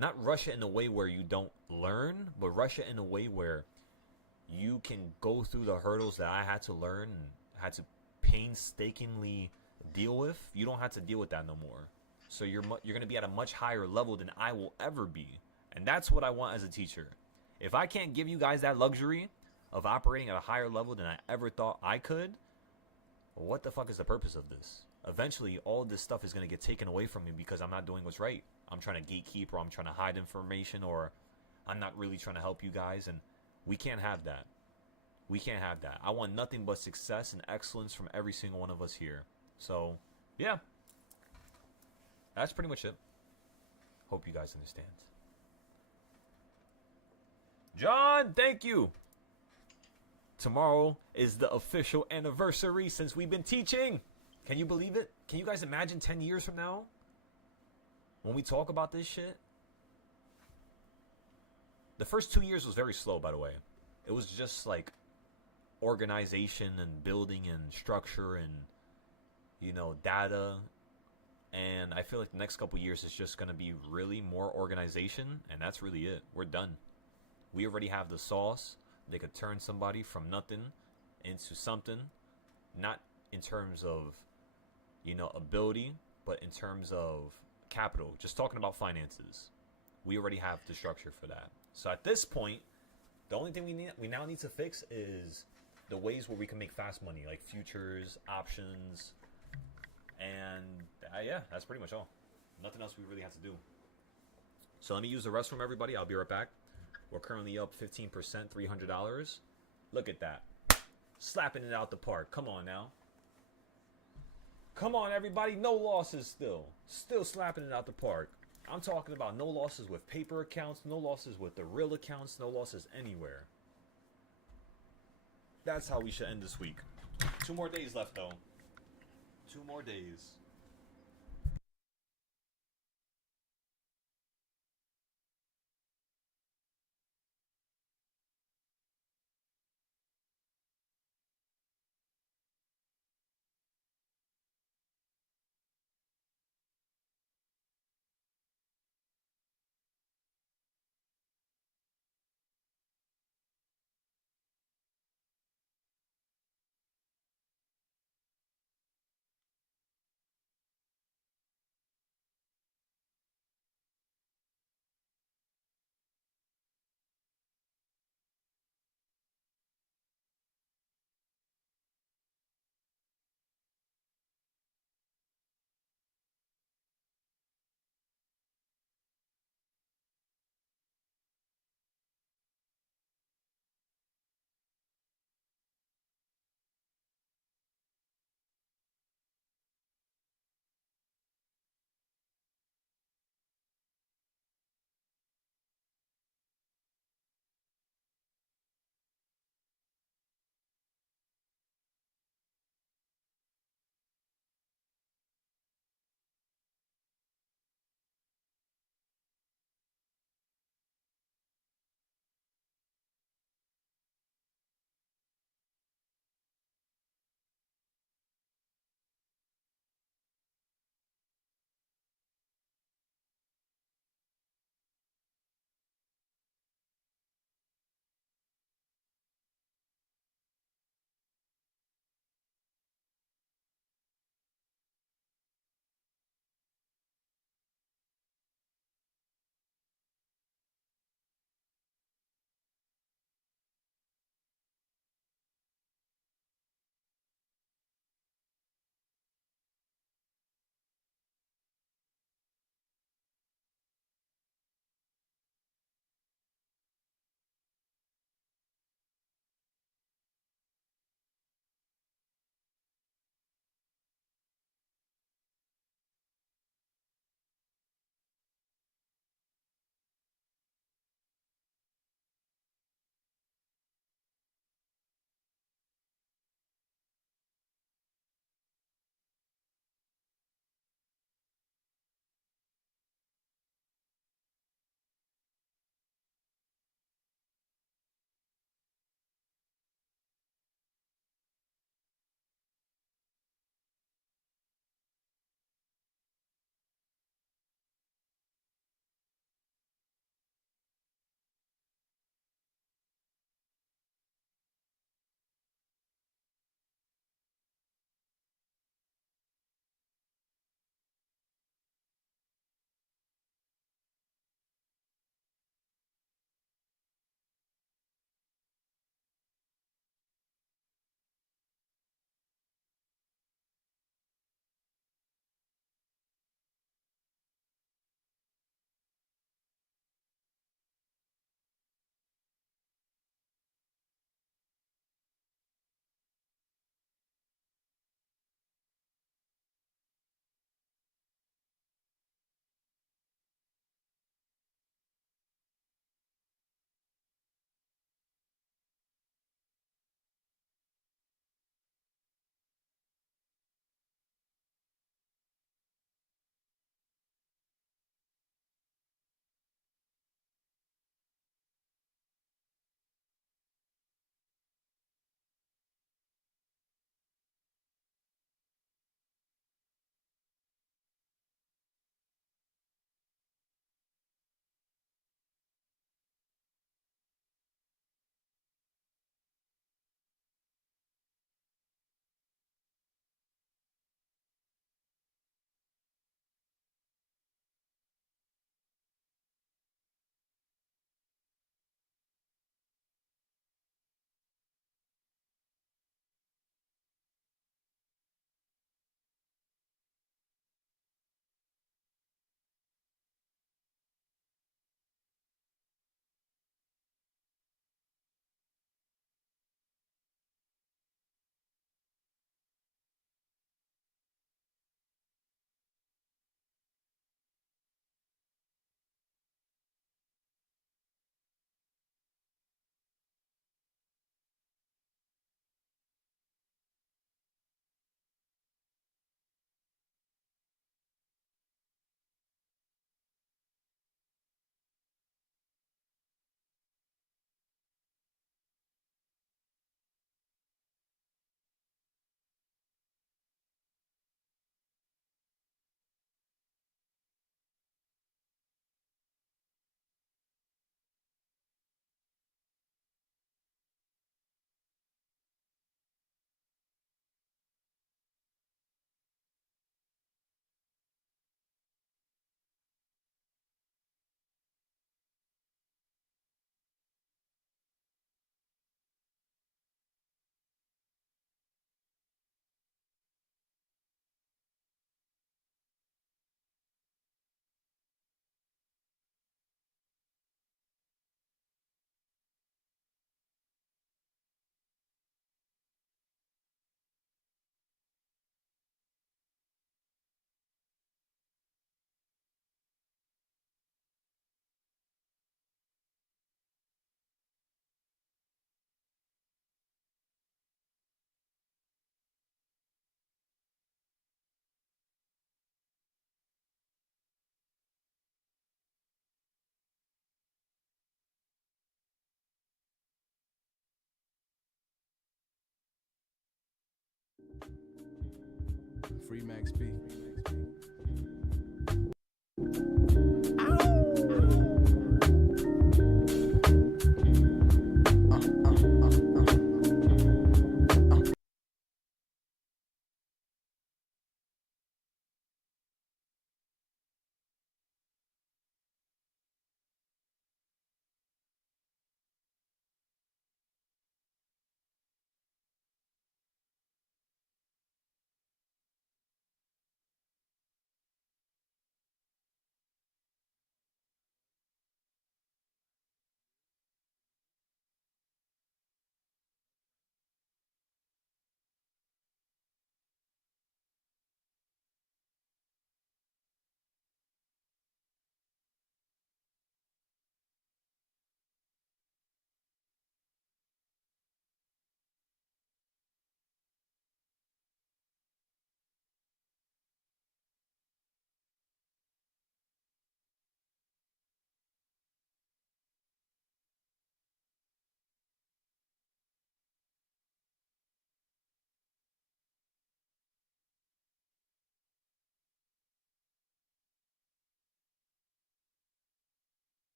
Not rush it in a way where you don't learn, but rush it in a way where you can go through the hurdles that I had to learn and had to painstakingly deal with. You don't have to deal with that no more. So you're going to be at a much higher level than I will ever be. And that's what I want as a teacher. If I can't give you guys that luxury of operating at a higher level than I ever thought I could, what the fuck is the purpose of this? Eventually, all this stuff is going to get taken away from me because I'm not doing what's right. I'm trying to gatekeep, or I'm trying to hide information, or I'm not really trying to help you guys, and we can't have that. We can't have that. I want nothing but success and excellence from every single one of us here. So, yeah. That's pretty much it. Hope you guys understand. John, thank you. Tomorrow is the official anniversary since we've been teaching. Can you believe it? Can you guys imagine 10 years from now when we talk about this shit? The first 2 years was very slow, by the way. It was just like organization and building and structure and, data. And I feel like the next couple years is just going to be really more organization. And that's really it. We're done. We already have the sauce. They could turn somebody from nothing into something, not in terms of, ability, but in terms of capital. Just talking about finances. We already have the structure for that. So at this point, the only thing we now need to fix is the ways where we can make fast money, like futures, options, and yeah, that's pretty much all. Nothing else we really have to do. So let me use the restroom, everybody. I'll be right back. We're currently up 15%, $300. Look at that. Slapping it out the park. Come on now. Come on, everybody. No losses still. Still slapping it out the park. I'm talking about no losses with paper accounts, no losses with the real accounts, no losses anywhere. That's how we should end this week. 2 more days left, though. 2 more days. Free Max P.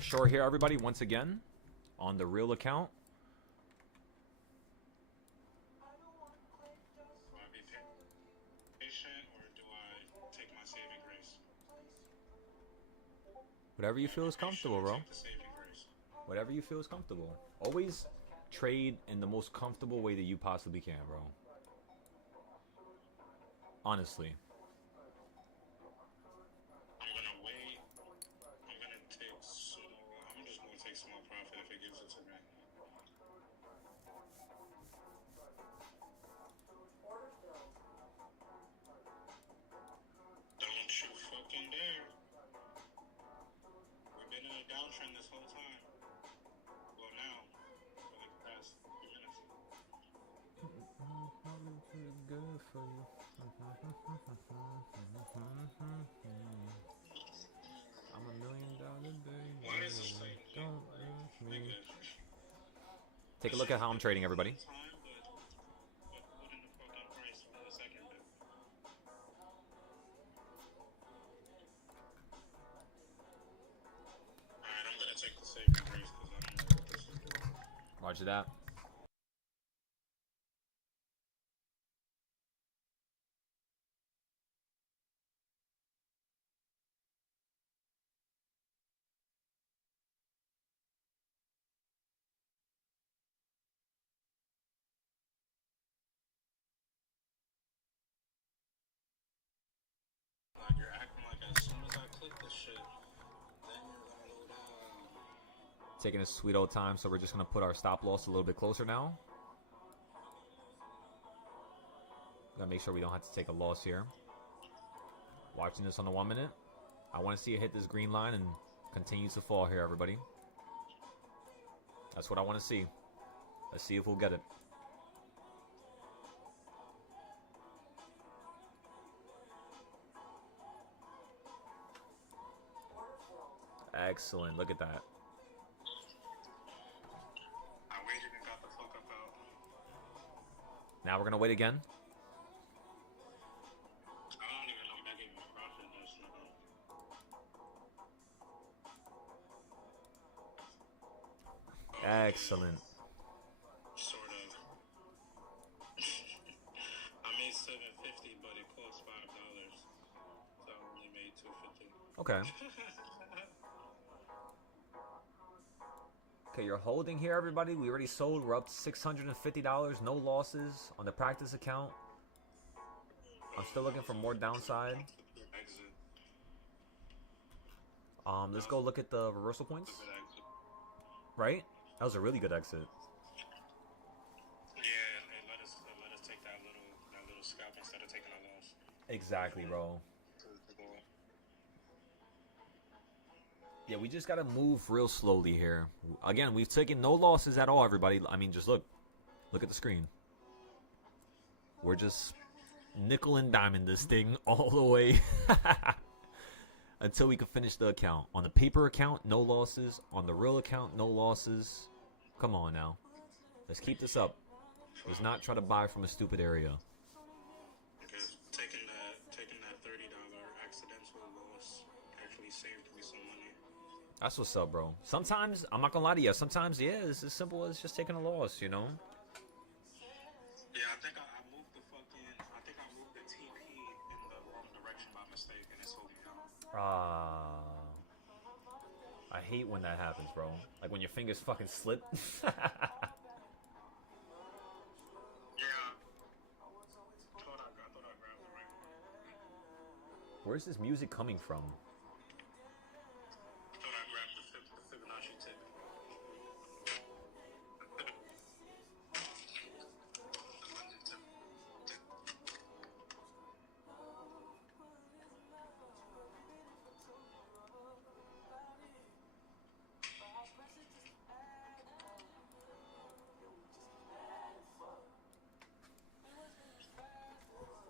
Short here, everybody, once again, on the real account. Do I be patient or do I take my saving grace? Whatever you feel is comfortable, bro. Take the saving grace. Whatever you feel is comfortable. Always trade in the most comfortable way that you possibly can, bro. Honestly. I'm gonna wait. I'm gonna take small. I'm just gonna take small profit if it gives it to me. Don't you fucking dare. We've been in a downtrend this whole time. Well, now. for you. I'm $1 million baby. Why is this saying Don't lose me. negative? Take a look at how I'm trading, everybody. Time, but put in the fucking price on the second bit. Alright, I'm gonna take the saving grace because I don't know what this is doing. Roger that. Like you're acting like as soon as I click this shit, then you're gonna load up. Taking a sweet old time, so we're just going to put our stop loss a little bit closer now. Gotta make sure we don't have to take a loss here. Watching this on the 1 minute. I want to see it hit this green line and continue to fall here, everybody. That's what I want to see. Let's see if we'll get it. Excellent. Look at that. I waited and got the fuck up out. Now we're going to wait again. I don't even know if that gave me a profit in this. Excellent. Sort of. I made $7.50, but it cost $5, so I only made $2.50. Okay. Okay, you're holding here, everybody. We already sold. We're up $650. No losses on the practice account. I'm still looking for more downside. Exit. Let's go look at the reversal points. Good exit. Right? That was a really good exit. Yeah, and let us take that little scalp instead of taking a loss. Exactly, bro. To go up. Yeah, we just gotta move real slowly here. Again, we've taken no losses at all, everybody. I mean, just look at the screen. We're just nickel and diamond this thing all the way until we can finish the account. On the paper account, no losses. On the real account, no losses. Come on now, let's keep this up. Let's not try to buy from a stupid area. Because taking that $30 accidental loss actually saved me some money. That's what's up, bro. Sometimes, I'm not gonna lie to you, sometimes, yeah, it's as simple as just taking a loss, you know? Yeah, I think I moved the TP in the wrong direction by mistake, and it's holding me out. I hate when that happens, bro. Like when your fingers fucking slip. Yeah. I thought I grabbed the right one. Where's this music coming from? I thought I grabbed the Fibonacci tip.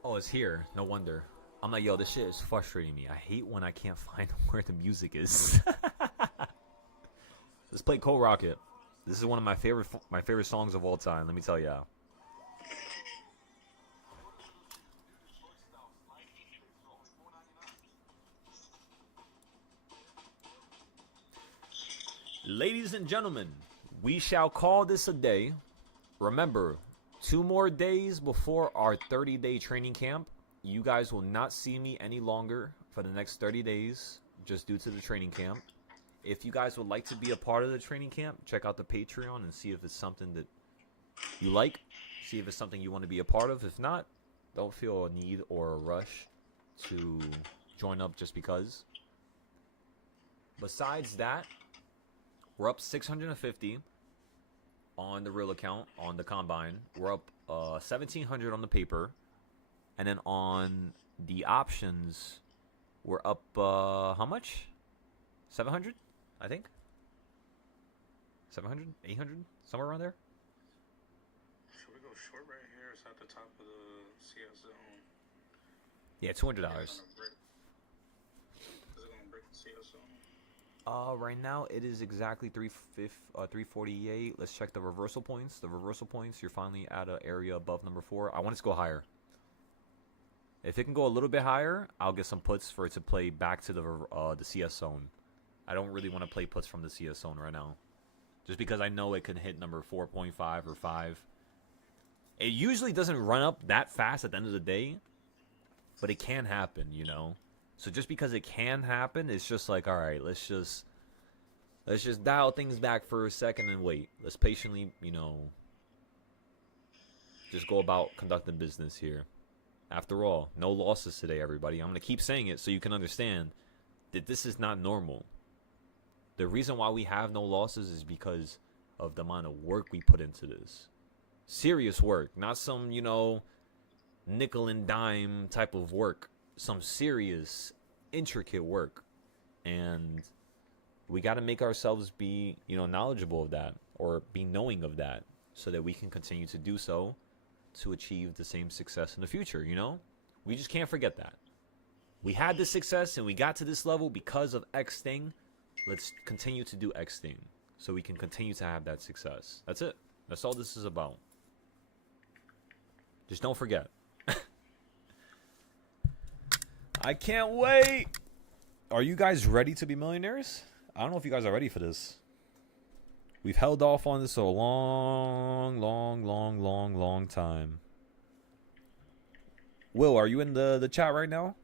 Oh, it's here. No wonder. I'm like, yo, this shit is frustrating me. I hate when I can't find where the music is. Let's play Cold Rocket. This is one of my favorite songs of all time. Let me tell ya. Ladies and gentlemen, we shall call this a day. Remember, 2 more days before our 30-day training camp. You guys will not see me any longer for the next 30 days, just due to the training camp. If you guys would like to be a part of the training camp, check out the Patreon and see if it's something that you like. See if it's something you want to be a part of. If not, don't feel a need or a rush to join up just because. Besides that, we're up 650 on the real account, on the combine. We're up 1,700 on the paper. And then on the options, we're up, how much? 700, I think? 700? 800? Somewhere around there? Should we go short right here? It's at the top of the CS zone. Yeah, $200. Is it gonna break the CS zone? Right now it is exactly 348. Let's check the reversal points. The reversal points, you're finally at an area above number 4. I want it to go higher. If it can go a little bit higher, I'll get some puts for it to play back to the CS zone. I don't really want to play puts from the CS zone right now, just because I know it can hit number 4.5 or 5. It usually doesn't run up that fast at the end of the day, but it can happen, you know. So just because it can happen, it's just like, all right, let's just dial things back for a second and wait. Let's patiently, you know, just go about conducting business here. After all, no losses today, everybody. I'm going to keep saying it so you can understand that this is not normal. The reason why we have no losses is because of the amount of work we put into this. Serious work, not some, you know, nickel and dime type of work. Some serious, intricate work. And we got to make ourselves be, you know, knowledgeable of that, or be knowing of that, so that we can continue to do so to achieve the same success in the future, you know? We just can't forget that. We had this success and we got to this level because of X thing. Let's continue to do X thing so we can continue to have that success. That's it. That's all this is about. Just don't forget. I can't wait. Are you guys ready to be millionaires? I don't know if you guys are ready for this. We've held off on this a long time. Will, are you in the chat right now?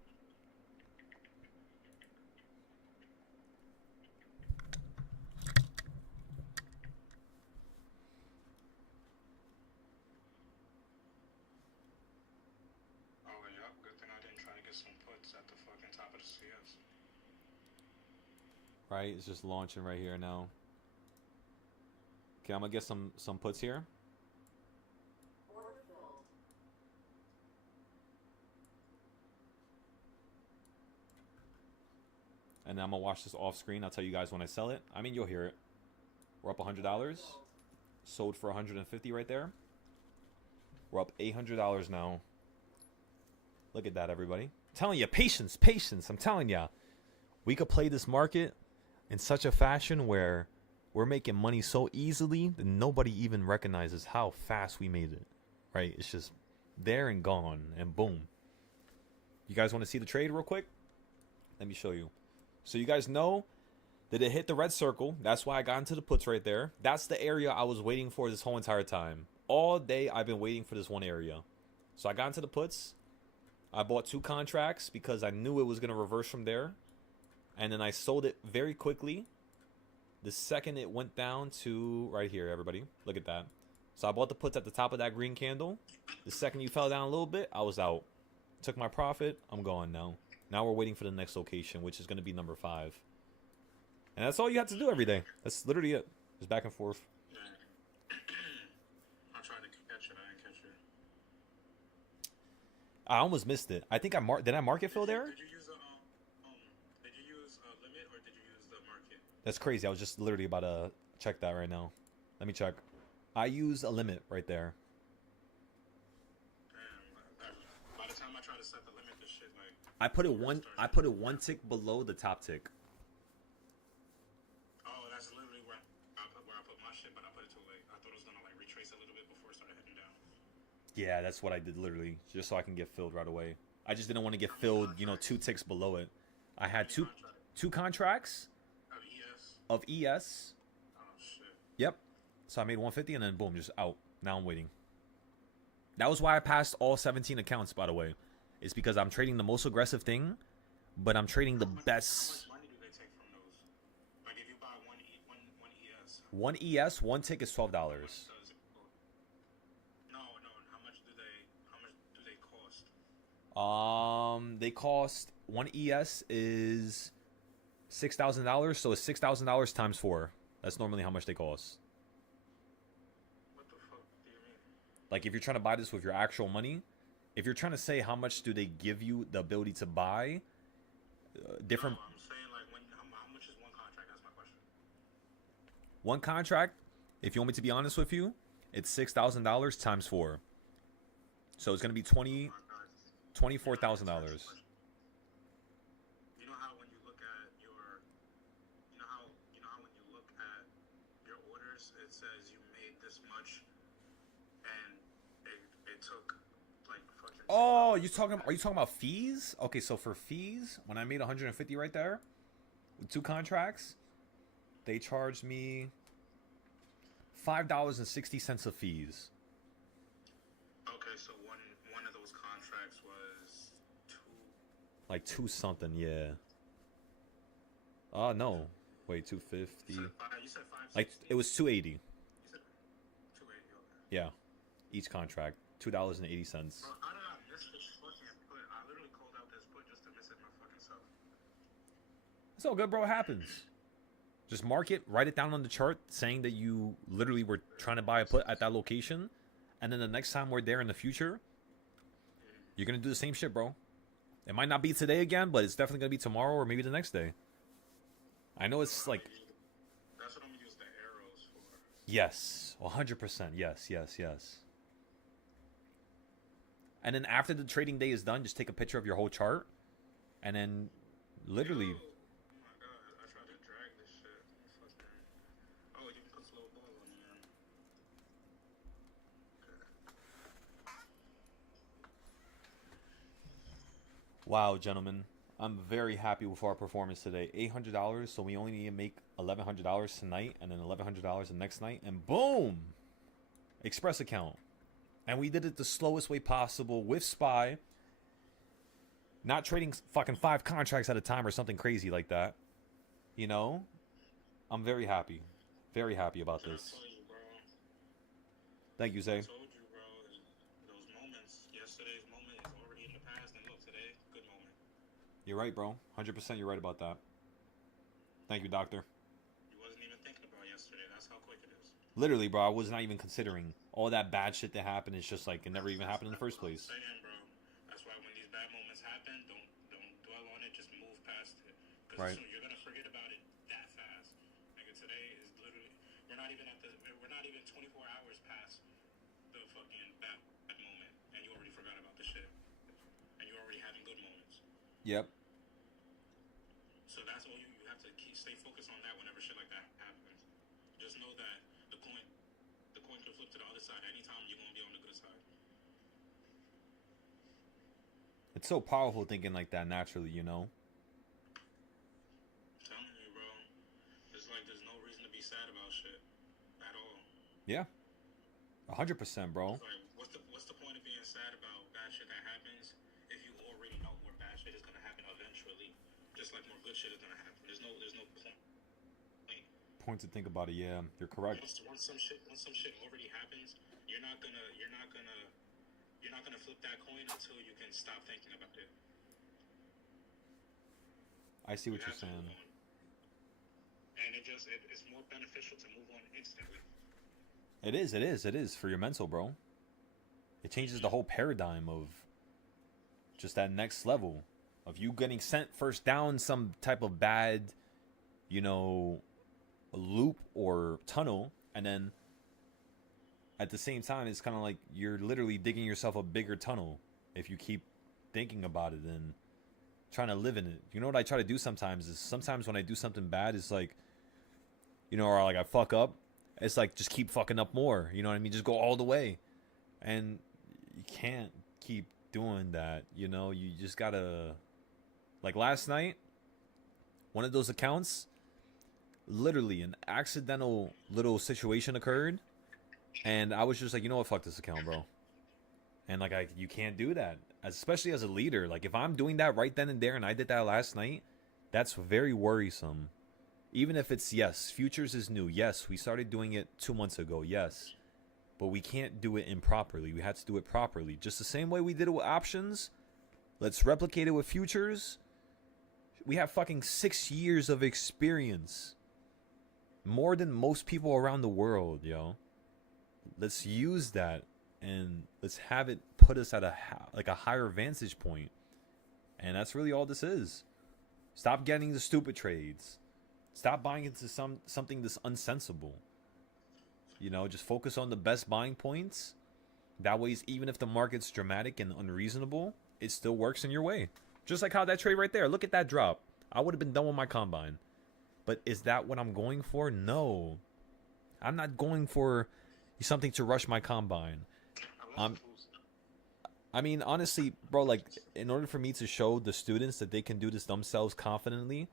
Oh, yeah. Good thing I didn't try to get some puts at the fucking top of the CS. Right, it's just launching right here now. Okay, I'm gonna get some puts here. And then I'm gonna watch this off screen. I'll tell you guys when I sell it. I mean, you'll hear it. We're up $100. Sold for $150 right there. We're up $800 now. Look at that, everybody. I'm telling you, patience, patience. I'm telling you, we could play this market in such a fashion where we're making money so easily that nobody even recognizes how fast we made it. Right? It's just there and gone, and boom. You guys want to see the trade real quick? Let me show you. So you guys know that it hit the red circle. That's why I got into the puts right there. That's the area I was waiting for this whole entire time. All day I've been waiting for this one area. So I got into the puts. I bought 2 contracts because I knew it was going to reverse from there. And then I sold it very quickly the second it went down to right here, everybody. Look at that. So I bought the puts at the top of that green candle. The second you fell down a little bit, I was out. Took my profit. I'm gone now. Now we're waiting for the next location, which is going to be number 5. And that's all you have to do every day. That's literally it. Just back and forth. Yeah. I tried to catch it. I didn't catch it. I almost missed it. I think did I market fill there? Did you use a limit or did you use the market? That's crazy. I was just literally about to check that right now. Let me check. I use a limit right there. By the time I try to set the limit, this shit like I put it one tick below the top tick. oh, that's literally where I put my shit, but I put it too late. I thought it was gonna like retrace a little bit before it started heading down. Yeah, that's what I did literally, just so I can get filled right away. I just didn't want to get filled, you know, 2 ticks below it. I had two contracts of ES. Oh shit. Yep. So I made 150 and then boom, just out. Now I'm waiting. That was why I passed all 17 accounts, by the way. It's because I'm trading the most aggressive thing, but I'm trading the best. How much money do they take from those? Like if you buy one ES. One ES, one tick is $12. No. How much do they cost? They cost one ES is $6,000, so it's $6,000 times 4. That's normally how much they cost. What the fuck do you mean? Like if you're trying to buy this with your actual money, if you're trying to say how much do they give you the ability to buy, different. No, I'm saying like how much is one contract? That's my question. One contract, if you want me to be honest with you, it's $6,000 times 4. So it's gonna be Oh my God. $24,000. You know how when you look at your, you know how when you look at your orders, it says you made this much, and it took like fucking. Oh, are you talking about fees? Okay, so for fees, when I made 150 right there with 2 contracts, they charged me $5.60 of fees. Okay, so one of those contracts was two. Like 2 something, yeah. No. Wait, 250. You said 560. Like it was 280. You said 280. Okay. Yeah. Each contract, $2.80. Bro, how did I miss this fucking put? I literally called out this put just to miss it my fucking self. It's all good, bro. It happens. Just mark it, write it down on the chart saying that you literally were trying to buy a put at that location. And then the next time we're there in the future, you're going to do the same shit, bro. It might not be today again, but it's definitely going to be tomorrow or maybe the next day. I know it's like... That's what I'm going to use the arrows for. Yes. 100%. Yes. And then after the trading day is done, just take a picture of your whole chart. And then literally... Oh my God. I tried to drag this shit. Fucking... Oh, you can put slow ball on the end. Wow, gentlemen. I'm very happy with our performance today. $800, so we only need to make $1,100 tonight and then $1,100 the next night. And boom! Express account. And we did it the slowest way possible with SPY. Not trading fucking 5 contracts at a time or something crazy like that. You know? I'm very happy. Very happy about this. Thank you, Zay. I told you, bro. Those moments, yesterday's moment is already in the past, and look, today, good moment. You're right, bro. 100% you're right about that. Thank you, doctor. You wasn't even thinking about yesterday. That's how quick it is. Literally, bro, I was not even considering all that bad shit that happened. It's just like it never even happened in the first place. Saying, bro. That's why when these bad moments happen, don't dwell on it. Just move past it. Because Right. you're gonna forget about it that fast. Nigga, today is literally we're not even 24 hours past the fucking bad moment, and you already forgot about the shit, and you're already having good moments. Yep. So that's all you have to stay focused on that whenever shit like that happens. Just know that the coin can flip to the other side anytime. You're gonna be on the good side. It's so powerful thinking like that naturally, you know? I'm telling you, bro. It's like there's no reason to be sad about shit at all. Yeah. 100%, bro. It's like, what's the point of being sad about bad shit that happens if you already know more bad shit is gonna happen eventually, just like more good shit is gonna happen. There's no point. Point to think about it, yeah. You're correct. Once some shit already happens, you're not gonna flip that coin until you can stop thinking about it. I see what You you're have to move saying. on. And it's more beneficial to move on instantly. It is for your mental, bro. It changes the whole paradigm of just that next level of you getting sent first down some type of bad, you know, loop or tunnel, and then at the same time it's kind of like you're literally digging yourself a bigger tunnel if you keep thinking about it and trying to live in it. You know what I try to do sometimes is sometimes when I do something bad, it's like, you know, or like I fuck up, it's like just keep fucking up more, you know what I mean? Just go all the way. And you can't keep doing that, you know? You just gotta, like last night, one of those accounts, literally an accidental little situation occurred, and I was just like, you know what, fuck this account, bro. And like, you can't do that, especially as a leader. Like if I'm doing that right then and there, and I did that last night, that's very worrisome. Even if it's, yes, futures is new. Yes, we started doing it 2 months ago. Yes, but we can't do it improperly. We had to do it properly, just the same way we did it with options. Let's replicate it with futures. We have fucking 6 years of experience. More than most people around the world, yo. Let's use that and let's have it put us at a higher vantage point. And that's really all this is. Stop getting the stupid trades. Stop buying into something that's unsensible. You know, just focus on the best buying points That way, even if the market's dramatic and unreasonable, it still works in your way. Just like how that trade right there. Look at that drop. I would have been done with my combine. But is that what I'm going for? No. I'm not going for something to rush my combine. I mean, honestly, bro, like, in order for me to show the students that they can do this themselves confidently,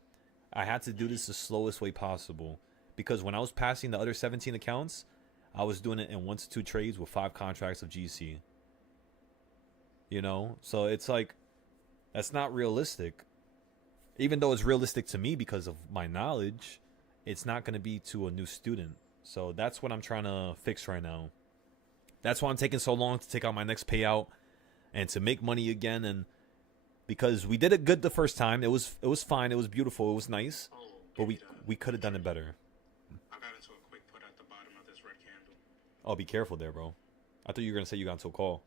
I had to do this the slowest way possible. Because when I was passing the other 17 accounts, I was doing it in 1 to 2 trades with 5 contracts of GC. You know? So it's like, that's not realistic. Even though it's realistic to me because of my knowledge, it's not going to be to a new student. So that's what I'm trying to fix right now. That's why I'm taking so long to take out my next payout and to make money again. And because we did it good the first time, it was fine, it was beautiful, it was nice, but we could have done it better. I got into a quick put at the bottom of this red candle. Oh, be careful there, bro. I thought you were gonna say you got into a call.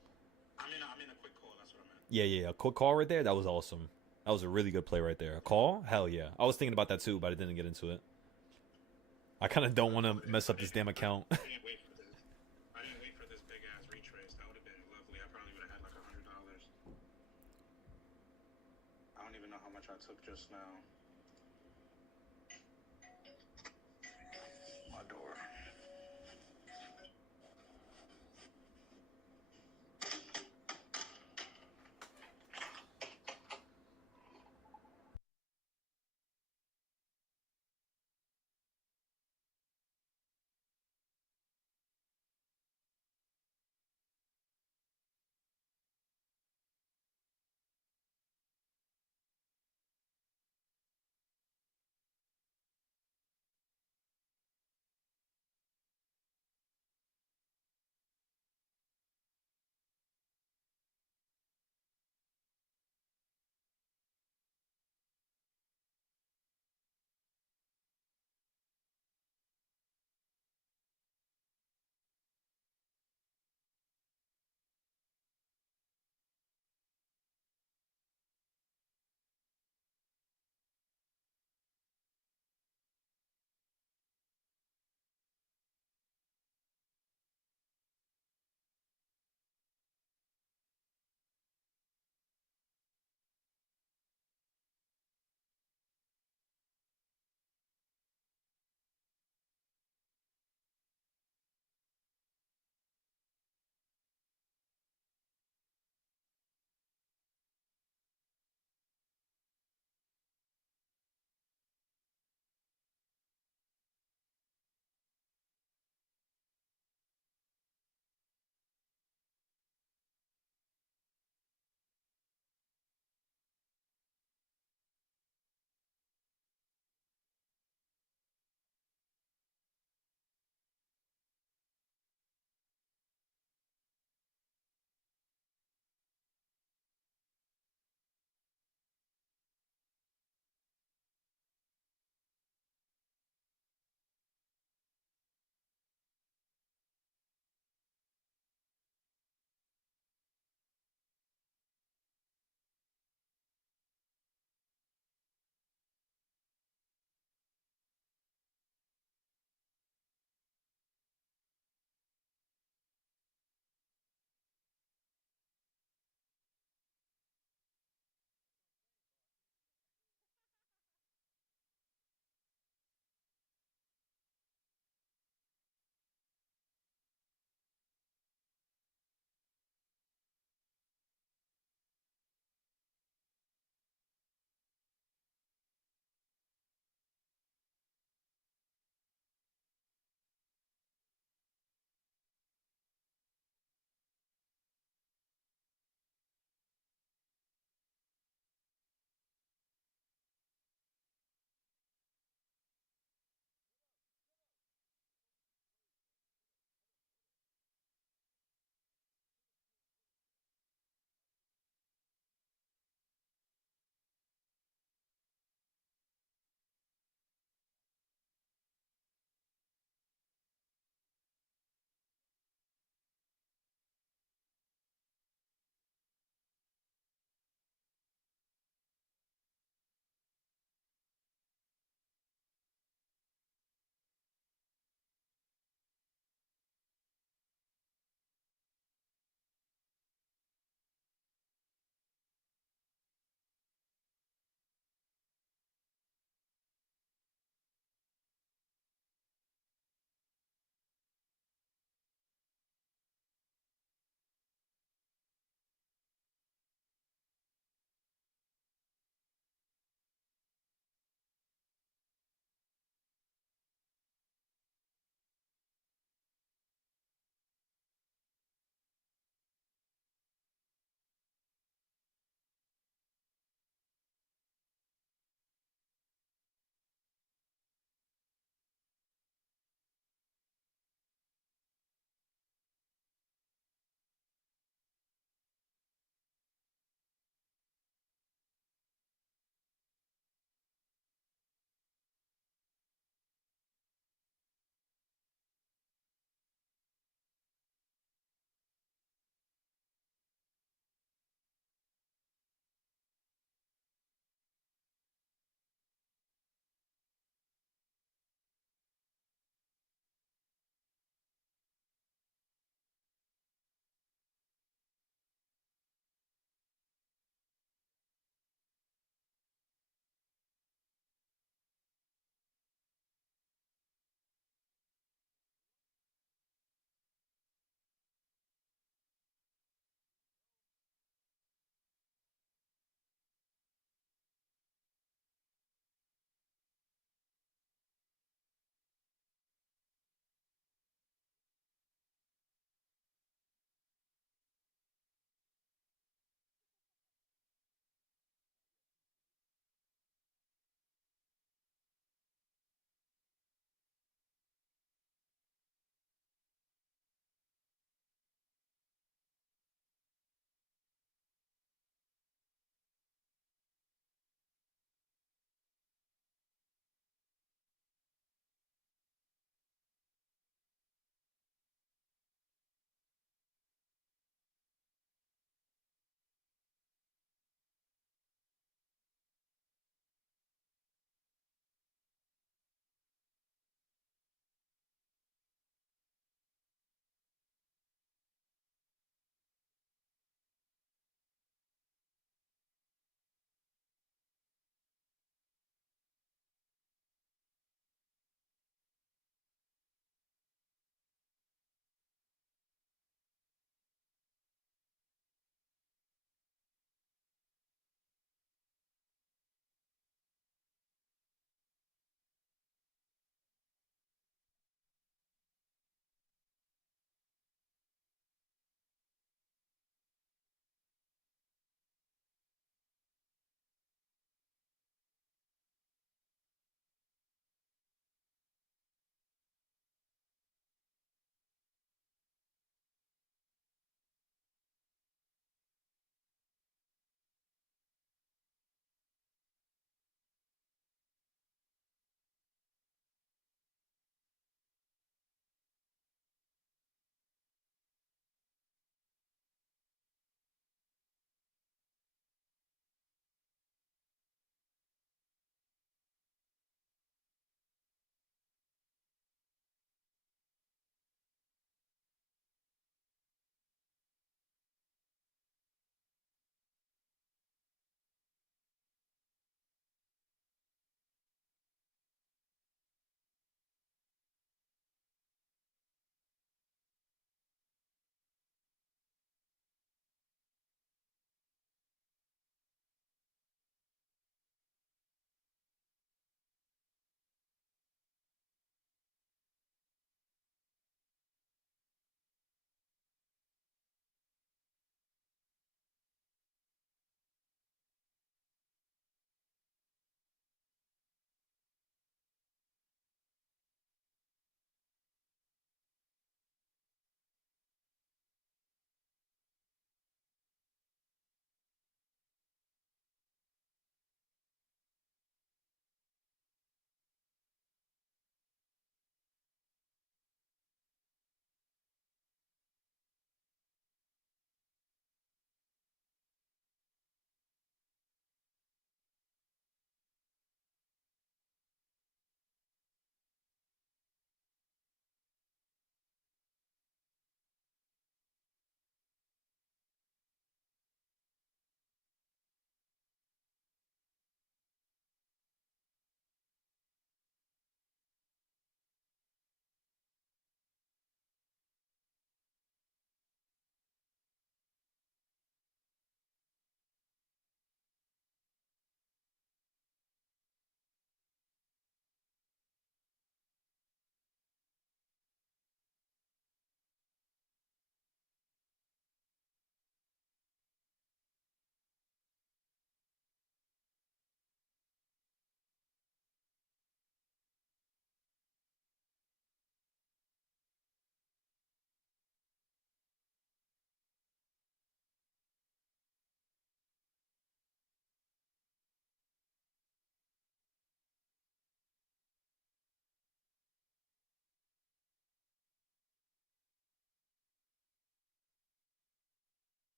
I'm in a quick call. That's what I meant. Yeah, a quick call right there. That was awesome. That was a really good play right there. A call? Hell yeah. I was thinking about that too, but I didn't get into it. I kind of don't want to mess up this damn account. I didn't wait for this big ass retrace. That would have been lovely. I probably would have had like $100. I don't even know how much I took just now. My door.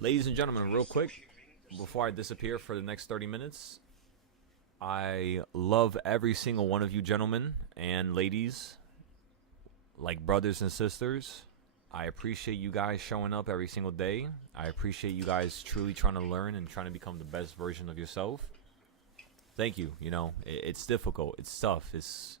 Ladies and gentlemen, real quick, before I disappear for the next 30 minutes, I love every single one of you gentlemen and ladies, like brothers and sisters. I appreciate you guys showing up every single day. I appreciate you guys truly trying to learn and trying to become the best version of yourself. Thank you. You know, it's difficult. It's tough. It's